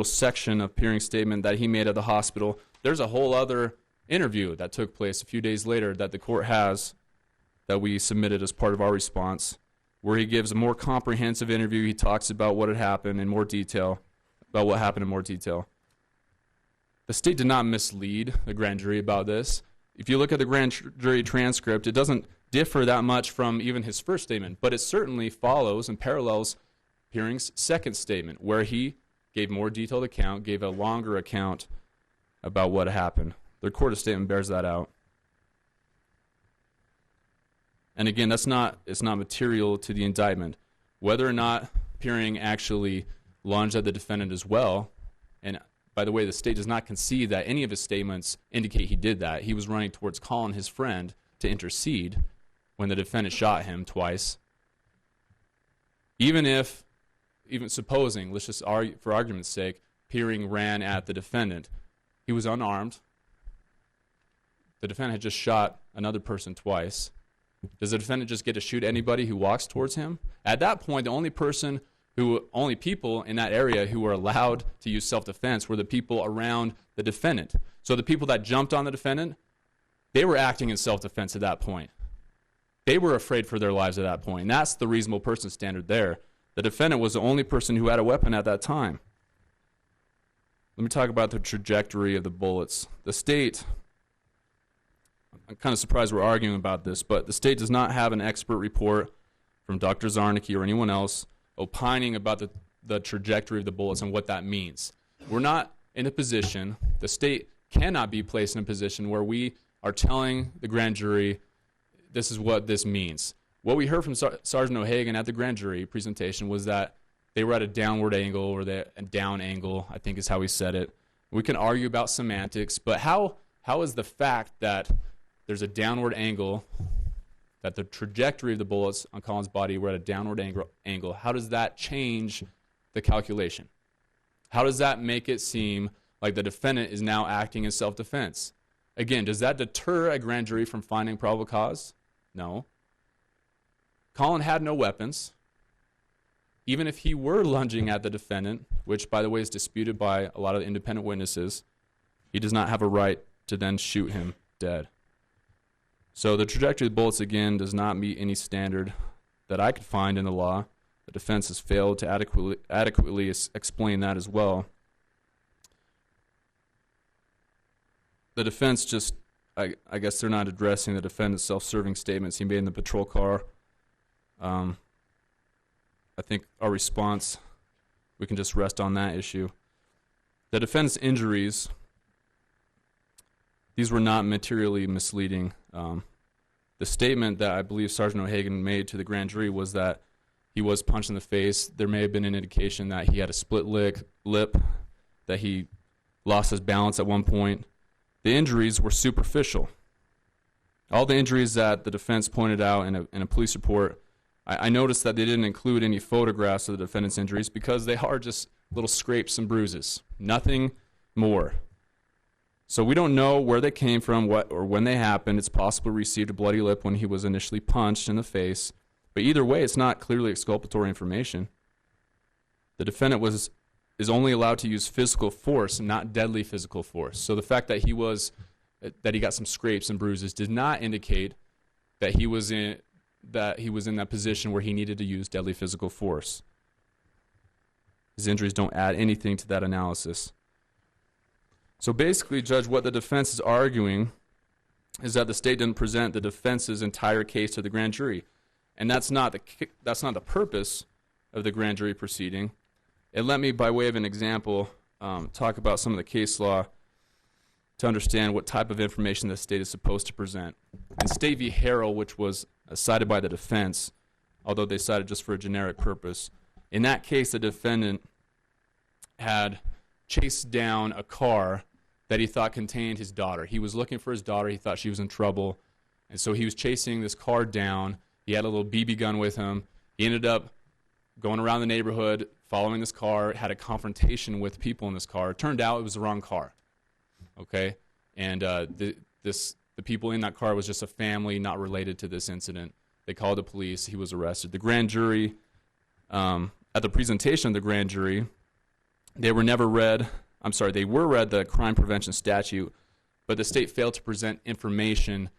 section of Peering's statement that he made at the hospital. There's a whole other interview that took place a few days later that the court has, that we submitted as part of our response, where he gives a more comprehensive interview. He talks about what had happened in more detail, about what happened in more detail. The state did not mislead the grand jury about this. If you look at the grand jury transcript, it doesn't differ that much from even his first statement, but it certainly follows and parallels Peering's second statement, where he gave more detailed account, gave a longer account about what happened. The recorded statement bears that out. And again, it's not material to the indictment. Whether or not Peering actually lunged at the defendant as well, and by the way, the state does not concede that any of his statements indicate he did that. He was running towards Colin, his friend, to intercede when the defendant shot him twice. Even supposing, let's just argue, for argument's sake, Peering ran at the defendant, he was unarmed. The defendant had just shot another person twice. Does the defendant just get to shoot anybody who walks towards him? At that point, the only people in that area who were allowed to use self-defense were the people around the defendant. So the people that jumped on the defendant, they were acting in self-defense at that point. They were afraid for their lives at that point. And that's the reasonable person standard there. The defendant was the only person who had a weapon at that time. Let me talk about the trajectory of the bullets. The state, I'm kind of surprised we're arguing about this, but the state does not have an expert report from Dr. Zarnicki or anyone else opining about the trajectory of the bullets and what that means. We're not in a position, the state cannot be placed in a position where we are telling the grand jury this is what this means. What we heard from Sergeant O'Hagan at the grand jury presentation was that they were at a downward angle, or a down angle, I think is how he said it. We can argue about semantics, but how is the fact that there's a downward angle, that the trajectory of the bullets on Colin's body were at a downward angle, how does that change the calculation? How does that make it seem like the defendant is now acting in self-defense? Again, does that deter a grand jury from finding probable cause? No. Colin had no weapons. Even if he were lunging at the defendant, which, by the way, is disputed by a lot of independent witnesses, he does not have a right to then shoot him dead. So the trajectory of the bullets, again, does not meet any standard that I could find in the law. The defense has failed to adequately explain that as well. The defense just, I guess they're not addressing the defendant's self-serving statements he made in the patrol car. I think our response, we can just rest on that issue. The defendant's injuries, these were not materially misleading. The statement that I believe Sergeant O'Hagan made to the grand jury was that he was punched in the face. There may have been an indication that he had a split lip, that he lost his balance at one point. The injuries were superficial. All the injuries that the defense pointed out in a police report, I noticed that they didn't include any photographs of the defendant's injuries because they are just little scrapes and bruises, nothing more. So we don't know where they came from, what or when they happened. It's possible he received a bloody lip when he was initially punched in the face. But either way, it's not clearly exculpatory information. The defendant is only allowed to use physical force, not deadly physical force. So the fact that he got some scrapes and bruises did not indicate that he was in that position where he needed to use deadly physical force. His injuries don't add anything to that analysis. So basically, Judge, what the defense is arguing is that the state didn't present the defense's entire case to the grand jury. And that's not the purpose of the grand jury proceeding. And let me, by way of an example, talk about some of the case law to understand what type of information the state is supposed to present. In State v. Harrell, which was cited by the defense, although they cited just for a generic purpose, in that case, the defendant had chased down a car that he thought contained his daughter. He was looking for his daughter. He thought she was in trouble. And so he was chasing this car down. He had a little BB gun with him. He ended up going around the neighborhood, following this car, had a confrontation with people in this car. It turned out it was the wrong car. Okay? And the people in that car was just a family not related to this incident. They called the police. He was arrested. The grand jury, at the presentation of the grand jury, they were read the crime prevention statute, but the state failed to present information,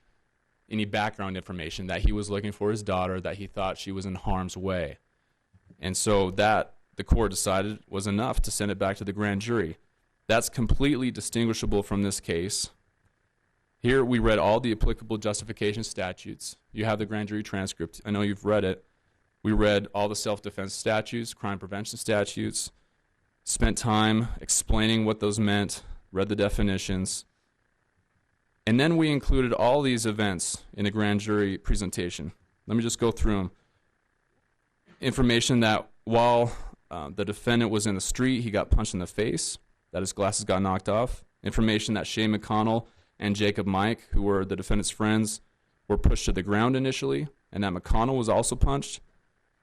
any background information, that he was looking for his daughter, that he thought she was in harm's way. And so that, the court decided, was enough to send it back to the grand jury. That's completely distinguishable from this case. Here we read all the applicable justification statutes. You have the grand jury transcript. I know you've read it. We read all the self-defense statutes, crime prevention statutes, spent time explaining what those meant, read the definitions, and then we included all these events in the grand jury presentation. Let me just go through them. Information that while the defendant was in the street, he got punched in the face, that his glasses got knocked off. Information that Shane McConnell and Jacob Mike, who were the defendant's friends, were pushed to the ground initially, and that McConnell was also punched.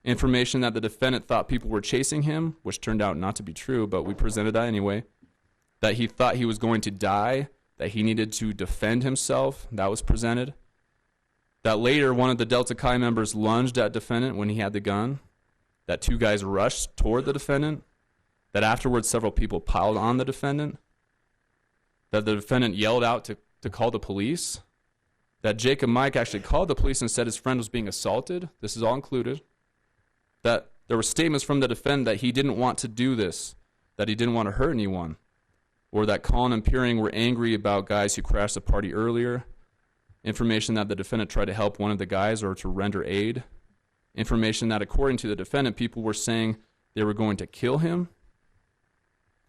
Information that the defendant thought people were chasing him, which turned out not to be true, but we presented that anyway. That he thought he was going to die, that he needed to defend himself, that was presented. That later one of the Delta Chi members lunged at defendant when he had the gun. That two guys rushed toward the defendant. That afterwards several people piled on the defendant. That the defendant yelled out to call the police. That Jacob Mike actually called the police and said his friend was being assaulted. This is all included. That there were statements from the defendant that he didn't want to do this, that he didn't want to hurt anyone, or that Colin and Peering were angry about guys who crashed the party earlier. Information that the defendant tried to help one of the guys or to render aid. Information that, according to the defendant, people were saying they were going to kill him,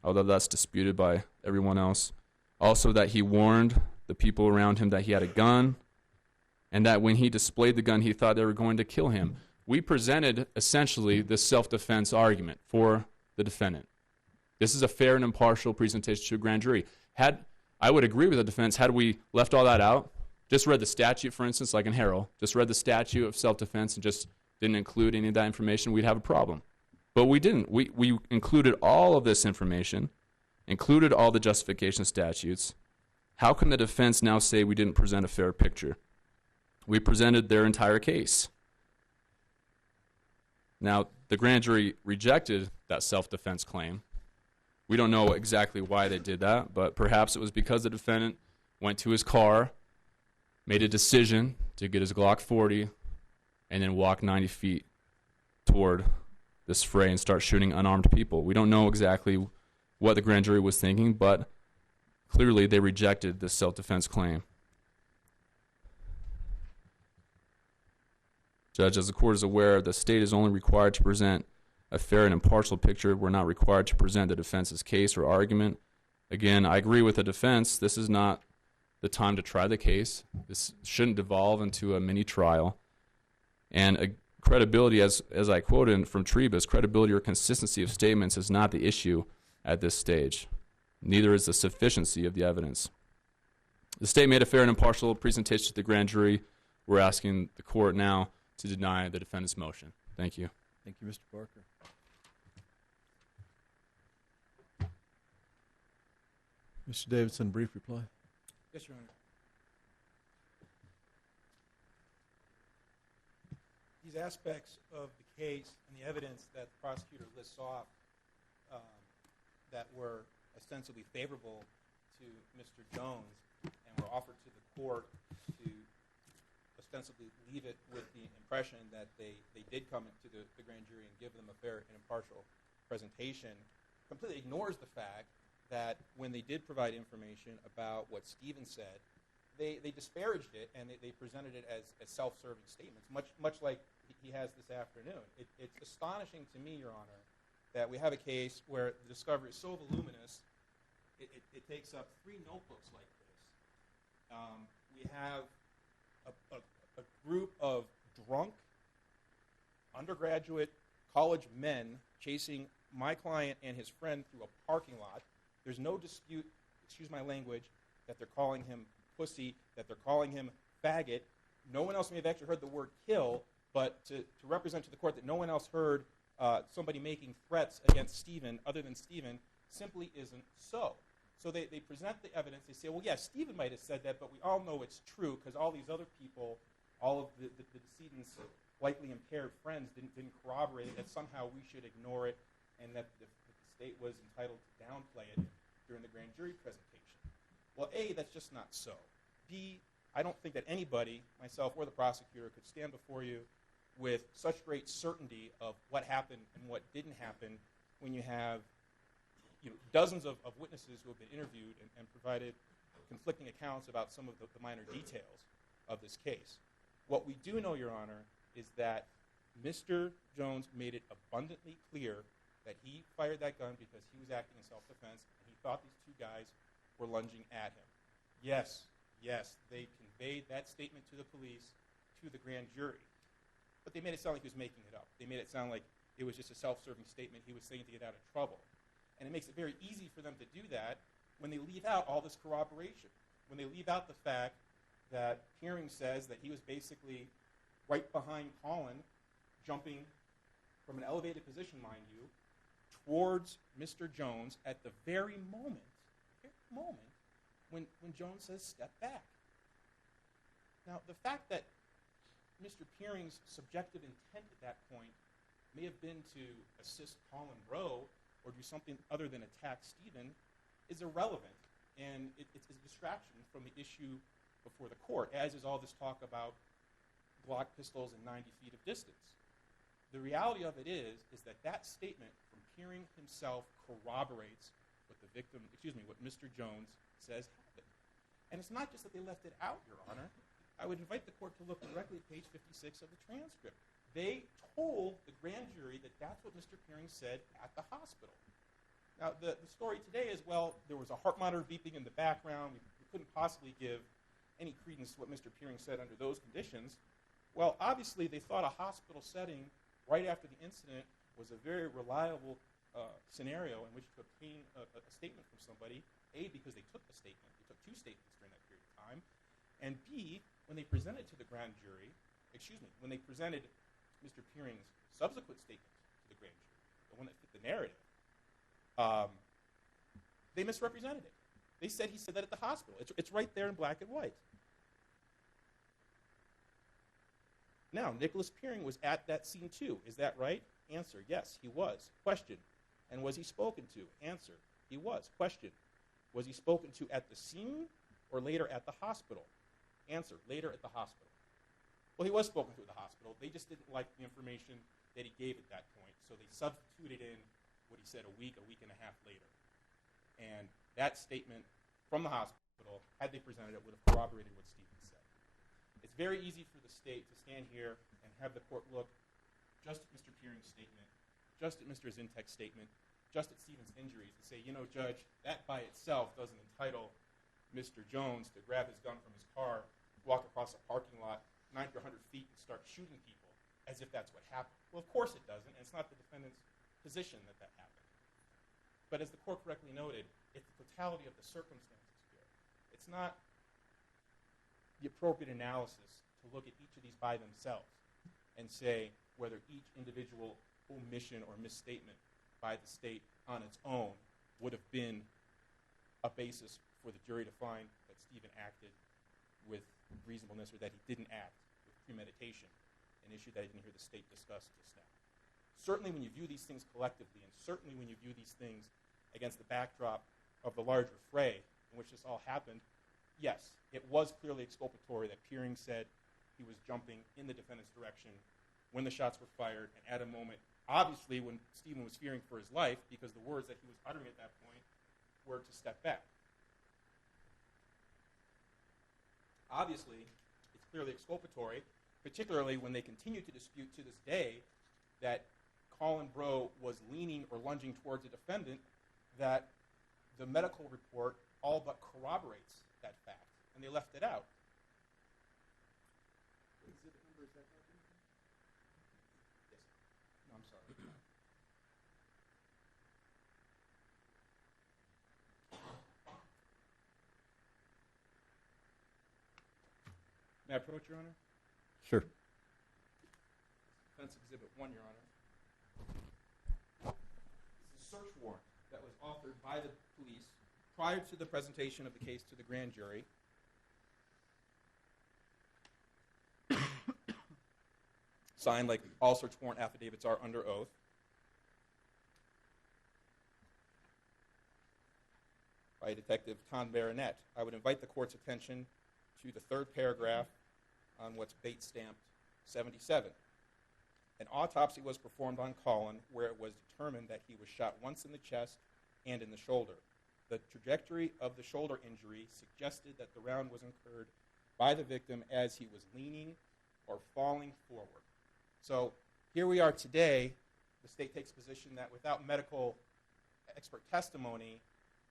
although that's disputed by everyone else. Also that he warned the people around him that he had a gun, and that when he displayed the gun, he thought they were going to kill him. We presented, essentially, this self-defense argument for the defendant. This is a fair and impartial presentation to a grand jury. I would agree with the defense, had we left all that out, just read the statute, for instance, like in Harrell, just read the statute of self-defense and just didn't include any of that information, we'd have a problem. But we didn't. We included all of this information, included all the justification statutes. How can the defense now say we didn't present a fair picture? We presented their entire case. Now, the grand jury rejected that self-defense claim. We don't know exactly why they did that, but perhaps it was because the defendant went to his car, made a decision to get his Glock 40, and then walk 90 feet toward this fray and start shooting unarmed people. We don't know exactly what the grand jury was thinking, but clearly they rejected this self-defense claim. Judge, as the court is aware, the state is only required to present a fair and impartial picture. We're not required to present the defense's case or argument. Again, I agree with the defense. This is not the time to try the case. This shouldn't devolve into a mini trial. And credibility, as I quoted from Trebus, credibility or consistency of statements is not the issue at this stage. Neither is the sufficiency of the evidence. The state made a fair and impartial presentation to the grand jury. We're asking the court now to deny the defendant's motion. Thank you. Thank you, Mr. Barker. Mr. Davidson, brief reply. Yes, Your Honor. These aspects of the case and the evidence that the prosecutor lists off that were ostensibly favorable to Mr. Jones and were offered to the court to ostensibly leave it with the impression that they did come to the grand jury and give them a fair and impartial presentation completely ignores the fact that when they did provide information about what Stephen said, they disparaged it and they presented it as self-serving statements, much like he has this afternoon. It's astonishing to me, Your Honor, that we have a case where the discovery is so voluminous, it takes up 3 notebooks like this. We have a group of drunk undergraduate college men chasing my client and his friend through a parking lot. There's no dispute, excuse my language, that they're calling him pussy, that they're calling him faggot. No one else may have actually heard the word kill, but to represent to the court that no one else heard somebody making threats against Stephen other than Stephen simply isn't so. So they present the evidence. They say, well, yeah, Stephen might have said that, but we all know it's true because all these other people, all of the decedent's likely impaired friends didn't corroborate it, that somehow we should ignore it and that the state was entitled to downplay it during the grand jury presentation. Well, A, that's just not so. B, I don't think that anybody, myself or the prosecutor, could stand before you with such great certainty of what happened and what didn't happen when you have dozens of witnesses who have been interviewed and provided conflicting accounts about some of the minor details of this case. What we do know, Your Honor, is that Mr. Jones made it abundantly clear that he fired that gun because he was acting in self-defense and he thought these 2 guys were lunging at him. Yes, they conveyed that statement to the police, to the grand jury, but they made it sound like he was making it up. They made it sound like it was just a self-serving statement he was saying to get out of trouble. And it makes it very easy for them to do that when they leave out all this corroboration, when they leave out the fact that Peering says that he was basically right behind Colin, jumping from an elevated position, mind you, towards Mr. Jones at the very moment when Jones says, step back. Now, the fact that Mr. Peering's subjective intent at that point may have been to assist Colin Rowe or do something other than attack Stephen is irrelevant, and it's a distraction from the issue before the court, as is all this talk about Glock pistols and 90 feet of distance. The reality of it is that statement from Peering himself corroborates what what Mr. Jones says happened. And it's not just that they left it out, Your Honor. I would invite the court to look directly at page 56 of the transcript. They told the grand jury that that's what Mr. Peering said at the hospital. Now, the story today is, well, there was a heart monitor beeping in the background. We couldn't possibly give any credence to what Mr. Peering said under those conditions. Well, obviously, they thought a hospital setting right after the incident was a very reliable scenario in which to obtain a statement from somebody, A, because they took the statement. They took 2 statements during that period of time. And B, when they presented to the grand jury, when they presented Mr. Peering's subsequent statement to the grand jury, the one that fit the narrative, they misrepresented it. They said he said that at the hospital. It's right there in black and white. Now, Nicholas Peering was at that scene too. Is that right? Answer, yes, he was. Question, and was he spoken to? Answer, he was. Question, was he spoken to at the scene or later at the hospital? Answer, later at the hospital. Well, he was spoken to at the hospital. They just didn't like the information that he gave at that point, so they substituted in what he said a week and a half later. And that statement from the hospital, had they presented it, would have corroborated what Stephen said. It's very easy for the state to stand here and have the court look just at Mr. Peering's statement, just at Mr. Zintek's statement, just at Stephen's injuries, and say, Judge, that by itself doesn't entitle Mr. Jones to grab his gun from his car, walk across a parking lot 90 or 100 feet and start shooting people as if that's what happened. Well, of course it doesn't, and it's not the defendant's position that happened. But as the court correctly noted, it's the totality of the circumstances here. It's not the appropriate analysis to look at each of these by themselves and say whether each individual omission or misstatement by the state on its own would have been a basis for the jury to find that Stephen acted with reasonableness or that he didn't act with premeditation, an issue that I didn't hear the state discuss just now. Certainly when you view these things collectively, and certainly when you view these things against the backdrop of the larger fray in which this all happened, yes, it was clearly exculpatory that Peering said he was jumping in the defendant's direction when the shots were fired, and at a moment, obviously when Stephen was fearing for his life, because the words that he was uttering at that point were to step back. Obviously, it's clearly exculpatory, particularly when they continue to dispute to this day that Colin Breaux was leaning or lunging towards a defendant, that the medical report all but corroborates that fact, and they left it out. What exhibit number is that? Yes. No, I'm sorry. May I approach, Your Honor? Sure. Defense Exhibit 1, Your Honor. This is a search warrant that was authored by the police prior to the presentation of the case to the grand jury. Signed like all search warrant affidavits are under oath. By Detective Tom Baronet. I would invite the court's attention to the third paragraph on what's bait stamped 77. An autopsy was performed on Colin where it was determined that he was shot once in the chest and in the shoulder. The trajectory of the shoulder injury suggested that the round was incurred by the victim as he was leaning or falling forward. So here we are today. The state takes a position that without medical expert testimony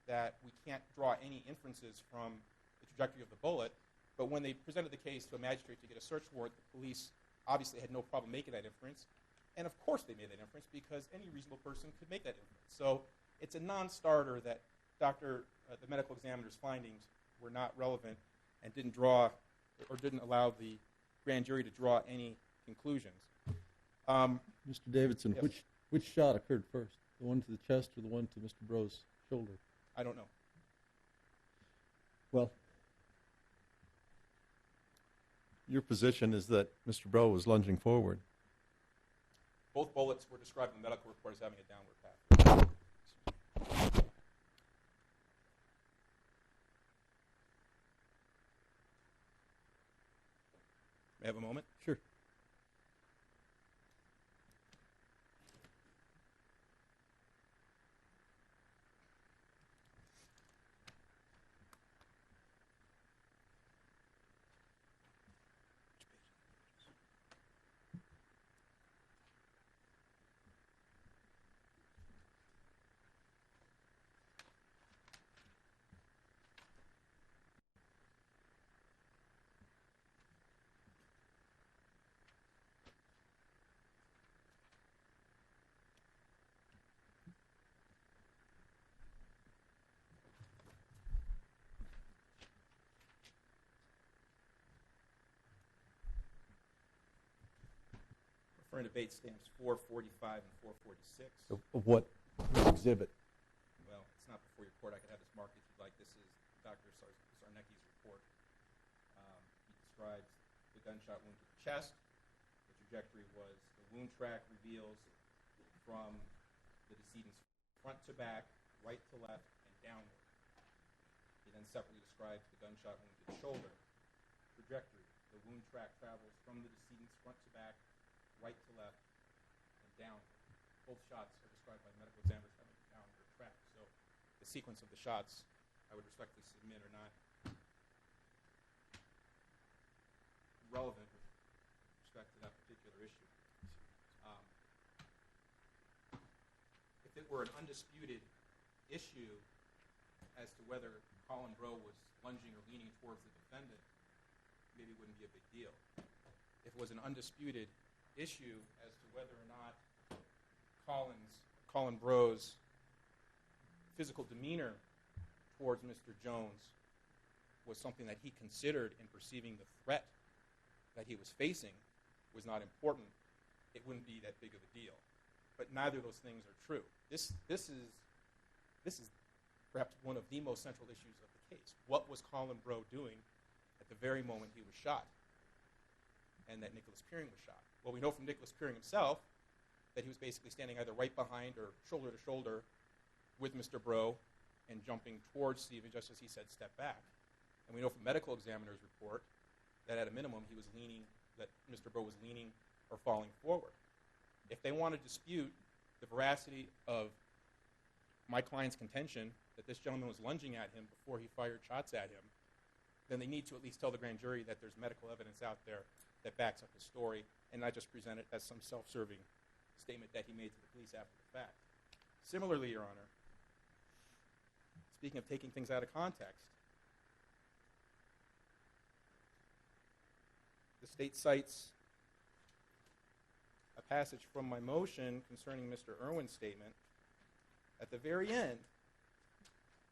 that we can't draw any inferences from the trajectory of the bullet. But when they presented the case to a magistrate to get a search warrant, the police obviously had no problem making that inference. And of course they made that inference because any reasonable person could make that inference. So it's a non-starter that the medical examiner's findings were not relevant and didn't allow the grand jury to draw any conclusions. Mr. Davidson, Yes. which shot occurred first? The one to the chest or the one to Mr. Breaux's shoulder? I don't know. Well, your position is that Mr. Breaux was lunging forward. Both bullets were described in the medical report as having a downward path. May I have a moment? Sure. Referring to bait stamps 445 and 446. Of what exhibit? Well, it's not before your court. I could have this marked if you'd like. This is Dr. Sarnecki's report. He describes the gunshot wound to the chest. The trajectory was the wound track reveals from the decedent's front to back, right to left, and downward. He then separately describes the gunshot wound to the shoulder. Trajectory. The wound track travels from the decedent's front to back, right to left, and downward. Both shots are described by medical examiners having a downward track. So the sequence of the shots, I would respectfully submit, are not relevant with respect to that particular issue. If it were an undisputed issue as to whether Colin Breaux was lunging or leaning towards the defendant, maybe it wouldn't be a big deal. If it was an undisputed issue as to whether or not Colin Breaux's physical demeanor towards Mr. Jones was something that he considered in perceiving the threat that he was facing was not important, it wouldn't be that big of a deal. But neither of those things are true. This is perhaps one of the most central issues of the case. What was Colin Breaux doing at the very moment he was shot and that Nicholas Peering was shot? Well, we know from Nicholas Peering himself that he was basically standing either right behind or shoulder to shoulder with Mr. Breaux and jumping towards Stephen just as he said, step back. And we know from medical examiner's report that at a minimum he was leaning, that Mr. Breaux was leaning or falling forward. If they want to dispute the veracity of my client's contention that this gentleman was lunging at him before he fired shots at him, then they need to at least tell the grand jury that there's medical evidence out there that backs up his story and not just present it as some self-serving statement that he made to the police after the fact. Similarly, Your Honor, speaking of taking things out of context, the state cites a passage from my motion concerning Mr. Irwin's statement at the very end,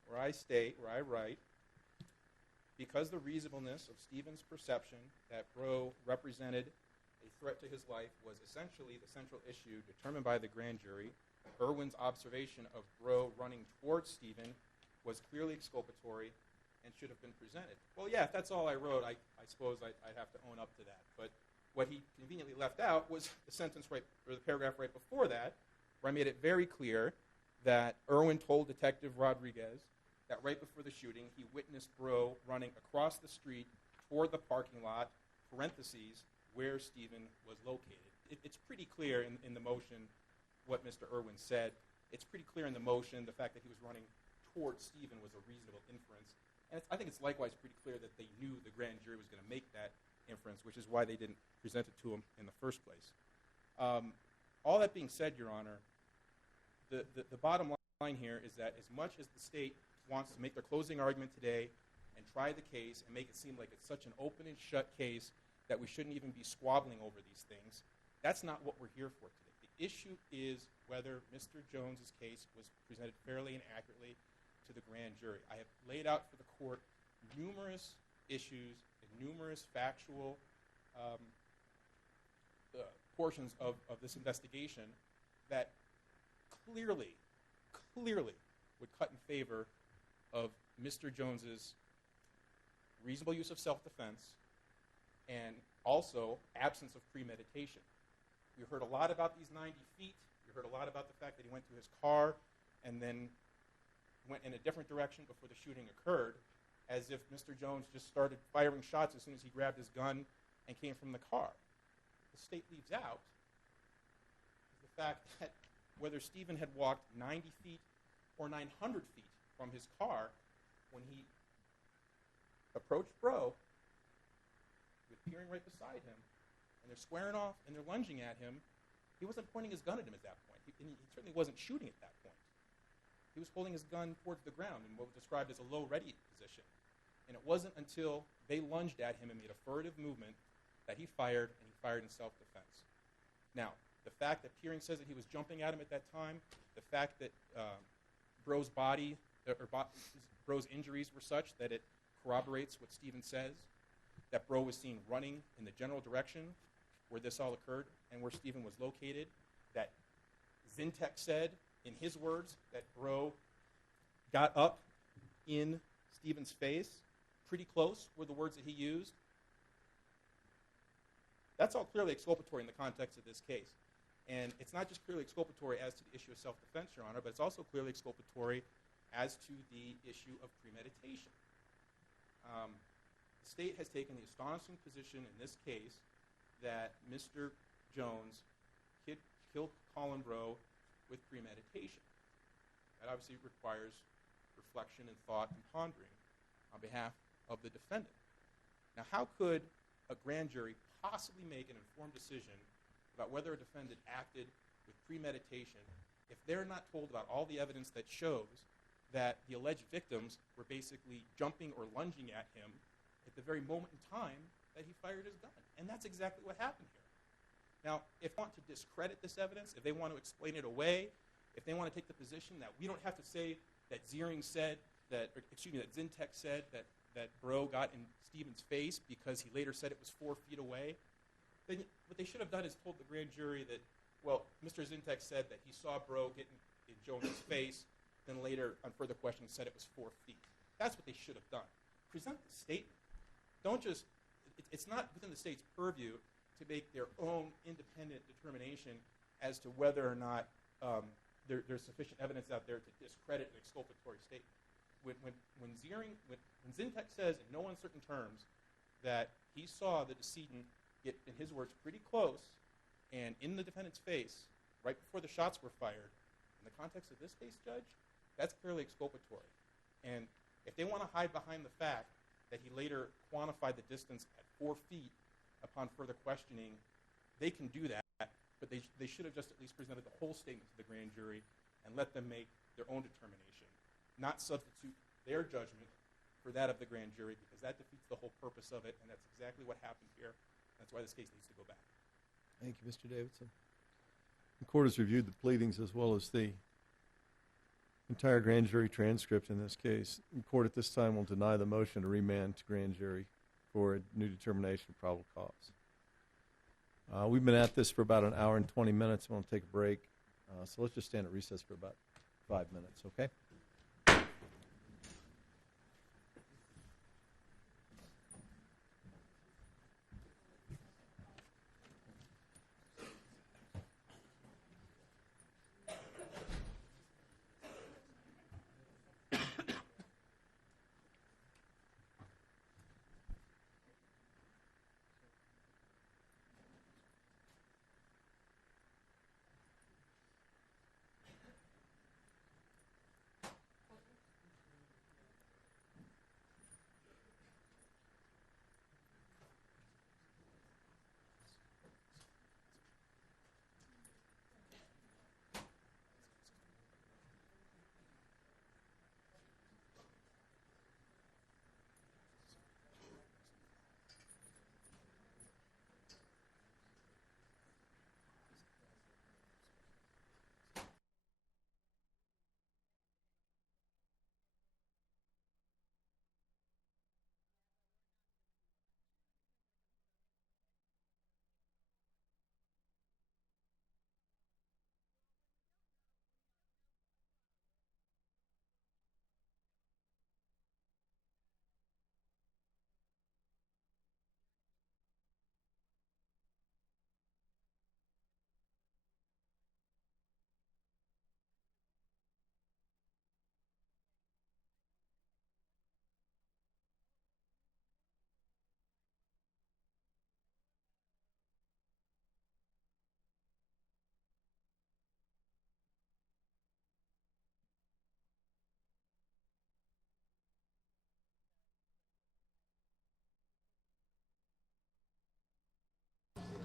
where I write, because the reasonableness of Stephen's perception that Breaux represented a threat to his life was essentially the central issue determined by the grand jury, Irwin's observation of Breaux running towards Stephen was clearly exculpatory and should have been presented. Well, yeah, if that's all I wrote, I suppose I'd have to own up to that. But what he conveniently left out was the sentence right, or the paragraph right before that, where I made it very clear that Irwin told Detective Rodriguez that right before the shooting, he witnessed Breaux running across the street toward the parking lot, parentheses, where Stephen was located. It's pretty clear in the motion what Mr. Irwin said. It's pretty clear in the motion the fact that he was running towards Stephen was a reasonable inference. And I think it's likewise pretty clear that they knew the grand jury was going to make that inference, which is why they didn't present it to him in the first place. All that being said, Your Honor, the bottom line here is that as much as the state wants to make their closing argument today and try the case and make it seem like it's such an open and shut case that we shouldn't even be squabbling over these things, that's not what we're here for today. The issue is whether Mr. Jones's case was presented fairly and accurately to the grand jury. I have laid out for the court numerous issues and numerous factual portions of this investigation that clearly would cut in favor of Mr. Jones's reasonable use of self-defense and also absence of premeditation. You heard a lot about these 90 feet. You heard a lot about the fact that he went to his car and then went in a different direction before the shooting occurred, as if Mr. Jones just started firing shots as soon as he grabbed his gun and came from the car. The state leaves out the fact that whether Stephen had walked 90 feet or 900 feet from his car when he approached Breaux, with Peering right beside him, and they're squaring off and they're lunging at him, he wasn't pointing his gun at him at that point. He certainly wasn't shooting at that point. He was holding his gun towards the ground in what was described as a low ready position. And it wasn't until they lunged at him and made a furtive movement that he fired, and he fired in self-defense. Now, the fact that Peering says that he was jumping at him at that time, the fact that Breaux's body, Breaux's injuries were such that it corroborates what Stephen says, that Breaux was seen running in the general direction where this all occurred and where Stephen was located, that Zintek said, in his words, that Breaux got up in Stephen's face, pretty close were the words that he used. That's all clearly exculpatory in the context of this case. And it's not just clearly exculpatory as to the issue of self-defense, Your Honor, but it's also clearly exculpatory as to the issue of premeditation. The state has taken the astonishing position in this case that Mr. Jones killed Colin Breaux with premeditation. That obviously requires reflection and thought and pondering on behalf of the defendant. Now, how could a grand jury possibly make an informed decision about whether a defendant acted with premeditation if they're not told about all the evidence that shows that the alleged victims were basically jumping or lunging at him at the very moment in time that he fired his gun? And that's exactly what happened here. Now, if they want to discredit this evidence, if they want to explain it away, if they want to take the position that we don't have to say that Zintek said that Breaux got in Stephen's face because he later said it was 4 feet away, then what they should have done is told the grand jury that, well, Mr. Zintek said that he saw Breaux get in Jones' face, then later, on further questions, said it was 4 feet. That's what they should have done. Present the statement. Don't just, it's not within the state's purview to make their own independent determination as to whether or not there's sufficient evidence out there to discredit an exculpatory statement. When Zintek says in no uncertain terms that he saw the decedent get, in his words, pretty close and in the defendant's face right before the shots were fired, in the context of this case, Judge, That's clearly exculpatory. And if they want to hide behind the fact that he later quantified the distance at 4 feet upon further questioning, they can do that, but they should have just at least presented the whole statement to the grand jury and let them make their own determination, not substitute their judgment for that of the grand jury, because that defeats the whole purpose of it, and that's exactly what happened here. That's why this case needs to go back. Thank you, Mr. Davidson. The court has reviewed the pleadings as well as the entire grand jury transcript in this case. The court at this time will deny the motion to remand to grand jury for a new determination of probable cause. We've been at this for about an hour and 20 minutes. I want to take a break. So let's just stand at recess for about 5 minutes, okay?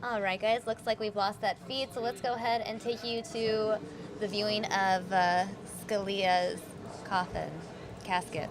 All right, guys, looks like we've lost that feed, so let's go ahead and take you to the viewing of Scalia's coffin casket.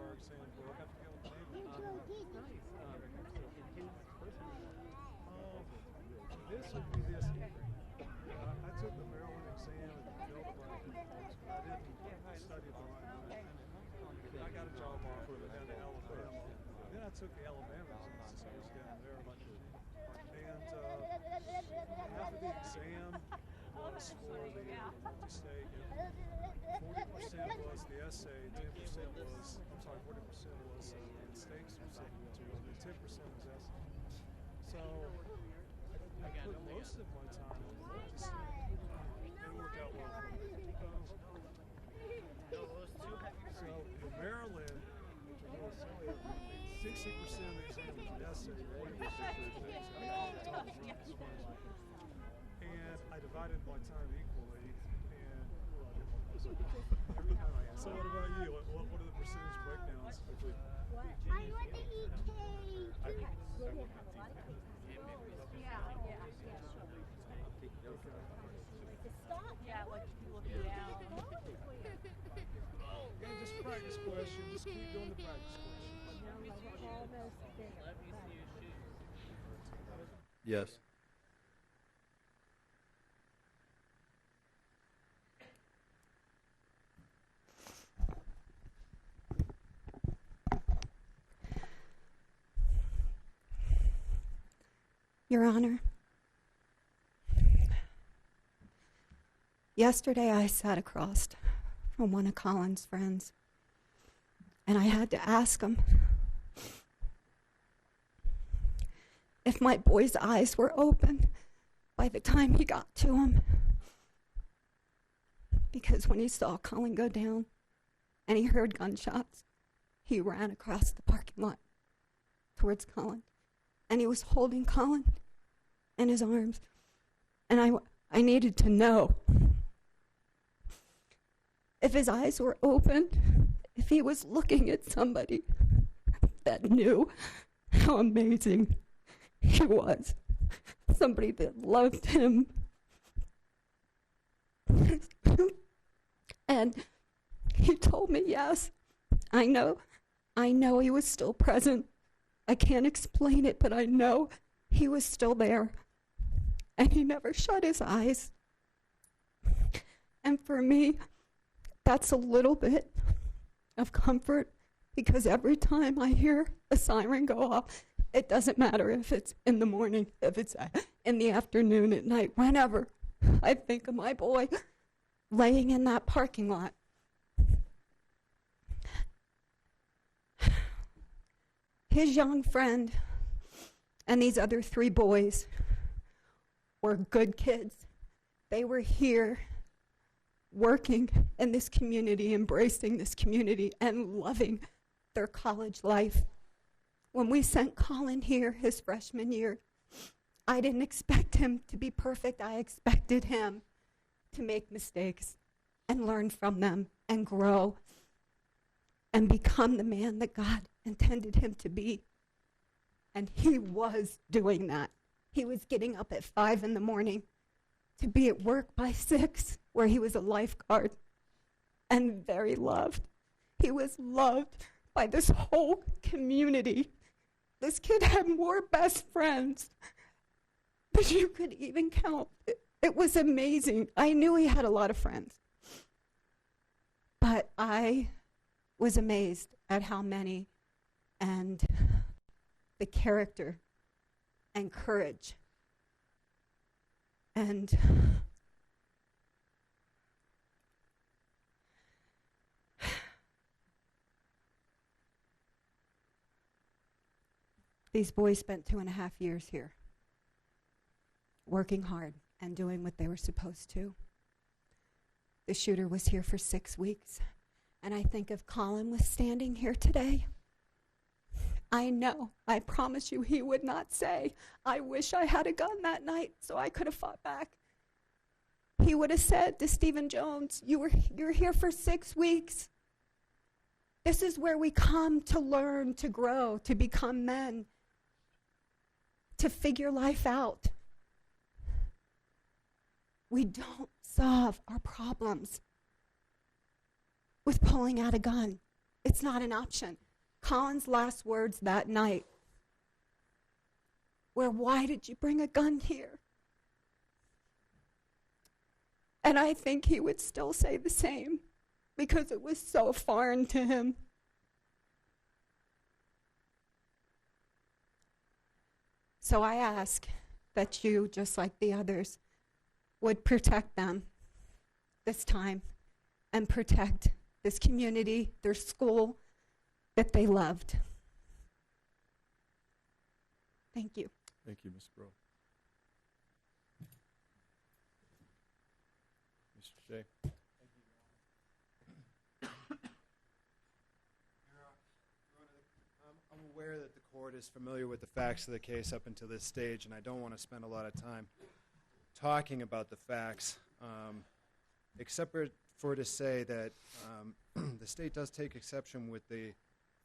Zuckerberg saying, well, look after the neighbor. This would be this. I took the Maryland exam and failed the bracket course, but I didn't study the right way. I got a job offer down to Alabama. Then I took the Alabama exam since I was down there. And half of the exam was for the multi-state. 40% was the essay, 10% was, 40% was the stakes material, and 10% was essay. So I put most of my time on the multi-state. It worked out well for me. So in Maryland, 60% of the exam was essay, 40% was and I divided my time equally, and every time I asked. So what about you? What are the percentage breakdowns? I want to eat cake. Stop. Yeah, like looking down. Yeah, just practice questions. Just keep doing the practice questions. Yes. Your Honor, yesterday I sat across from one of Colin's friends, and I had to ask him if my boy's eyes were open by the time he got to him. Because when he saw Colin go down and he heard gunshots, he ran across the parking lot towards Colin. And he was holding Colin in his arms. And I needed to know if his eyes were open, if he was looking at somebody that knew how amazing he was, somebody that loved him. And he told me, yes, I know he was still present. I can't explain it, but I know he was still there. And he never shut his eyes. And for me, that's a little bit of comfort, because every time I hear a siren go off, it doesn't matter if it's in the morning, if it's in the afternoon, at night, whenever, I think of my boy laying in that parking lot. His young friend and these other 3 boys were good kids. They were here working in this community, embracing this community, and loving their college life. When we sent Colin here his freshman year, I didn't expect him to be perfect. I expected him to make mistakes and learn from them and grow and become the man that God intended him to be. And he was doing that. He was getting up at 5 in the morning to be at work by 6, where he was a lifeguard, and very loved. He was loved by this whole community. This kid had more best friends than you could even count. It was amazing. I knew he had a lot of friends, but I was amazed at how many, and the character and courage and these boys spent 2.5 years here, working hard and doing what they were supposed to. The shooter was here for 6 weeks, and I think if Colin was standing here today, I promise you, he would not say, I wish I had a gun that night so I could have fought back. He would have said to Stephen Jones, you're here for 6 weeks. This is where we come to learn, to grow, to become men, to figure life out. We don't solve our problems with pulling out a gun. It's not an option. Colin's last words that night were, "Why did you bring a gun here?" And I think he would still say the same because it was so foreign to him. So I ask that you, just like the others, would protect them this time and protect this community, their school that they loved. Thank you. Thank you, Ms. Grove. Mr. Shea. I'm aware that the court is familiar with the facts of the case up until this stage, and I don't want to spend a lot of time talking about the facts, except for to say that the state does take exception with the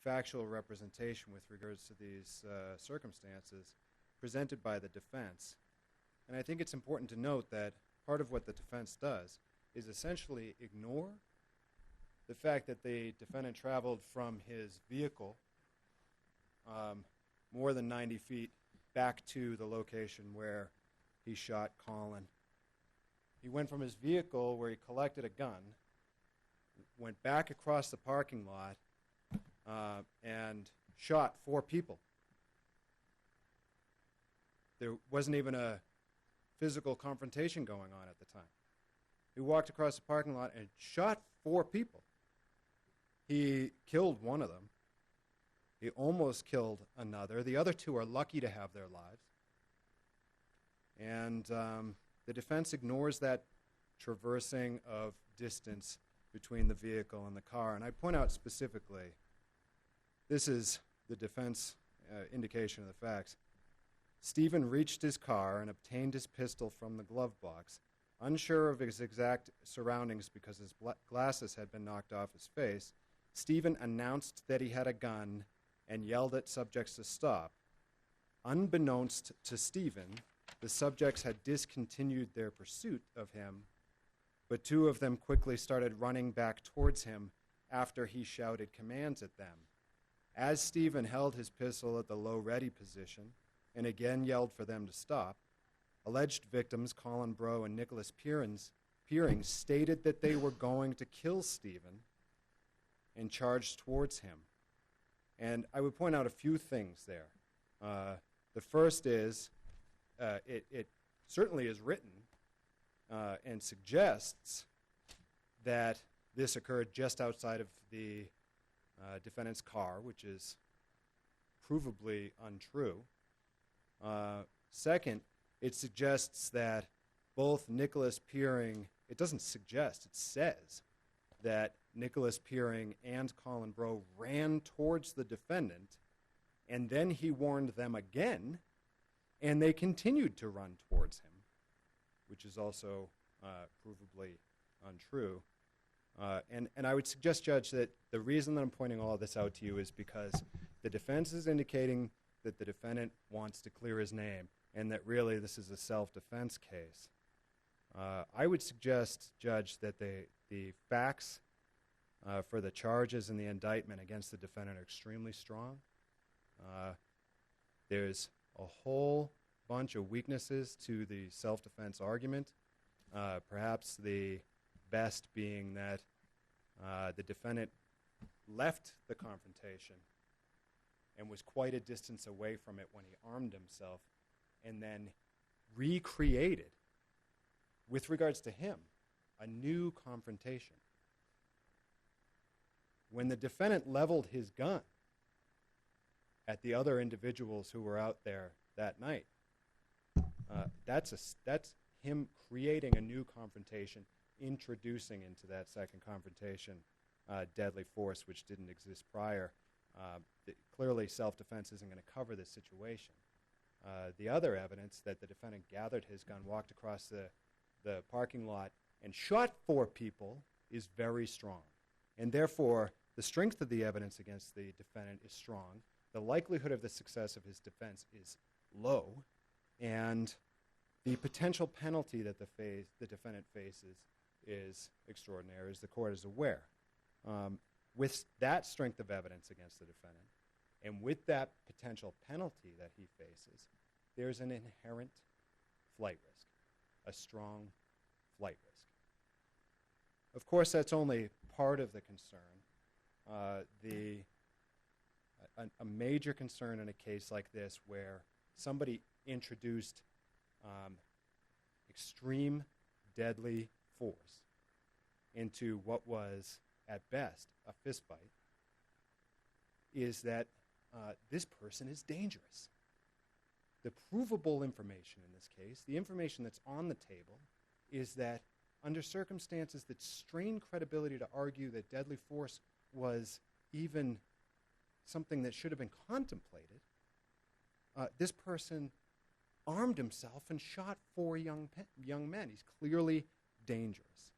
factual representation with regards to these circumstances presented by the defense. And I think it's important to note that part of what the defense does is essentially ignore the fact that the defendant traveled from his vehicle more than 90 feet back to the location where he shot Colin. He went from his vehicle where he collected a gun, went back across the parking lot, and shot 4 people. There wasn't even a physical confrontation going on at the time. He walked across the parking lot and shot 4 people. He killed one of them. He almost killed another. The other 2 are lucky to have their lives. And the defense ignores that traversing of distance between the vehicle and the car. And I point out specifically, this is the defense indication of the facts. Stephen reached his car and obtained his pistol from the glove box. Unsure of his exact surroundings because his glasses had been knocked off his face, Stephen announced that he had a gun and yelled at subjects to stop. Unbeknownst to Stephen, the subjects had discontinued their pursuit of him, but 2 of them quickly started running back towards him after he shouted commands at them. As Stephen held his pistol at the low ready position and again yelled for them to stop, alleged victims Colin Breaux and Nicholas Peering stated that they were going to kill Stephen and charged towards him. And I would point out a few things there. The first is, it certainly is written and suggests that this occurred just outside of the defendant's car, which is provably untrue. Second, it suggests that both Nicholas Peering, it doesn't suggest, it says that Nicholas Peering and Colin Breaux ran towards the defendant, and then he warned them again, and they continued to run towards him, which is also provably untrue. And I would suggest, Judge, that the reason that I'm pointing all of this out to you is because the defense is indicating that the defendant wants to clear his name and that really this is a self-defense case. I would suggest, Judge, that the facts for the charges in the indictment against the defendant are extremely strong. There's a whole bunch of weaknesses to the self-defense argument, perhaps the best being that the defendant left the confrontation and was quite a distance away from it when he armed himself, and then recreated, with regards to him, a new confrontation. When the defendant leveled his gun at the other individuals who were out there that night, that's him creating a new confrontation, introducing into that second confrontation deadly force which didn't exist prior. Clearly self-defense isn't going to cover this situation. The other evidence that the defendant gathered his gun, walked across the parking lot, and shot 4 people is very strong. And therefore, the strength of the evidence against the defendant is strong. The likelihood of the success of his defense is low. And the potential penalty that the defendant faces is extraordinary, as the court is aware. with that strength of evidence against the defendant, and with that potential penalty that he faces, there's an inherent flight risk, a strong flight risk. Of course, that's only part of the concern. A major concern in a case like this where somebody introduced extreme deadly force into what was, at best, a fist fight, is that this person is dangerous. The provable information in this case, the information that's on the table, is that under circumstances that strain credibility to argue that deadly force was even something that should have been contemplated, this person armed himself and shot 4 young men. He's clearly dangerous.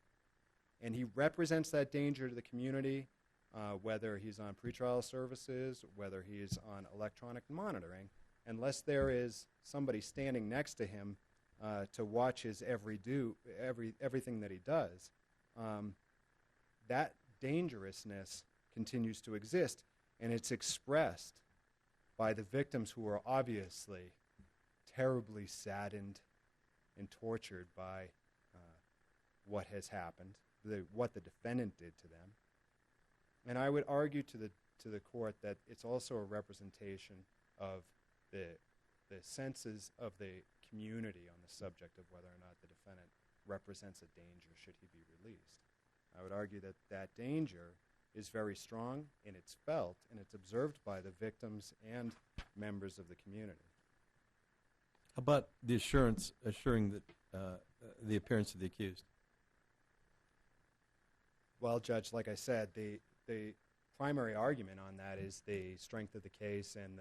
And he represents that danger to the community, whether he's on pretrial services, whether he's on electronic monitoring, unless there is somebody standing next to him to watch his everything that he does. That dangerousness continues to exist, and it's expressed by the victims who are obviously terribly saddened and tortured by what has happened, what the defendant did to them. And I would argue to the court that it's also a representation of the senses of the community on the subject of whether or not the defendant represents a danger should he be released. I would argue that that danger is very strong, and it's felt, and it's observed by the victims and members of the community. How about the assuring that the appearance of the accused? Well, Judge, like I said, the primary argument on that is the strength of the case and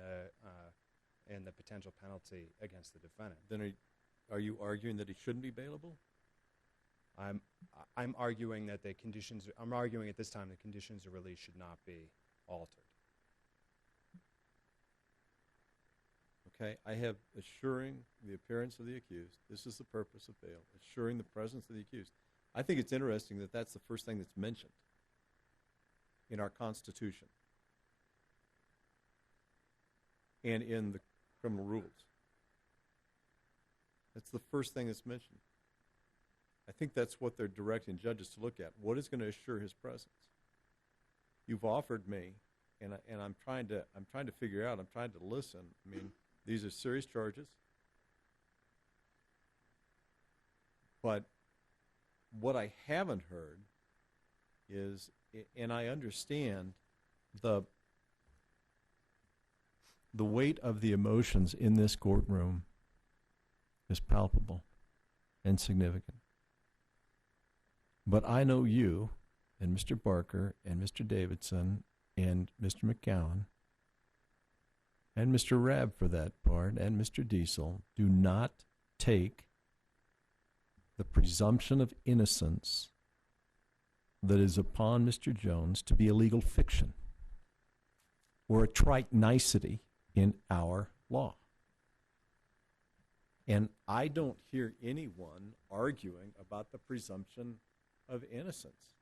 the potential penalty against the defendant. Then are you arguing that he shouldn't be bailable? I'm arguing that I'm arguing at this time the conditions of release should not be altered. Okay, I have assuring the appearance of the accused. This is the purpose of bail, assuring the presence of the accused. I think it's interesting that that's the first thing that's mentioned in our Constitution and in the criminal rules. That's the first thing that's mentioned. I think that's what they're directing judges to look at. What is going to assure his presence? You've offered me, and I'm trying to figure out. I'm trying to listen. I mean, these are serious charges, but what I haven't heard is, and I understand the weight of the emotions in this courtroom is palpable and significant. But I know you and Mr. Barker and Mr. Davidson and Mr. McCowan and Mr. Rabb for that part and Mr. Diesel do not take the presumption of innocence that is upon Mr. Jones to be a legal fiction or a trite nicety in our law. And I don't hear anyone arguing about the presumption of innocence.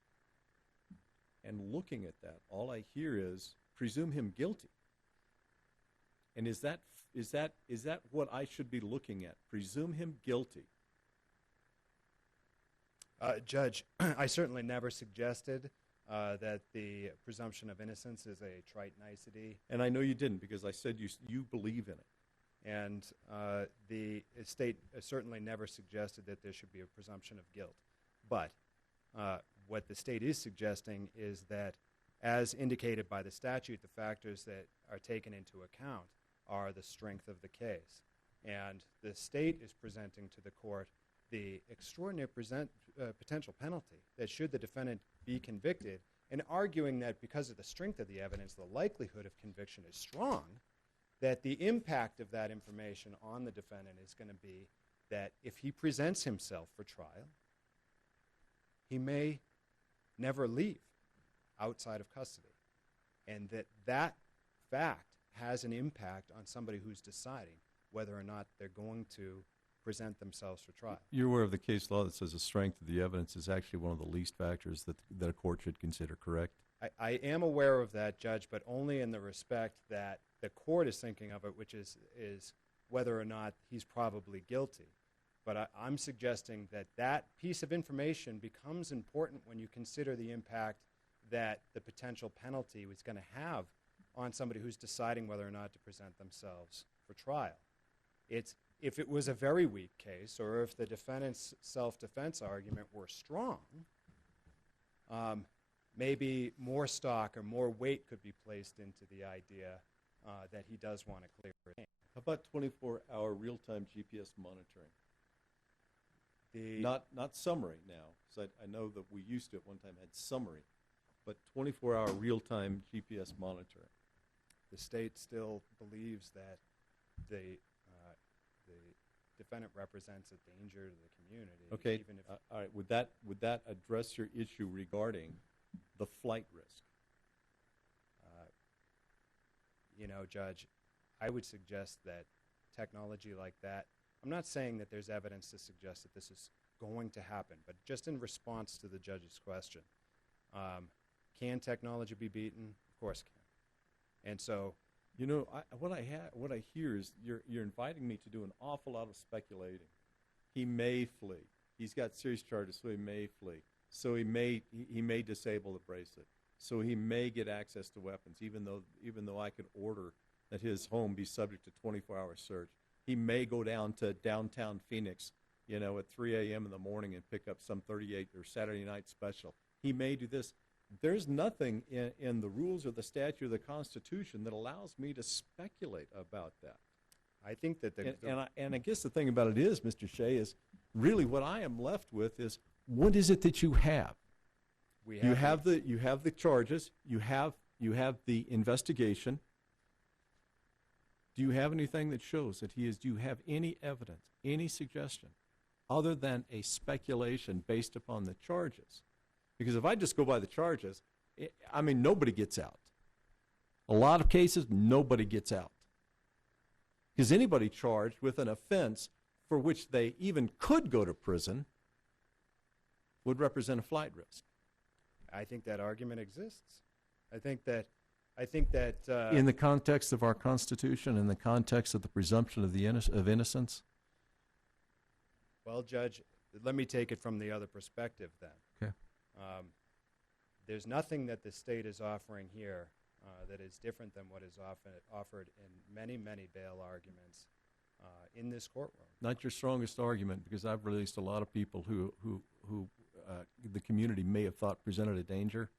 And looking at that, all I hear is presume him guilty. And is that what I should be looking at? Presume him guilty. Judge, I certainly never suggested that the presumption of innocence is a trite nicety. And I know you didn't, because I said you believe in it. And the state certainly never suggested that there should be a presumption of guilt. But what the state is suggesting is that, as indicated by the statute, the factors that are taken into account are the strength of the case. And the state is presenting to the court the extraordinary potential penalty that should the defendant be convicted, and arguing that because of the strength of the evidence, the likelihood of conviction is strong, that the impact of that information on the defendant is going to be that if he presents himself for trial, he may never leave outside of custody, and that fact has an impact on somebody who's deciding whether or not they're going to present themselves for trial. You're aware of the case law that says the strength of the evidence is actually one of the least factors that a court should consider, correct? I am aware of that, Judge, but only in the respect that the court is thinking of it, which is whether or not he's probably guilty. But I'm suggesting that that piece of information becomes important when you consider the impact that the potential penalty was going to have on somebody who's deciding whether or not to present themselves for trial. If it was a very weak case, or if the defendant's self-defense argument were strong, maybe more stock or more weight could be placed into the idea that he does want to clear it. How about 24-hour real-time GPS monitoring? Not summary now, because I know that we used to at one time had summary, but 24-hour real-time GPS monitoring. The state still believes that the defendant represents a danger to the community. Okay. Even if all right. Would that address your issue regarding the flight risk? Judge, I would suggest that technology like that, I'm not saying that there's evidence to suggest that this is going to happen, but just in response to the judge's question, can technology be beaten? Of course it can. And so, what I hear is you're inviting me to do an awful lot of speculating. He may flee. He's got serious charges, so he may flee. So he may disable the bracelet. So he may get access to weapons, even though I could order that his home be subject to 24-hour search. He may go down to downtown Phoenix, at 3 a.m. in the morning and pick up some 38 or Saturday night special. He may do this. There's nothing in the rules or the statute or the Constitution that allows me to speculate about that. I think that and I guess the thing about it is, Mr. Shea, is really what I am left with is, what is it that you have? You have the charges. You have the investigation. Do you have anything that shows that he is? Do you have any evidence, any suggestion, other than a speculation based upon the charges? Because if I just go by the charges, nobody gets out. A lot of cases, nobody gets out. Because anybody charged with an offense for which they even could go to prison would represent a flight risk. I think that argument exists. I think that in the context of our Constitution, in the context of the presumption of innocence. Well, Judge, let me take it from the other perspective then. Okay. There's nothing that the state is offering here that is different than what is offered in many, many bail arguments in this courtroom. Not your strongest argument, because I've released a lot of people who the community may have thought presented a danger,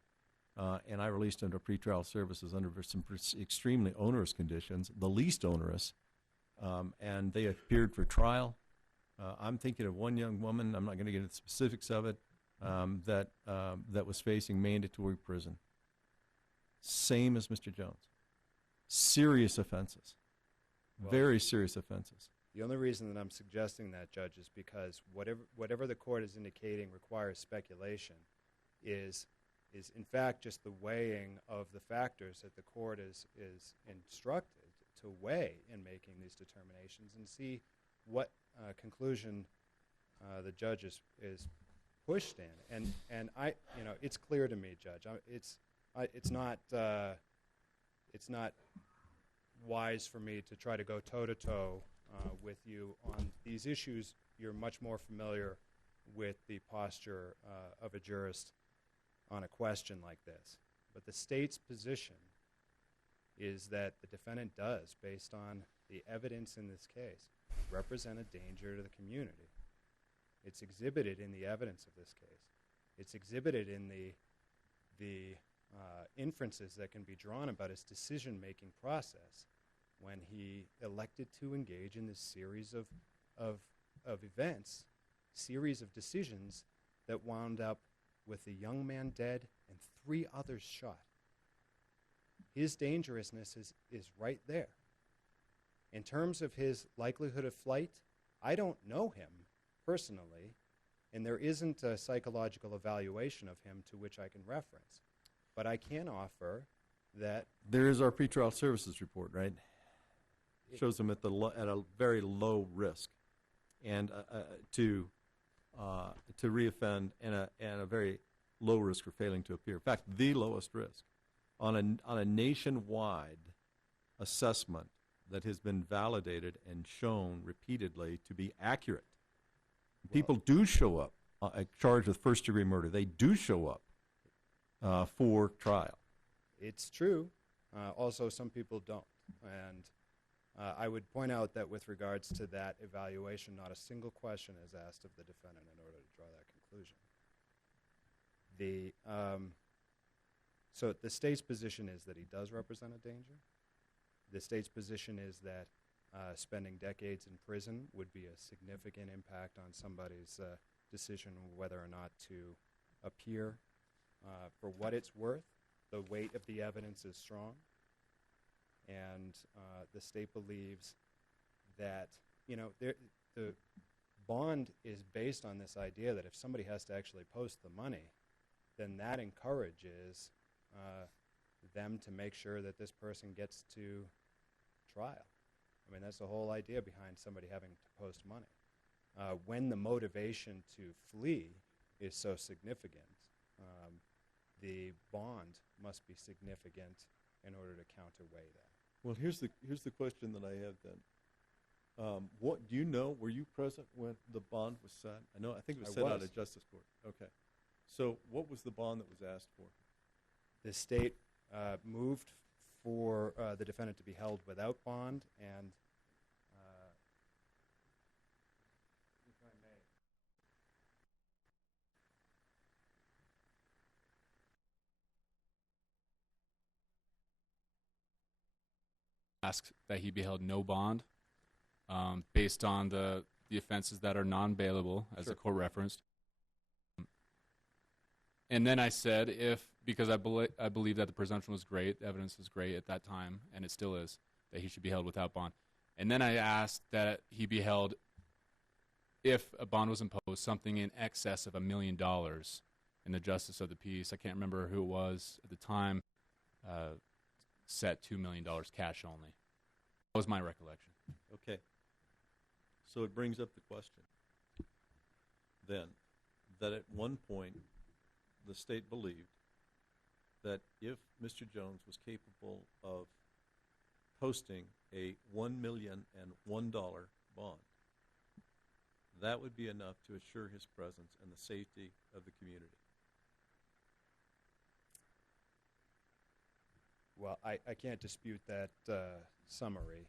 and I released under pretrial services under some extremely onerous conditions, the least onerous, and they appeared for trial. I'm thinking of one young woman, I'm not going to get into the specifics of it, that was facing mandatory prison. Same as Mr. Jones. Serious offenses. Very serious offenses. The only reason that I'm suggesting that, Judge, is because whatever the court is indicating requires speculation is in fact just the weighing of the factors that the court is instructed to weigh in making these determinations and see what conclusion the judge is pushed in. And I, it's clear to me, Judge. It's not wise for me to try to go toe-to-toe with you on these issues. You're much more familiar with the posture of a jurist on a question like this. But the state's position is that the defendant does, based on the evidence in this case, represent a danger to the community. It's exhibited in the evidence of this case. It's exhibited in the inferences that can be drawn about his decision-making process when he elected to engage in this series of events, series of decisions that wound up with a young man dead and 3 others shot. His dangerousness is right there. In terms of his likelihood of flight, I don't know him personally, and there isn't a psychological evaluation of him to which I can reference. But I can offer that there is our pretrial services report, right? Shows him at a very low risk, and to reoffend, and a very low risk for failing to appear. In fact, the lowest risk on a nationwide assessment that has been validated and shown repeatedly to be accurate. People do show up charged with first-degree murder. They do show up for trial. It's true. Also, some people don't. And I would point out that with regards to that evaluation, not a single question is asked of the defendant in order to draw that conclusion. So the state's position is that he does represent a danger. The state's position is that spending decades in prison would be a significant impact on somebody's decision whether or not to appear. For what it's worth, the weight of the evidence is strong, and the state believes that, the bond is based on this idea that if somebody has to actually post the money, then that encourages them to make sure that this person gets to trial. I mean, that's the whole idea behind somebody having to post money. When the motivation to flee is so significant, the bond must be significant in order to counterweigh that. Well, here's the question that I have then. What do you know? Were you present when the bond was set? I think it was set out at Justice Court. Okay. So what was the bond that was asked for? The state moved for the defendant to be held without bond, and if I may, asked that he be held no bond based on the offenses that are non-bailable, as the court referenced. And then I said, because I believe that the presumption was great, the evidence was great at that time, and it still is, that he should be held without bond. And then I asked that he be held, if a bond was imposed, something in excess of $1 million. And the justice of the peace, I can't remember who it was at the time, set $2 million cash only. That was my recollection. Okay. So it brings up the question, then, that at one point the state believed that if Mr. Jones was capable of posting a $1 million and $1 bond, that would be enough to assure his presence and the safety of the community. well, I can't dispute that summary.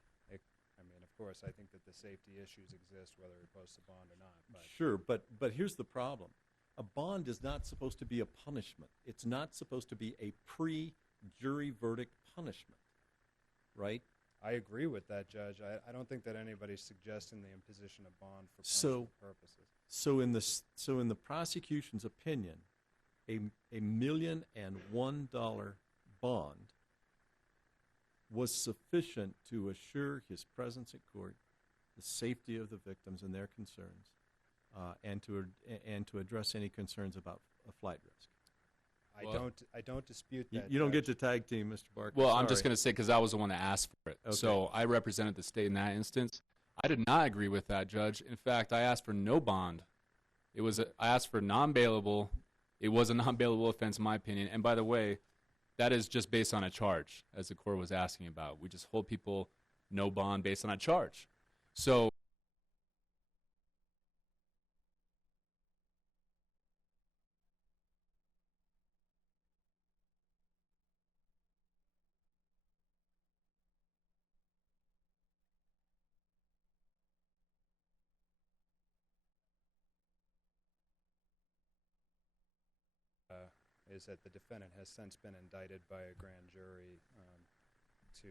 I mean, of course, I think that the safety issues exist whether he posts a bond or not. But Sure, but here's the problem. A bond is not supposed to be a punishment. It's not supposed to be a pre-jury verdict punishment, right? I agree with that, Judge. I don't think that anybody's suggesting the imposition of bond for punishment purposes. So in the prosecution's opinion, a $1 million and $1 bond was sufficient to assure his presence at court, the safety of the victims and their concerns, and to address any concerns about a flight risk. I don't dispute that. You don't get to tag team, Mr. Barker. Well, Sorry. I'm just going to say, because I was the one that asked for it. Okay. So I represented the state in that instance. I did not agree with that, Judge. In fact, I asked for no bond. I asked for non-bailable. It was a non-bailable offense, in my opinion. And by the way, that is just based on a charge, as the court was asking about. We just hold people no bond based on a charge. So is that the defendant has since been indicted by a grand jury to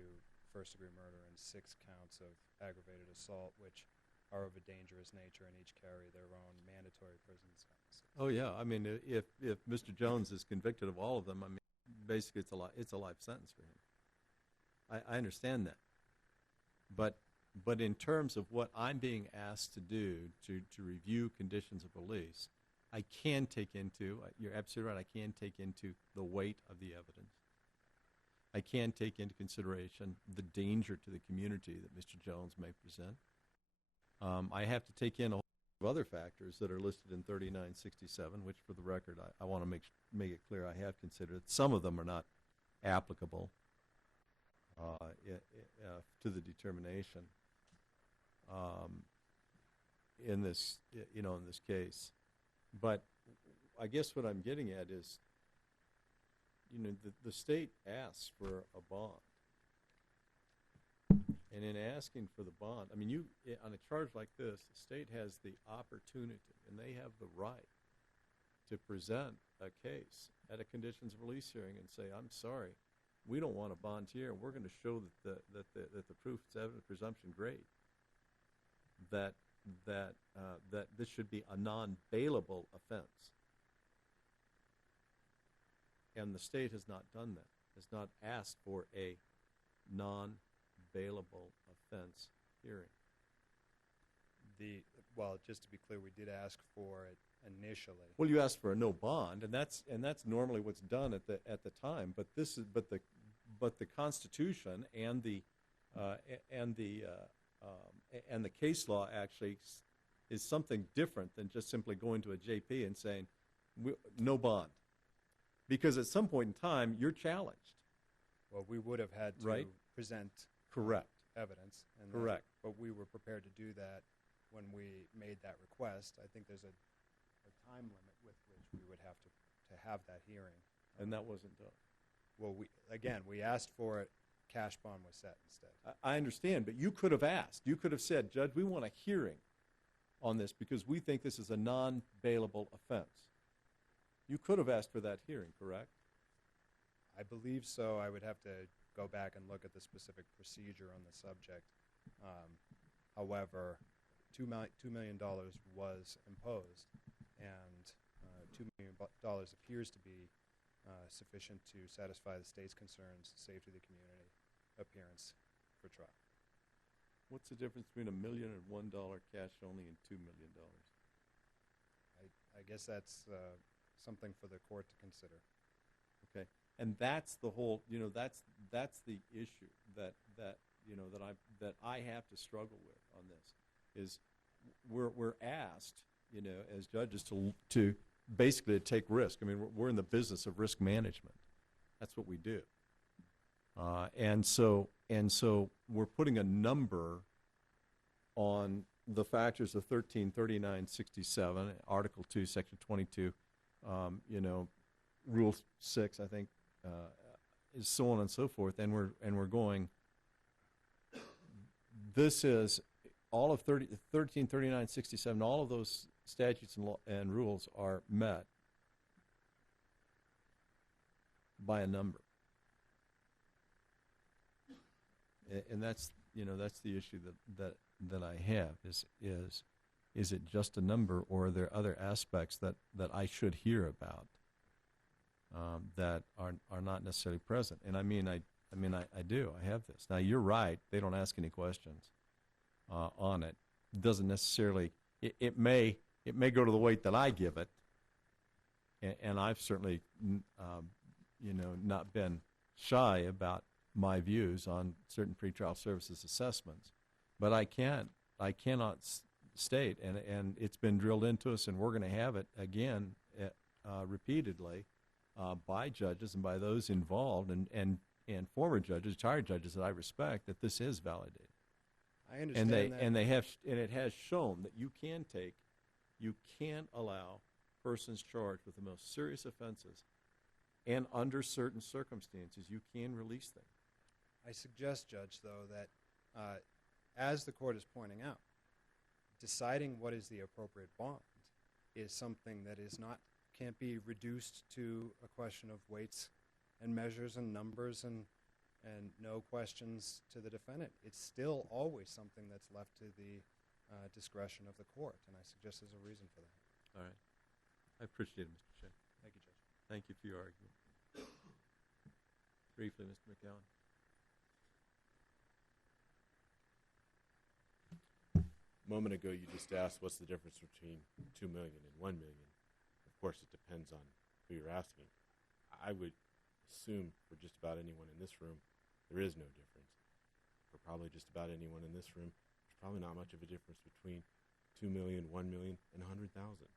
first-degree murder and 6 counts of aggravated assault, which are of a dangerous nature and each carry their own mandatory prison sentences. Oh yeah, I mean, if Mr. Jones is convicted of all of them, I mean, basically it's a life sentence for him. I understand that, but in terms of what I'm being asked to do to review conditions of release, I can take into, you're absolutely right, I can take into the weight of the evidence. I can take into consideration the danger to the community that Mr. Jones may present. I have to take in a whole lot of of other factors that are listed in 3967, which, for the record, I want to make it clear I have considered. Some of them are not applicable to the determination in this, in this case. But I guess what I'm getting at is, the state asks for a bond. And in asking for the bond, I mean, on a charge like this, the state has the opportunity, and they have the right to present a case at a conditions of release hearing and say, I'm sorry, we don't want a bond here, and we're going to show that the proof is evident presumption great, that this should be a non-bailable offense. And the state has not done that, has not asked for a non-bailable offense hearing. Well, just to be clear, we did ask for it initially. Well, you asked for a no bond, and that's normally what's done at the time. But the Constitution and the case law actually is something different than just simply going to a JP and saying no bond, because at some point in time you're challenged. Well, we would have had to present correct evidence, and correct, but we were prepared to do that when we made that request. I think there's a time limit with which we would have to have that hearing. And that wasn't done. Well, we asked for it. Cash bond was set instead. I understand, but you could have asked. You could have said, Judge, we want a hearing on this because we think this is a non-bailable offense. You could have asked for that hearing, correct? I believe so. I would have to go back and look at the specific procedure on the subject. However, $2 million was imposed, and $2 million appears to be sufficient to satisfy the state's concerns, safety of the community, appearance for trial. What's the difference between $1 million and $1 cash only and $2 million? I guess that's something for the court to consider. Okay, and that's the whole. That's the issue that I have to struggle with on this. Is we're asked, as judges to basically take risk. I mean, we're in the business of risk management. That's what we do. And so we're putting a number on the factors of 133967, Article 2, Section 22, Rule 6, I think, is so on and so forth. And we're going. This is all of 133967. All of those statutes and rules are met by a number. And that's the issue that I have is it just a number, or are there other aspects that I should hear about that are not necessarily present? And I do. I have this. Now, you're right. They don't ask any questions on it. It doesn't necessarily. It may go to the weight that I give it, and I've certainly not been shy about my views on certain pretrial services assessments, but I cannot state, and it's been drilled into us, and we're going to have it again repeatedly by judges and by those involved, and former judges, retired judges that I respect, that this is validated. I understand that. And it has shown that you can allow persons charged with the most serious offenses, and under certain circumstances, you can release them. I suggest, Judge, though, that as the court is pointing out, deciding what is the appropriate bond is something that can't be reduced to a question of weights and measures and numbers and no questions to the defendant. It's still always something that's left to the discretion of the court, and I suggest there's a reason for that. All right. I appreciate it, Mr. Shea. Thank you, Judge. Thank you for your argument. Briefly, Mr. McCowan. A moment ago, you just asked what's the difference between $2 million and $1 million. Of course, it depends on who you're asking. I would assume for just about anyone in this room, there is no difference. For probably just about anyone in this room, there's probably not much of a difference between 2 million, 1 million, and 100,000.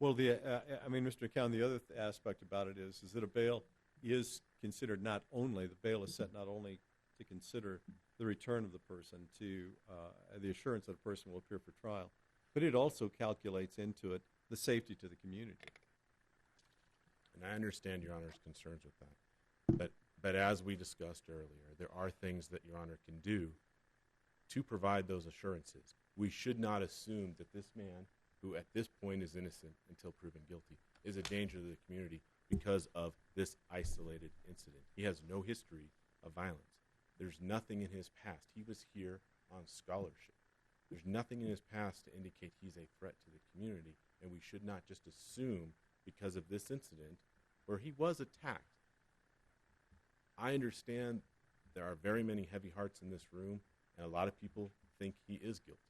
Well, I mean, Mr. McCown, the other aspect about it is that a bail is considered not only, the bail is set not only to consider the return of the person to the assurance that a person will appear for trial, but it also calculates into it the safety to the community. And I understand Your Honor's concerns with that. But as we discussed earlier, there are things that Your Honor can do to provide those assurances. We should not assume that this man, who at this point is innocent until proven guilty, is a danger to the community because of this isolated incident. He has no history of violence. There's nothing in his past. He was here on scholarship. There's nothing in his past to indicate he's a threat to the community, and we should not just assume because of this incident where he was attacked. I understand there are very many heavy hearts in this room, and a lot of people think he is guilty.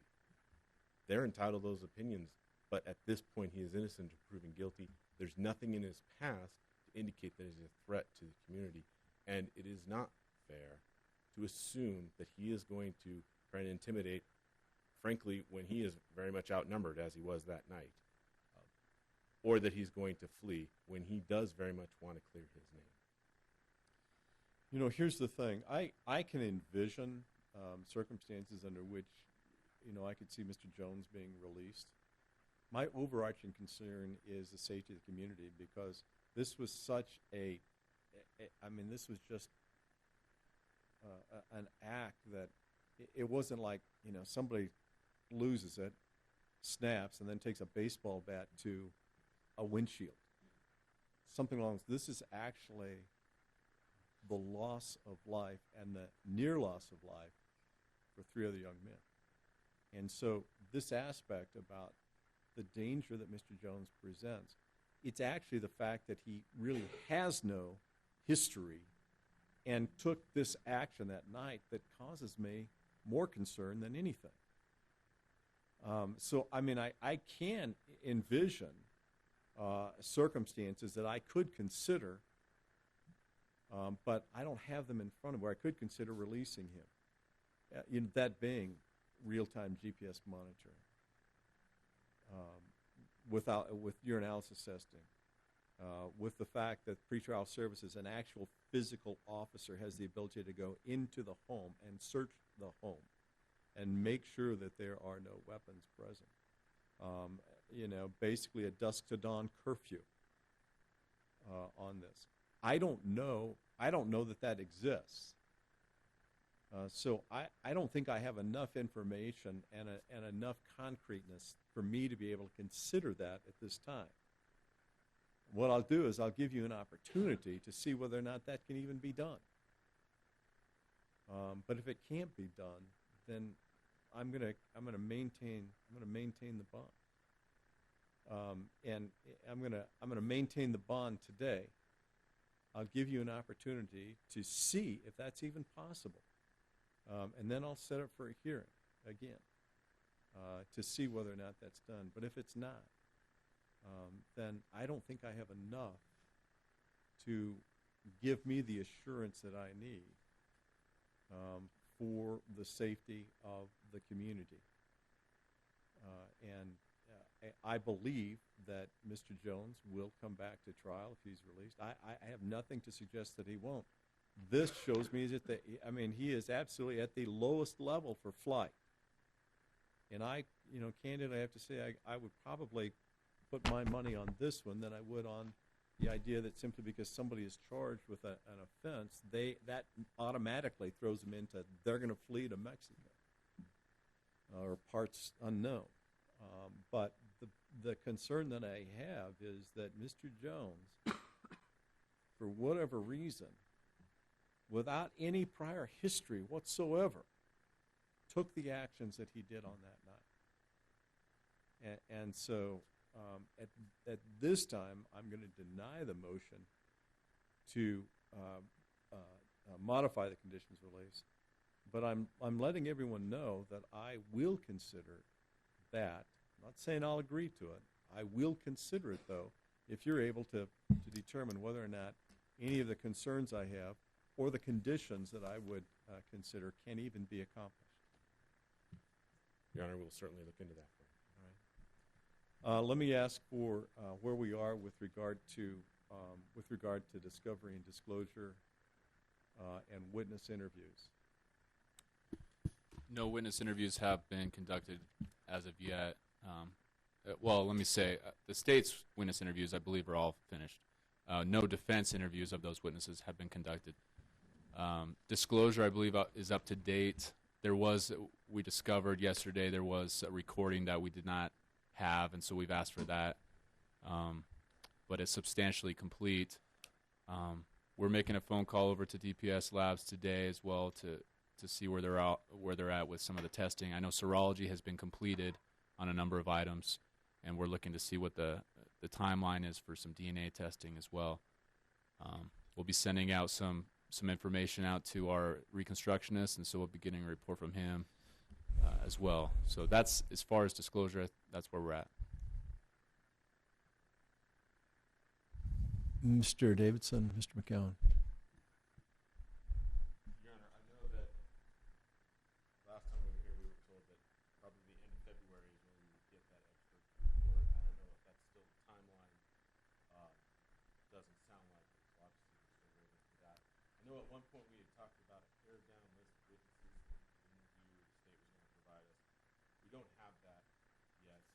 They're entitled to those opinions, but at this point he is innocent of proven guilty. There's nothing in his past to indicate that he's a threat to the community, and it is not fair to assume that he is going to try to intimidate, frankly, when he is very much outnumbered as he was that night, or that he's going to flee when he does very much want to clear his name. You know, here's the thing. I can envision circumstances under which, you know, I could see Mr. Jones being released. My overarching concern is the safety of the community, because this was such I mean, this was just an act that it wasn't like, you know, somebody loses it, snaps, and then takes a baseball bat to a windshield. Something along this is actually the loss of life and the near loss of life for 3 other young men. And so this aspect about the danger that Mr. Jones presents, it's actually the fact that he really has no history and took this action that night that causes me more concern than anything. So, I mean, I can envision circumstances that I could consider, but I don't have them in front of where I could consider releasing him. You know, that being real-time GPS monitoring, with urinalysis testing, with the fact that pretrial services, an actual physical officer has the ability to go into the home and search the home and make sure that there are no weapons present. You know, basically a dusk to dawn curfew on this. I don't know that exists. So I don't think I have enough information and enough concreteness for me to be able to consider that at this time. What I'll do is I'll give you an opportunity to see whether or not that can even be done. But if it can't be done, then I'm gonna maintain the bond. And I'm gonna maintain the bond today. I'll give you an opportunity to see if that's even possible. And then I'll set it for a hearing again to see whether or not that's done. But if it's not, then I don't think I have enough to give me the assurance that I need for the safety of the community. And I believe that Mr. Jones will come back to trial if he's released. I have nothing to suggest that he won't. This shows me that he is absolutely at the lowest level for flight. And candidly, I have to say, I would probably put my money on this one than I would on the idea that simply because somebody is charged with an offense, that automatically throws them into they're going to flee to Mexico or parts unknown. But the concern that I have is that Mr. Jones, for whatever reason, without any prior history whatsoever, took the actions that he did on that night. And so at this time, I'm going to deny the motion to modify the conditions release. But I'm letting everyone know that I will consider that. I'm not saying I'll agree to it. I will consider it, though, if you're able to determine whether or not any of the concerns I have or the conditions that I would consider can even be accomplished. Your Honor, we'll certainly look into that for you. Let me ask for where we are with regard to discovery and disclosure and witness interviews. No witness interviews have been conducted as of yet. Well, let me say, the state's witness interviews, I believe, are all finished. No defense interviews of those witnesses have been conducted. Disclosure, I believe, is up to date. We discovered yesterday there was a recording that we did not have, and so we've asked for that. But it's substantially complete. We're making a phone call over to DPS Labs today as well to see where they're at with some of the testing. I know serology has been completed on a number of items, and we're looking to see what the timeline is for some DNA testing as well. We'll be sending out some information out to our reconstructionist, and so we'll be getting a report from him as well. So that's, as far as disclosure, that's where we're at. Mr. Davidson, Mr. McCowan. Your Honor, I know that last time we were here, we were told that probably the end of February is when we would get that expert report. I don't know if that's still the timeline. Doesn't sound like it, so obviously we're still waiting for that. I know at one point we had talked about a pared-down list of witnesses that the state was going to provide us. We don't have that yet.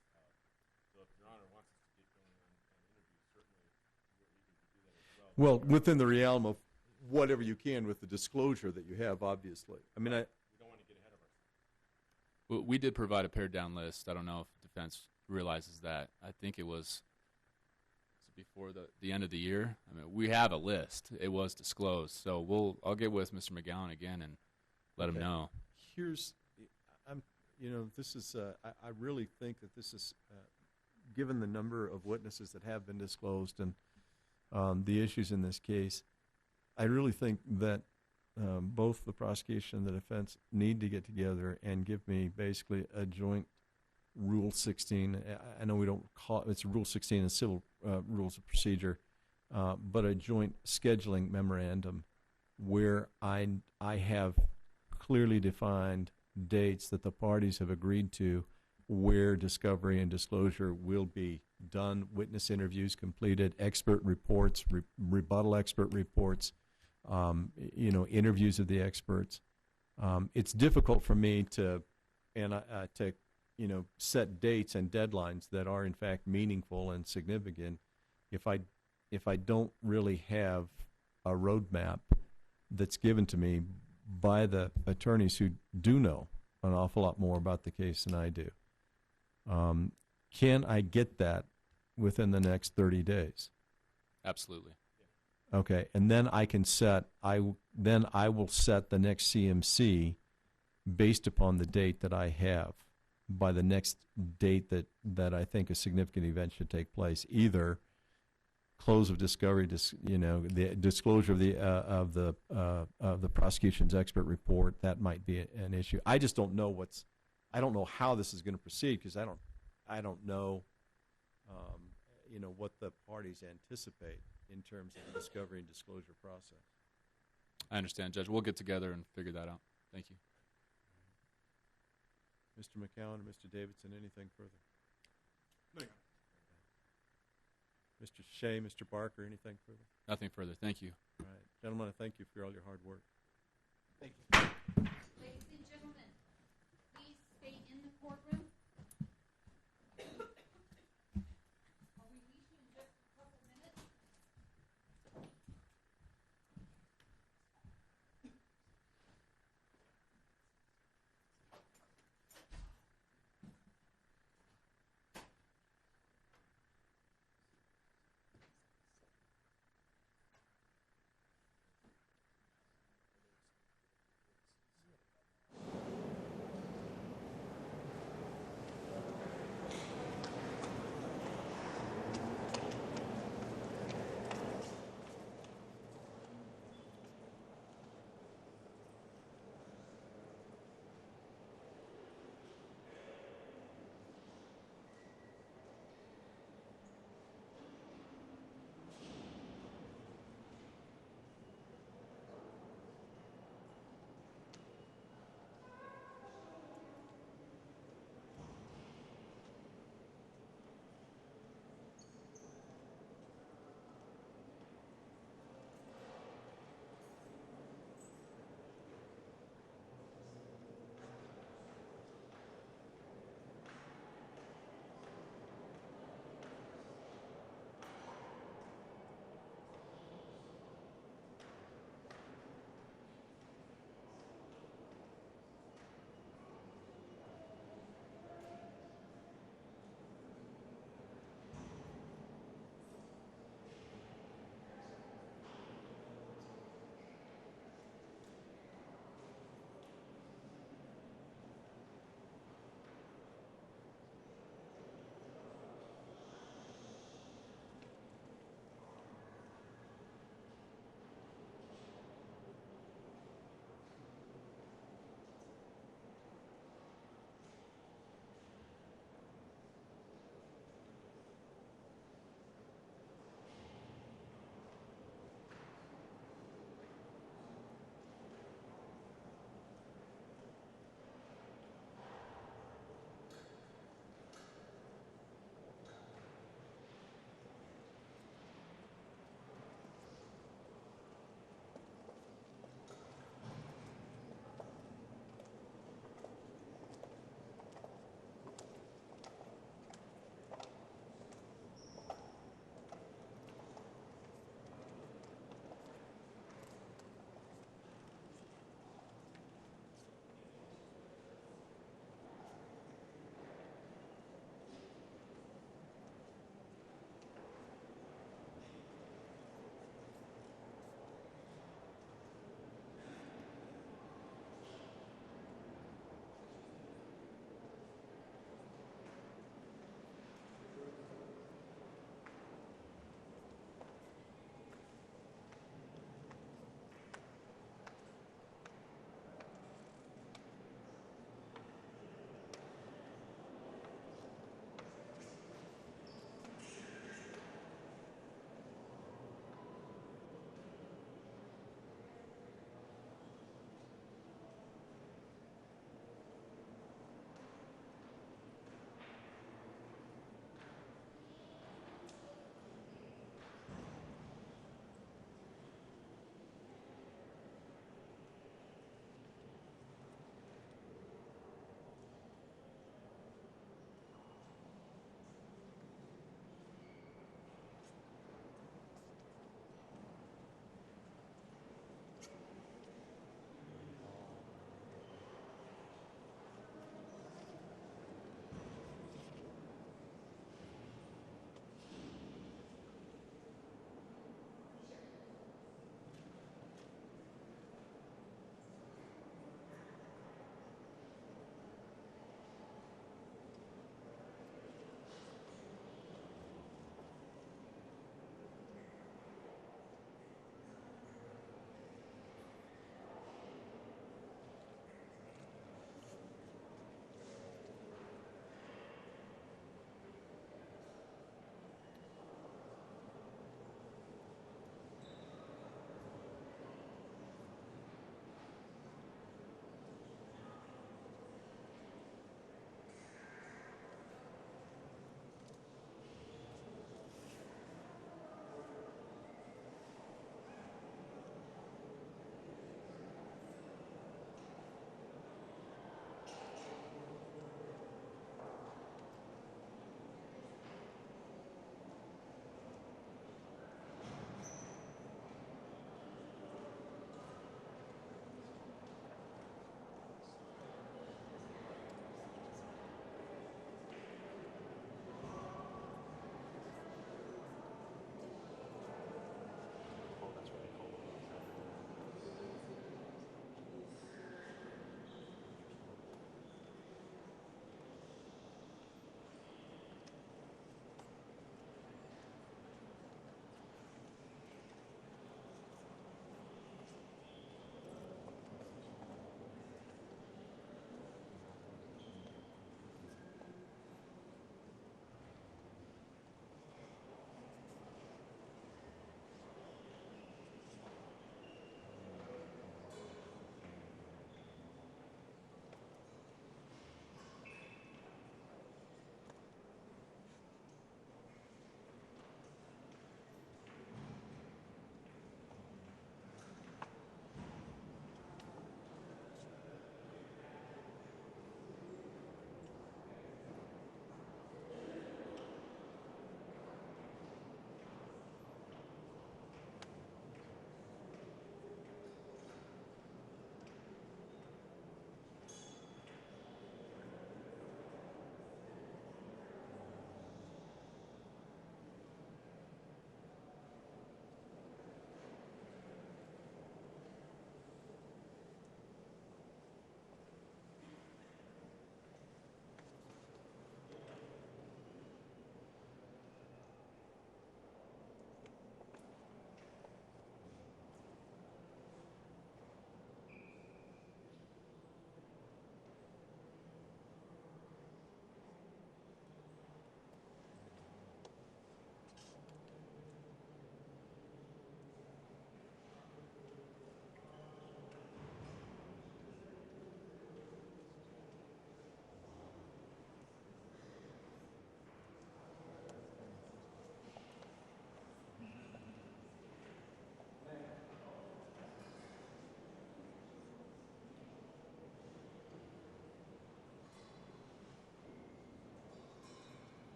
So if Your Honor wants us to get going on interviews, certainly we're eager to do that as well. Well, within the realm of whatever you can with the disclosure that you have, obviously. I mean, we don't want to get ahead of ourselves. Well, we did provide a pared-down list. I don't know if defense realizes that. I think it was before the end of the year. I mean, we have a list. It was disclosed. So I'll get with Mr. McGowan again and let him know. This is, I really think that this is, given the number of witnesses that have been disclosed and the issues in this case, I really think that both the prosecution and the defense need to get together and give me basically a joint Rule 16. I know we don't call it, it's Rule 16 in civil rules of procedure, but a joint scheduling memorandum where I have clearly defined dates that the parties have agreed to where discovery and disclosure will be done, witness interviews completed, expert reports, rebuttal expert reports, interviews of the experts. It's difficult for me to set dates and deadlines that are in fact meaningful and significant if I don't really have a roadmap that's given to me by the attorneys who do know an awful lot more about the case than I do. Can I get that within the next 30 days? Absolutely. Okay, and then I can I will set the next CMC based upon the date that I have by the next date that I think a significant event should take place, either close of discovery, the disclosure of the prosecution's expert report. That might be an issue. I just don't know I don't know how this is going to proceed because I don't know what the parties anticipate in terms of the discovery and disclosure process. I understand, Judge. We'll get together and figure that out. Thank you. Mr. McCowan or Mr. Davidson, anything further? No. Mr. Shea, Mr. Barker, anything further? Nothing further. Thank you. All right. Gentlemen, I thank you for all your hard work. Thank you. Ladies and gentlemen, please stay in the courtroom. I'll release you in just a couple minutes.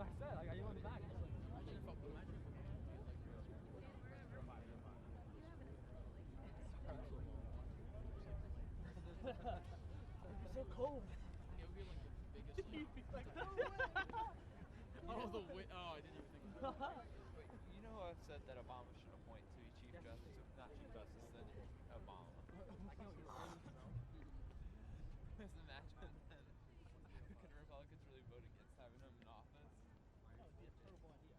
what I said. Like, are you on the back? It's so cold. It would be like the biggest. You'd be like, no way. Oh, the oh, I didn't even think of that. Wait, you know who I've said that Obama should appoint to Chief Justice? Not Chief Justice, then Obama. Just imagine then. Can Republicans really vote against having him in office? That would be a terrible idea.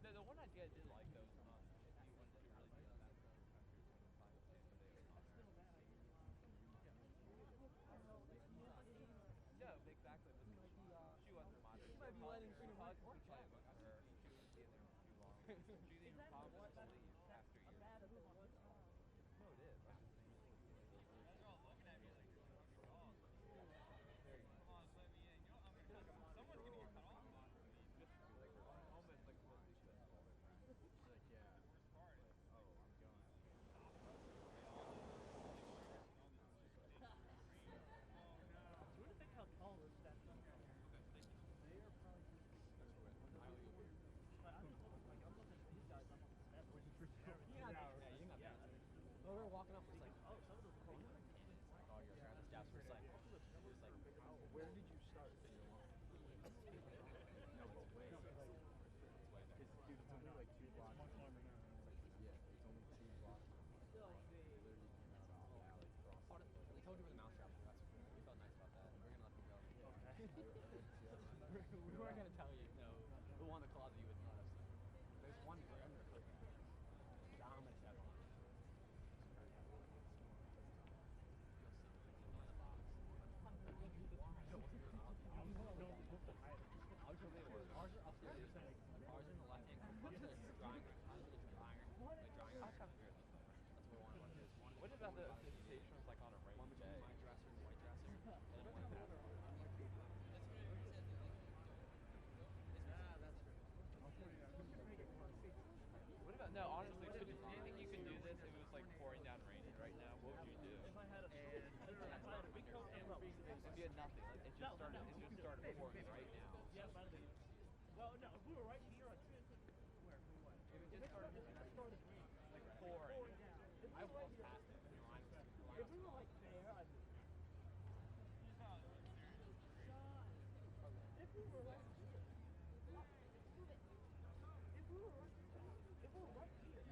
No, the one idea I did like though is if you wanted to really do that, no, exactly. But she wasn't moderate. She might be letting Republicans would probably vote for her. She wouldn't be in there for too long. Do you think Republicans will leave after years? No, it is. You're all looking at me like you're like, you're all. Come on, let me in. Someone's gonna get cut off. Just like almost like closely to that. Like, yeah. Worst part is, Oh, I'm going. So what do you think how tall this statue is? They are probably I'm looking at these guys, I'm on the step, waiting for Yeah, you got that. Well, we were walking up, it's like, oh, some of those are cool. Oh, you're right. This Jasper's like, Where did you start? No, but wait. Because, dude, it's only like 2 blocks. Much longer now. Yeah, it's only 2 blocks. Literally came out of the alley, crossed. they told you where the mouse trap was. We felt nice about that. We're gonna let you go. Okay. We weren't gonna tell you. No, the one in the closet you would not have seen. There's one right under the cookie. Down the step on. Ours are upstairs. Ours are in the left hand corner. Ours are drying. Ours are drying. Like drying. That's what we want. What about the station was like on a rainy day? My dresser and the white dresser. And then one in the bathroom. What about no? Honestly, do you think you could do this if it was like pouring down raining right now? What would you do? If I had a big coat and umbrella. If you had nothing, like it just started pouring right now. Yeah, well, no, if we were right here, I'd say where we went. If it just started raining, like pouring. down. I walked past it. If we were like there, I'd. If we were right here. If we were right here.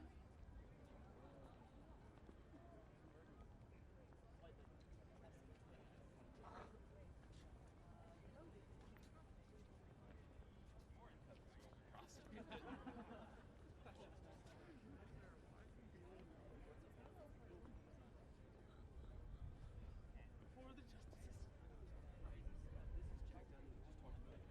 Before the justices. This is checked out. Just talking about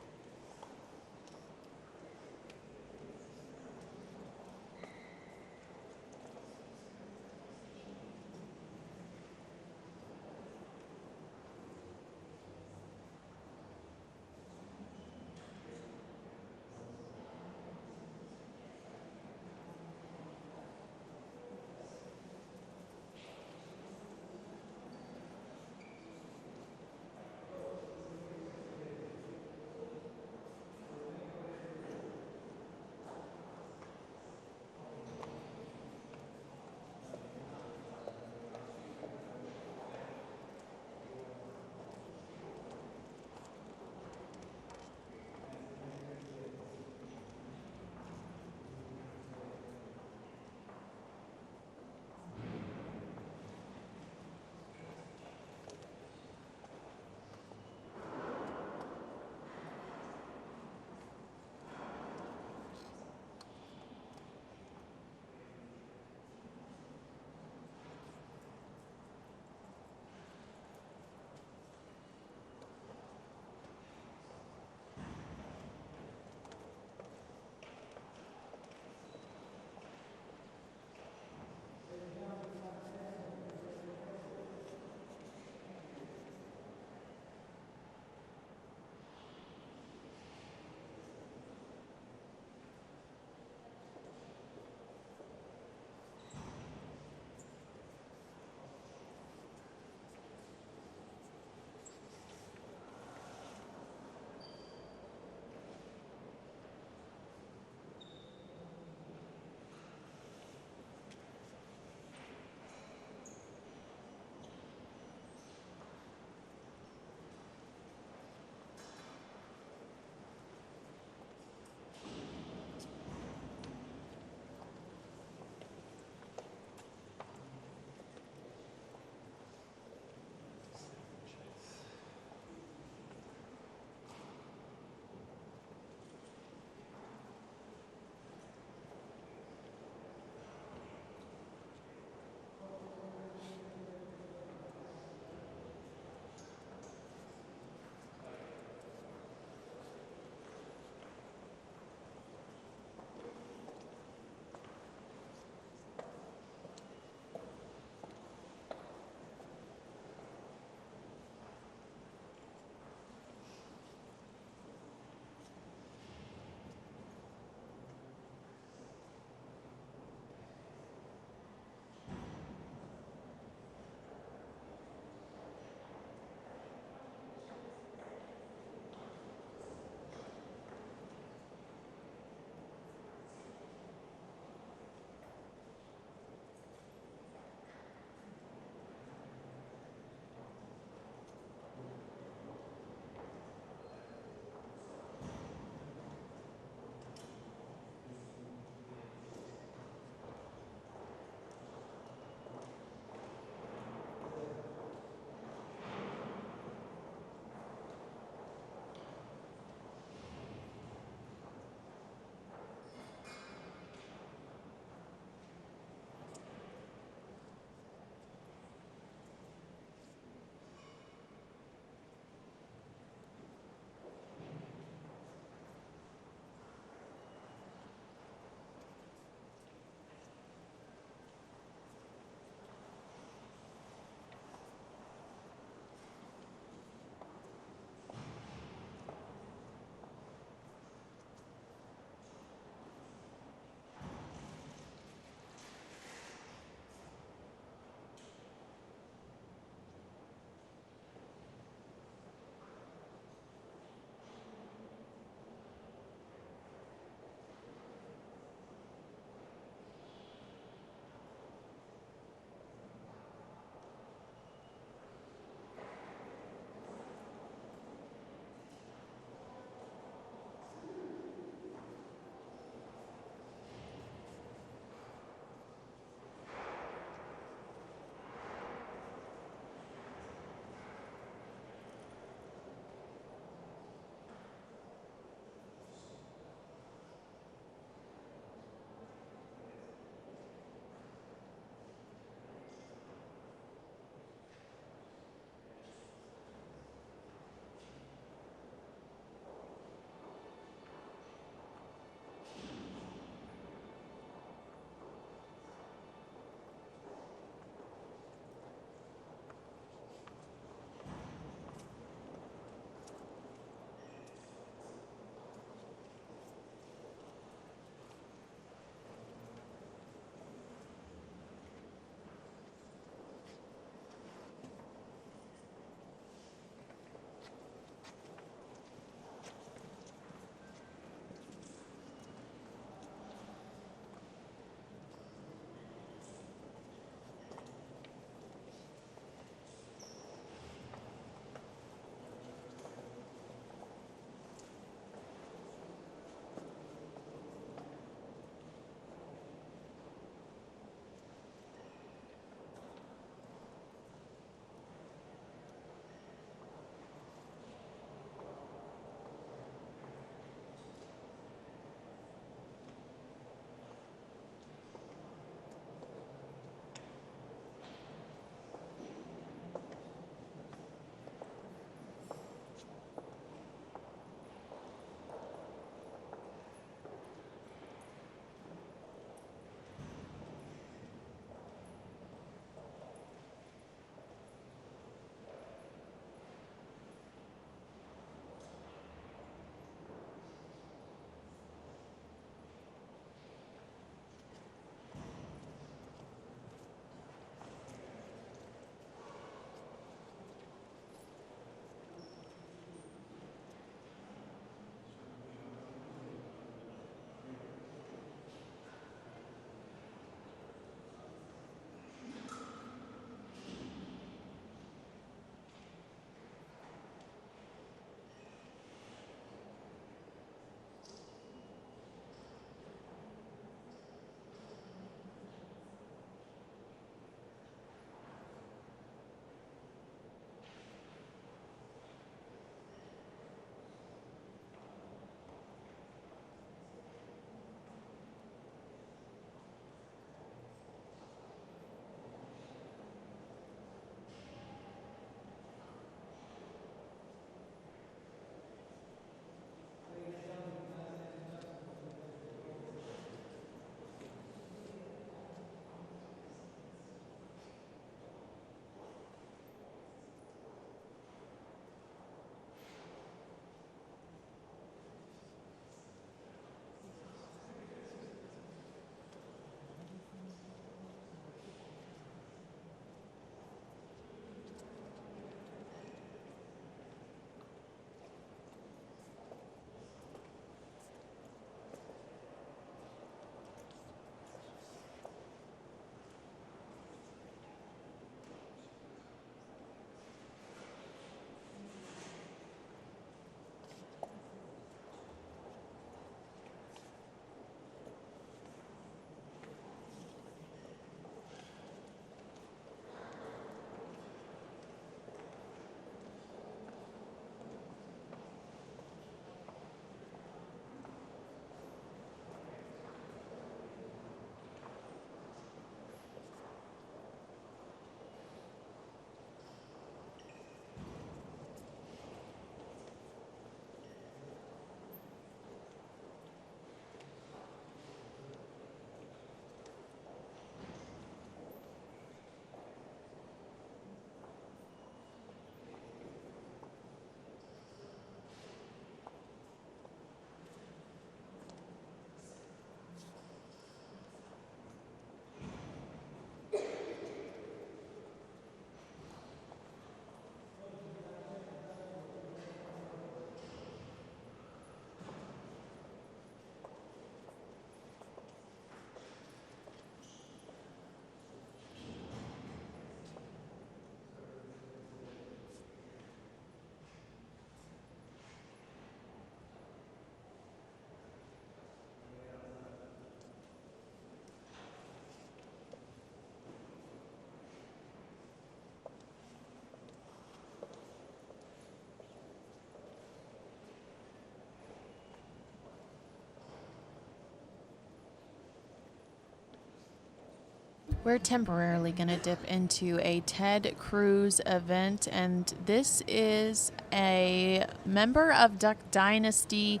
We're temporarily going to dip into a Ted Cruz event, and this is a member of Duck Dynasty.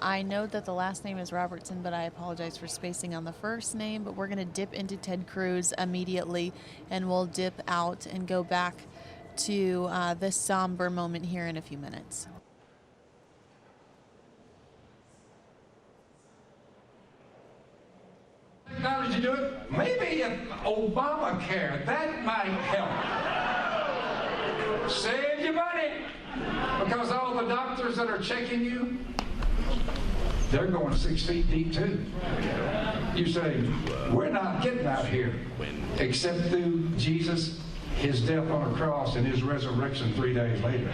I know that the last name is Robertson, but I apologize for spacing on the first name, but we're going to dip into Ted Cruz immediately, and we'll dip out and go back to this somber moment here in a few minutes. Technology do it. Maybe Obamacare, that might help. Save your money. Because all the doctors that are checking you, they're going 6 feet deep too. You say, we're not getting out here except through Jesus, his death on a cross, and his resurrection 3 days later.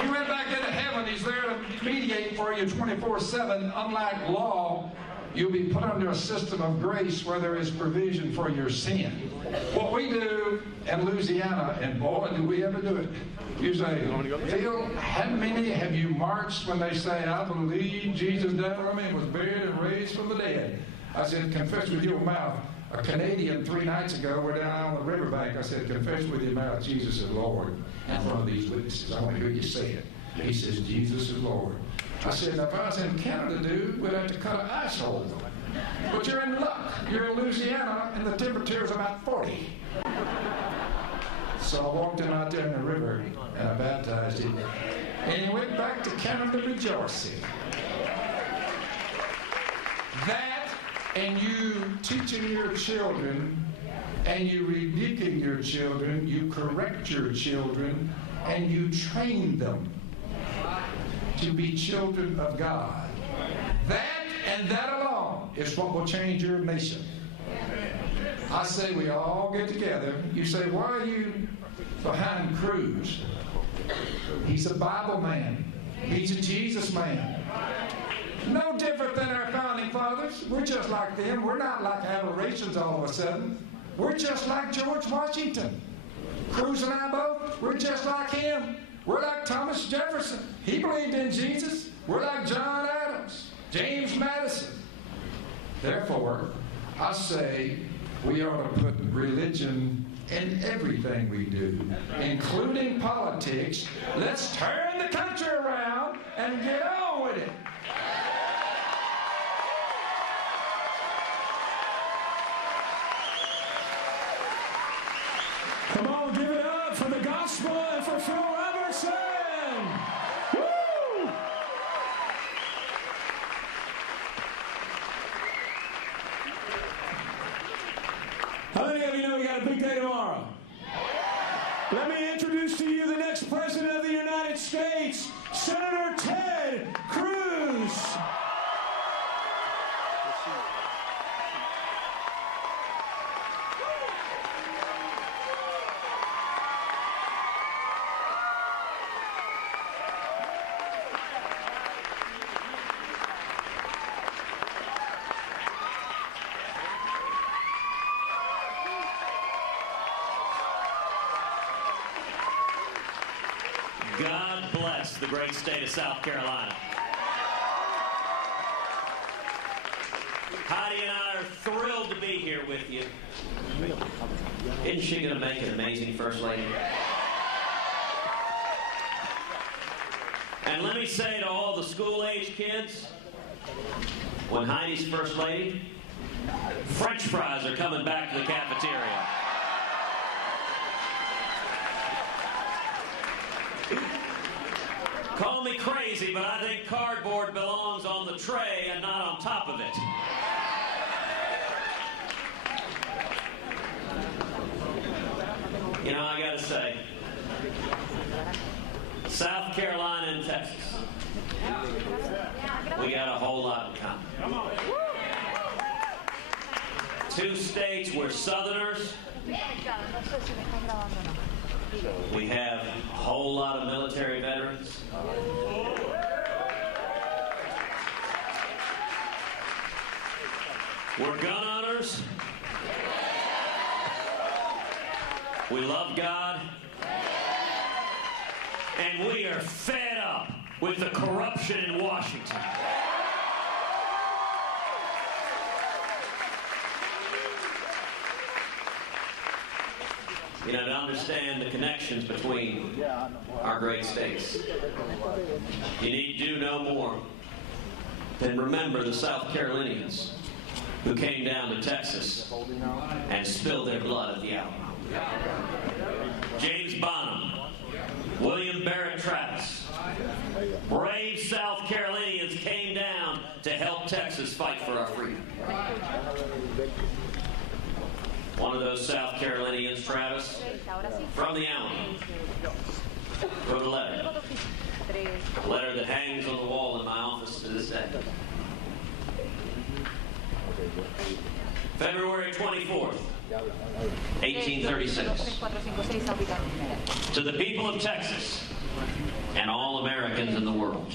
He went back into heaven. He's there to mediate for you 24/7. Unlike law, you'll be put under a system of grace where there is provision for your sin. What we do in Louisiana, and boy, do we ever do it. You say, Phil, how many have you marched when they say, I believe Jesus died for me and was buried and raised from the dead? I said, confess with your mouth. A Canadian 3 nights ago, we're down on the riverbank. I said, confess with your mouth Jesus is Lord in front of these witnesses. I want to hear you say it. He says, Jesus is Lord. I said, if I was in Canada, dude, we'd have to cut an ice hole. But you're in luck. You're in Louisiana, and the temperature is about 40. So I walked him out there in the river, and I baptized him. And he went back to Canada rejoicing. That, and you teaching your children, and you rebuking your children, you correct your children, and you train them to be children of God. That and that alone is what will change your nation. I say we all get together. You say, why are you behind Cruz? He's a Bible man. He's a Jesus man. No different than our founding fathers. We're just like them. We're not like aberrations all of a sudden. We're just like George Washington. Cruz and I both, we're just like him. We're like Thomas Jefferson. He believed in Jesus. We're like John Adams, James Madison. Therefore, I say we ought to put religion in everything we do, including politics. Let's turn the country around and get on with it. Come on, give it up for the gospel and for Phil Robertson. Woo! How many of you know we got a big day tomorrow? Let me introduce to you the next President of the United States, Senator Ted Cruz. God bless the great state of South Carolina. Heidi and I are thrilled to be here with you. Isn't she going to make an amazing First Lady? And let me say to all the school-age kids, when Heidi's First Lady, French fries are coming back to the cafeteria. Call me crazy, but I think cardboard belongs on the tray and not on top of it. You know, I gotta say, South Carolina and Texas, we got a whole lot in common. Two states we're Southerners. We have a whole lot of military veterans. We're gun owners. We love God. And we are fed up with the corruption in Washington. you know, to understand the connections between our great states. You need do no more than remember the South Carolinians who came down to Texas and spilled their blood at the Alamo. James Bonham, William Barrett Travis, brave South Carolinians came down to help Texas fight for our freedom. One of those South Carolinians, Travis, from the Alamo, wrote a letter. A letter that hangs on the wall in my office to this day. February 24th, 1836. To the people of Texas and all Americans in the world,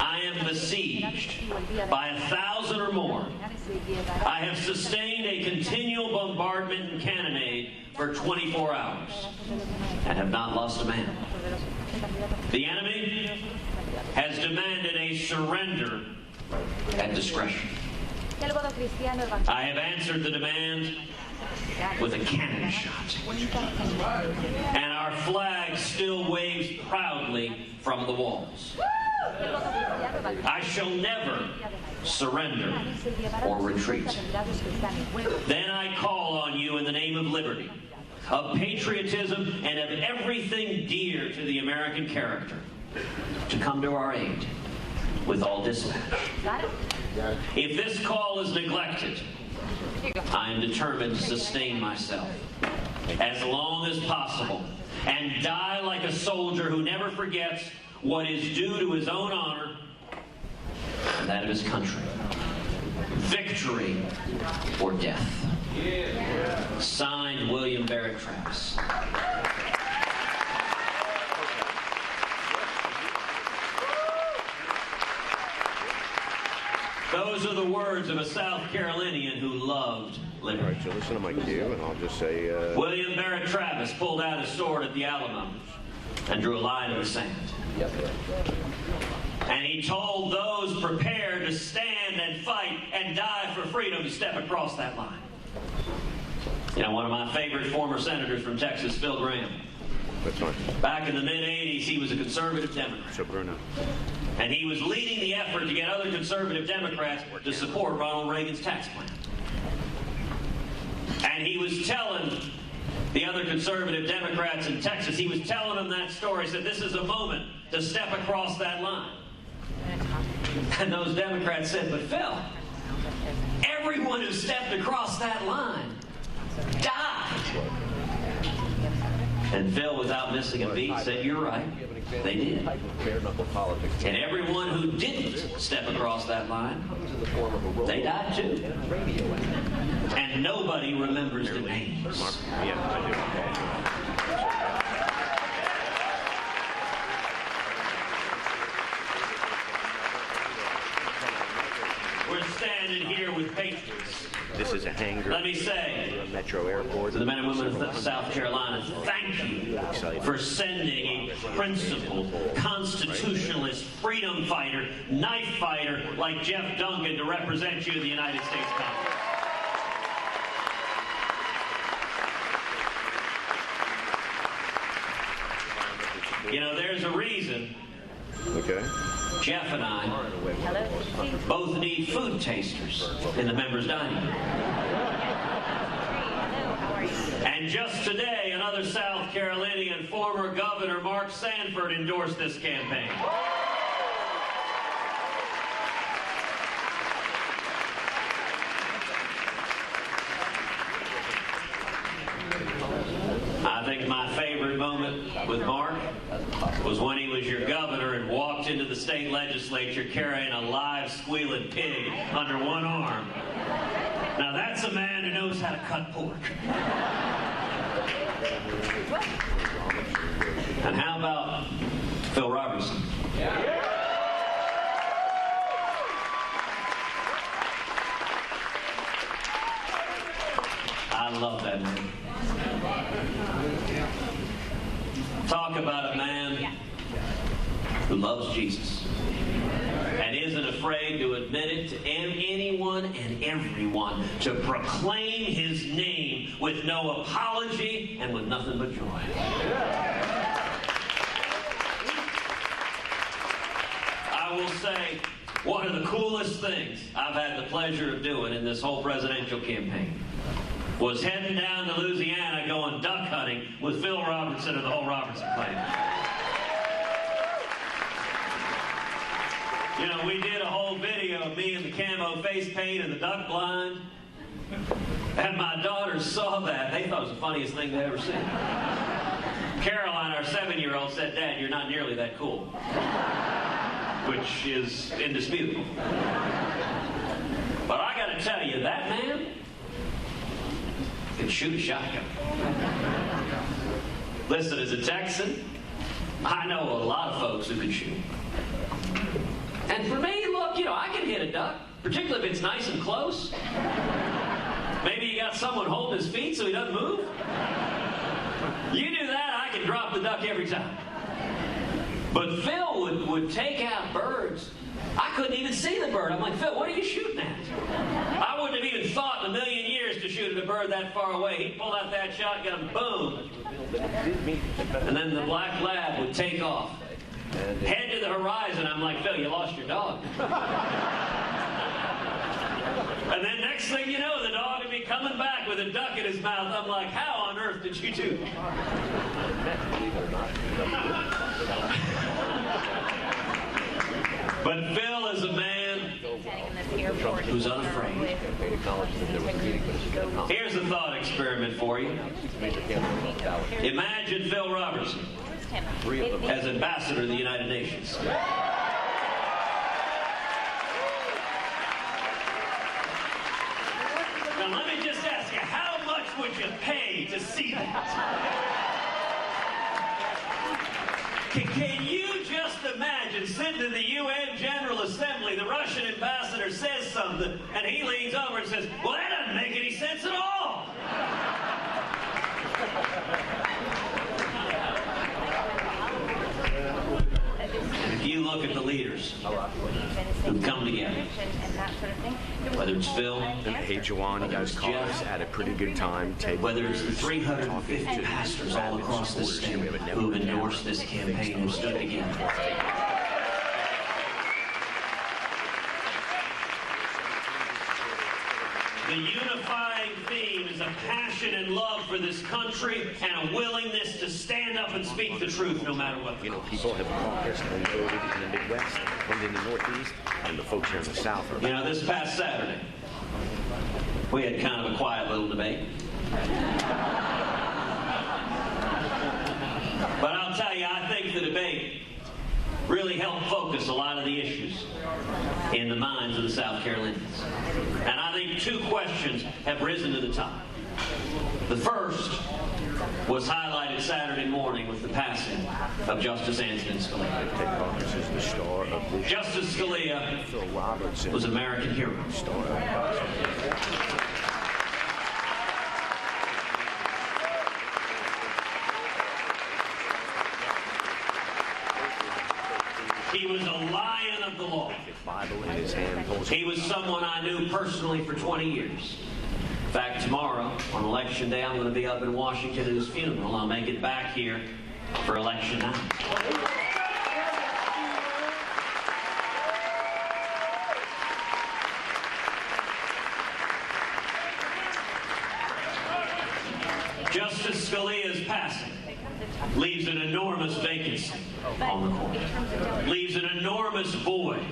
I am besieged by 1,000 or more. I have sustained a continual bombardment and cannonade for 24 hours and have not lost a man. The enemy has demanded a surrender at discretion. I have answered the demand with a cannon shot. And our flag still waves proudly from the walls. I shall never surrender or retreat. Then I call on you in the name of liberty, of patriotism, and of everything dear to the American character, to come to our aid with all dispatch. If this call is neglected, I am determined to sustain myself as long as possible and die like a soldier who never forgets what is due to his own honor and that of his country. Victory or death. Signed, William Barrett Travis. Those are the words of a South Carolinian who loved liberty. All right, so listen to my cue, and I'll just say... William Barrett Travis pulled out his sword at the Alamo and drew a line in the sand. And he told those prepared to stand and fight and die for freedom to step across that line. You know, one of my favorite former senators from Texas, Phil Graham. That's fine. Back in the mid-'80s, he was a conservative Democrat. So Bruno. And he was leading the effort to get other conservative Democrats to support Ronald Reagan's tax plan. And he was telling the other conservative Democrats in Texas, he was telling them that story, said this is a moment to step across that line. And those Democrats said, but Phil, everyone who stepped across that line died. And Phil, without missing a beat, said, you're right, they did. And everyone who didn't step across that line, they died too. And nobody remembers the names. We're standing here with patriots. This is a hangar. Let me say, Metro Airport. to the men and women of South Carolina, thank you for sending a principled, constitutionalist, freedom fighter, knife fighter like Jeff Duncan to represent you in the United States Congress. You know, there's a reason. Okay. Jeff and I both need food tasters in the members' dining room. And just today, another South Carolinian, former Governor Mark Sanford, endorsed this campaign. I think my favorite moment with Mark was when he was your governor and walked into the state legislature carrying a live squealing pig under one arm. Now that's a man who knows how to cut pork. And how about Phil Robertson? I love that man. Talk about a man who loves Jesus and isn't isn't afraid to admit it to anyone and everyone, to proclaim his name with no apology and with nothing but joy. I will say, one of the coolest things I've had the pleasure of doing in this whole presidential campaign was heading down to Louisiana going duck hunting with Phil Robertson of the whole Robertson clan. You know, we did a whole video of me in the camo face paint and the duck blind. And my daughters saw that. They thought it was the funniest thing they ever seen. Caroline, our 7-year-old, said, "Dad, you're not nearly that cool." Which is indisputable. But I gotta tell you, that man can shoot a shotgun. Listen, as a Texan, I know a lot of folks who can shoot. And for me, look, you know, I can hit a duck, particularly if it's nice and close. Maybe you got someone holding his feet so he doesn't move. You do that, I can drop the duck every time. But Phil would take out birds. I couldn't even see the bird. I'm like, "Phil, what are you shooting at?" I wouldn't have even thought in a million years to shoot at a bird that far away. He'd pull out that shotgun, boom. And then the black lab would take off. Head to the horizon. I'm like, "Phil, you lost your dog." And then next thing you know, the dog would be coming back with a duck in his mouth. I'm like, "How on earth did you do that?" But Phil is a man who's unafraid. Here's a thought experiment for you. Imagine Phil Robertson as ambassador to the United Nations. Now let me just ask you, how much would you pay to see that? Can you just imagine sitting in the UN General Assembly, the Russian ambassador says something, and he leans over and says, "Well, that doesn't make any sense at all." If you look at the leaders who've come together, whether it's Phil, Hey, Joanne, you guys caught us at a pretty good time. whether it's the 350 pastors all across the state who've endorsed this campaign and stood together. The unifying theme is a passion and love for this country and a willingness to stand up and speak the truth no matter what. You know, people have caucused and voted in the Midwest and in the Northeast, and the folks here in the South are... You know, this past Saturday, we had kind of a quiet little debate. But I'll tell you, I think the debate really helped focus a lot of the issues in the minds of the South Carolinians. And I think two questions have risen to the top. The first was highlighted Saturday morning with the passing of Justice Antonin Scalia. Justice Scalia was an American hero. He was a lion of the law. He was someone I knew personally for 20 years. In fact, tomorrow, on Election Day, I'm going to be up in Washington at his funeral. I'll make it back here for Election night. Justice Scalia's passing leaves an enormous vacancy on the court, leaves an enormous void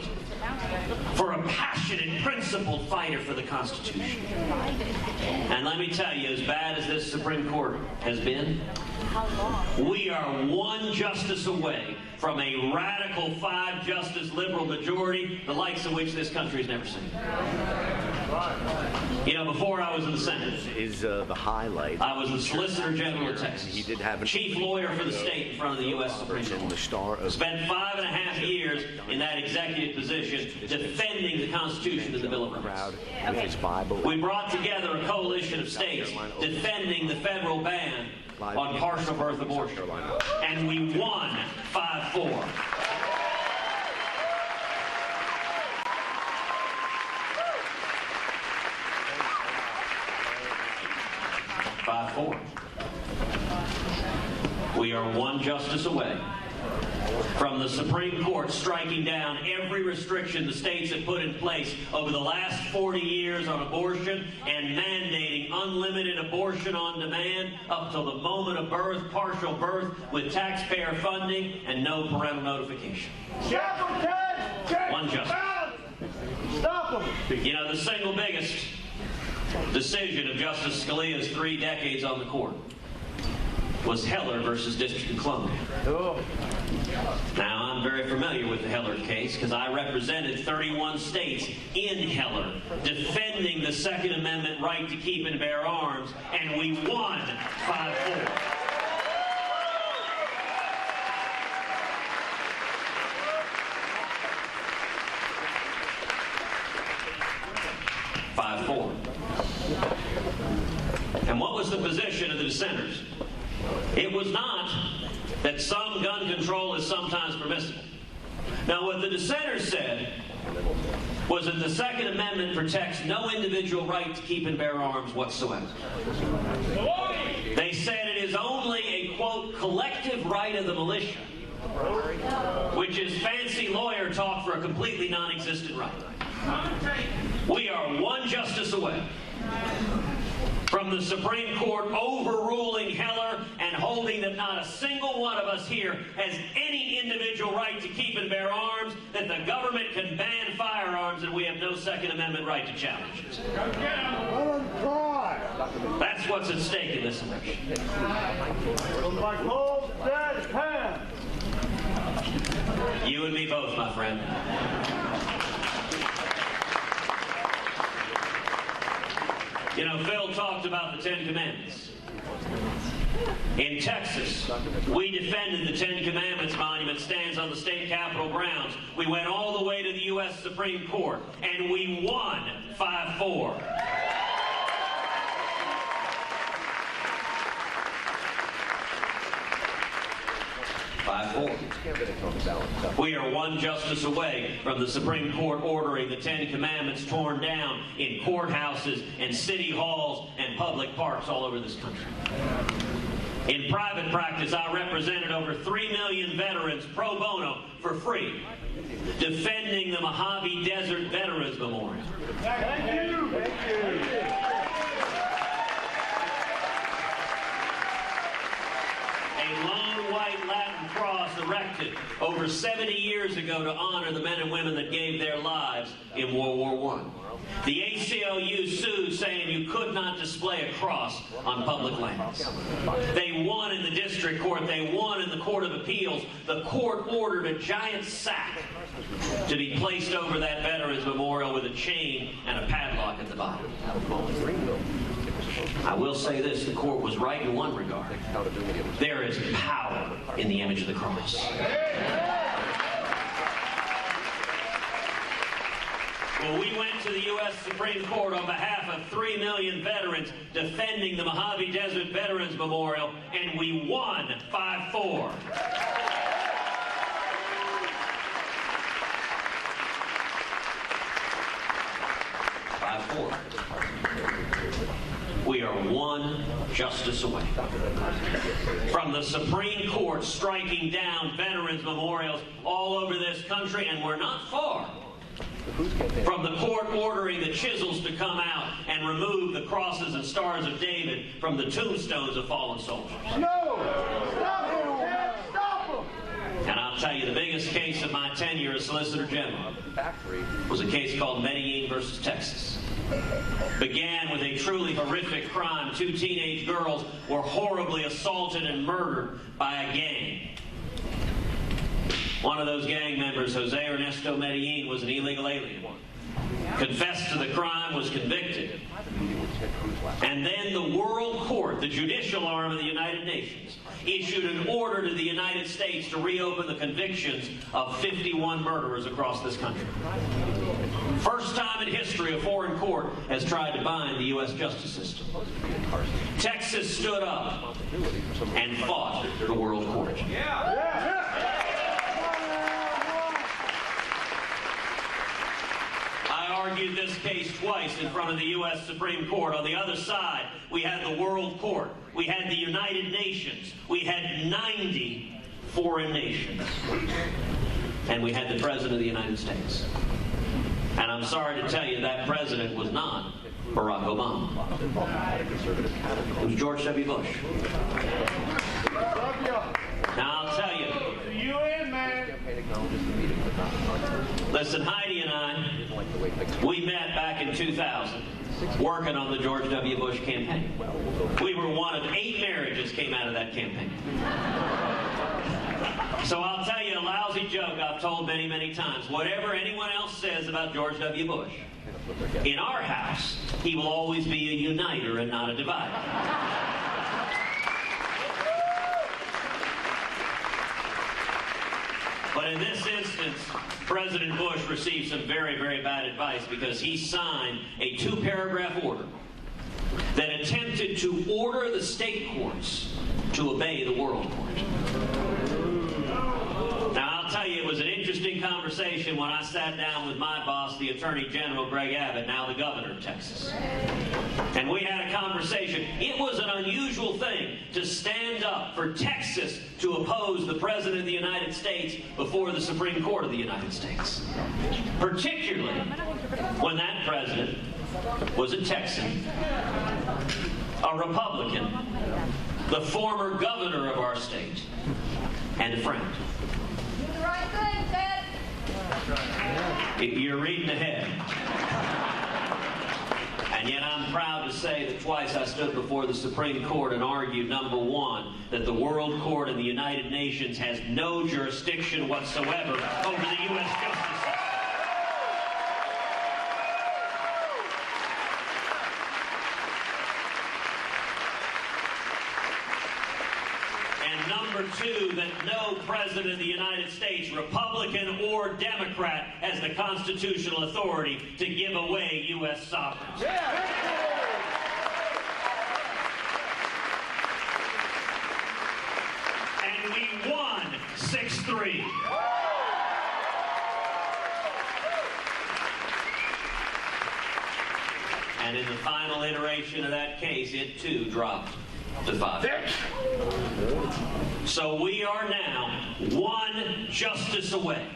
for a passionate, principled fighter for the Constitution. And let me tell you, as bad as this Supreme Court has been, we are one justice away from a radical 5-justice liberal majority, the likes of which this country has never seen. You know, before I was in the Senate, is the highlight. I was the Solicitor General of Texas. He did have chief lawyer for the state in front of the U.S. Supreme Court. Spent 5.5 years in that executive position defending the Constitution and the Bill of Rights. With his Bible. We brought together a coalition of states defending the federal ban on partial birth abortion. And we won 5-4. We are one justice away from the Supreme Court striking down every restriction the states have put in place over the last 40 years on abortion and mandating unlimited abortion on demand up till the moment of birth, partial birth, with taxpayer funding and no parental notification. One justice. Stop them. You know, the single biggest decision of Justice Scalia's 3 decades on the court was Heller versus District of Columbia. Now, I'm very familiar with the Heller case because I represented 31 states in Heller defending the Second Amendment right to keep and bear arms, and we won 5-4. And what was the position of the dissenters? It was not that some gun control is sometimes permissible. Now, what the dissenters said was that the Second Amendment protects no individual right to keep and bear arms whatsoever. They said it is only a, quote, collective right of the militia, which is fancy lawyer talk for a completely non-existent right. We are one justice away from the Supreme Court overruling Heller and holding that not a single one of us here has any individual right to keep and bear arms, that the government can ban firearms, and we have no Second Amendment right to challenge it. That's what's at stake in this election. You and me both, my friend. You know, Phil talked about the 10 Commandments. In Texas, we defended the 10 Commandments monument stands on the state capitol grounds. We went all the way to the U.S. Supreme Court, and we won 5-4. We are one justice away from the Supreme Court ordering the 10 Commandments torn down in courthouses and city halls and public parks all over this country. In private practice, I represented over 3 million veterans pro bono for free, defending the Mojave Desert Veterans Memorial. Thank you. A lone white Latin cross erected over 70 years ago to honor the men and women that gave their lives in World War I. The ACLU sued, saying you could not display a cross on public lands. They won in the district court. They won in the Court of Appeals. The court ordered a giant sack to be placed over that Veterans Memorial with a chain and a padlock at the bottom. I will say this, the court was right in one regard. There is power in the image of the cross. Well, we went to the U.S. Supreme Court on behalf of 3 million veterans defending the Mojave Desert Veterans Memorial, and we won 5-4. We are one justice away from the Supreme Court striking down veterans memorials all over this country, and we're not far from the court ordering the chisels to come out and remove the crosses and stars of David from the tombstones of fallen soldiers. No! Stop him! Stop him! And I'll tell you, the biggest case of my tenure as Solicitor General was a case called Medellin versus Texas. Began with a truly horrific crime. 2 teenage girls were horribly assaulted and murdered by a gang. One of those gang members, Jose Ernesto Medellin, was an illegal alien. Confessed to the crime, was convicted. And then the World Court, the judicial arm of the United Nations, issued an order to the United States to reopen the convictions of 51 murderers across this country. First time in history a foreign court has tried to bind the U.S. justice system. Texas stood up and fought the World Court. I argued this case twice in front of the U.S. Supreme Court. On the other side, we had the World Court. We had the United Nations. We had 90 foreign nations. And we had the President of the United States. And I'm sorry to tell you that president was not Barack Obama. It was George W. Bush. Now, I'll tell you. You in, man. Listen, Heidi and I, we met back in 2000, working on the George W. Bush campaign. We were one of 8 marriages came out of that campaign. So I'll tell you a lousy joke I've told many, many times. Whatever anyone else says about George W. Bush, in our house, he will always be a uniter and not a divider. But in this instance, President Bush received some very, very bad advice because he signed a 2-paragraph order that attempted to order the state courts to obey the world court. Now, I'll tell you, it was an interesting conversation when I sat down with my boss, the Attorney General Greg Abbott, now the Governor of Texas. And we had a conversation. It was an unusual thing to stand up for Texas to oppose the President of the United States before the Supreme Court of the United States. Particularly when that president was a Texan, a Republican, the former governor of our state, and a friend. You're reading ahead. And yet I'm proud to say that twice I stood before the Supreme Court and argued, number one, that the World Court and the United Nations has no jurisdiction whatsoever over the U.S. justice system. And number two, that no president of the United States, Republican or Democrat, has the constitutional authority to give away U.S. sovereignty. And we won 6-3. And in the final iteration of that case, it too dropped to 5. So we are now one justice away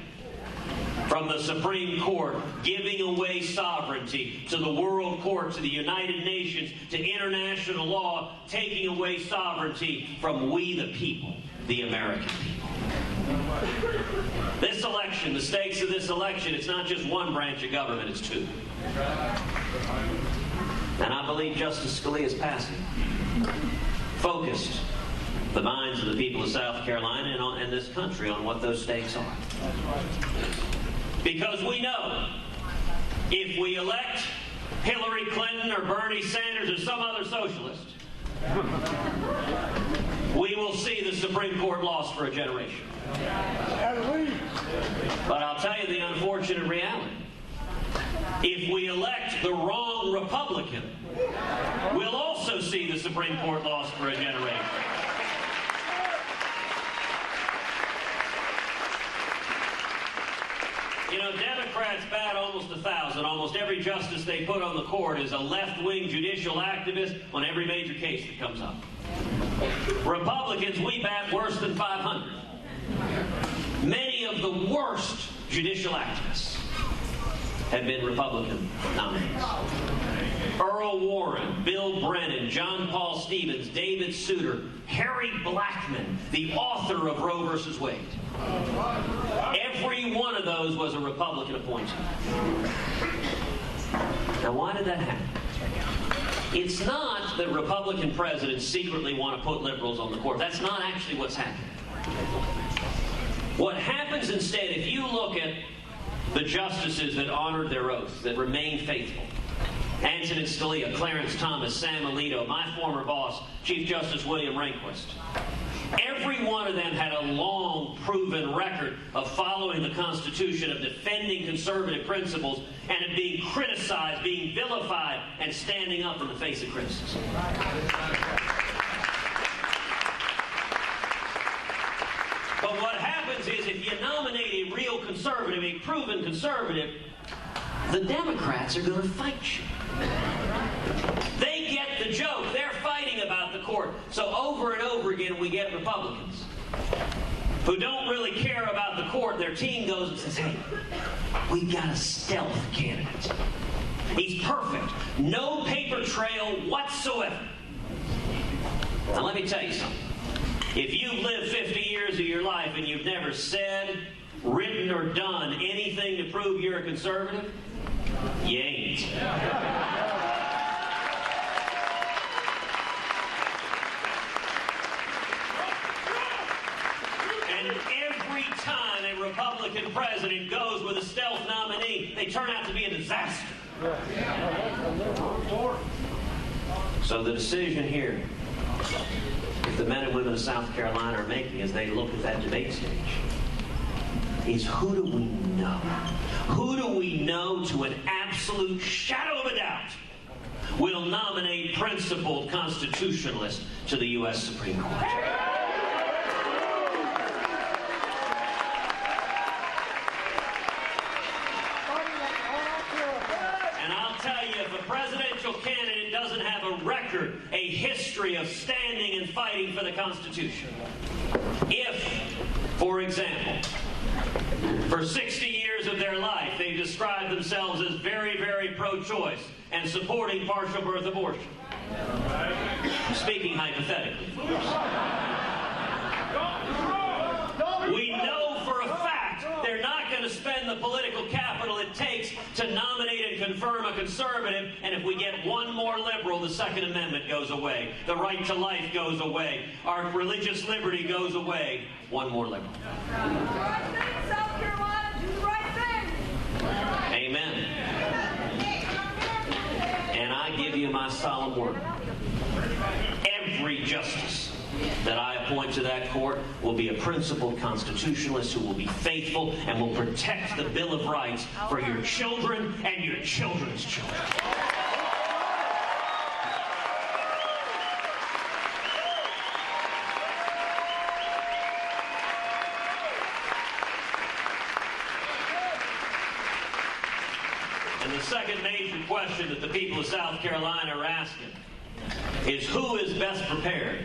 from the Supreme Court giving away sovereignty to the World Court, to the United Nations, to international law, taking away sovereignty from we the people, the American people. This election, the stakes of this election, it's not just one branch of government, it's 2. And I believe Justice Scalia's passing focused the minds of the people of South Carolina and this country on what those stakes are. Because we know if we elect Hillary Clinton or Bernie Sanders or some other socialist, we will see the Supreme Court lost for a generation. But I'll tell you the unfortunate reality. If we elect the wrong Republican, we'll also see the Supreme Court lost for a generation. You know, Democrats bat almost 1,000. Almost every justice they put on the court is a left-wing judicial activist on every major case that comes up. Republicans, we bat worse than 500. Many of the worst judicial activists have been Republican nominees. Earl Warren, Bill Brennan, John Paul Stevens, David Souter, Harry Blackmun, the author of Roe v. Wade. Every one of those was a Republican appointee. Now, why did that happen? It's not that Republican presidents secretly want to put liberals on the court. That's not actually what's happening. What happens instead, if you look at the justices that honored their oath, that remained faithful, Antonin Scalia, Clarence Thomas, Sam Alito, my former boss, Chief Justice William Rehnquist, every one of them had a long, proven record of following the Constitution, of defending conservative principles, and of being criticized, being vilified, and standing up in the face of criticism. But what happens is if you nominate a real conservative, a proven conservative, the Democrats are going to fight you. They get the joke. They're fighting about the court. So over and over again, we get Republicans who don't really care about the court. Their team goes and says, hey, we've got a stealth candidate. He's perfect. No paper trail whatsoever. Now let me tell you something. If you've lived 50 years of your life and you've never said, written, or done anything to prove you're a conservative, you ain't. And every time a Republican president goes with a stealth nominee, they turn out to be a disaster. So the decision here, if the men and women of South Carolina are making as they look at that debate stage, is who do we know? Who do we know to an absolute shadow of a doubt will nominate principled constitutionalists to the U.S. Supreme Court? And I'll tell you, if a presidential candidate doesn't have a record, a history of standing and fighting for the Constitution, if, for example, for 60 years of their life, they described themselves as very, very pro-choice and supporting partial birth abortion. Speaking hypothetically. We know for a fact they're not going to spend the political capital it takes to nominate and confirm a conservative, and if we get one more liberal, the Second Amendment goes away. The right to life goes away. Our religious liberty goes away. One more liberal. South Carolina, do the right thing. Amen. And I give you my solemn word. Every justice that I appoint to that court will be a principled constitutionalist who will be faithful and will protect the Bill of Rights for your children and your children's children. And the second major question that the people of South Carolina are asking is who is best prepared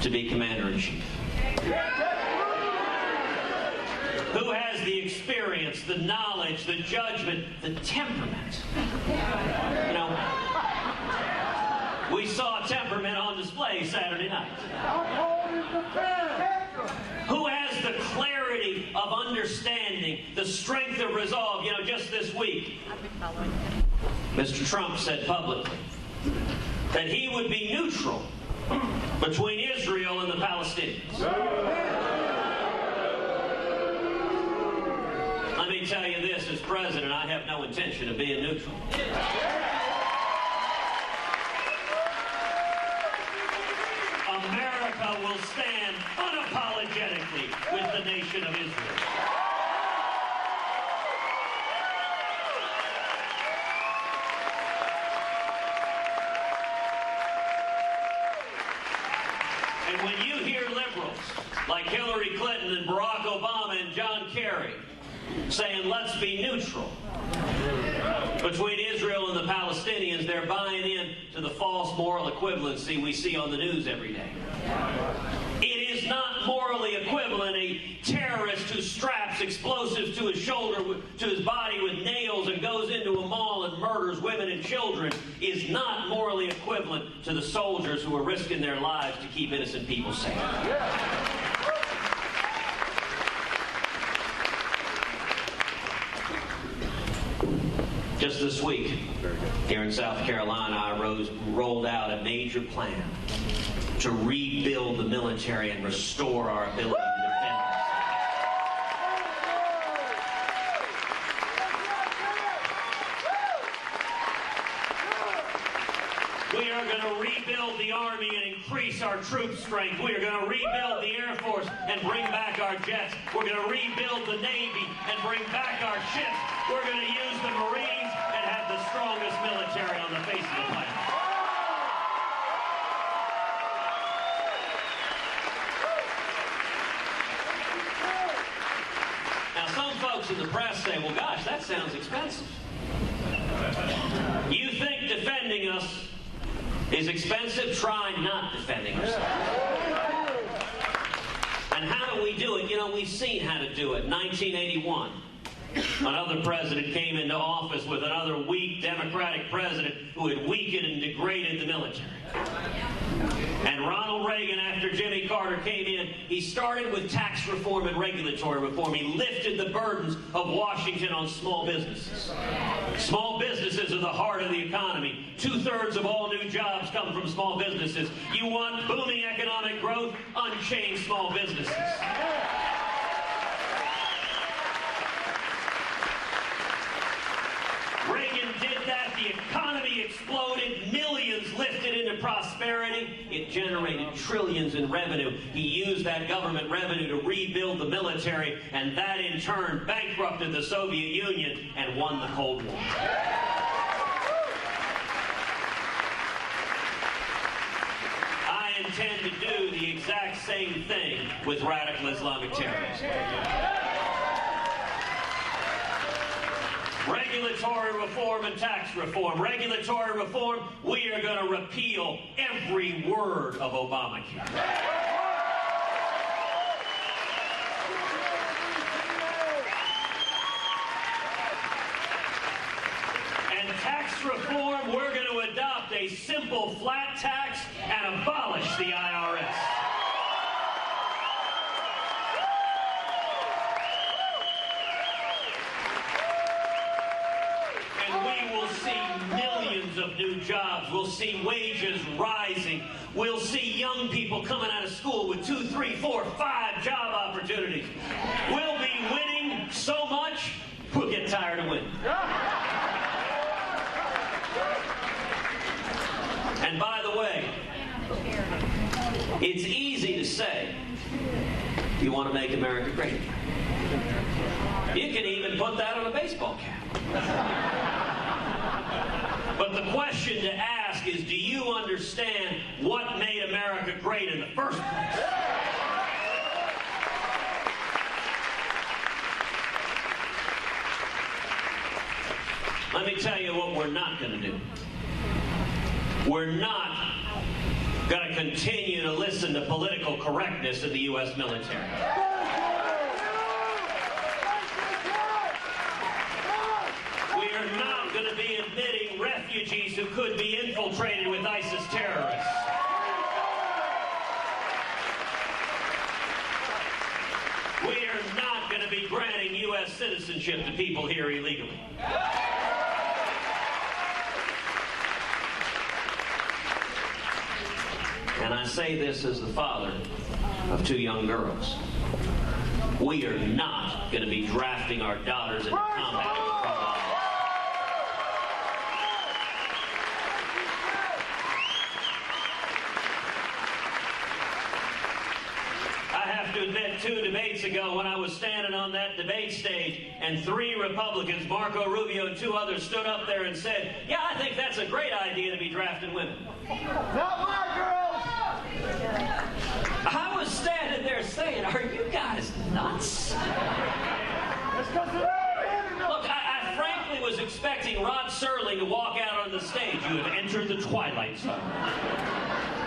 to be Commander-in-Chief? Who has the experience, the knowledge, the judgment, the temperament? You know, we saw temperament on display Saturday night. Who has the clarity of understanding, the strength of resolve? You know, just this week, Mr. Trump said publicly that he would be neutral between Israel and the Palestinians. Let me tell you this, as president, I have no intention of being neutral. America will stand unapologetically with the nation of Israel. And when you hear liberals like Hillary Clinton and Barack Obama and John Kerry saying, let's be neutral between Israel and the Palestinians, they're buying in to the false moral equivalency we see on the news every day. It is not morally equivalent. A terrorist who straps explosives to his shoulder, to his body with nails and goes into a mall and murders women and children is not morally equivalent to the soldiers who are risking their lives to keep innocent people safe. Just this week, here in South Carolina, I rolled out a major plan to rebuild the military and restore our ability to defend ourselves. We are going to rebuild the Army and increase our troop strength. We are going to rebuild the Air Force and bring back our jets. We're going to rebuild the Navy and bring back our ships. We're going to use the Marines and have the strongest military on the face of the planet. Now, some folks in the press say, well, gosh, that sounds expensive. You think defending us is expensive? Try not defending us. And how do we do it? You know, we've seen how to do it. 1981. Another president came into office with another weak Democratic president who had weakened and degraded the military. And Ronald Reagan, after Jimmy Carter came in, he started with tax reform and regulatory reform. He lifted the burdens of Washington on small businesses. Small businesses are the heart of the economy. 2/3 of all new jobs come from small businesses. You want booming economic growth? Unchain small businesses. Reagan did that. The economy exploded. Millions lifted into prosperity. It generated trillions in revenue. He used that government revenue to rebuild the military, and that in turn bankrupted the Soviet Union and won the Cold War. I intend to do the exact same thing with radical Islamic terrorism. Regulatory reform and tax reform. Regulatory reform, we are going to repeal every word of Obamacare. And tax reform, we're going to adopt a simple flat tax and abolish the IRS. Of new jobs. We'll see wages rising. We'll see young people coming out of school with 2, 3, 4, 5 job opportunities. We'll be winning so much, we'll get tired of winning. And by the way, it's easy to say you want to make America great. You can even put that on a baseball cap. But the question to ask is, do you understand what made America great in the first place? Let me tell you what we're not going to do. We're not going to continue to listen to political correctness in the U.S. military. We are not going to be admitting refugees who could be infiltrated with ISIS terrorists. We are not going to be granting U.S. citizenship to people here illegally. And I say this as the father of 2 young girls. We are not going to be drafting our daughters into combat with the front line. I have to admit, 2 debates ago, when I was standing on that debate stage, and 3 Republicans, Marco Rubio and 2 others, stood up there and said, yeah, I think that's a great idea to be drafting women. Not my girls! I was standing there saying, are you guys nuts? Look, I frankly was expecting Rod Serling to walk out on the stage. You have entered the twilight zone.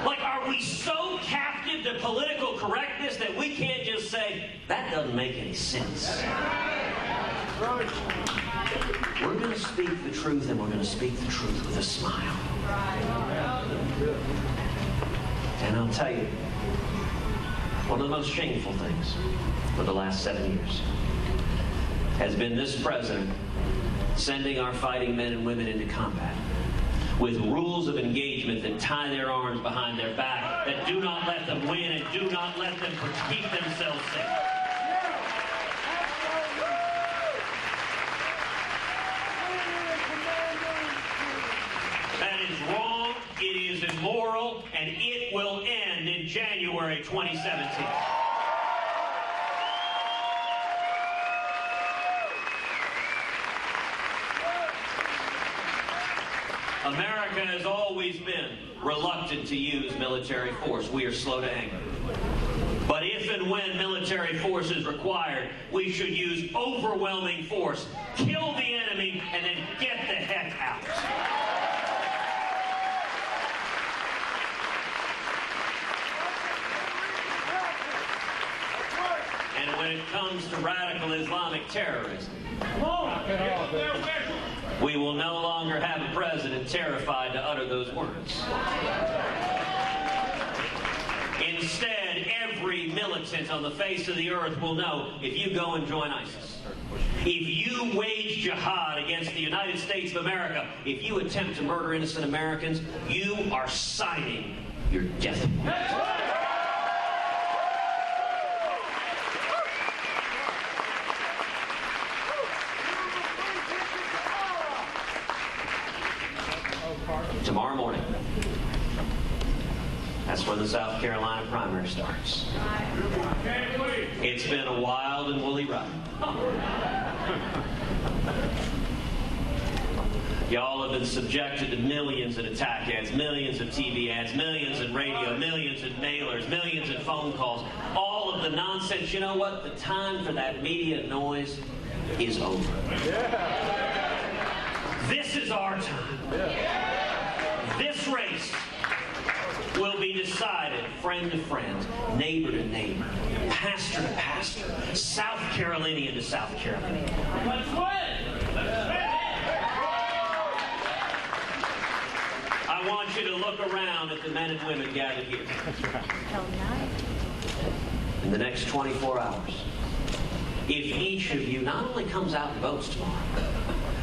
Like, are we so captive to political correctness that we can't just say, that doesn't make any sense? We're going to speak the truth, and we're going to speak the truth with a smile. And I'll tell you, one of the most shameful things for the last 7 years has been this president sending our fighting men and women into combat with rules of engagement that tie their arms behind their back, that do not let them win and do not let them keep themselves safe. That is wrong, it is immoral, and it will end in January 2017. America has always been reluctant to use military force. We are slow to anger. But if and and when military force is required, we should use overwhelming force, kill the enemy, and then get the heck out. And when it comes to radical Islamic terrorism, we will no longer have a president terrified to utter those words. Instead, every militant on the face of the earth will know if you go and join ISIS, if you wage jihad against the United States of America, if you attempt to murder innocent Americans, you are signing your death warrant. Tomorrow morning, that's when the South Carolina primary starts. It's been a wild and woolly ride. Y'all have been subjected to millions of attack ads, millions of TV ads, millions in radio, millions in mailers, millions in phone calls, all of the nonsense. You know what? The time for that media noise is over. This is our time. This race will be decided friend to friend, neighbor to neighbor, pastor to pastor, South Carolinian to South Carolinian. Let's win! I want you to look around at the men and women gathered here. In the next 24 hours, if each of you not only comes out and votes tomorrow,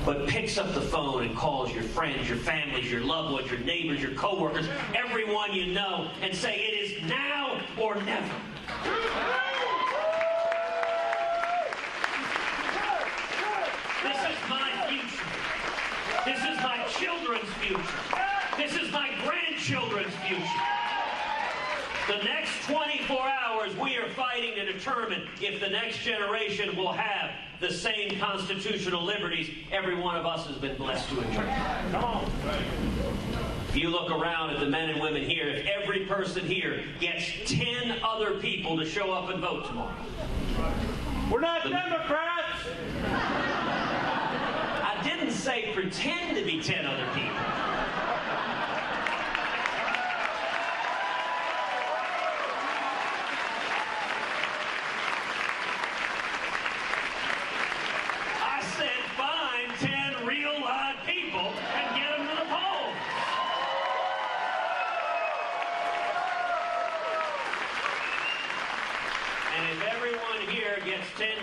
but picks up the phone and calls your friends, your families, your loved ones, your neighbors, your coworkers, everyone you know, and say it is now or never. This is my future. This is my children's future. This is my grandchildren's future. The next 24 hours, we are fighting to determine if the next generation will have the same constitutional liberties every one of us has been blessed to enjoy. Come on. If you look around at the men and women here, if every person here gets 10 other people to show up and vote tomorrow. We're not Democrats! I didn't say pretend to be 10 other people.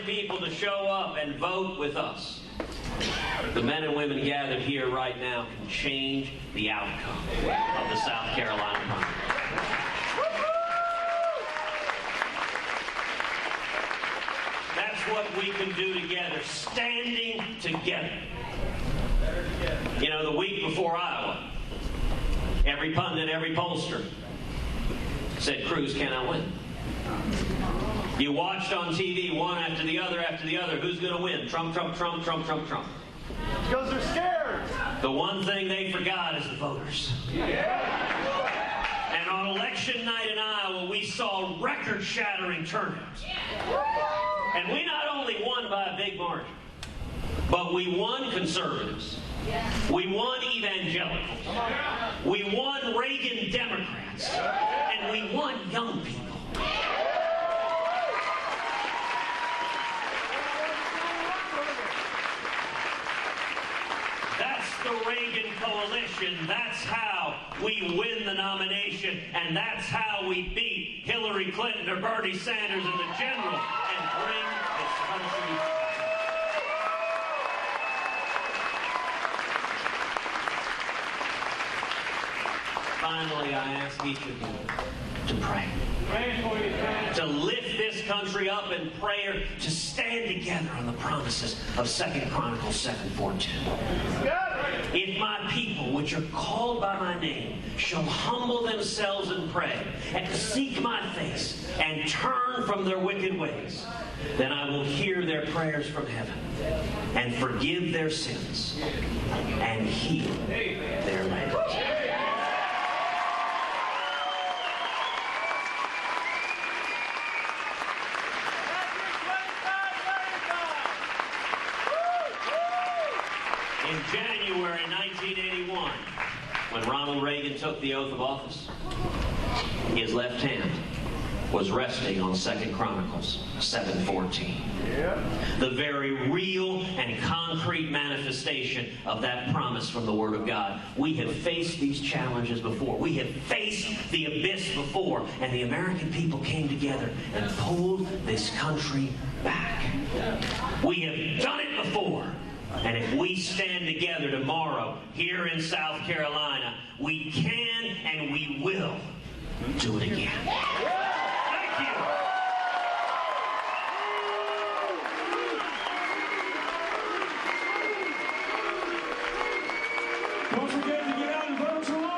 People to show up and vote with us. The men and women gathered here right now can change the outcome of the South Carolina primary. That's what we can do together, standing together. You know, the week before Iowa, every pundit, every pollster said Cruz cannot win. You watched on TV one after the other, who's going to win? Trump, Trump, Trump, Trump, Trump, Trump. Because they're scared. The one thing they forgot is the voters. And on election night in Iowa, we saw record-shattering turnouts. And we not only won by a big margin, but we won conservatives. We won evangelicals. We won Reagan Democrats. And we won young people. The Reagan coalition. That's how we win the nomination, and that's how we beat Hillary Clinton or Bernie Sanders in the general and bring this country back. Finally, I ask each of you to pray. To lift this country up in prayer, to stand together on the promises of 2 Chronicles 7:14. If my people, which are called by my name, shall humble themselves and pray, and seek my face, and turn from their wicked ways, then I will hear their prayers from heaven, and forgive their sins, and heal their land. In January 1981, when Ronald Reagan took the oath of office, his left hand was resting on 2 Chronicles 7:14. The very real and concrete manifestation of that promise from the Word of God. We have faced these challenges before. We have faced the abyss before, and the American people came together and pulled this country back. We have done it before. And if we stand together tomorrow here in South Carolina, we can and we will do it again. Thank you. Don't forget to get out and vote tomorrow.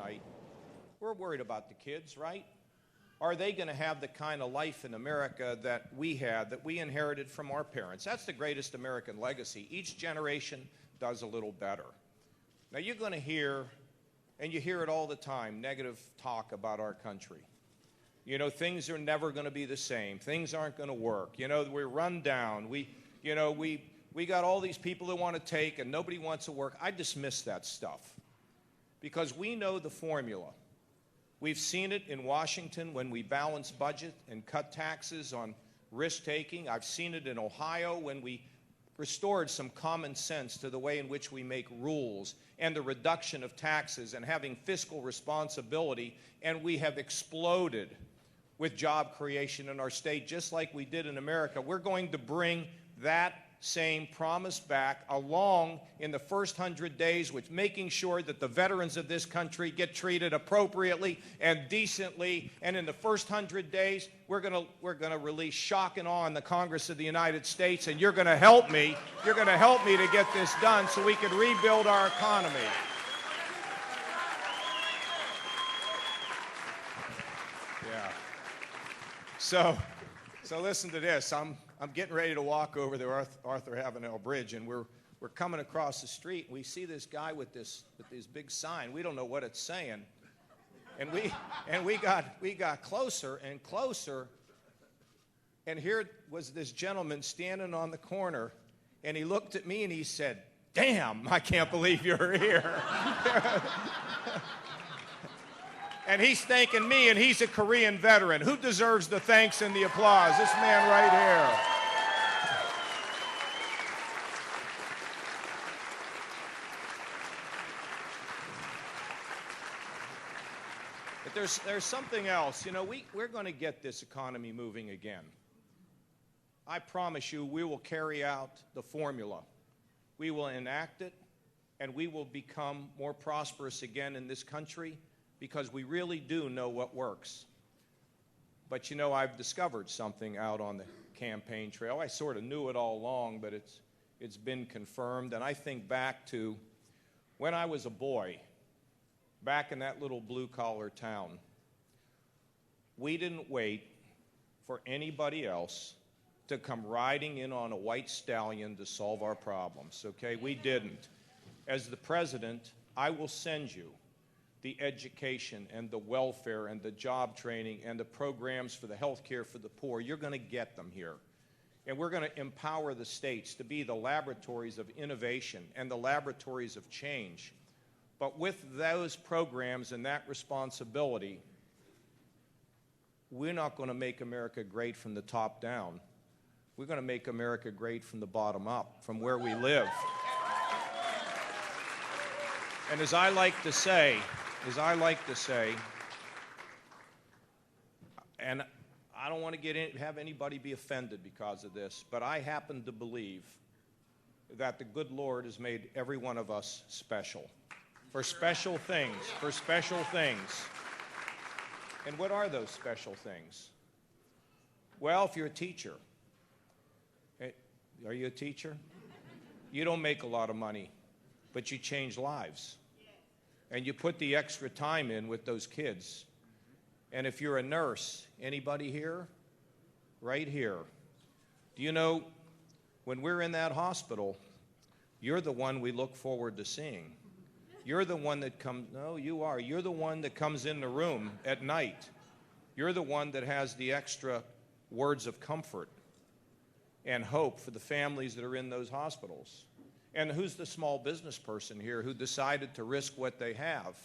tonight, we're worried about the kids, right? Are they going to have the kind of life in America that we had, that we inherited from our parents? That's the greatest American legacy. Each generation does a little better. Now, you're going to hear, and you hear it all the time, negative talk about our country. You know, things are never going to be the same. Things aren't going to work. You know, we're run down. We got all these people that want to take, and nobody wants to work. I dismiss that stuff because we know the formula. We've seen it in Washington when we balance budget and cut taxes on risk-taking. I've seen it in Ohio when we restored some common sense to the way in which we make rules and the reduction of taxes and having fiscal responsibility, and we have exploded with job creation in our state, just like we did in America. We're going to bring that same promise back along in the first 100 days with making sure that the veterans of this country get treated appropriately and decently. And in the first 100 days, we're going to release shock and awe in the Congress of the United States, and you're going to help me. You're going to help me to get this done so we can rebuild our economy. Yeah. So listen to this. I'm getting ready to walk over the Arthur Avenel Bridge, and we're coming across the street, and we see this guy with this big sign. We don't know what it's saying, and we got closer and closer, and here was this gentleman standing on the corner, and he looked at me and he said, "Damn, I can't believe you're here." And he's thanking me, and he's a Korean veteran. Who deserves the thanks and the applause? This man right here. But there's something else. You know, we're going to get this economy moving again. I promise you, we will carry out the formula. We will enact it, and we will become more prosperous again in this country, because we really do know what works. But you know, I've discovered something out on the campaign trail. I sort of knew it all along, but it's been confirmed. And I think back to when I was a boy, back in that little blue-collar town. We didn't wait for anybody else to come riding in on a white stallion to solve our problems, okay? We didn't. As the president, I will send you the education and the welfare and the job training and the programs for the health care for the poor. You're going to get them here. And we're going to empower the states to be the laboratories of innovation and the laboratories of change. But with those programs and that responsibility, we're not going to make America great from the top down. We're going to make America great from the bottom up, from where we live. And as I like to say, and I don't want to have anybody be offended because of this, but I happen to believe that the good Lord has made every one of us special. For special things, for special things. And what are those special things? Well, if you're a teacher, are you a teacher? You don't make a lot of money, but you change lives. And you put the extra time in with those kids. And if you're a nurse, anybody here? Right here. Do you know, when we're in that hospital, you're the one we look forward to seeing. You're the one that comes, no, you are. You're the one that comes in the room at night. You're the one that has the extra words of comfort and hope for the families that are in those hospitals. And who's the small business person here who decided to risk what they have?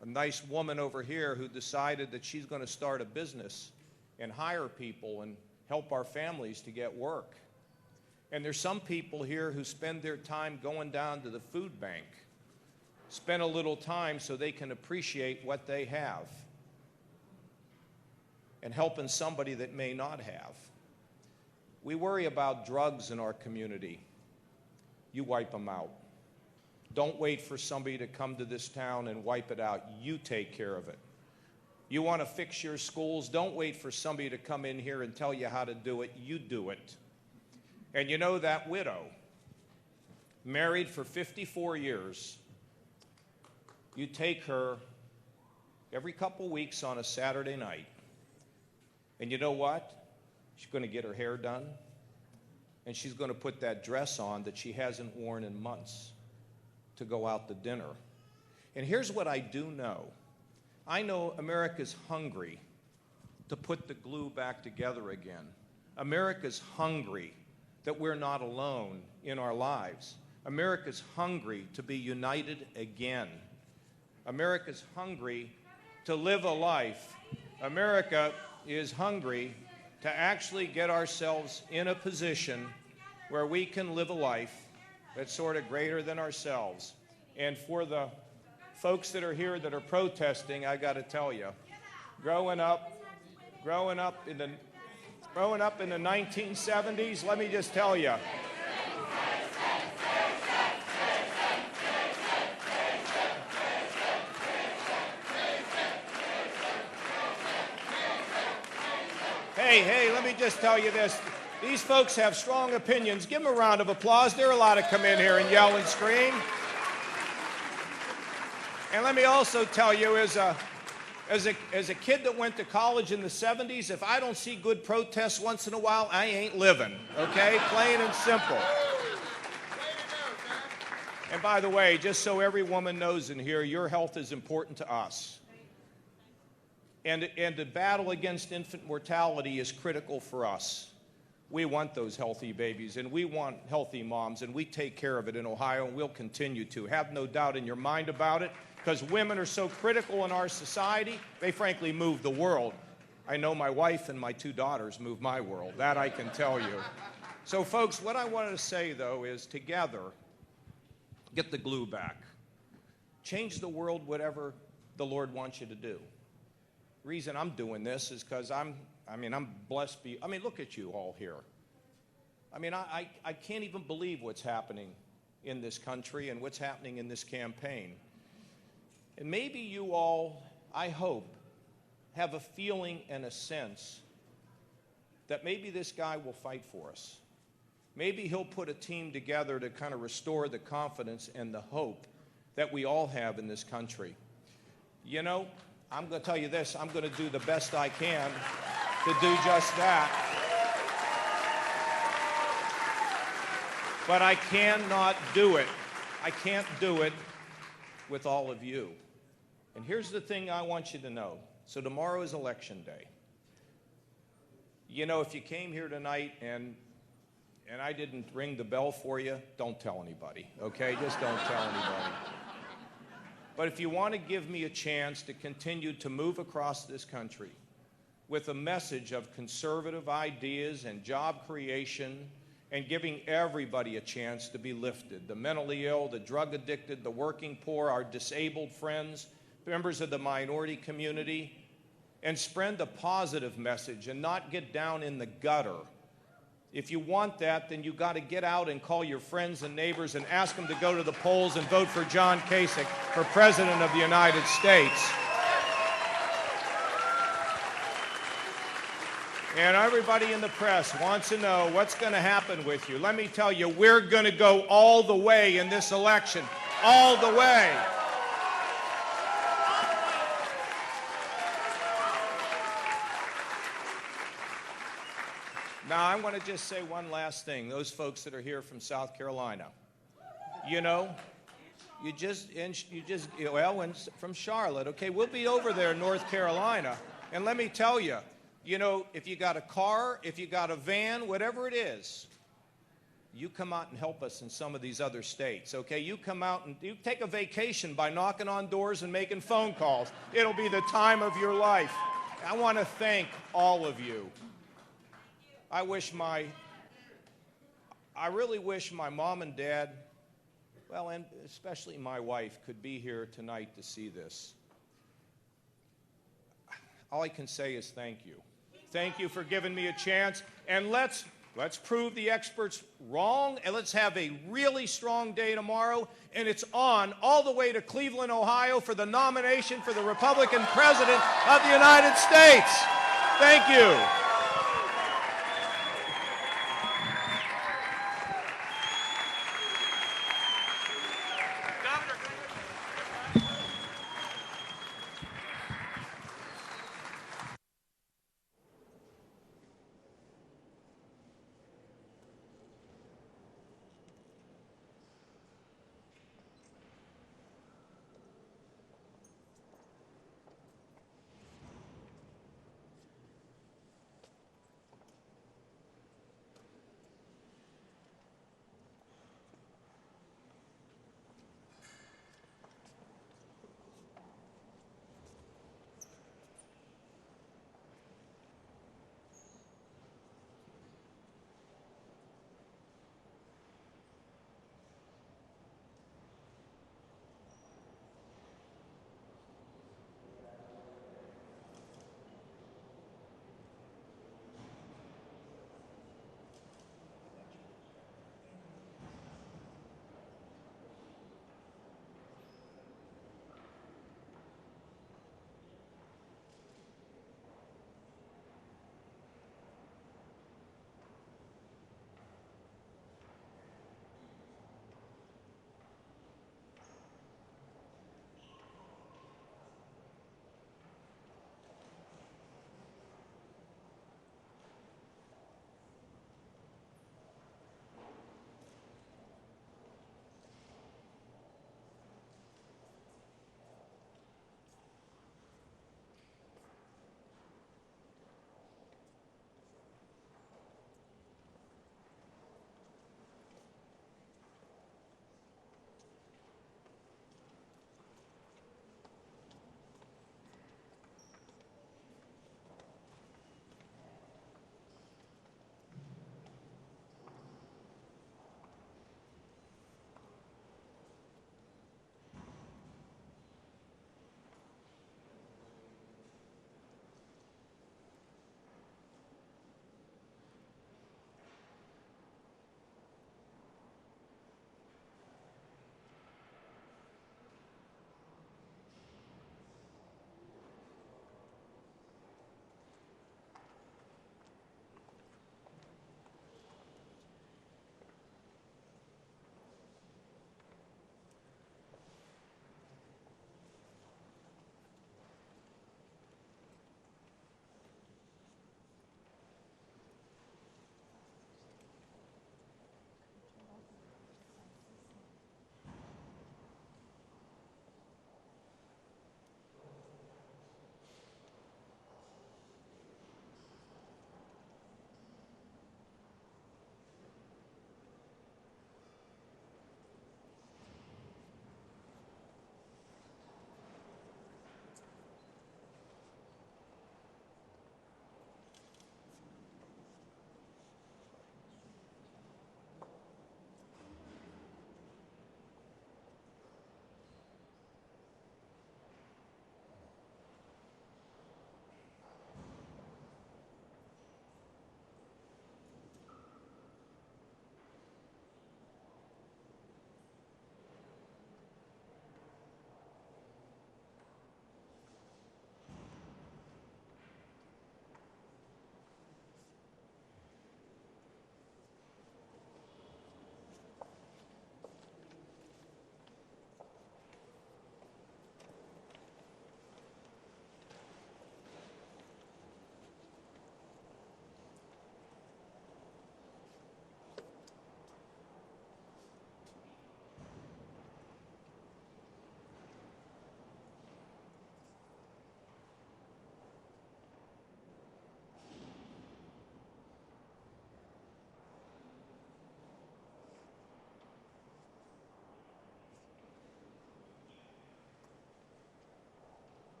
A nice woman over here who decided that she's going to start a business and hire people and help our families to get work. And there's some people here who spend their time going down to the food bank, spend a little time so they can appreciate what they have, and helping somebody that may not have. We worry about drugs in our community. You wipe them out. Don't wait for somebody to come to this town and wipe it out. You take care of it. You want to fix your schools? Don't wait for somebody to come in here and tell you how to do it. You do it. And you know that widow, married for 54 years, you take her every couple weeks on a Saturday night, and you know what? She's going to get her hair done, and she's going to put that dress on that she hasn't worn in months to go out to dinner. And here's what I do know. I know America's hungry to put the glue back together again. America's hungry that we're not alone in our lives. America's hungry to be united again. America's hungry to live a life. America is hungry to actually get ourselves in a position where we can live a life that's sort of greater than ourselves. And for the folks that are here that are protesting, I got to tell you, growing up in the 1970s, let me just tell you, hey, let me just tell you this. These folks have strong opinions. Give them a round of applause. They're allowed to come in here and yell and scream. And let me also tell you, as a kid that went to college in the 70s, if I don't see good protests once in a while, I ain't living, okay? Plain and simple. And by the way, just so every woman knows in here, your health is important to us. And the battle against infant mortality is critical for us. We want those healthy babies, and we want healthy moms, and we take care of it in Ohio, and we'll continue to. Have no doubt in your mind about it, because women are so critical in our society. They frankly move the world. I know my wife and my 2 daughters move my world. That I can tell you. So, folks, what I wanted to say, though, is together, get the glue back. Change the world whatever the Lord wants you to do. The reason I'm doing this is because I'm blessed. Look at you all here. I can't even believe what's happening in this country and what's happening in this campaign. And maybe you all, I hope, have a feeling and a sense that maybe this guy will fight for us. Maybe he'll put a team together to kind of restore the confidence and the hope that we all have in this country. You know, I'm going to tell you this, I'm going to do the best I can to do just that. But I cannot do it. I can't do it with all of you. And here's the thing I want you to know. So tomorrow is election day. You know, if you came here tonight and I didn't ring the bell for you, don't tell anybody, okay? Just don't tell anybody. But if you want to give me a chance to continue to move across this country with a message of conservative ideas and job creation and giving everybody a chance to be lifted, the mentally ill, the drug addicted, the working poor, our disabled friends, members of the minority community, and spread a positive message and not get down in the gutter. If you want that, then you've got to get out and call your friends and neighbors and ask them to go to the polls and vote for John Kasich for President of the United States. And everybody in the press wants to know what's going to happen with you. Let me tell you, we're going to go all the way in this election. All the way. Now, I want to just say one last thing. Those folks that are here from South Carolina, you know, from Charlotte, okay, we'll be over there in North Carolina. And let me tell you, you know, if you got a car, if you got a van, whatever it is, you come out and help us in some of these other states, okay? You come out and you take a vacation by knocking on doors and making phone calls. It'll be the time of your life. I want to thank all of you. I really wish my mom and dad, well, and especially my wife, could be here tonight to see this. All I can say is thank you. Thank you for giving me a chance, and let's prove the experts wrong, and let's have a really strong day tomorrow, and it's on all the way to Cleveland, Ohio for the nomination for the Republican President of the United States. Thank you.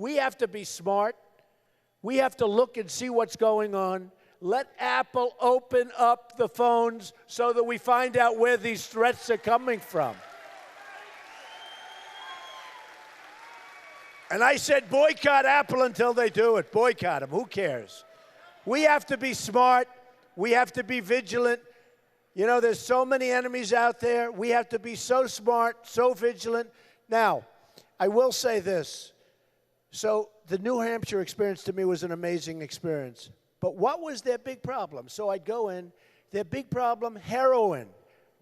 We have to be smart. We have to look and see what's going on. Let Apple open up the phones so that we find out where these threats are coming from. And I said, boycott Apple until they do it. Boycott them. Who cares? We have to be smart. We have to be vigilant. You know, there's so many enemies out there. We have to be so smart, so vigilant. Now, I will say this. So the New Hampshire experience to me was an amazing experience. But what was their big problem? So I'd go in. Their big problem, heroin,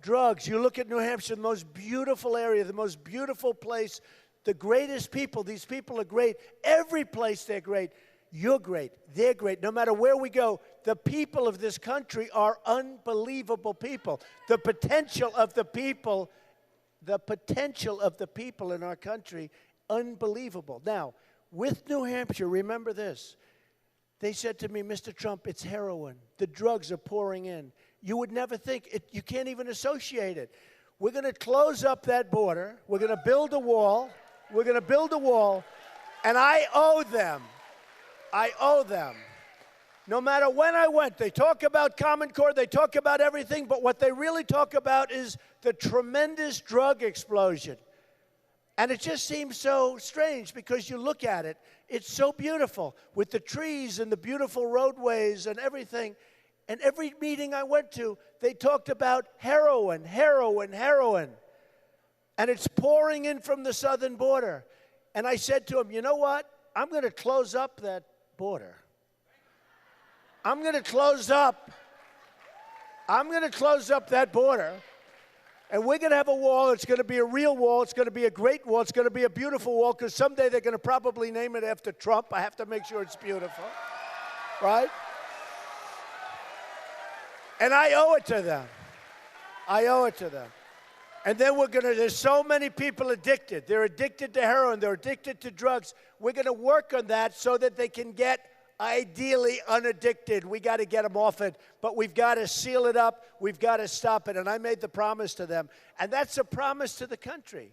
drugs. You look at New Hampshire, the most beautiful area, the most beautiful place, the greatest people. These people are great. Every place they're great. You're great. They're great. No matter where we go, the people of this country are unbelievable people. The potential of the people in our country, unbelievable. Now, with New Hampshire, remember this. They said to me, Mr. Trump, it's heroin. The drugs are pouring in. You would never think it. You can't even associate it. We're going to close up that border. We're going to build a wall. We're going to build a wall. And I owe them. No matter when I went, they talk about Common Core, they talk about everything, but what they really talk about is the tremendous drug explosion. And it just seems so strange because you look at it, it's so beautiful with the trees and the beautiful roadways and everything. And every meeting I went to, they talked about heroin. And it's pouring in from the southern border. And I said to him, you know what? I'm going to close up that border. I'm going to close up that border. And we're going to have a wall. It's going to be a real wall. It's going to be a great wall. It's going to be a beautiful wall because someday they're going to probably name it after Trump. I have to make sure it's beautiful. Right? And I owe it to them. And then there's so many people addicted. They're addicted to heroin. They're addicted to drugs. We're going to work on that so that they can get ideally unaddicted. We got to get them off it, but we've got to seal it up. We've got to stop it. And I made the promise to them. And that's a promise to the country.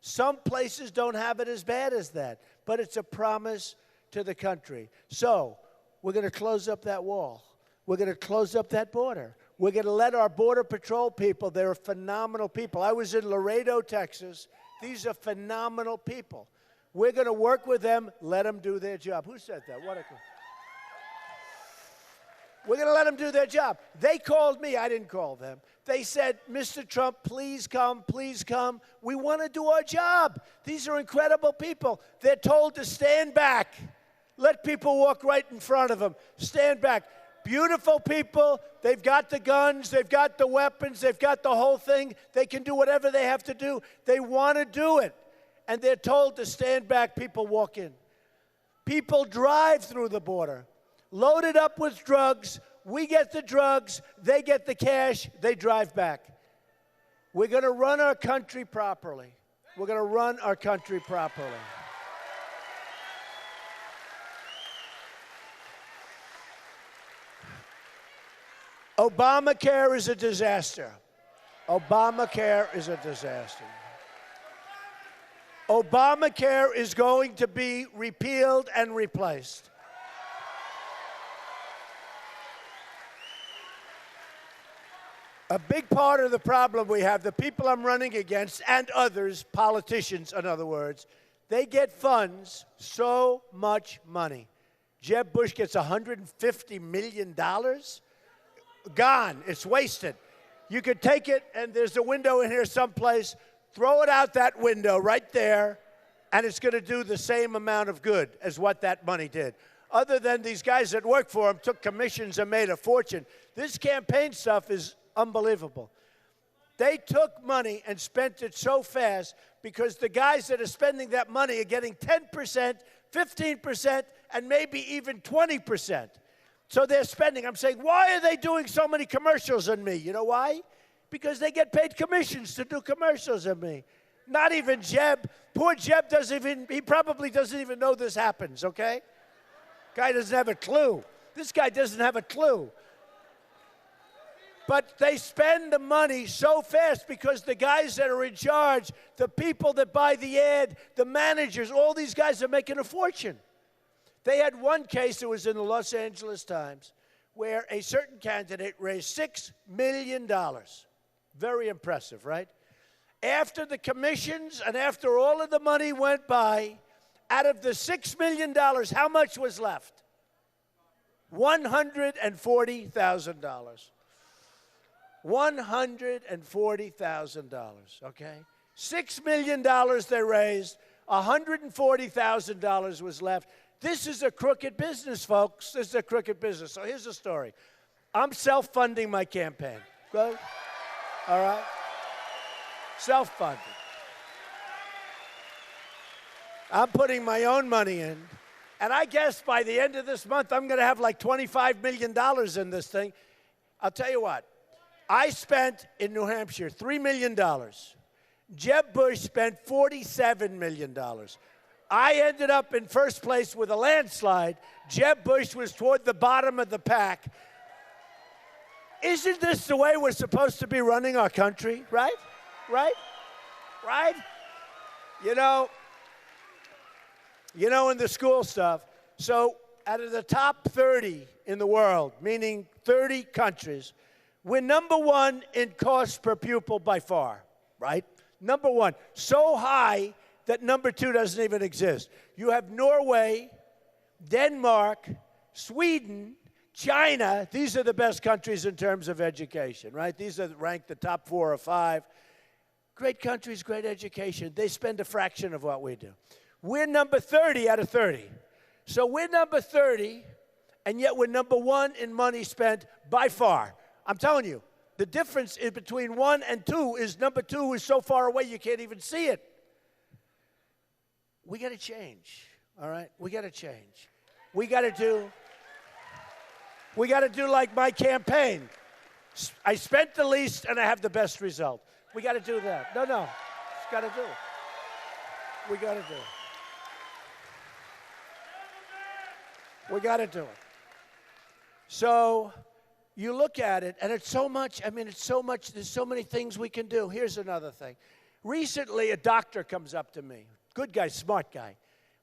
Some places don't have it as bad as that, but it's a promise to the country. So we're going to close up that wall. We're going to close up that border. We're going to let our Border Patrol people, they're phenomenal people. I was in Laredo, Texas. These are phenomenal people. We're going to work with them, let them do their job. Who said that? We're going to let them do their job. They called me. I didn't call them. They said, Mr. Trump, please come, please come. We want to do our job. These are incredible people. They're told to stand back. Let people walk right in front of them. Stand back. Beautiful people. They've got the guns. They've got the weapons. They've got the whole thing. They can do whatever they have to do. They want to do it. And they're told to stand back. People walk in. People drive through the border, loaded up with drugs. We get the drugs. They get the cash. They drive back. We're going to run our country properly. Obamacare is a disaster. Obamacare is going to be repealed and replaced. A big part of the problem we have, the people I'm running against and others, politicians in other words, they get funds, so much money. Jeb Bush gets $150 million. Gone. It's wasted. You could take it, and there's a window in here someplace. Throw it out that window right there, and it's going to do the same amount of good as what that money did. Other than these guys that work for him took commissions and made a fortune. This campaign stuff is unbelievable. They took money and spent it so fast because the guys that are spending that money are getting 10%, 15%, and maybe even 20%. So they're spending. I'm saying, why are they doing so many commercials on me? You know why? Because they get paid commissions to do commercials on me. Not even Jeb. Poor Jeb he probably doesn't even know this happens, okay? Guy doesn't have a clue. This guy doesn't have a clue. But they spend the money so fast because the guys that are in charge, the people that buy the ad, the managers, all these guys are making a fortune. They had one case that was in the Los Angeles Times where a certain candidate raised $6 million. Very impressive, right? After the commissions and after all of the money went by, out of the $6 million, how much was left? $140,000. $140,000, okay? $6 million they raised, $140,000 was left. This is a crooked business, folks. This is a crooked business. So here's the story. I'm self-funding my campaign. Good? All right? Self-funded. I'm putting my own money in. And I guess by the end of this month, I'm going to have like $25 million in this thing. I'll tell you what. I spent in New Hampshire $3 million. Jeb Bush spent $47 million. I ended up in first place with a landslide. Jeb Bush was toward the bottom of the pack. Isn't this the way we're supposed to be running our country? Right? Right? Right? You know, in the school stuff, so out of the top 30 in the world, meaning 30 countries, we're number one in cost per pupil by far, right? Number one. So high that number two doesn't even exist. You have Norway, Denmark, Sweden, China. These are the best countries in terms of education, right? These are ranked the top 4 or 5. Great countries, great education. They spend a fraction of what we do. We're number 30 out of 30. So we're number 30, and yet we're number one in money spent by far. I'm telling you, the difference is between 1 and 2 is number 2 is so far away you can't even see it. We got to change, all right? We got to change. We got to do like my campaign. I spent the least and I have the best result. We got to do that. No, just got to do it. We got to do it. We got to do it. So you look at it, and it's so much. I mean, it's so much. There's so many things we can do. Here's another thing. Recently, a doctor comes up to me. Good guy, smart guy.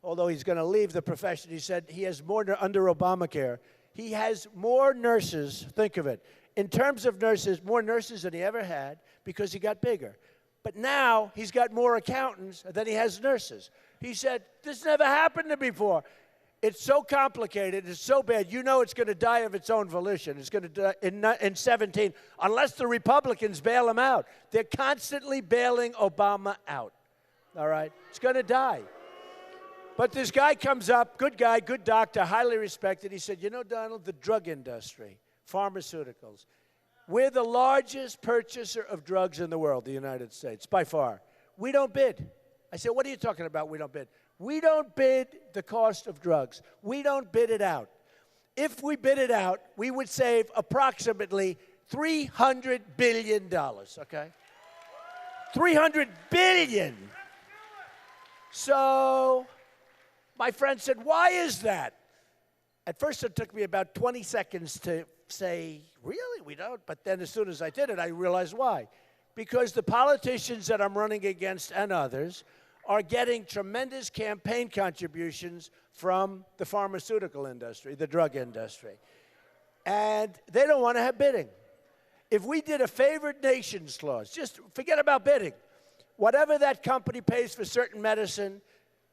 Although he's going to leave the profession, he said he has more under Obamacare. He has more nurses. Think of it. In terms of nurses, more nurses than he ever had because he got bigger. But now he's got more accountants than he has nurses. He said, this never happened to me before. It's so complicated. It's so bad. You know it's going to die of its own volition. It's going to die in 17, unless the Republicans bail him out. They're constantly bailing Obama out. All right? It's going to die. But this guy comes up, good guy, good doctor, highly respected. He said, you know, Donald, the drug industry, pharmaceuticals, we're the largest purchaser of drugs in the world, the United States, by far. We don't bid. I said, what are you talking about, we don't bid? We don't bid the cost of drugs. We don't bid it out. If we bid it out, we would save approximately $300 billion, okay? $300 billion. So my friend said, why is that? At first, it took me about 20 seconds to say, really, we don't? But then as soon as I did it, I realized why. Because the politicians that I'm running against and others are getting tremendous campaign contributions from the pharmaceutical industry, the drug industry. And they don't want to have bidding. If we did a favored nations clause, just forget about bidding. Whatever that company pays for certain medicine,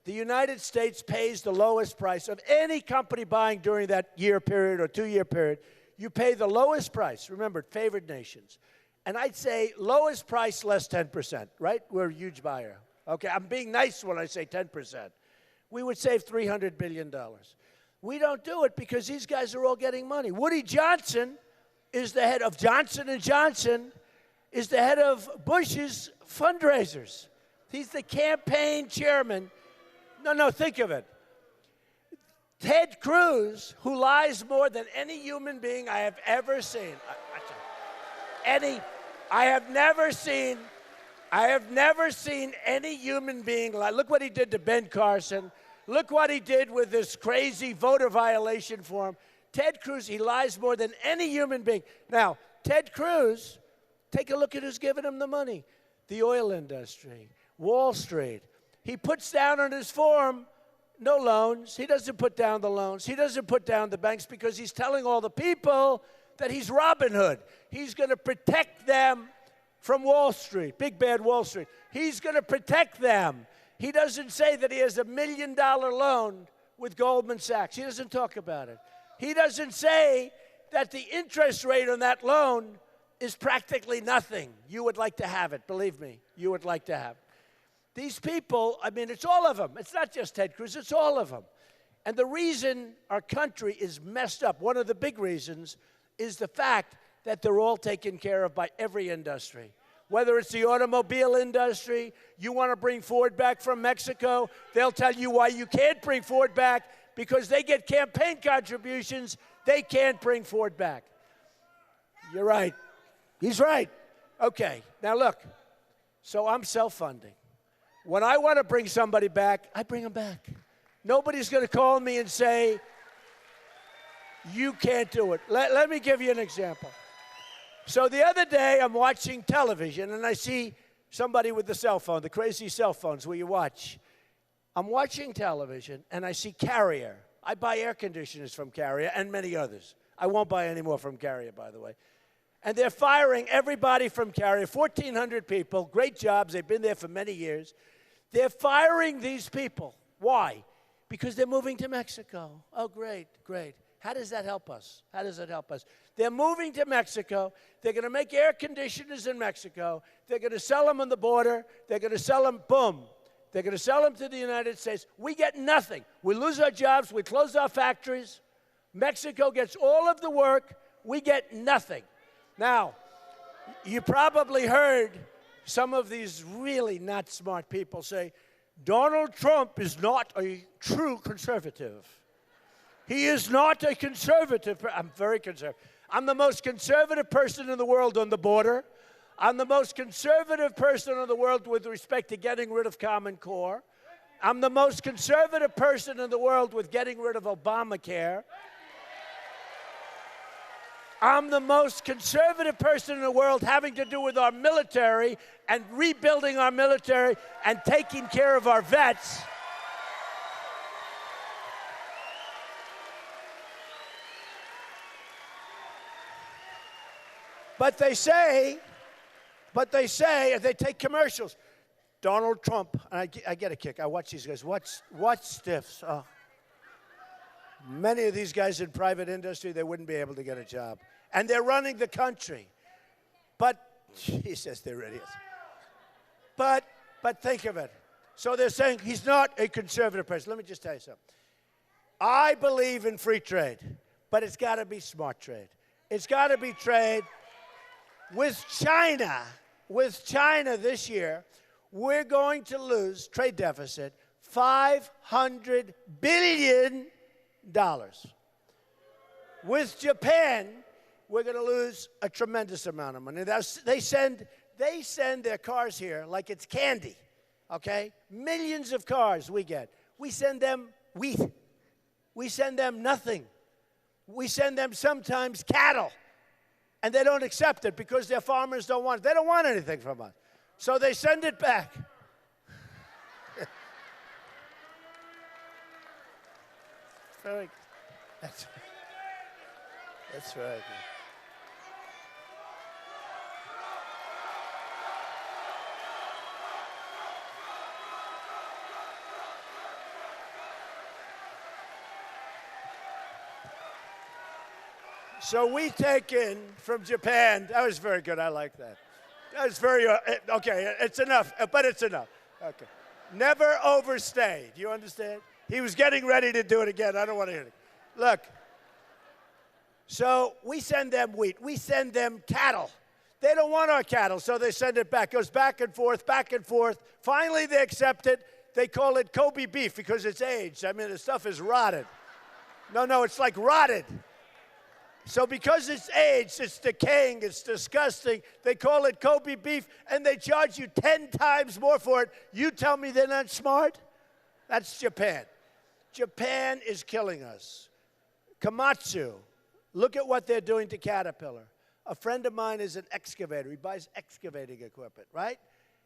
the United States pays the lowest price of any company buying during that year period or 2-year period. You pay the lowest price. Remember, favored nations. And I'd say lowest price less 10%, right? We're a huge buyer. Okay, I'm being nice when I say 10%. We would save $300 billion. We don't do it because these guys are all getting money. Woody Johnson is the head of Johnson & Johnson, is the head of Bush's fundraisers. He's the campaign chairman. No, think of it. Ted Cruz, who lies more than any human being I have ever seen. I have never seen any human being lie. Look what he did to Ben Carson. Look what he did with this crazy voter violation form. Ted Cruz, he lies more than any human being. Now, Ted Cruz, take a look at who's giving him the money. The oil industry, Wall Street. He puts down on his form no loans. He doesn't put down the loans. He doesn't put down the banks because he's telling all the people that he's Robin Hood. He's going to protect them from Wall Street, big bad Wall Street. He's going to protect them. He doesn't say that he has $1 million loan with Goldman Sachs. He doesn't talk about it. He doesn't say that the interest rate on that loan is practically nothing. You would like to have it, believe me. You would like to have it. These people, I mean, it's all of them. It's not just Ted Cruz, it's all of them. And the reason our country is messed up, one of the big reasons, is the fact that they're all taken care of by every industry. Whether it's the automobile industry, you want to bring Ford back from Mexico, they'll tell you why you can't bring Ford back because they get campaign contributions. They can't bring Ford back. You're right. He's right. Okay, now look. So I'm self-funding. When I want to bring somebody back, I bring them back. Nobody's going to call me and say, you can't do it. Let me give you an example. So the other day, I'm watching television, and I see somebody with the cell phone, the crazy cell phones where you watch. I'm watching television, and I see Carrier. I buy air conditioners from Carrier and many others. I won't buy any more from Carrier, by the way. And they're firing everybody from Carrier, 1,400 people, great jobs. They've been there for many years. They're firing these people. Why? Because they're moving to Mexico. Oh, great, great. How does that help us? How does it help us? They're moving to Mexico. They're going to make air conditioners in Mexico. They're going to sell them on the border. They're going to sell them, boom. They're going to sell them to the United States. We get nothing. We lose our jobs. We close our factories. Mexico gets all of the work. We get nothing. Now, you probably heard some of these really not smart people say, Donald Trump is not a true conservative. He is not a conservative. I'm very conservative. I'm the most conservative person in the world on the border. I'm the most conservative person in the world with respect to getting rid of Common Core. I'm the most conservative person in the world with getting rid of Obamacare. I'm the most conservative person in the world having to do with our military and rebuilding our military and taking care of our vets. But they say, they take commercials. Donald Trump, and I get a kick. I watch these guys. Watch stiffs. Oh. Many of these guys in private industry, they wouldn't be able to get a job. And they're running the country. But, Jesus, they're idiots. But think of it. So they're saying he's not a conservative person. Let me just tell you something. I believe in free trade, but it's got to be smart trade. It's got to be trade with China. With China this year, we're going to lose, trade deficit, $500 billion. With Japan, we're going to lose a tremendous amount of money. They send their cars here like it's candy, okay? Millions of cars we get. We send them wheat. We send them nothing. We send them sometimes cattle. And they don't accept it because their farmers don't want it. They don't want anything from us. So they send it back. Very, that's right. So we take in from Japan. That was very good. I like that. That was very, okay, it's enough, but it's enough. Okay. Never overstay. Do you understand? He was getting ready to do it again. I don't want to hear it. Look, so we send them wheat. We send them cattle. They don't want our cattle, so they send it back. It goes back and forth, back and forth. Finally, they accept it. They call it Kobe beef because it's aged. I mean, the stuff is rotted. No, it's like rotted. So because it's aged, it's decaying, it's disgusting, they call it Kobe beef, and they charge you 10 times more for it. You tell me they're not smart? That's Japan. Japan is killing us. Komatsu, look at what they're doing to Caterpillar. A friend of mine is an excavator. He buys excavating equipment, right?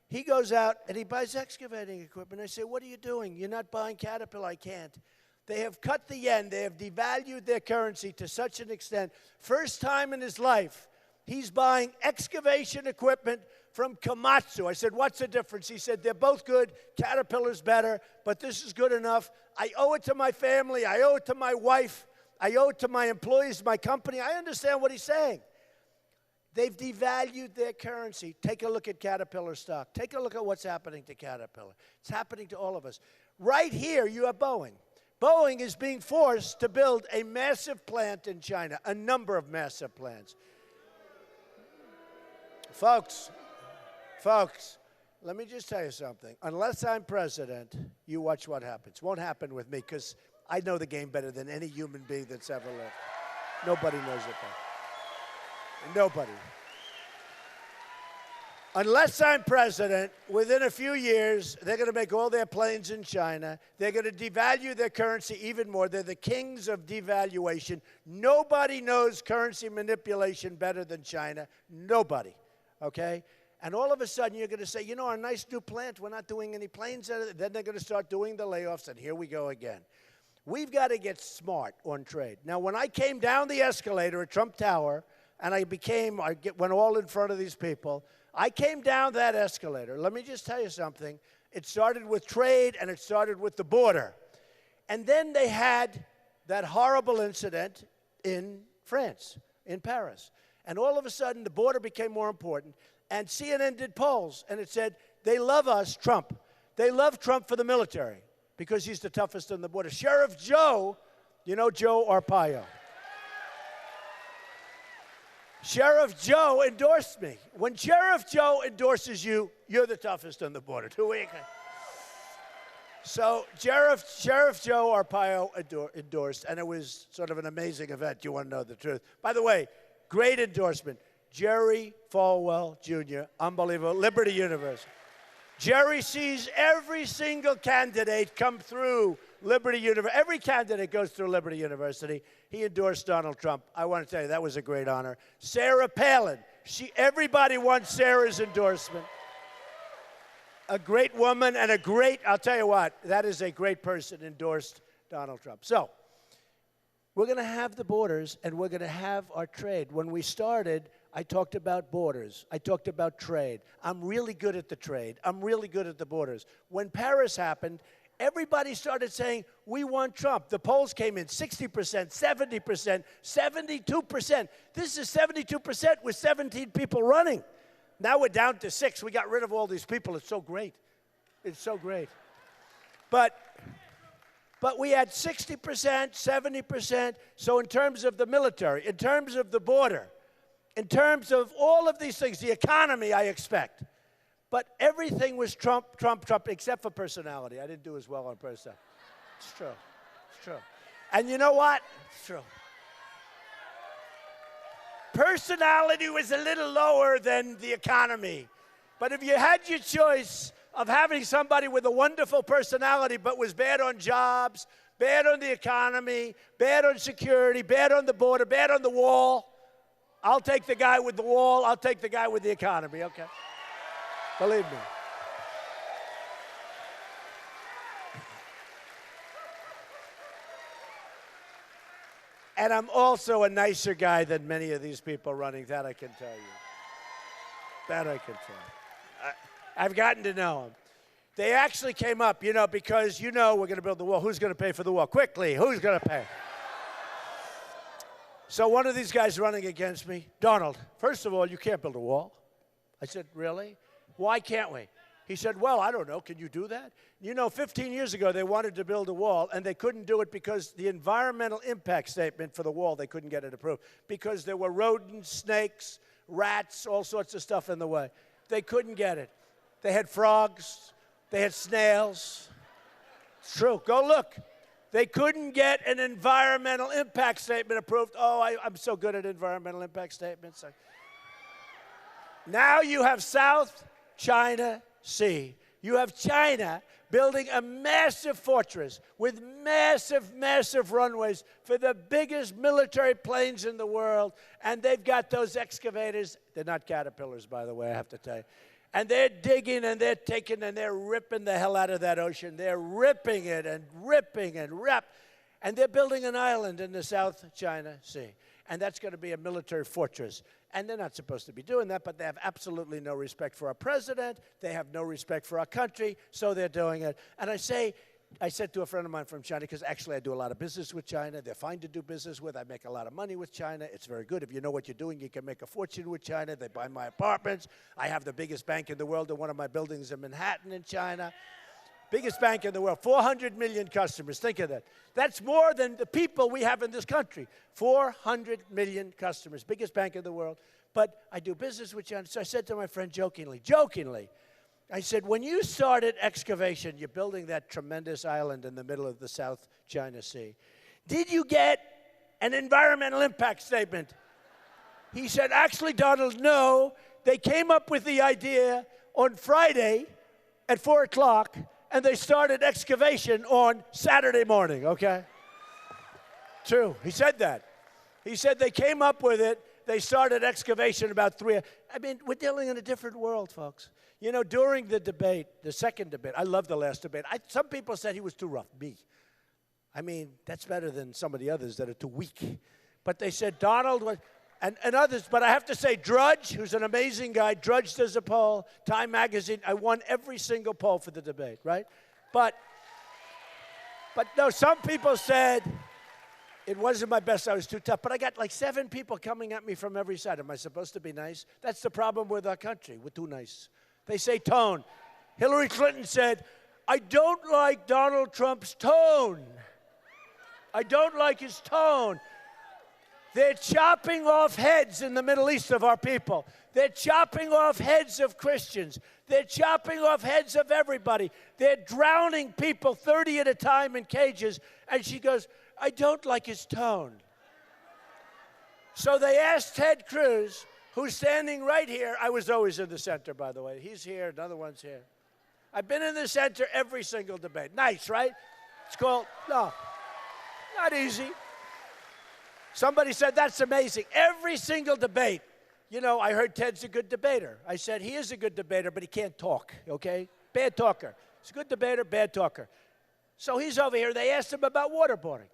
He goes out and he buys excavating equipment. I say, what are you doing? You're not buying Caterpillar. I can't. They have cut the yen. They have devalued their currency to such an extent. First time in his life, he's buying excavation equipment from Komatsu. I said, what's the difference? He said, they're both good. Caterpillar's better, but this is good enough. I owe it to my family. I owe it to my wife. I owe it to my employees, my company. I understand what he's saying. They've devalued their currency. Take a look at Caterpillar stock. Take a look at what's happening to Caterpillar. It's happening to all of us. Right here, you have Boeing. Boeing is being forced to build a massive plant in China, a number of massive plants. Folks, let me just tell you something. Unless I'm president, you watch what happens. Won't happen with me because I know the game better than any human being that's ever lived. Nobody knows it better. Nobody. Unless I'm president, within a few years, they're going to make all their planes in China. They're going to devalue their currency even more. They're the kings of devaluation. Nobody knows currency manipulation better than China. Nobody. Okay? And all of a sudden, you're going to say, you know, our nice new plant, we're not doing any planes. Then they're going to start doing the layoffs, and here we go again. We've got to get smart on trade. Now, when I came down the escalator at Trump Tower, and I went all in front of these people. I came down that escalator. Let me just tell you something. It started with trade, and it started with the border. And then they had that horrible incident in France, in Paris. And all of a sudden, the border became more important. And CNN did polls, and it said, they love us, Trump. They love Trump for the military because he's the toughest on the border. Sheriff Joe, you know Joe Arpaio. Sheriff Joe endorsed me. When Sheriff Joe endorses you, you're the toughest on the border. So Sheriff Joe Arpaio endorsed, and it was sort of an amazing event. You want to know the truth. By the way, great endorsement. Jerry Falwell Jr., unbelievable, Liberty University. Jerry sees every single candidate come through Liberty University. Every candidate goes through Liberty University. He endorsed Donald Trump. I want to tell you, that was a great honor. Sarah Palin. Everybody wants Sarah's endorsement. A great woman and I'll tell you what, that is a great person, endorsed Donald Trump. So, we're going to have the borders, and we're going to have our trade. When we started, I talked about borders. I talked about trade. I'm really good at the trade. I'm really good at the borders. When Paris happened, everybody started saying, we want Trump. The polls came in 60%, 70%, 72%. This is 72% with 17 people running. Now we're down to 6. We got rid of all these people. It's so great. It's so great. But we had 60%, 70%. So in terms of the military, in terms of the border, in terms of all of these things, the economy, I expect. But everything was Trump, Trump, Trump, except for personality. I didn't do as well on personality. It's true. It's true. And you know what? It's true. Personality was a little lower than the economy. But if you had your choice of having somebody with a wonderful personality but was bad on jobs, bad on the economy, bad on security, bad on the border, bad on the wall, I'll take the guy with the wall. I'll take the guy with the economy, okay? Believe me. And I'm also a nicer guy than many of these people running. That I can tell you. That I can tell you. I've gotten to know them. They actually came up, because, we're going to build the wall. Who's going to pay for the wall? Quickly, who's going to pay? So one of these guys running against me, Donald, first of all, you can't build a wall. I said, really? Why can't we? He said, well, I don't know. Can you do that? 15 years ago, they wanted to build a wall, and they couldn't do it because the environmental impact statement for the wall, they couldn't get it approved because there were rodents, snakes, rats, all sorts of stuff in the way. They couldn't get it. They had frogs. They had snails. It's true. Go look. They couldn't get an environmental impact statement approved. Oh, I'm so good at environmental impact statements. Now you have South China Sea. You have China building a massive fortress with massive, massive runways for the biggest military planes in the world. And they've got those excavators. They're not caterpillars, by the way, I have to tell you. And they're digging and they're taking and they're ripping the hell out of that ocean. They're ripping it and ripping and rip. And they're building an island in the South China Sea. And that's going to be a military fortress. And they're not supposed to be doing that, but they have absolutely no respect for our president. They have no respect for our country, so they're doing it. And I said to a friend of mine from China, because actually I do a lot of business with China. They're fine to do business with. I make a lot of money with China. It's very good. If you know what you're doing, you can make a fortune with China. They buy my apartments. I have the biggest bank in the world in one of my buildings in Manhattan in China. Biggest bank in the world, 400 million customers. Think of that. That's more than the people we have in this country. 400 million customers, biggest bank in the world. But I do business with China. So I said to my friend jokingly, I said, when you started excavation, you're building that tremendous island in the middle of the South China Sea. Did you get an environmental impact statement? He said, actually, Donald, no. They came up with the idea on Friday at 4 o'clock, and they started excavation on Saturday morning, okay? True. He said that. He said they came up with it. They started excavation about 3. I mean, we're dealing in a different world, folks. You know, during the debate, the second debate, I love the last debate. Some people said he was too rough. Me. I mean, that's better than some of the others that are too weak. But they said Donald was, and others, but I have to say Drudge, who's an amazing guy, Drudge does a poll, Time Magazine, I won every single poll for the debate, right? But no, some people said it wasn't my best, I was too tough. But I got like 7 people coming at me from every side. Am I supposed to be nice? That's the problem with our country. We're too nice. They say tone. Hillary Clinton said, I don't like Donald Trump's tone. I don't like his tone. They're chopping off heads in the Middle East of our people. They're chopping off heads of Christians. They're chopping off heads of everybody. They're drowning people 30 at a time in cages. And she goes, I don't like his tone. So they asked Ted Cruz, who's standing right here. I was always in the center, by the way. He's here, another one's here. I've been in the center every single debate. Nice, right? It's called, no, not easy. Somebody said, that's amazing. Every single debate. You know, I heard Ted's a good debater. I said, he is a good debater, but he can't talk, okay? Bad talker. He's a good debater, bad talker. So he's over here. They asked him about waterboarding.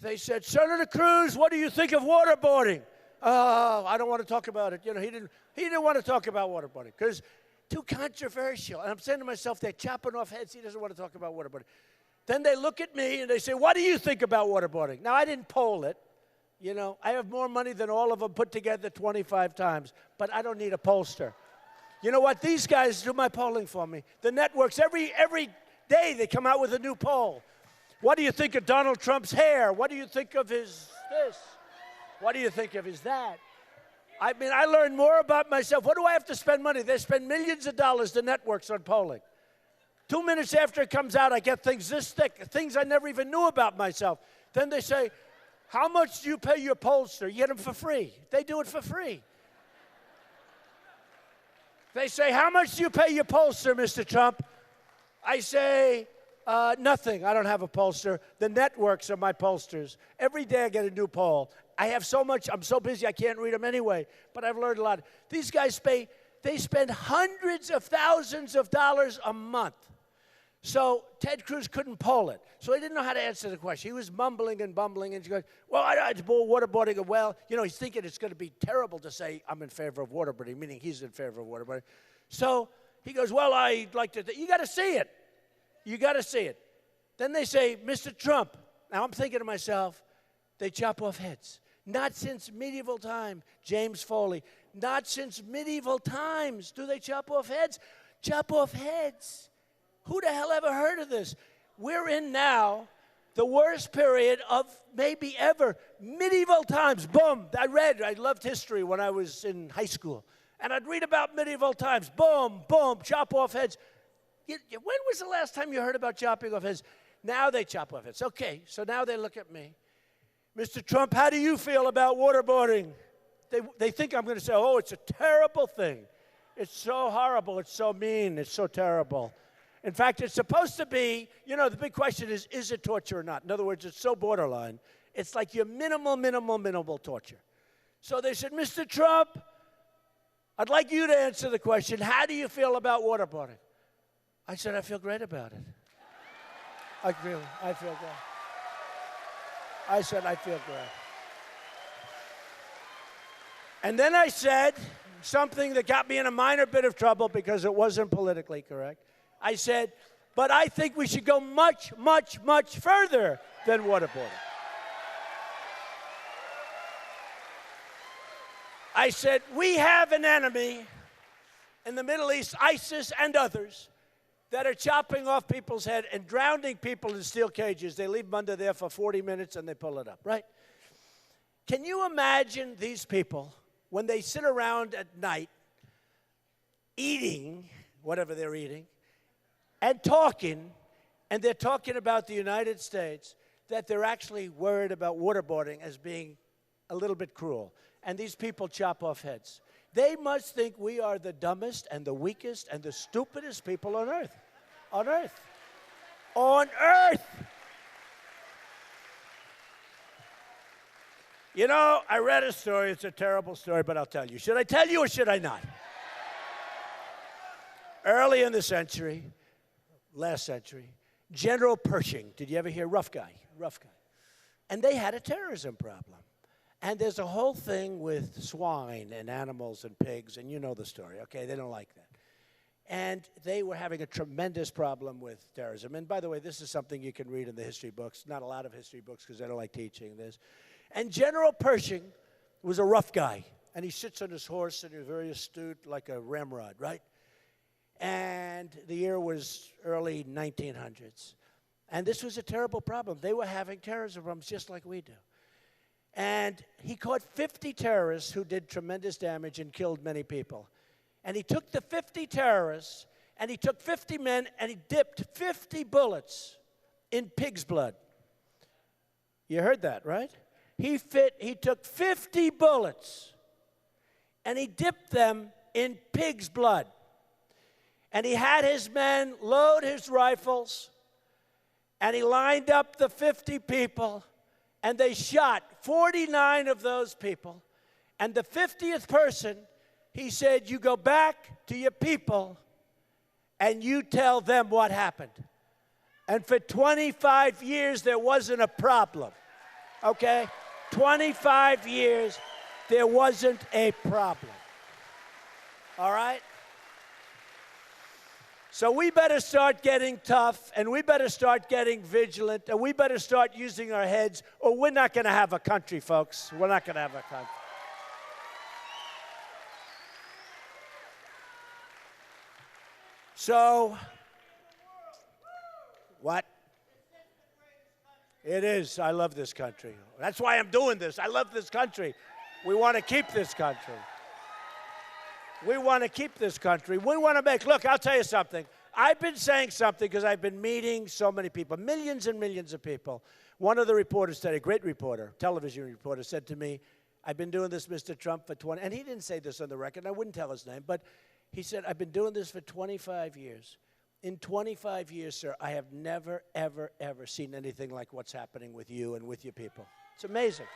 They said, Senator Cruz, what do you think of waterboarding? Oh, I don't want to talk about it. You know, he didn't want to talk about waterboarding because too controversial. And I'm saying to myself, they're chopping off heads. He doesn't want to talk about waterboarding. Then they look at me and they say, what do you think about waterboarding? Now, I didn't poll it. You know, I have more money than all of them put together 25 times, but I don't need a pollster. You know what? These guys do my polling for me. The networks, every day they come out with a new poll. What do you think of Donald Trump's hair? What do you think of his this? What do you think of his that? I mean, I learned more about myself. What do I have to spend money? They spend millions of dollars, the networks, on polling. 2 minutes after it comes out, I get things this thick, things I never even knew about myself. Then they say, how much do you pay your pollster? You get them for free. They do it for free. They say, how much do you pay your pollster, Mr. Trump? I say, nothing. I don't have a pollster. The networks are my pollsters. Every day I get a new poll. I have so much. I'm so busy I can't read them anyway. But I've learned a lot. These guys they spend hundreds of thousands of dollars a month. So Ted Cruz couldn't poll it. So he didn't know how to answer the question. He was mumbling and bumbling, and he goes, well, it's waterboarding. Well, you know, he's thinking it's going to be terrible to say I'm in favor of waterboarding, meaning he's in favor of waterboarding. So he goes, well, I'd like to, you got to see it. You got to see it. Then they say, Mr. Trump. Now I'm thinking to myself, they chop off heads. Not since medieval time, James Foley. Not since medieval times do they chop off heads. Chop off heads. Who the hell ever heard of this? We're in now the worst period of maybe ever. Medieval times, boom. I loved history when I was in high school. And I'd read about medieval times, boom, boom, chop off heads. When was the last time you heard about chopping off heads? Now they chop off heads. Okay, so now they look at me. Mr. Trump, how do you feel about waterboarding? They think I'm going to say, oh, it's a terrible thing. It's so horrible. It's so mean. It's so terrible. In fact, it's supposed to be, the big question is it torture or not? In other words, it's so borderline. It's like your minimal torture. So they said, Mr. Trump, I'd like you to answer the question, how do you feel about waterboarding? I said, I feel great about it. I feel great. I said, I feel great. And then I said something that got me in a minor bit of trouble because it wasn't politically correct. I said, but I think we should go much, much, much further than waterboarding. I said, we have an enemy in the Middle East, ISIS and others, that are chopping off people's head and drowning people in steel cages. They leave them under there for 40 minutes and they pull it up, right? Can you imagine these people when they sit around at night eating whatever they're eating and talking, and they're talking about the United States, that they're actually worried about waterboarding as being a little bit cruel, and these people chop off heads? They must think we are the dumbest and the weakest and the stupidest people on earth. On earth. On earth! I read a story. It's a terrible story, but I'll tell you. Should I tell you or should I not? Early in the century, last century, General Pershing, did you ever hear? Rough guy. And they had a terrorism problem. And there's a whole thing with swine and animals and pigs, and you know the story, okay? They don't like that. And they were having a tremendous problem with terrorism. And by the way, this is something you can read in the history books. Not a lot of history books because they don't like teaching this. And General Pershing was a rough guy. And he sits on his horse and he's very astute, like a ramrod, right? And the year was early 1900s. And this was a terrible problem. They were having terrorism problems just like we do. And he caught 50 terrorists who did tremendous damage and killed many people. And he took the 50 terrorists, and he took 50 men, and he dipped 50 bullets in pig's blood. You heard that, right? He took 50 bullets, and he dipped them in pig's blood. And he had his men load his rifles, and he lined up the 50 people, and they shot 49 of those people. And the 50th person, he said, you go back to your people and you tell them what happened. And for 25 years, there wasn't a problem. Okay? 25 years, there wasn't a problem. All right? So we better start getting tough, and we better start getting vigilant, and we better start using our heads, or we're not going to have a country, folks. We're not going to have a country. So, what? It is. I love this country. That's why I'm doing this. I love this country. We want to keep this country. We want to keep this country. We want to make, look, I'll tell you something. I've been saying something because I've been meeting so many people, millions and millions of people. One of the reporters today, a great reporter, television reporter, said to me, I've been doing this, Mr. Trump, for 20, and he didn't say this on the record, and I wouldn't tell his name, but he said, I've been doing this for 25 years. In 25 years, sir, I have never, ever, ever seen anything like what's happening with you and with your people. It's amazing.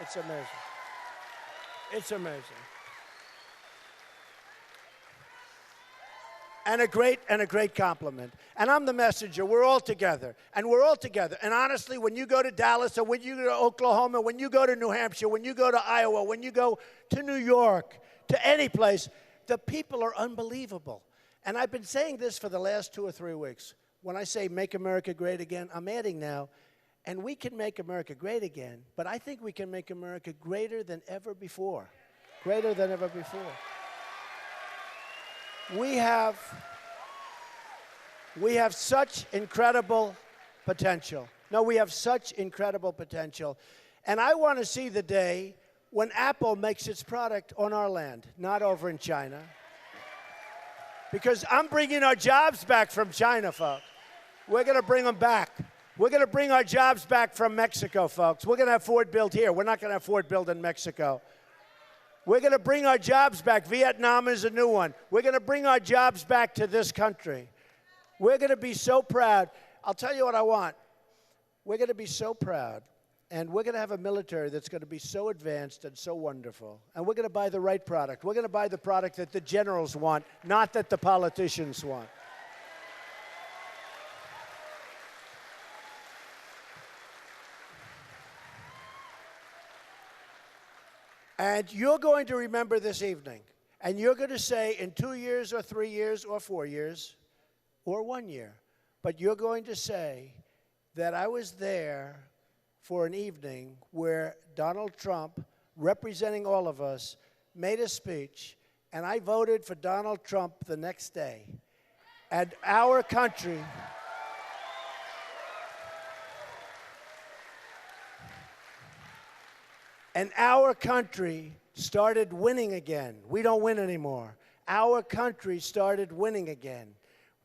It's amazing. It's amazing. And a great compliment. And I'm the messenger. We're all together. And we're all together. And honestly, when you go to Dallas or when you go to Oklahoma, when you go to New Hampshire, when you go to Iowa, when you go to New York, to any place, the people are unbelievable. And I've been saying this for the last 2 or 3 weeks. When I say make America great again, I'm adding now, and we can make America great again, but I think we can make America greater than ever before. Greater than ever before. We have such incredible potential. No, we have such incredible potential. And I want to see the day when Apple makes its product on our land, not over in China. Because I'm bringing our jobs back from China, folks. We're going to bring them back. We're going to bring our jobs back from Mexico, folks. We're going to have Ford built here. We're not going to have Ford built in Mexico. We're going to bring our jobs back. Vietnam is a new one. We're going to bring our jobs back to this country. We're going to be so proud. I'll tell you what I want. We're going to be so proud, and we're going to have a military that's going to be so advanced and so wonderful, and we're going to buy the right product. We're going to buy the product that the generals want, not that the politicians want. And you're going to remember this evening, and you're going to say in 2 years or 3 years or 4 years or 1 year, but you're going to say that I was there for an evening where Donald Trump, representing all of us, made a speech, and I voted for Donald Trump the next day. And our country... And our country started winning again. We don't win anymore. Our country started winning again.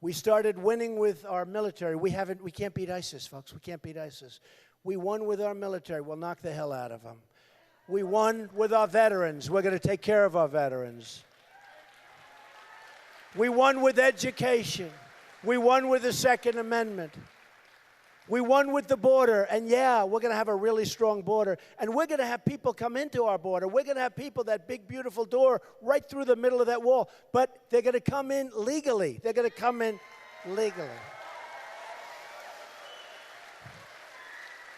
We started winning with our military. We can't beat ISIS, folks. We can't beat ISIS. We won with our military. We'll knock the hell out of them. We won with our veterans. We're going to take care of our veterans. We won with education. We won with the Second Amendment. We won with the border, and yeah, we're going to have a really strong border, and we're going to have people come into our border. We're going to have people, that big, beautiful door right through the middle of that wall, but they're going to come in legally. They're going to come in legally.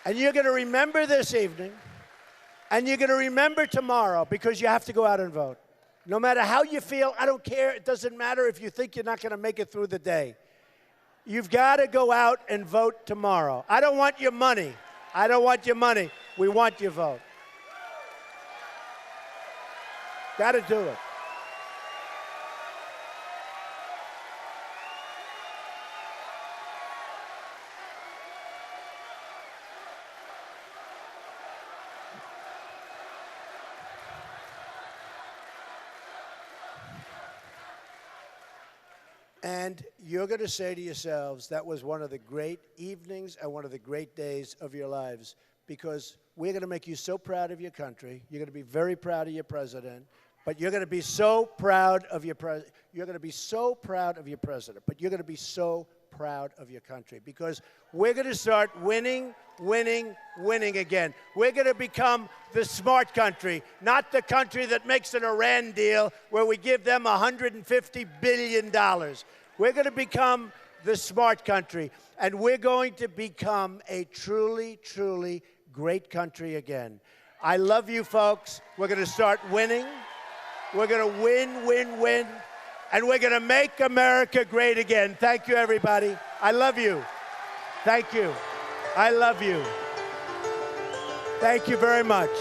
And you're going to remember this evening, and you're going to remember tomorrow, because you have to go out and vote. No matter how you feel, I don't care. It doesn't matter if you think you're not going to make it through the day. You've got to go out and vote tomorrow. I don't want your money. I don't want your money. We want your vote. Got to do it. And you're going to say to yourselves, that was one of the great evenings and one of the great days of your lives, because we're going to make you so proud of your country. You're going to be very proud of your president, but you're going to be so proud of your president. You're going to be so proud of your president, but you're going to be so proud of your country, because we're going to start winning, winning, winning again. We're going to become the smart country, not the country that makes an Iran deal where we give them $150 billion. We're going to become the smart country, and we're going to become a truly, truly great country again. I love you, folks. We're going to start winning. We're going to win, win, win. And we're going to make America great again. Thank you, everybody. I love you. Thank you. I love you. Thank you very much.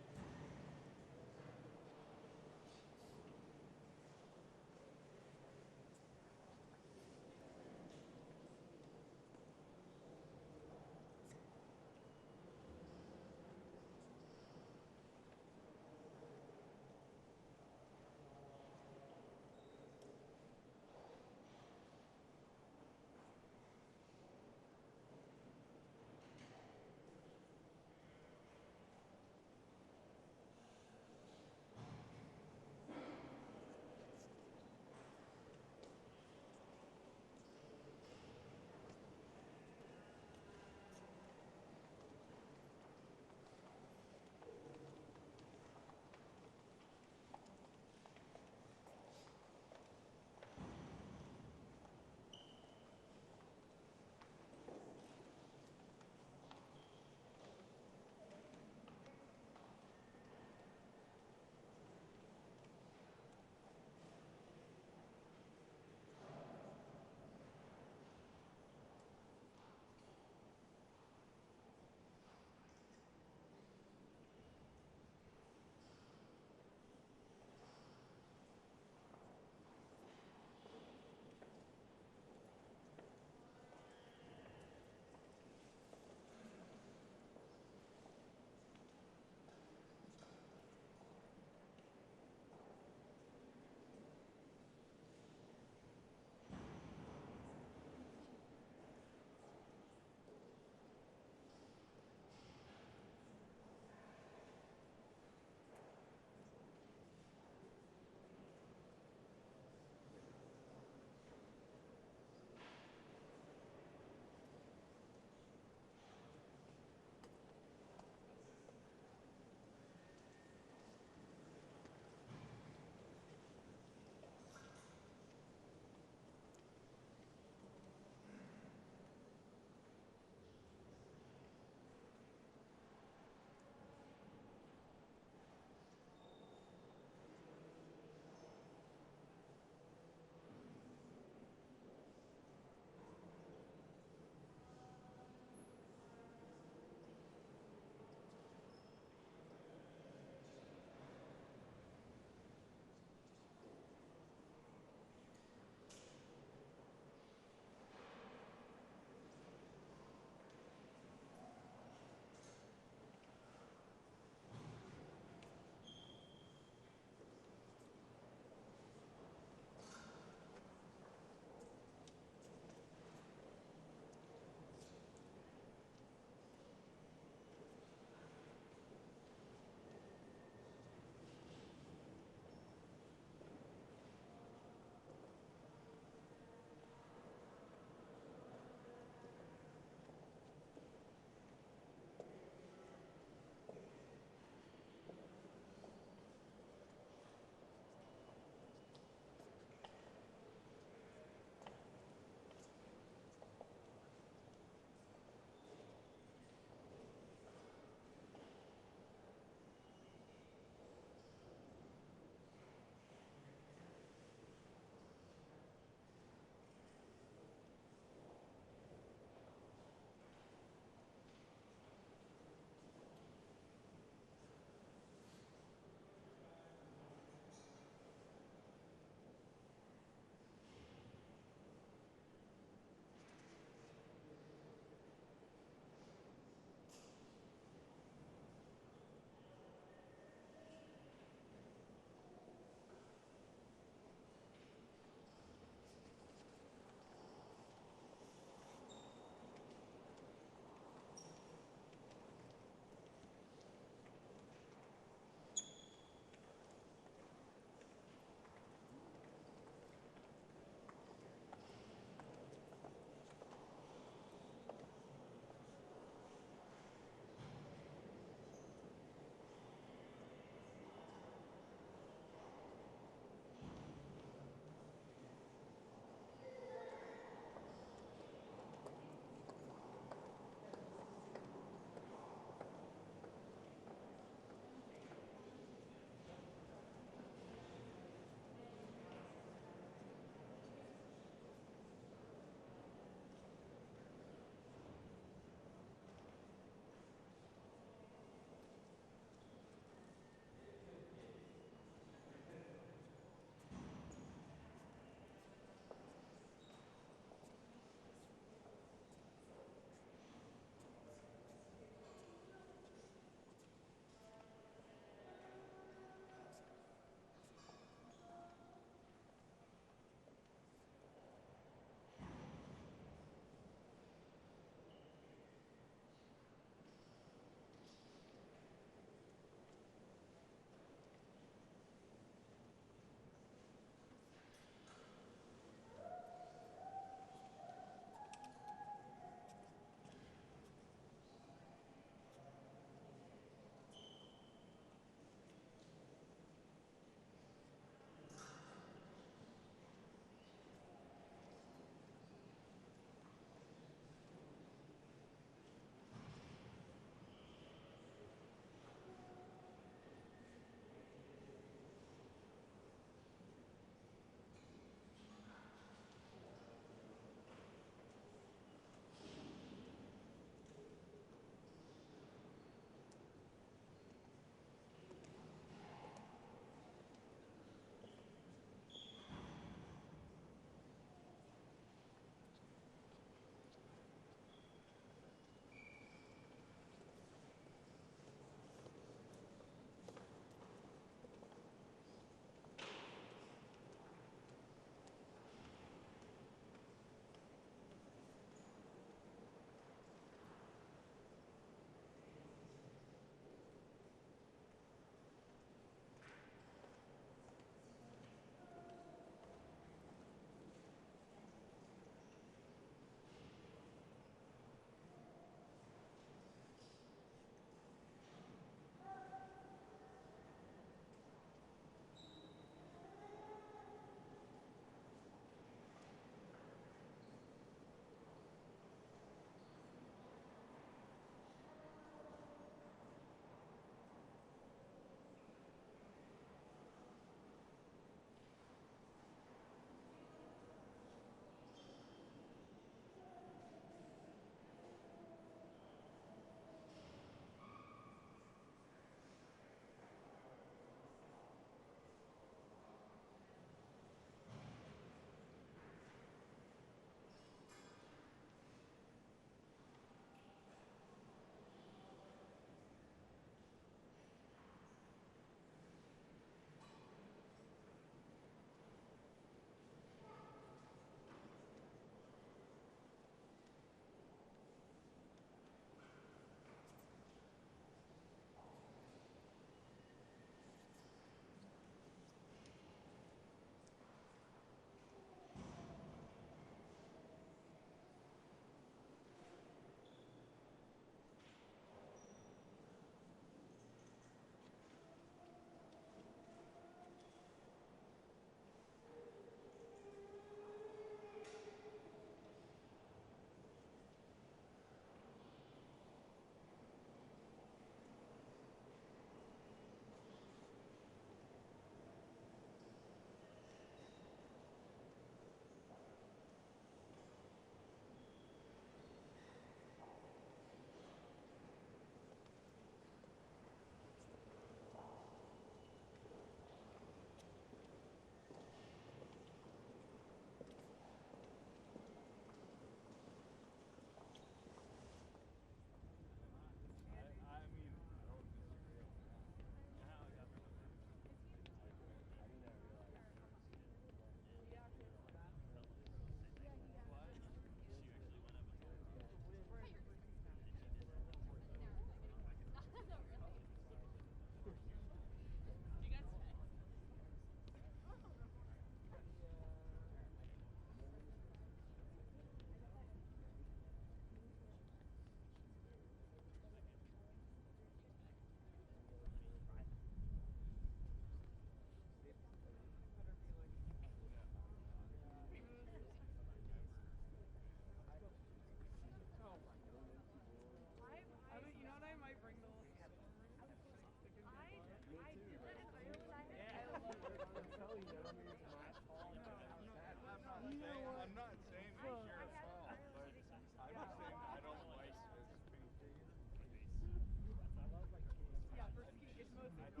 I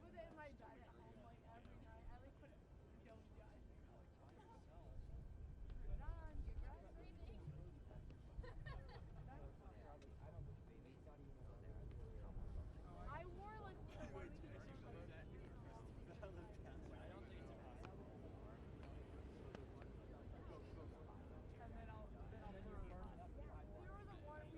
put it in my bag at home like every night. I like put it don't judge. Good on, you're graduating. I wore like one week of and then I'll put it on. There was a 1 week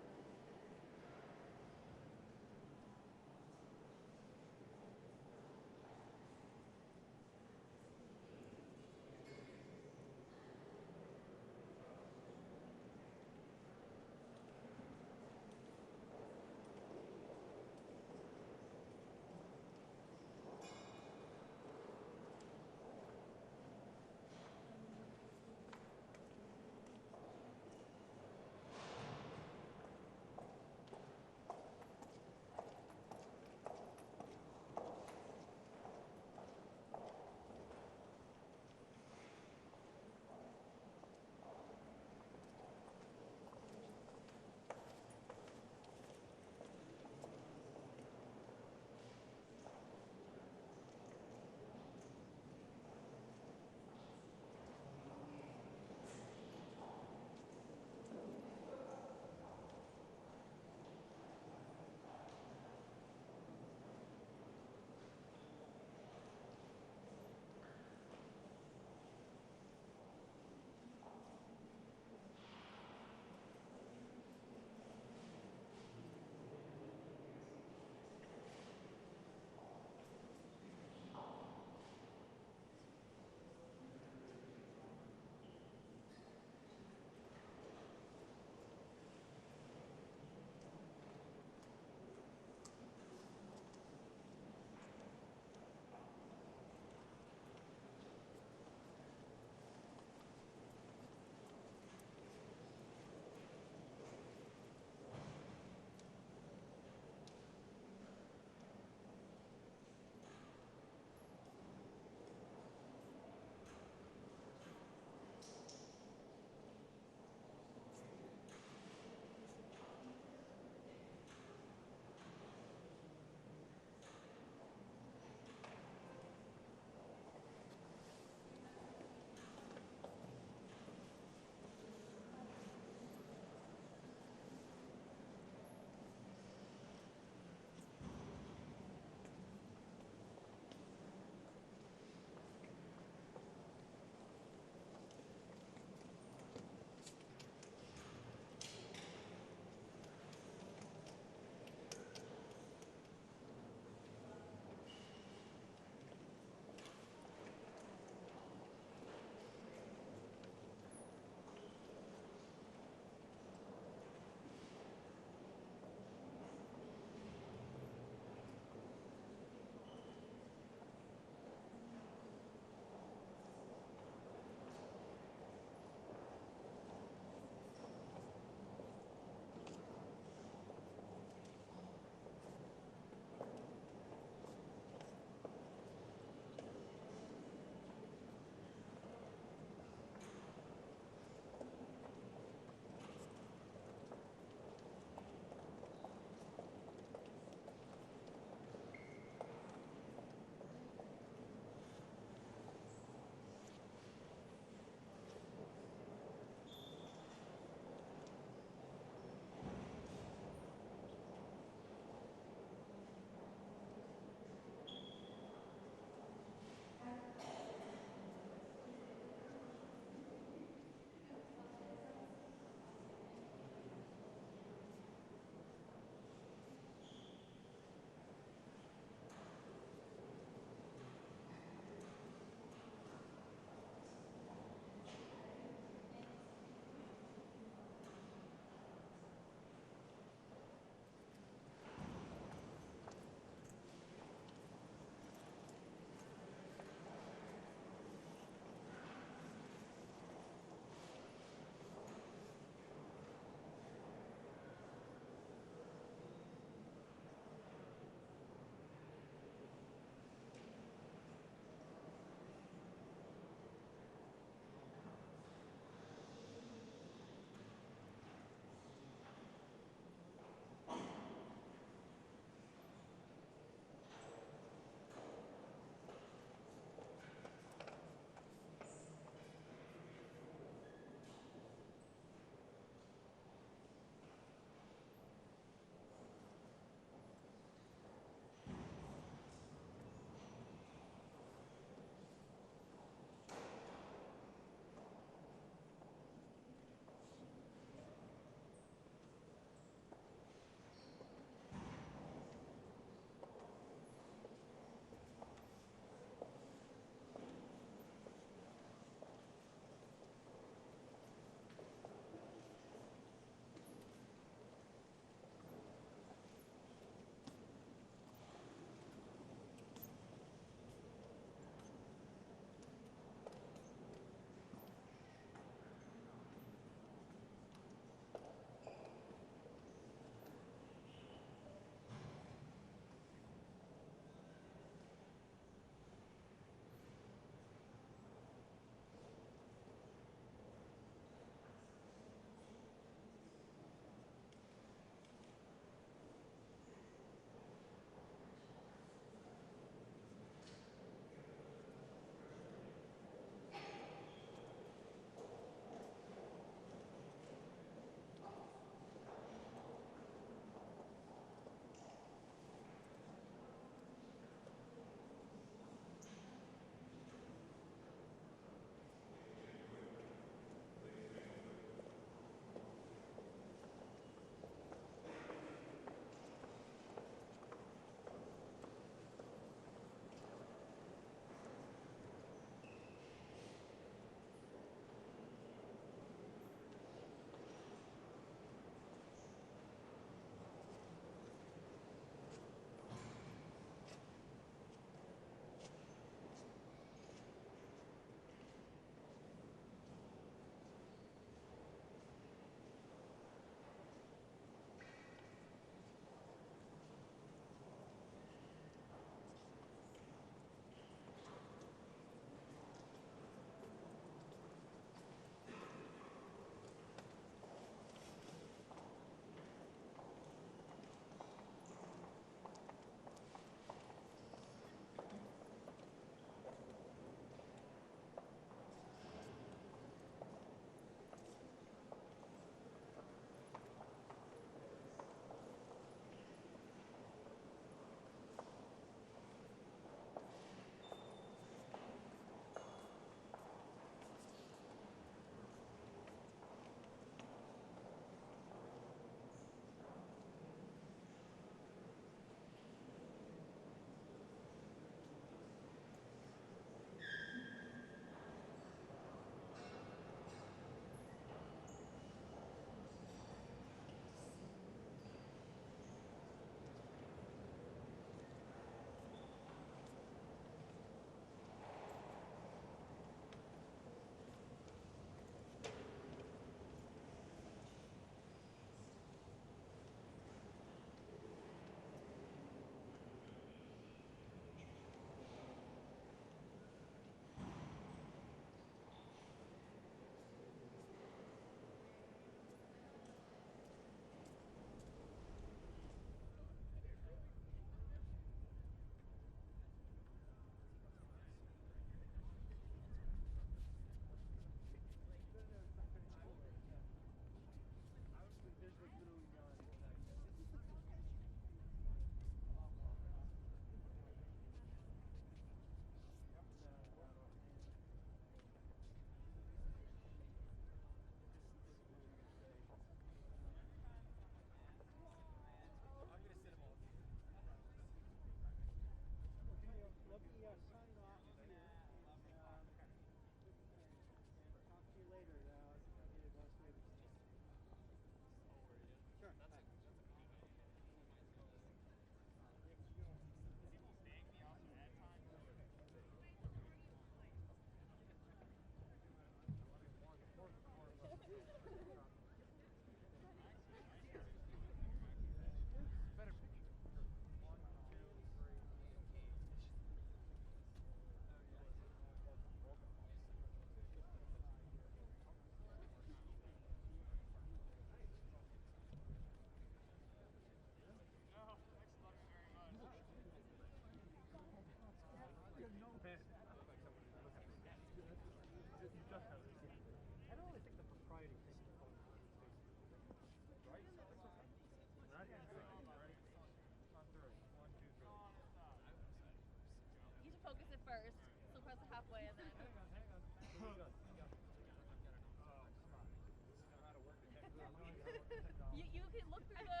look through the.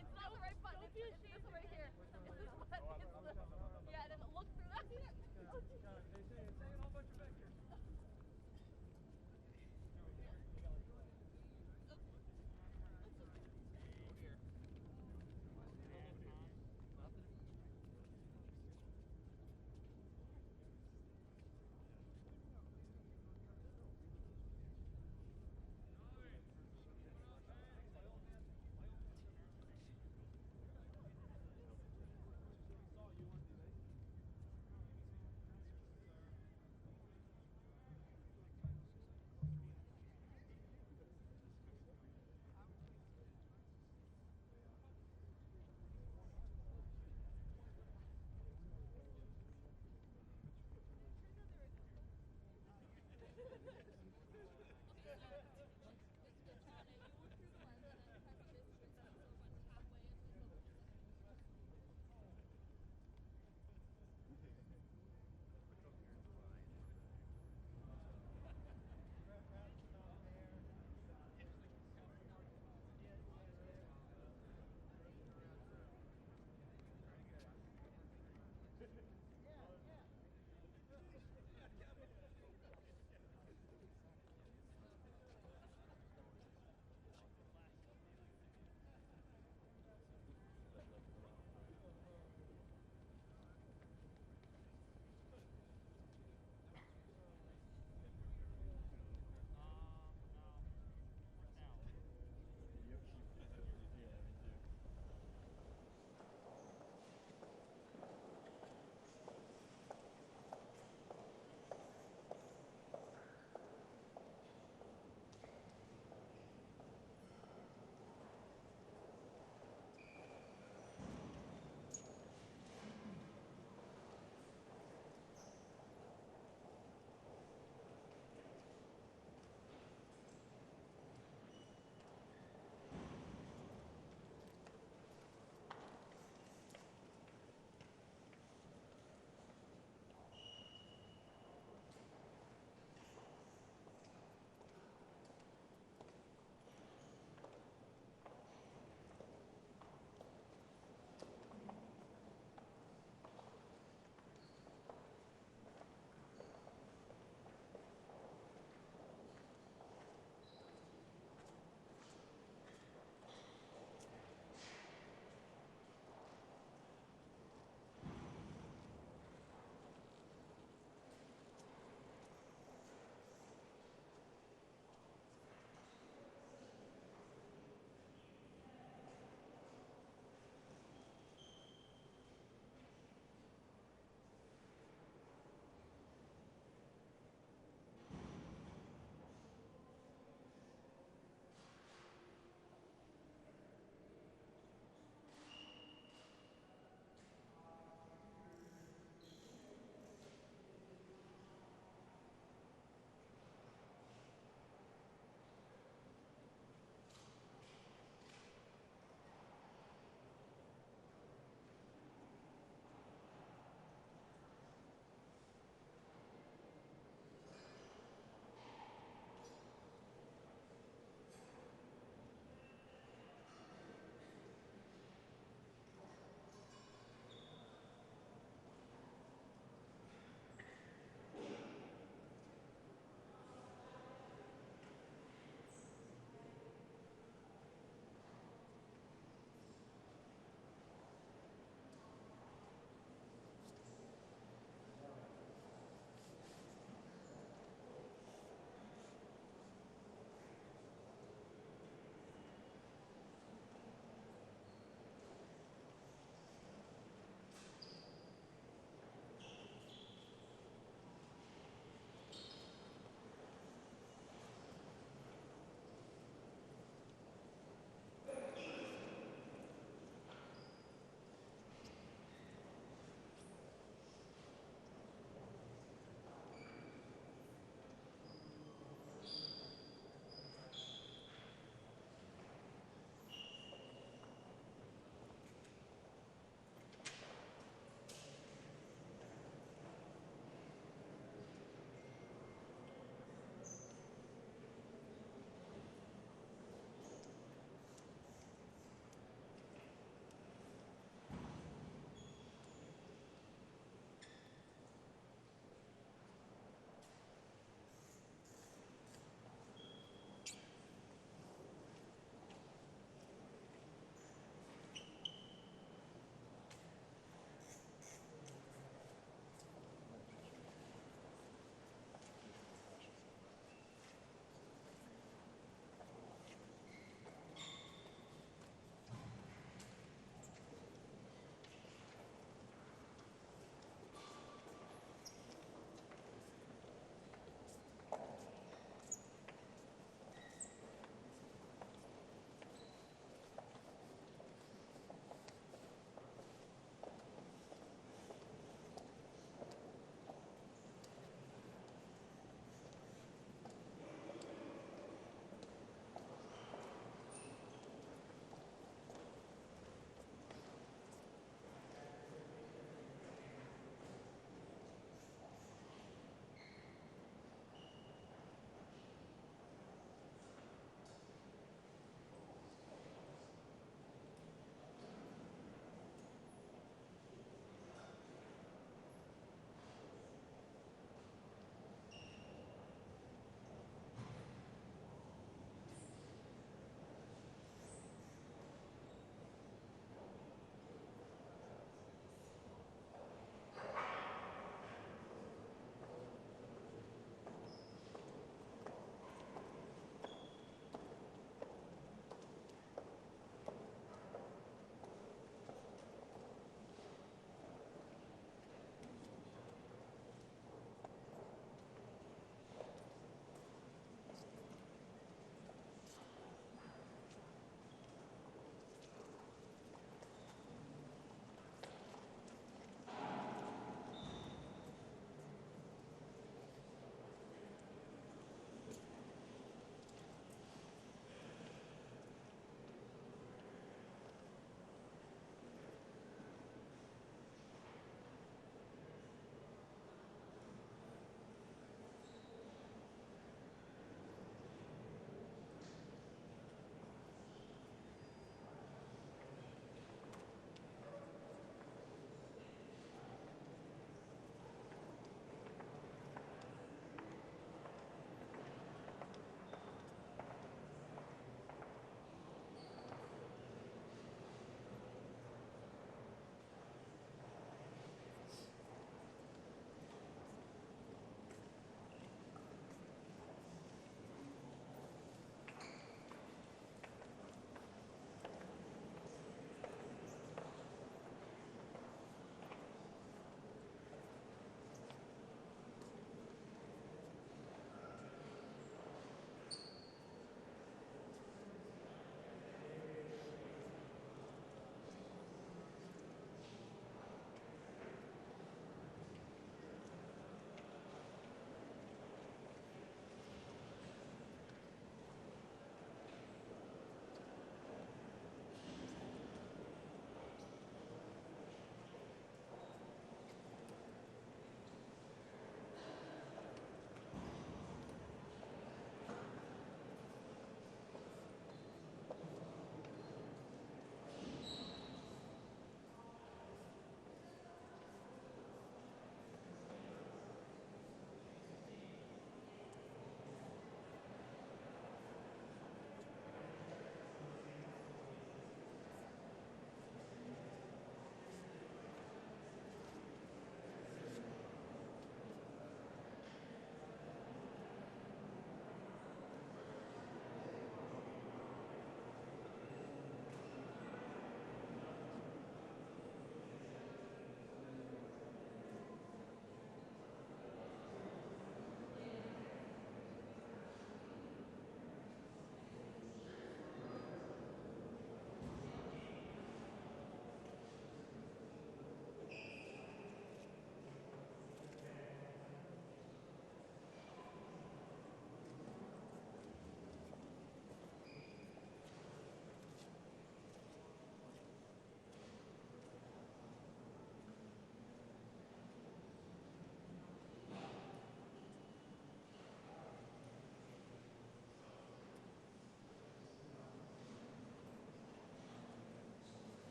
It's not the right button. It's this one right here. It's this one. Yeah, and then look through that.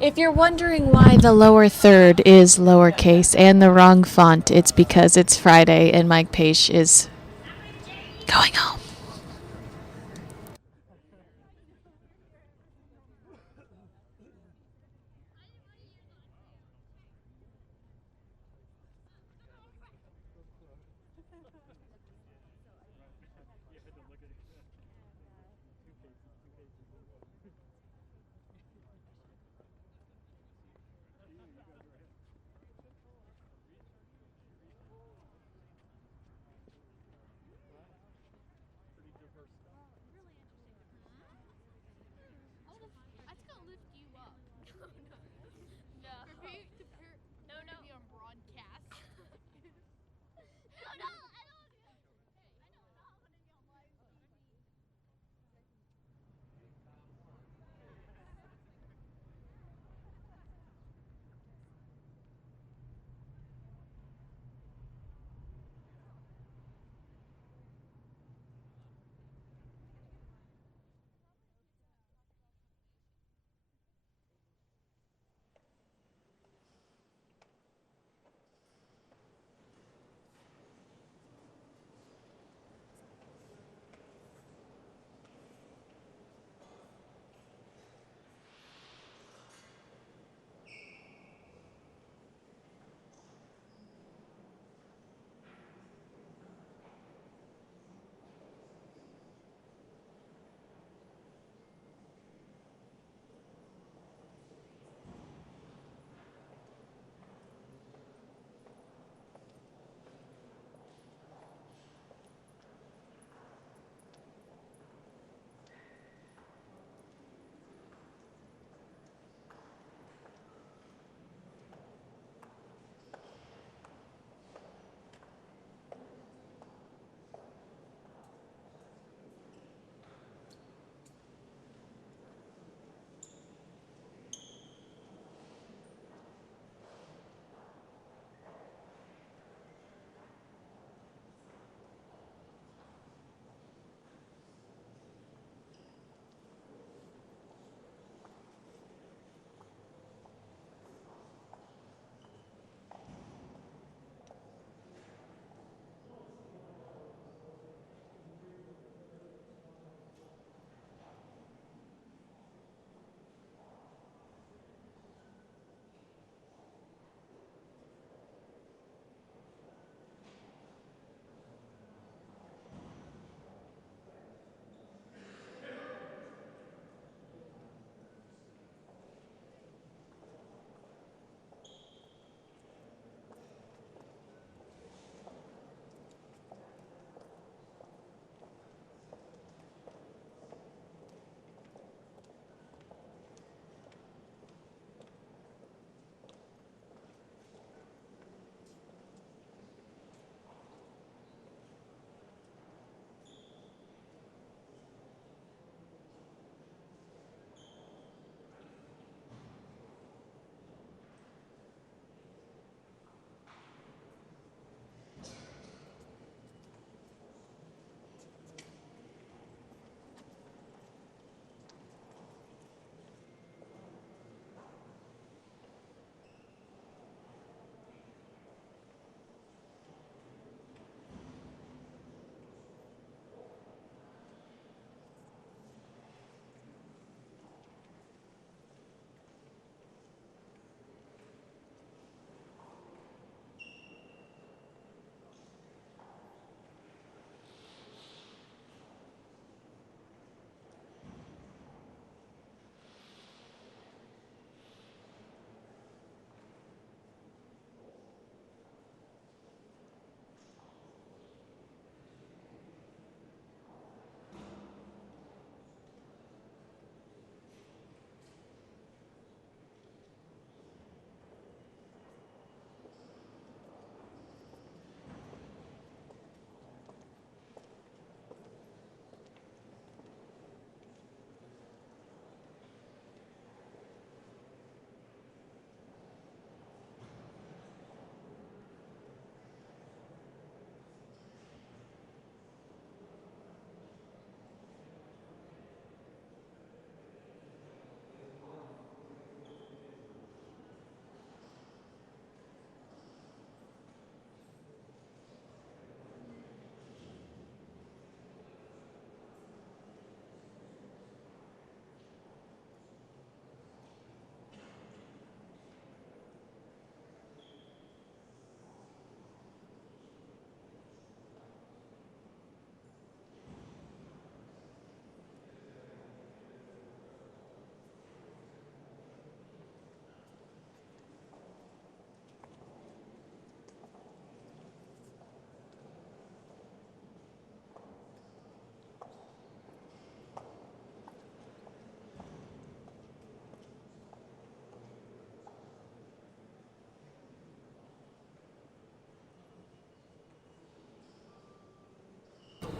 If you're wondering why the lower third is lowercase and the wrong font, it's because it's Friday and Mike Page is going home.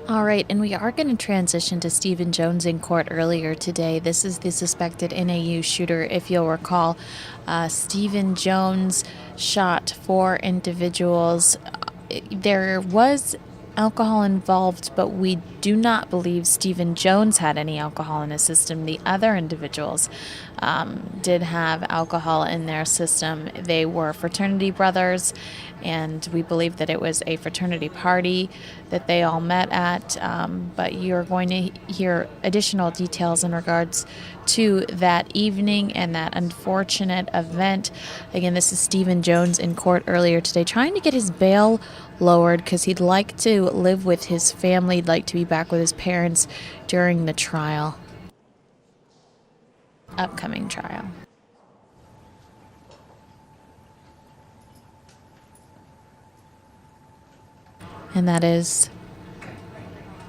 All right, and we are going to transition to Stephen Jones in court earlier today. This is the suspected NAU shooter, if you'll recall. Stephen Jones shot 4 individuals. There was alcohol involved, but we do not believe Stephen Jones had any alcohol in his system. The other individuals did have alcohol in their system. They were fraternity brothers, and we believe that it was a fraternity party that they all met at. But you're going to hear additional details in regards to that evening and that unfortunate event. Again, this is Stephen Jones in court earlier today, trying to get his bail lowered because he'd like to live with his family. He'd like to be back with his parents during the trial. Upcoming trial. And that is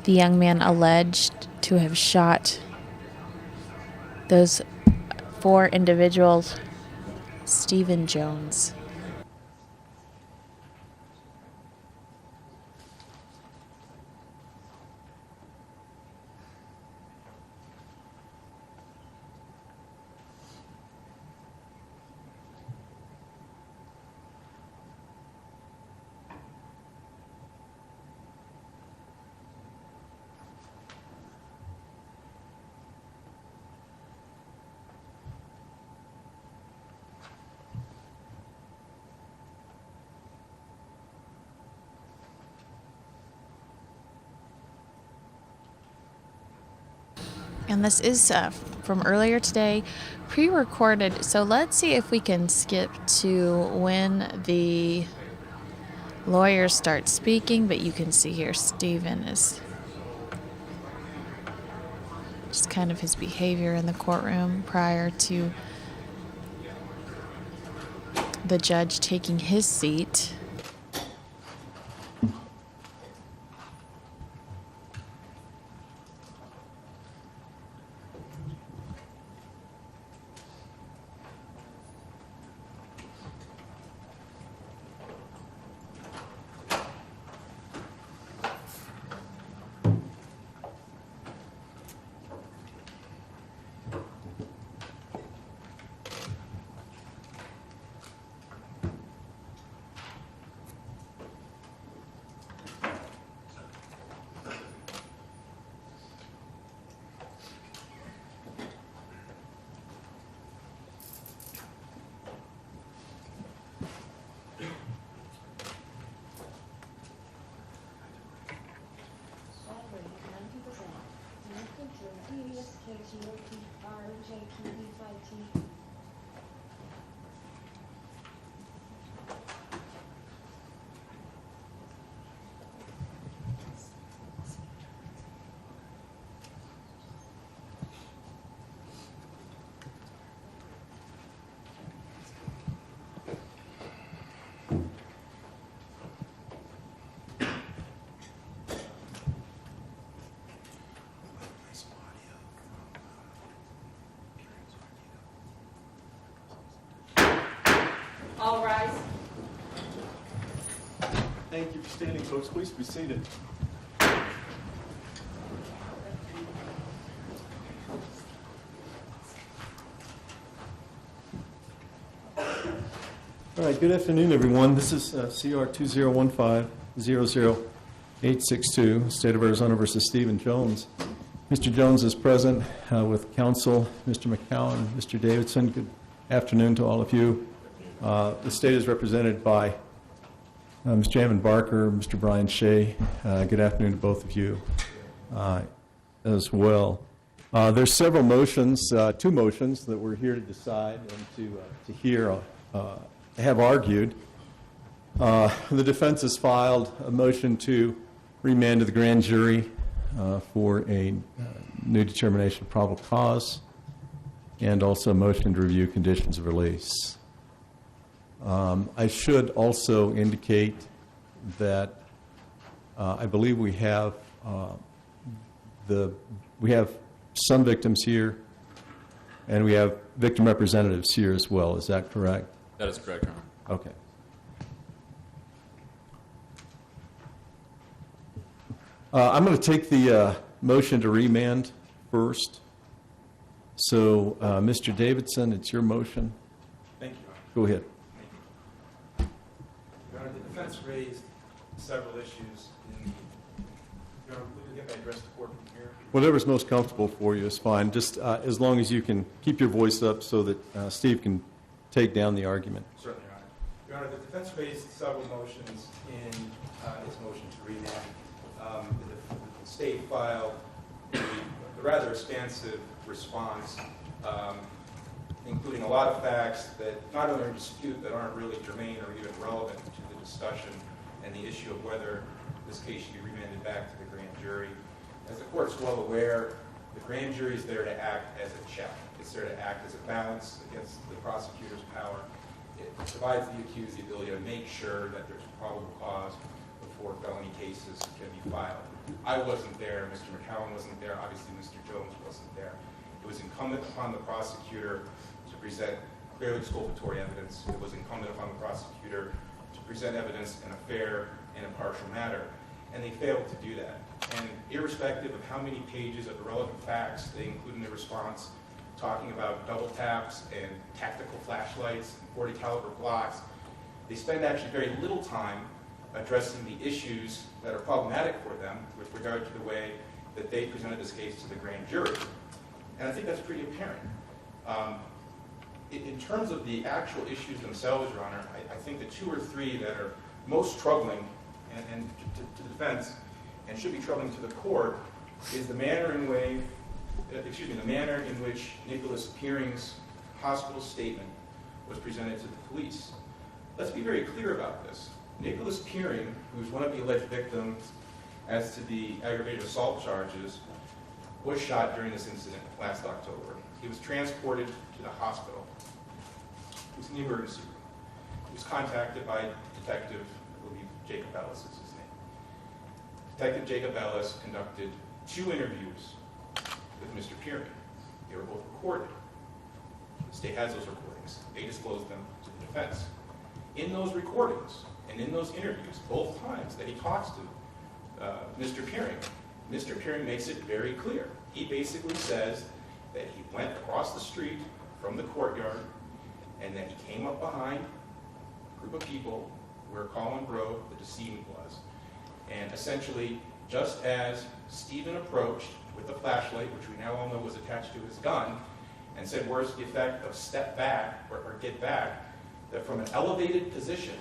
the young man alleged to have shot those 4 individuals, Stephen Jones. And this is from earlier today, pre-recorded. So let's see if we can skip to when the lawyers start speaking. But you can see here Stephen is just kind of his behavior in the courtroom prior to the judge taking his seat. All rise. Thank you for standing, folks. Please be seated. All right, good afternoon, everyone. This is CR 2015-00862, State of Arizona versus Stephen Jones. Mr. Jones is present with counsel, Mr. McCowan, Mr. Davidson. Good afternoon to all of you. The state is represented by Ms. Jamin Barker, Mr. Brian Shea. Good afternoon to both of you as well. There's several motions, 2 motions that we're here to decide and to hear, have argued. The defense has filed a motion to remand to the grand jury for a new determination of probable cause, and also a motion to review conditions of release. I should also indicate that I believe we have some victims here, and we have victim representatives here as well. Is that correct? That is correct, Your Honor. Okay. I'm going to take the motion to remand first. So, Mr. Davidson, it's your motion. Thank you, Go ahead. Your Honor, the defense raised several issues in the... Your Honor, if I address the court from here? Whatever's most comfortable for you is fine, just as long as you can keep your voice up so that Steve can take down the argument. Certainly, Your Honor. Your Honor, the defense raised several motions in its motion to remand. The state filed a rather expansive response, including a lot of facts that not only are in dispute but aren't really germane or even relevant to the discussion and the issue of whether this case should be remanded back to the grand jury. As the court's well aware, the grand jury is there to act as a check. It's there to act as a balance against the prosecutor's power. It provides the accused the ability to make sure that there's probable cause before felony cases can be filed. I wasn't there, Mr. McCowan wasn't there, obviously Mr. Jones wasn't there. It was incumbent upon the prosecutor to present clearly exculpatory evidence. It was incumbent upon the prosecutor to present evidence in a fair and impartial manner, and they failed to do that. And irrespective of how many pages of the relevant facts they include in their response, talking about double taps and tactical flashlights and 40 caliber Glocks, they spend actually very little time addressing the issues that are problematic for them with regard to the way that they presented this case to the grand jury. And I think that's pretty apparent. In terms of the actual issues themselves, Your Honor, I think the two or three that are most troubling and to the defense and should be troubling to the court is the manner in which Nicholas Peering's hospital statement was presented to the police. Let's be very clear about this. Nicholas Peering, who's one of the alleged victims as to the aggravated assault charges, was shot during this incident last October. He was transported to the hospital. He was in the emergency room. He was contacted by Detective, I believe Jacob Ellis is his name. Detective Jacob Ellis conducted 2 interviews with Mr. Peering. They were both recorded. The state has those recordings. They disclosed them to the defense. In those recordings and in those interviews, both times that he talks to Mr. Peering makes it very clear. He basically says that he went across the street from the courtyard and that he came up behind a group of people where Colin Grove, the decedent, was. And essentially, just as Stephen approached with the flashlight, which we now all know was attached to his gun, and said, where's the effect of step back or get back, that from an elevated position,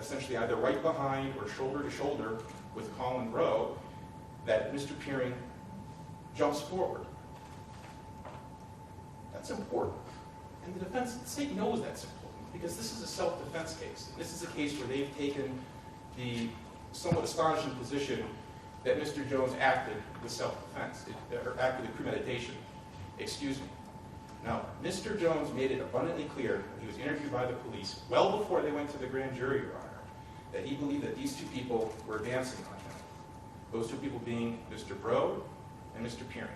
essentially either right behind or shoulder to shoulder with Colin Grove, that Mr. Peering jumps forward. That's important. And the state knows that's important because this is a self-defense case. This is a case where they've taken the somewhat astonishing position that Mr. Jones acted with self-defense, or acted with premeditation. Excuse me. Now, Mr. Jones made it abundantly clear when he was interviewed by the police, well before they went to the grand jury, Your Honor, that he believed that these 2 people were advancing on him. Those 2 people being Mr. Brode and Mr. Peering.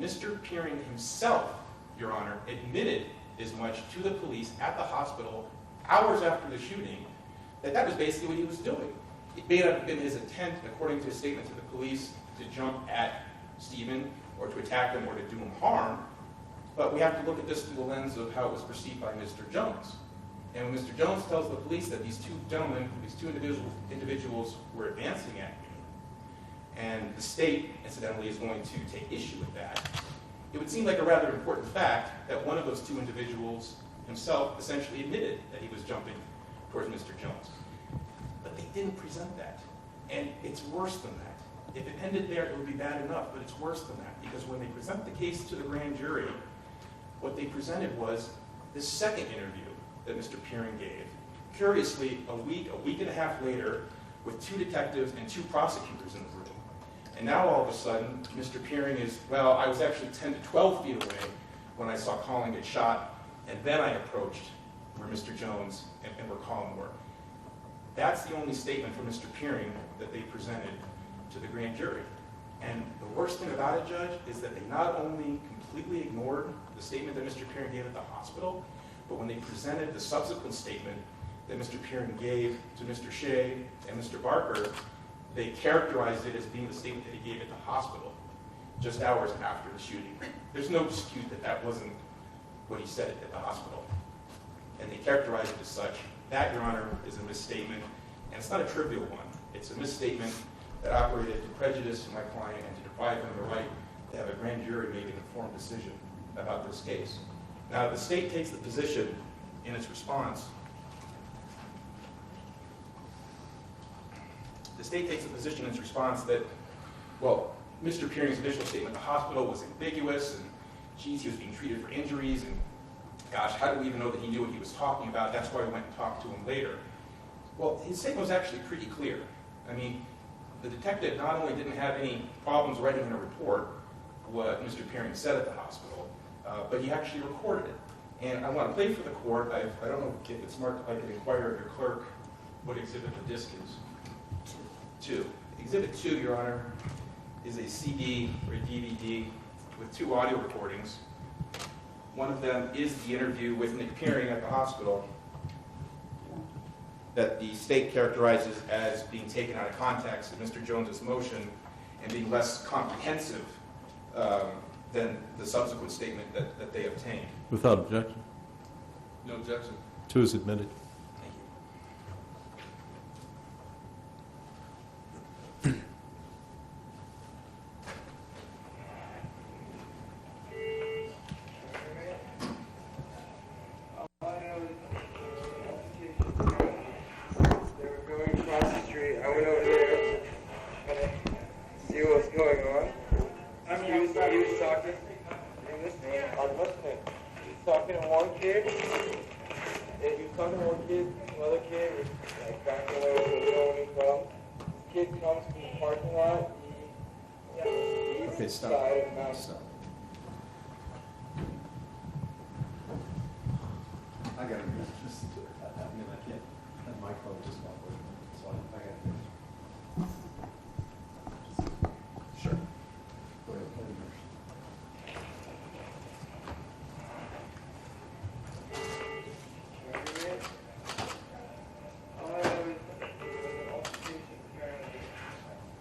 Mr. Peering himself, Your Honor, admitted as much to the police at the hospital hours after the shooting that was basically what he was doing. It may not have been his intent, according to his statement to the police, to jump at Stephen or to attack him or to do him harm, but we have to look at this through the lens of how it was perceived by Mr. Jones. And when Mr. Jones tells the police that these 2 gentlemen, these 2 individuals were advancing at him, and the state, incidentally, is going to take issue with that, it would seem like a rather important fact that one of those 2 individuals himself essentially admitted that he was jumping towards Mr. Jones. But they didn't present that. And it's worse than that. If it ended there, it would be bad enough, but it's worse than that. Because when they present the case to the grand jury, what they presented was this second interview that Mr. Peering gave. Curiously, a week and a half later, with 2 detectives and 2 prosecutors in the room. And now all of a sudden, Mr. Peering is, well, I was actually 10 to 12 feet away when I saw Colin get shot, and then I approached where Mr. Jones and where Colin were. That's the only statement from Mr. Peering that they presented to the grand jury. And the worst thing about it, Judge, is that they not only completely ignored the statement that Mr. Peering gave at the hospital, but when they presented the subsequent statement that Mr. Peering gave to Mr. Shea and Mr. Barker, they characterized it as being the statement that he gave at the hospital just hours after the shooting. There's no dispute that that wasn't what he said at the hospital. And they characterized it as such. That, Your Honor, is a misstatement, and it's not a trivial one. It's a misstatement that operated to prejudice my client and to deprive him of the right to have a grand jury make an informed decision about this case. Now, the state takes the position in its response. The state takes the position in its response that, well, Mr. Peering's initial statement at the hospital was ambiguous, and geez, he was being treated for injuries, and gosh, how do we even know that he knew what he was talking about? That's why we went and talked to him later. Well, his statement was actually pretty clear. I mean, the detective not only didn't have any problems writing in a report what Mr. Peering said at the hospital, but he actually recorded it. And I want to play for the court. I don't know if it's marked, if I could inquire of your clerk what exhibit the disc is. 2. Exhibit 2, Your Honor, is a CD or a DVD with 2 audio recordings. One of them is the interview with Nick Peering at the hospital that the state characterizes as being taken out of context of Mr. Jones's motion and being less comprehensive than the subsequent statement that they obtained. Without objection. No objection. 2 is admitted. Okay, stop. Stop. I got it. Just, I mean, I can't. That microphone just not working. So I got it. Sure. Go ahead.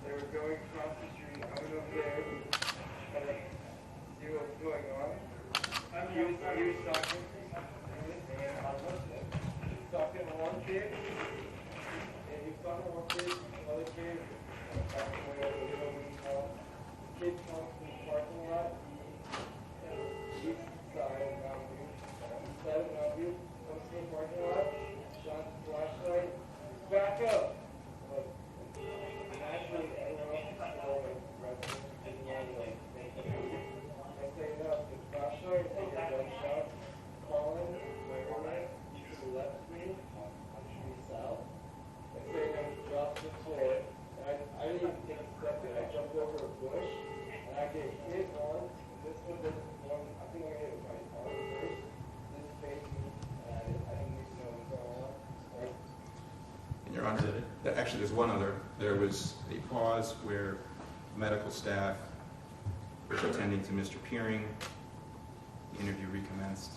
They were going across the street. I went over there and see what was going on. He was talking. I was listening. He was talking to one kid. And he was talking to one kid, another kid. Passing away over the building. The kid comes from the parking lot. East side of Mountain View. East side of Mountain View. Comes to the parking lot. Shines his flashlight. Back up. Actually, I don't know residents didn't want to I say no, the flashlight, take a gunshot, calling, right, to the left of me, south. I say no, drop to the floor. And I didn't even take a step in. I jumped over a bush, and I get hit once. This one doesn't one. I think I hit my arm first. This faced me, and I didn't even know what was going on. Right? And Your Honor, actually there's one other. There was a pause where medical staff was attending to Mr. Peering. The interview recommenced.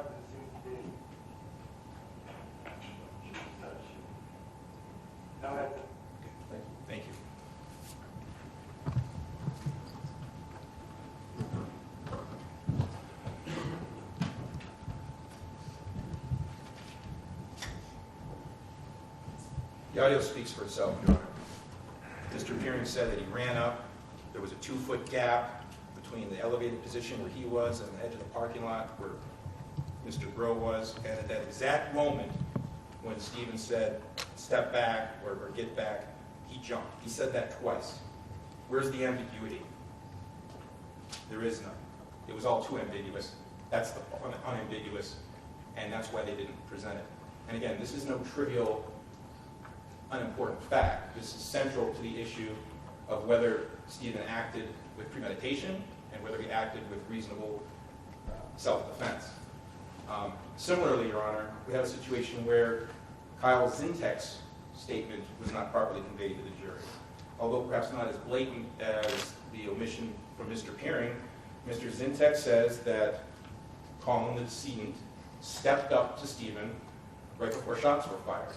not as it seems to be. No, that's it. Thank you. The audio speaks for itself, Your Honor. Mr. Peering said that he ran up. There was a 2-foot gap between the elevated position where he was and the edge of the parking lot where Mr. Groh was. And at that exact moment, when Stephen said, step back or get back, he jumped. He said that twice. Where's the ambiguity? There is none. It was all too ambiguous. That's the unambiguous, and that's why they didn't present it. And again, this is no trivial, unimportant fact. This is central to the issue of whether Stephen acted with premeditation and whether he acted with reasonable self-defense. Similarly, Your Honor, we have a situation where Kyle Zintek's statement was not properly conveyed to the jury. Although perhaps not as blatant as the omission from Mr. Peering, Mr. Zintek says that Colin, the decedent, stepped up to Stephen right before shots were fired.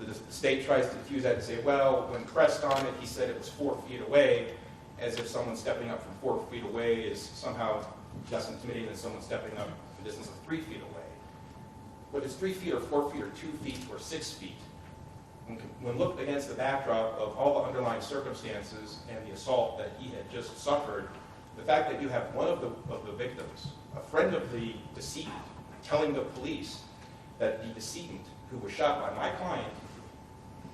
The state tries to defuse that and say, well, when pressed on it, he said it was 4 feet away, as if someone stepping up from 4 feet away is somehow less intimidating than someone stepping up a distance of 3 feet away. Whether it's 3 feet or 4 feet or 2 feet or 6 feet, when looked against the backdrop of all the underlying circumstances and the assault that he had just suffered, the fact that you have one of the victims, a friend of the decedent, telling the police that the decedent, who was shot by my client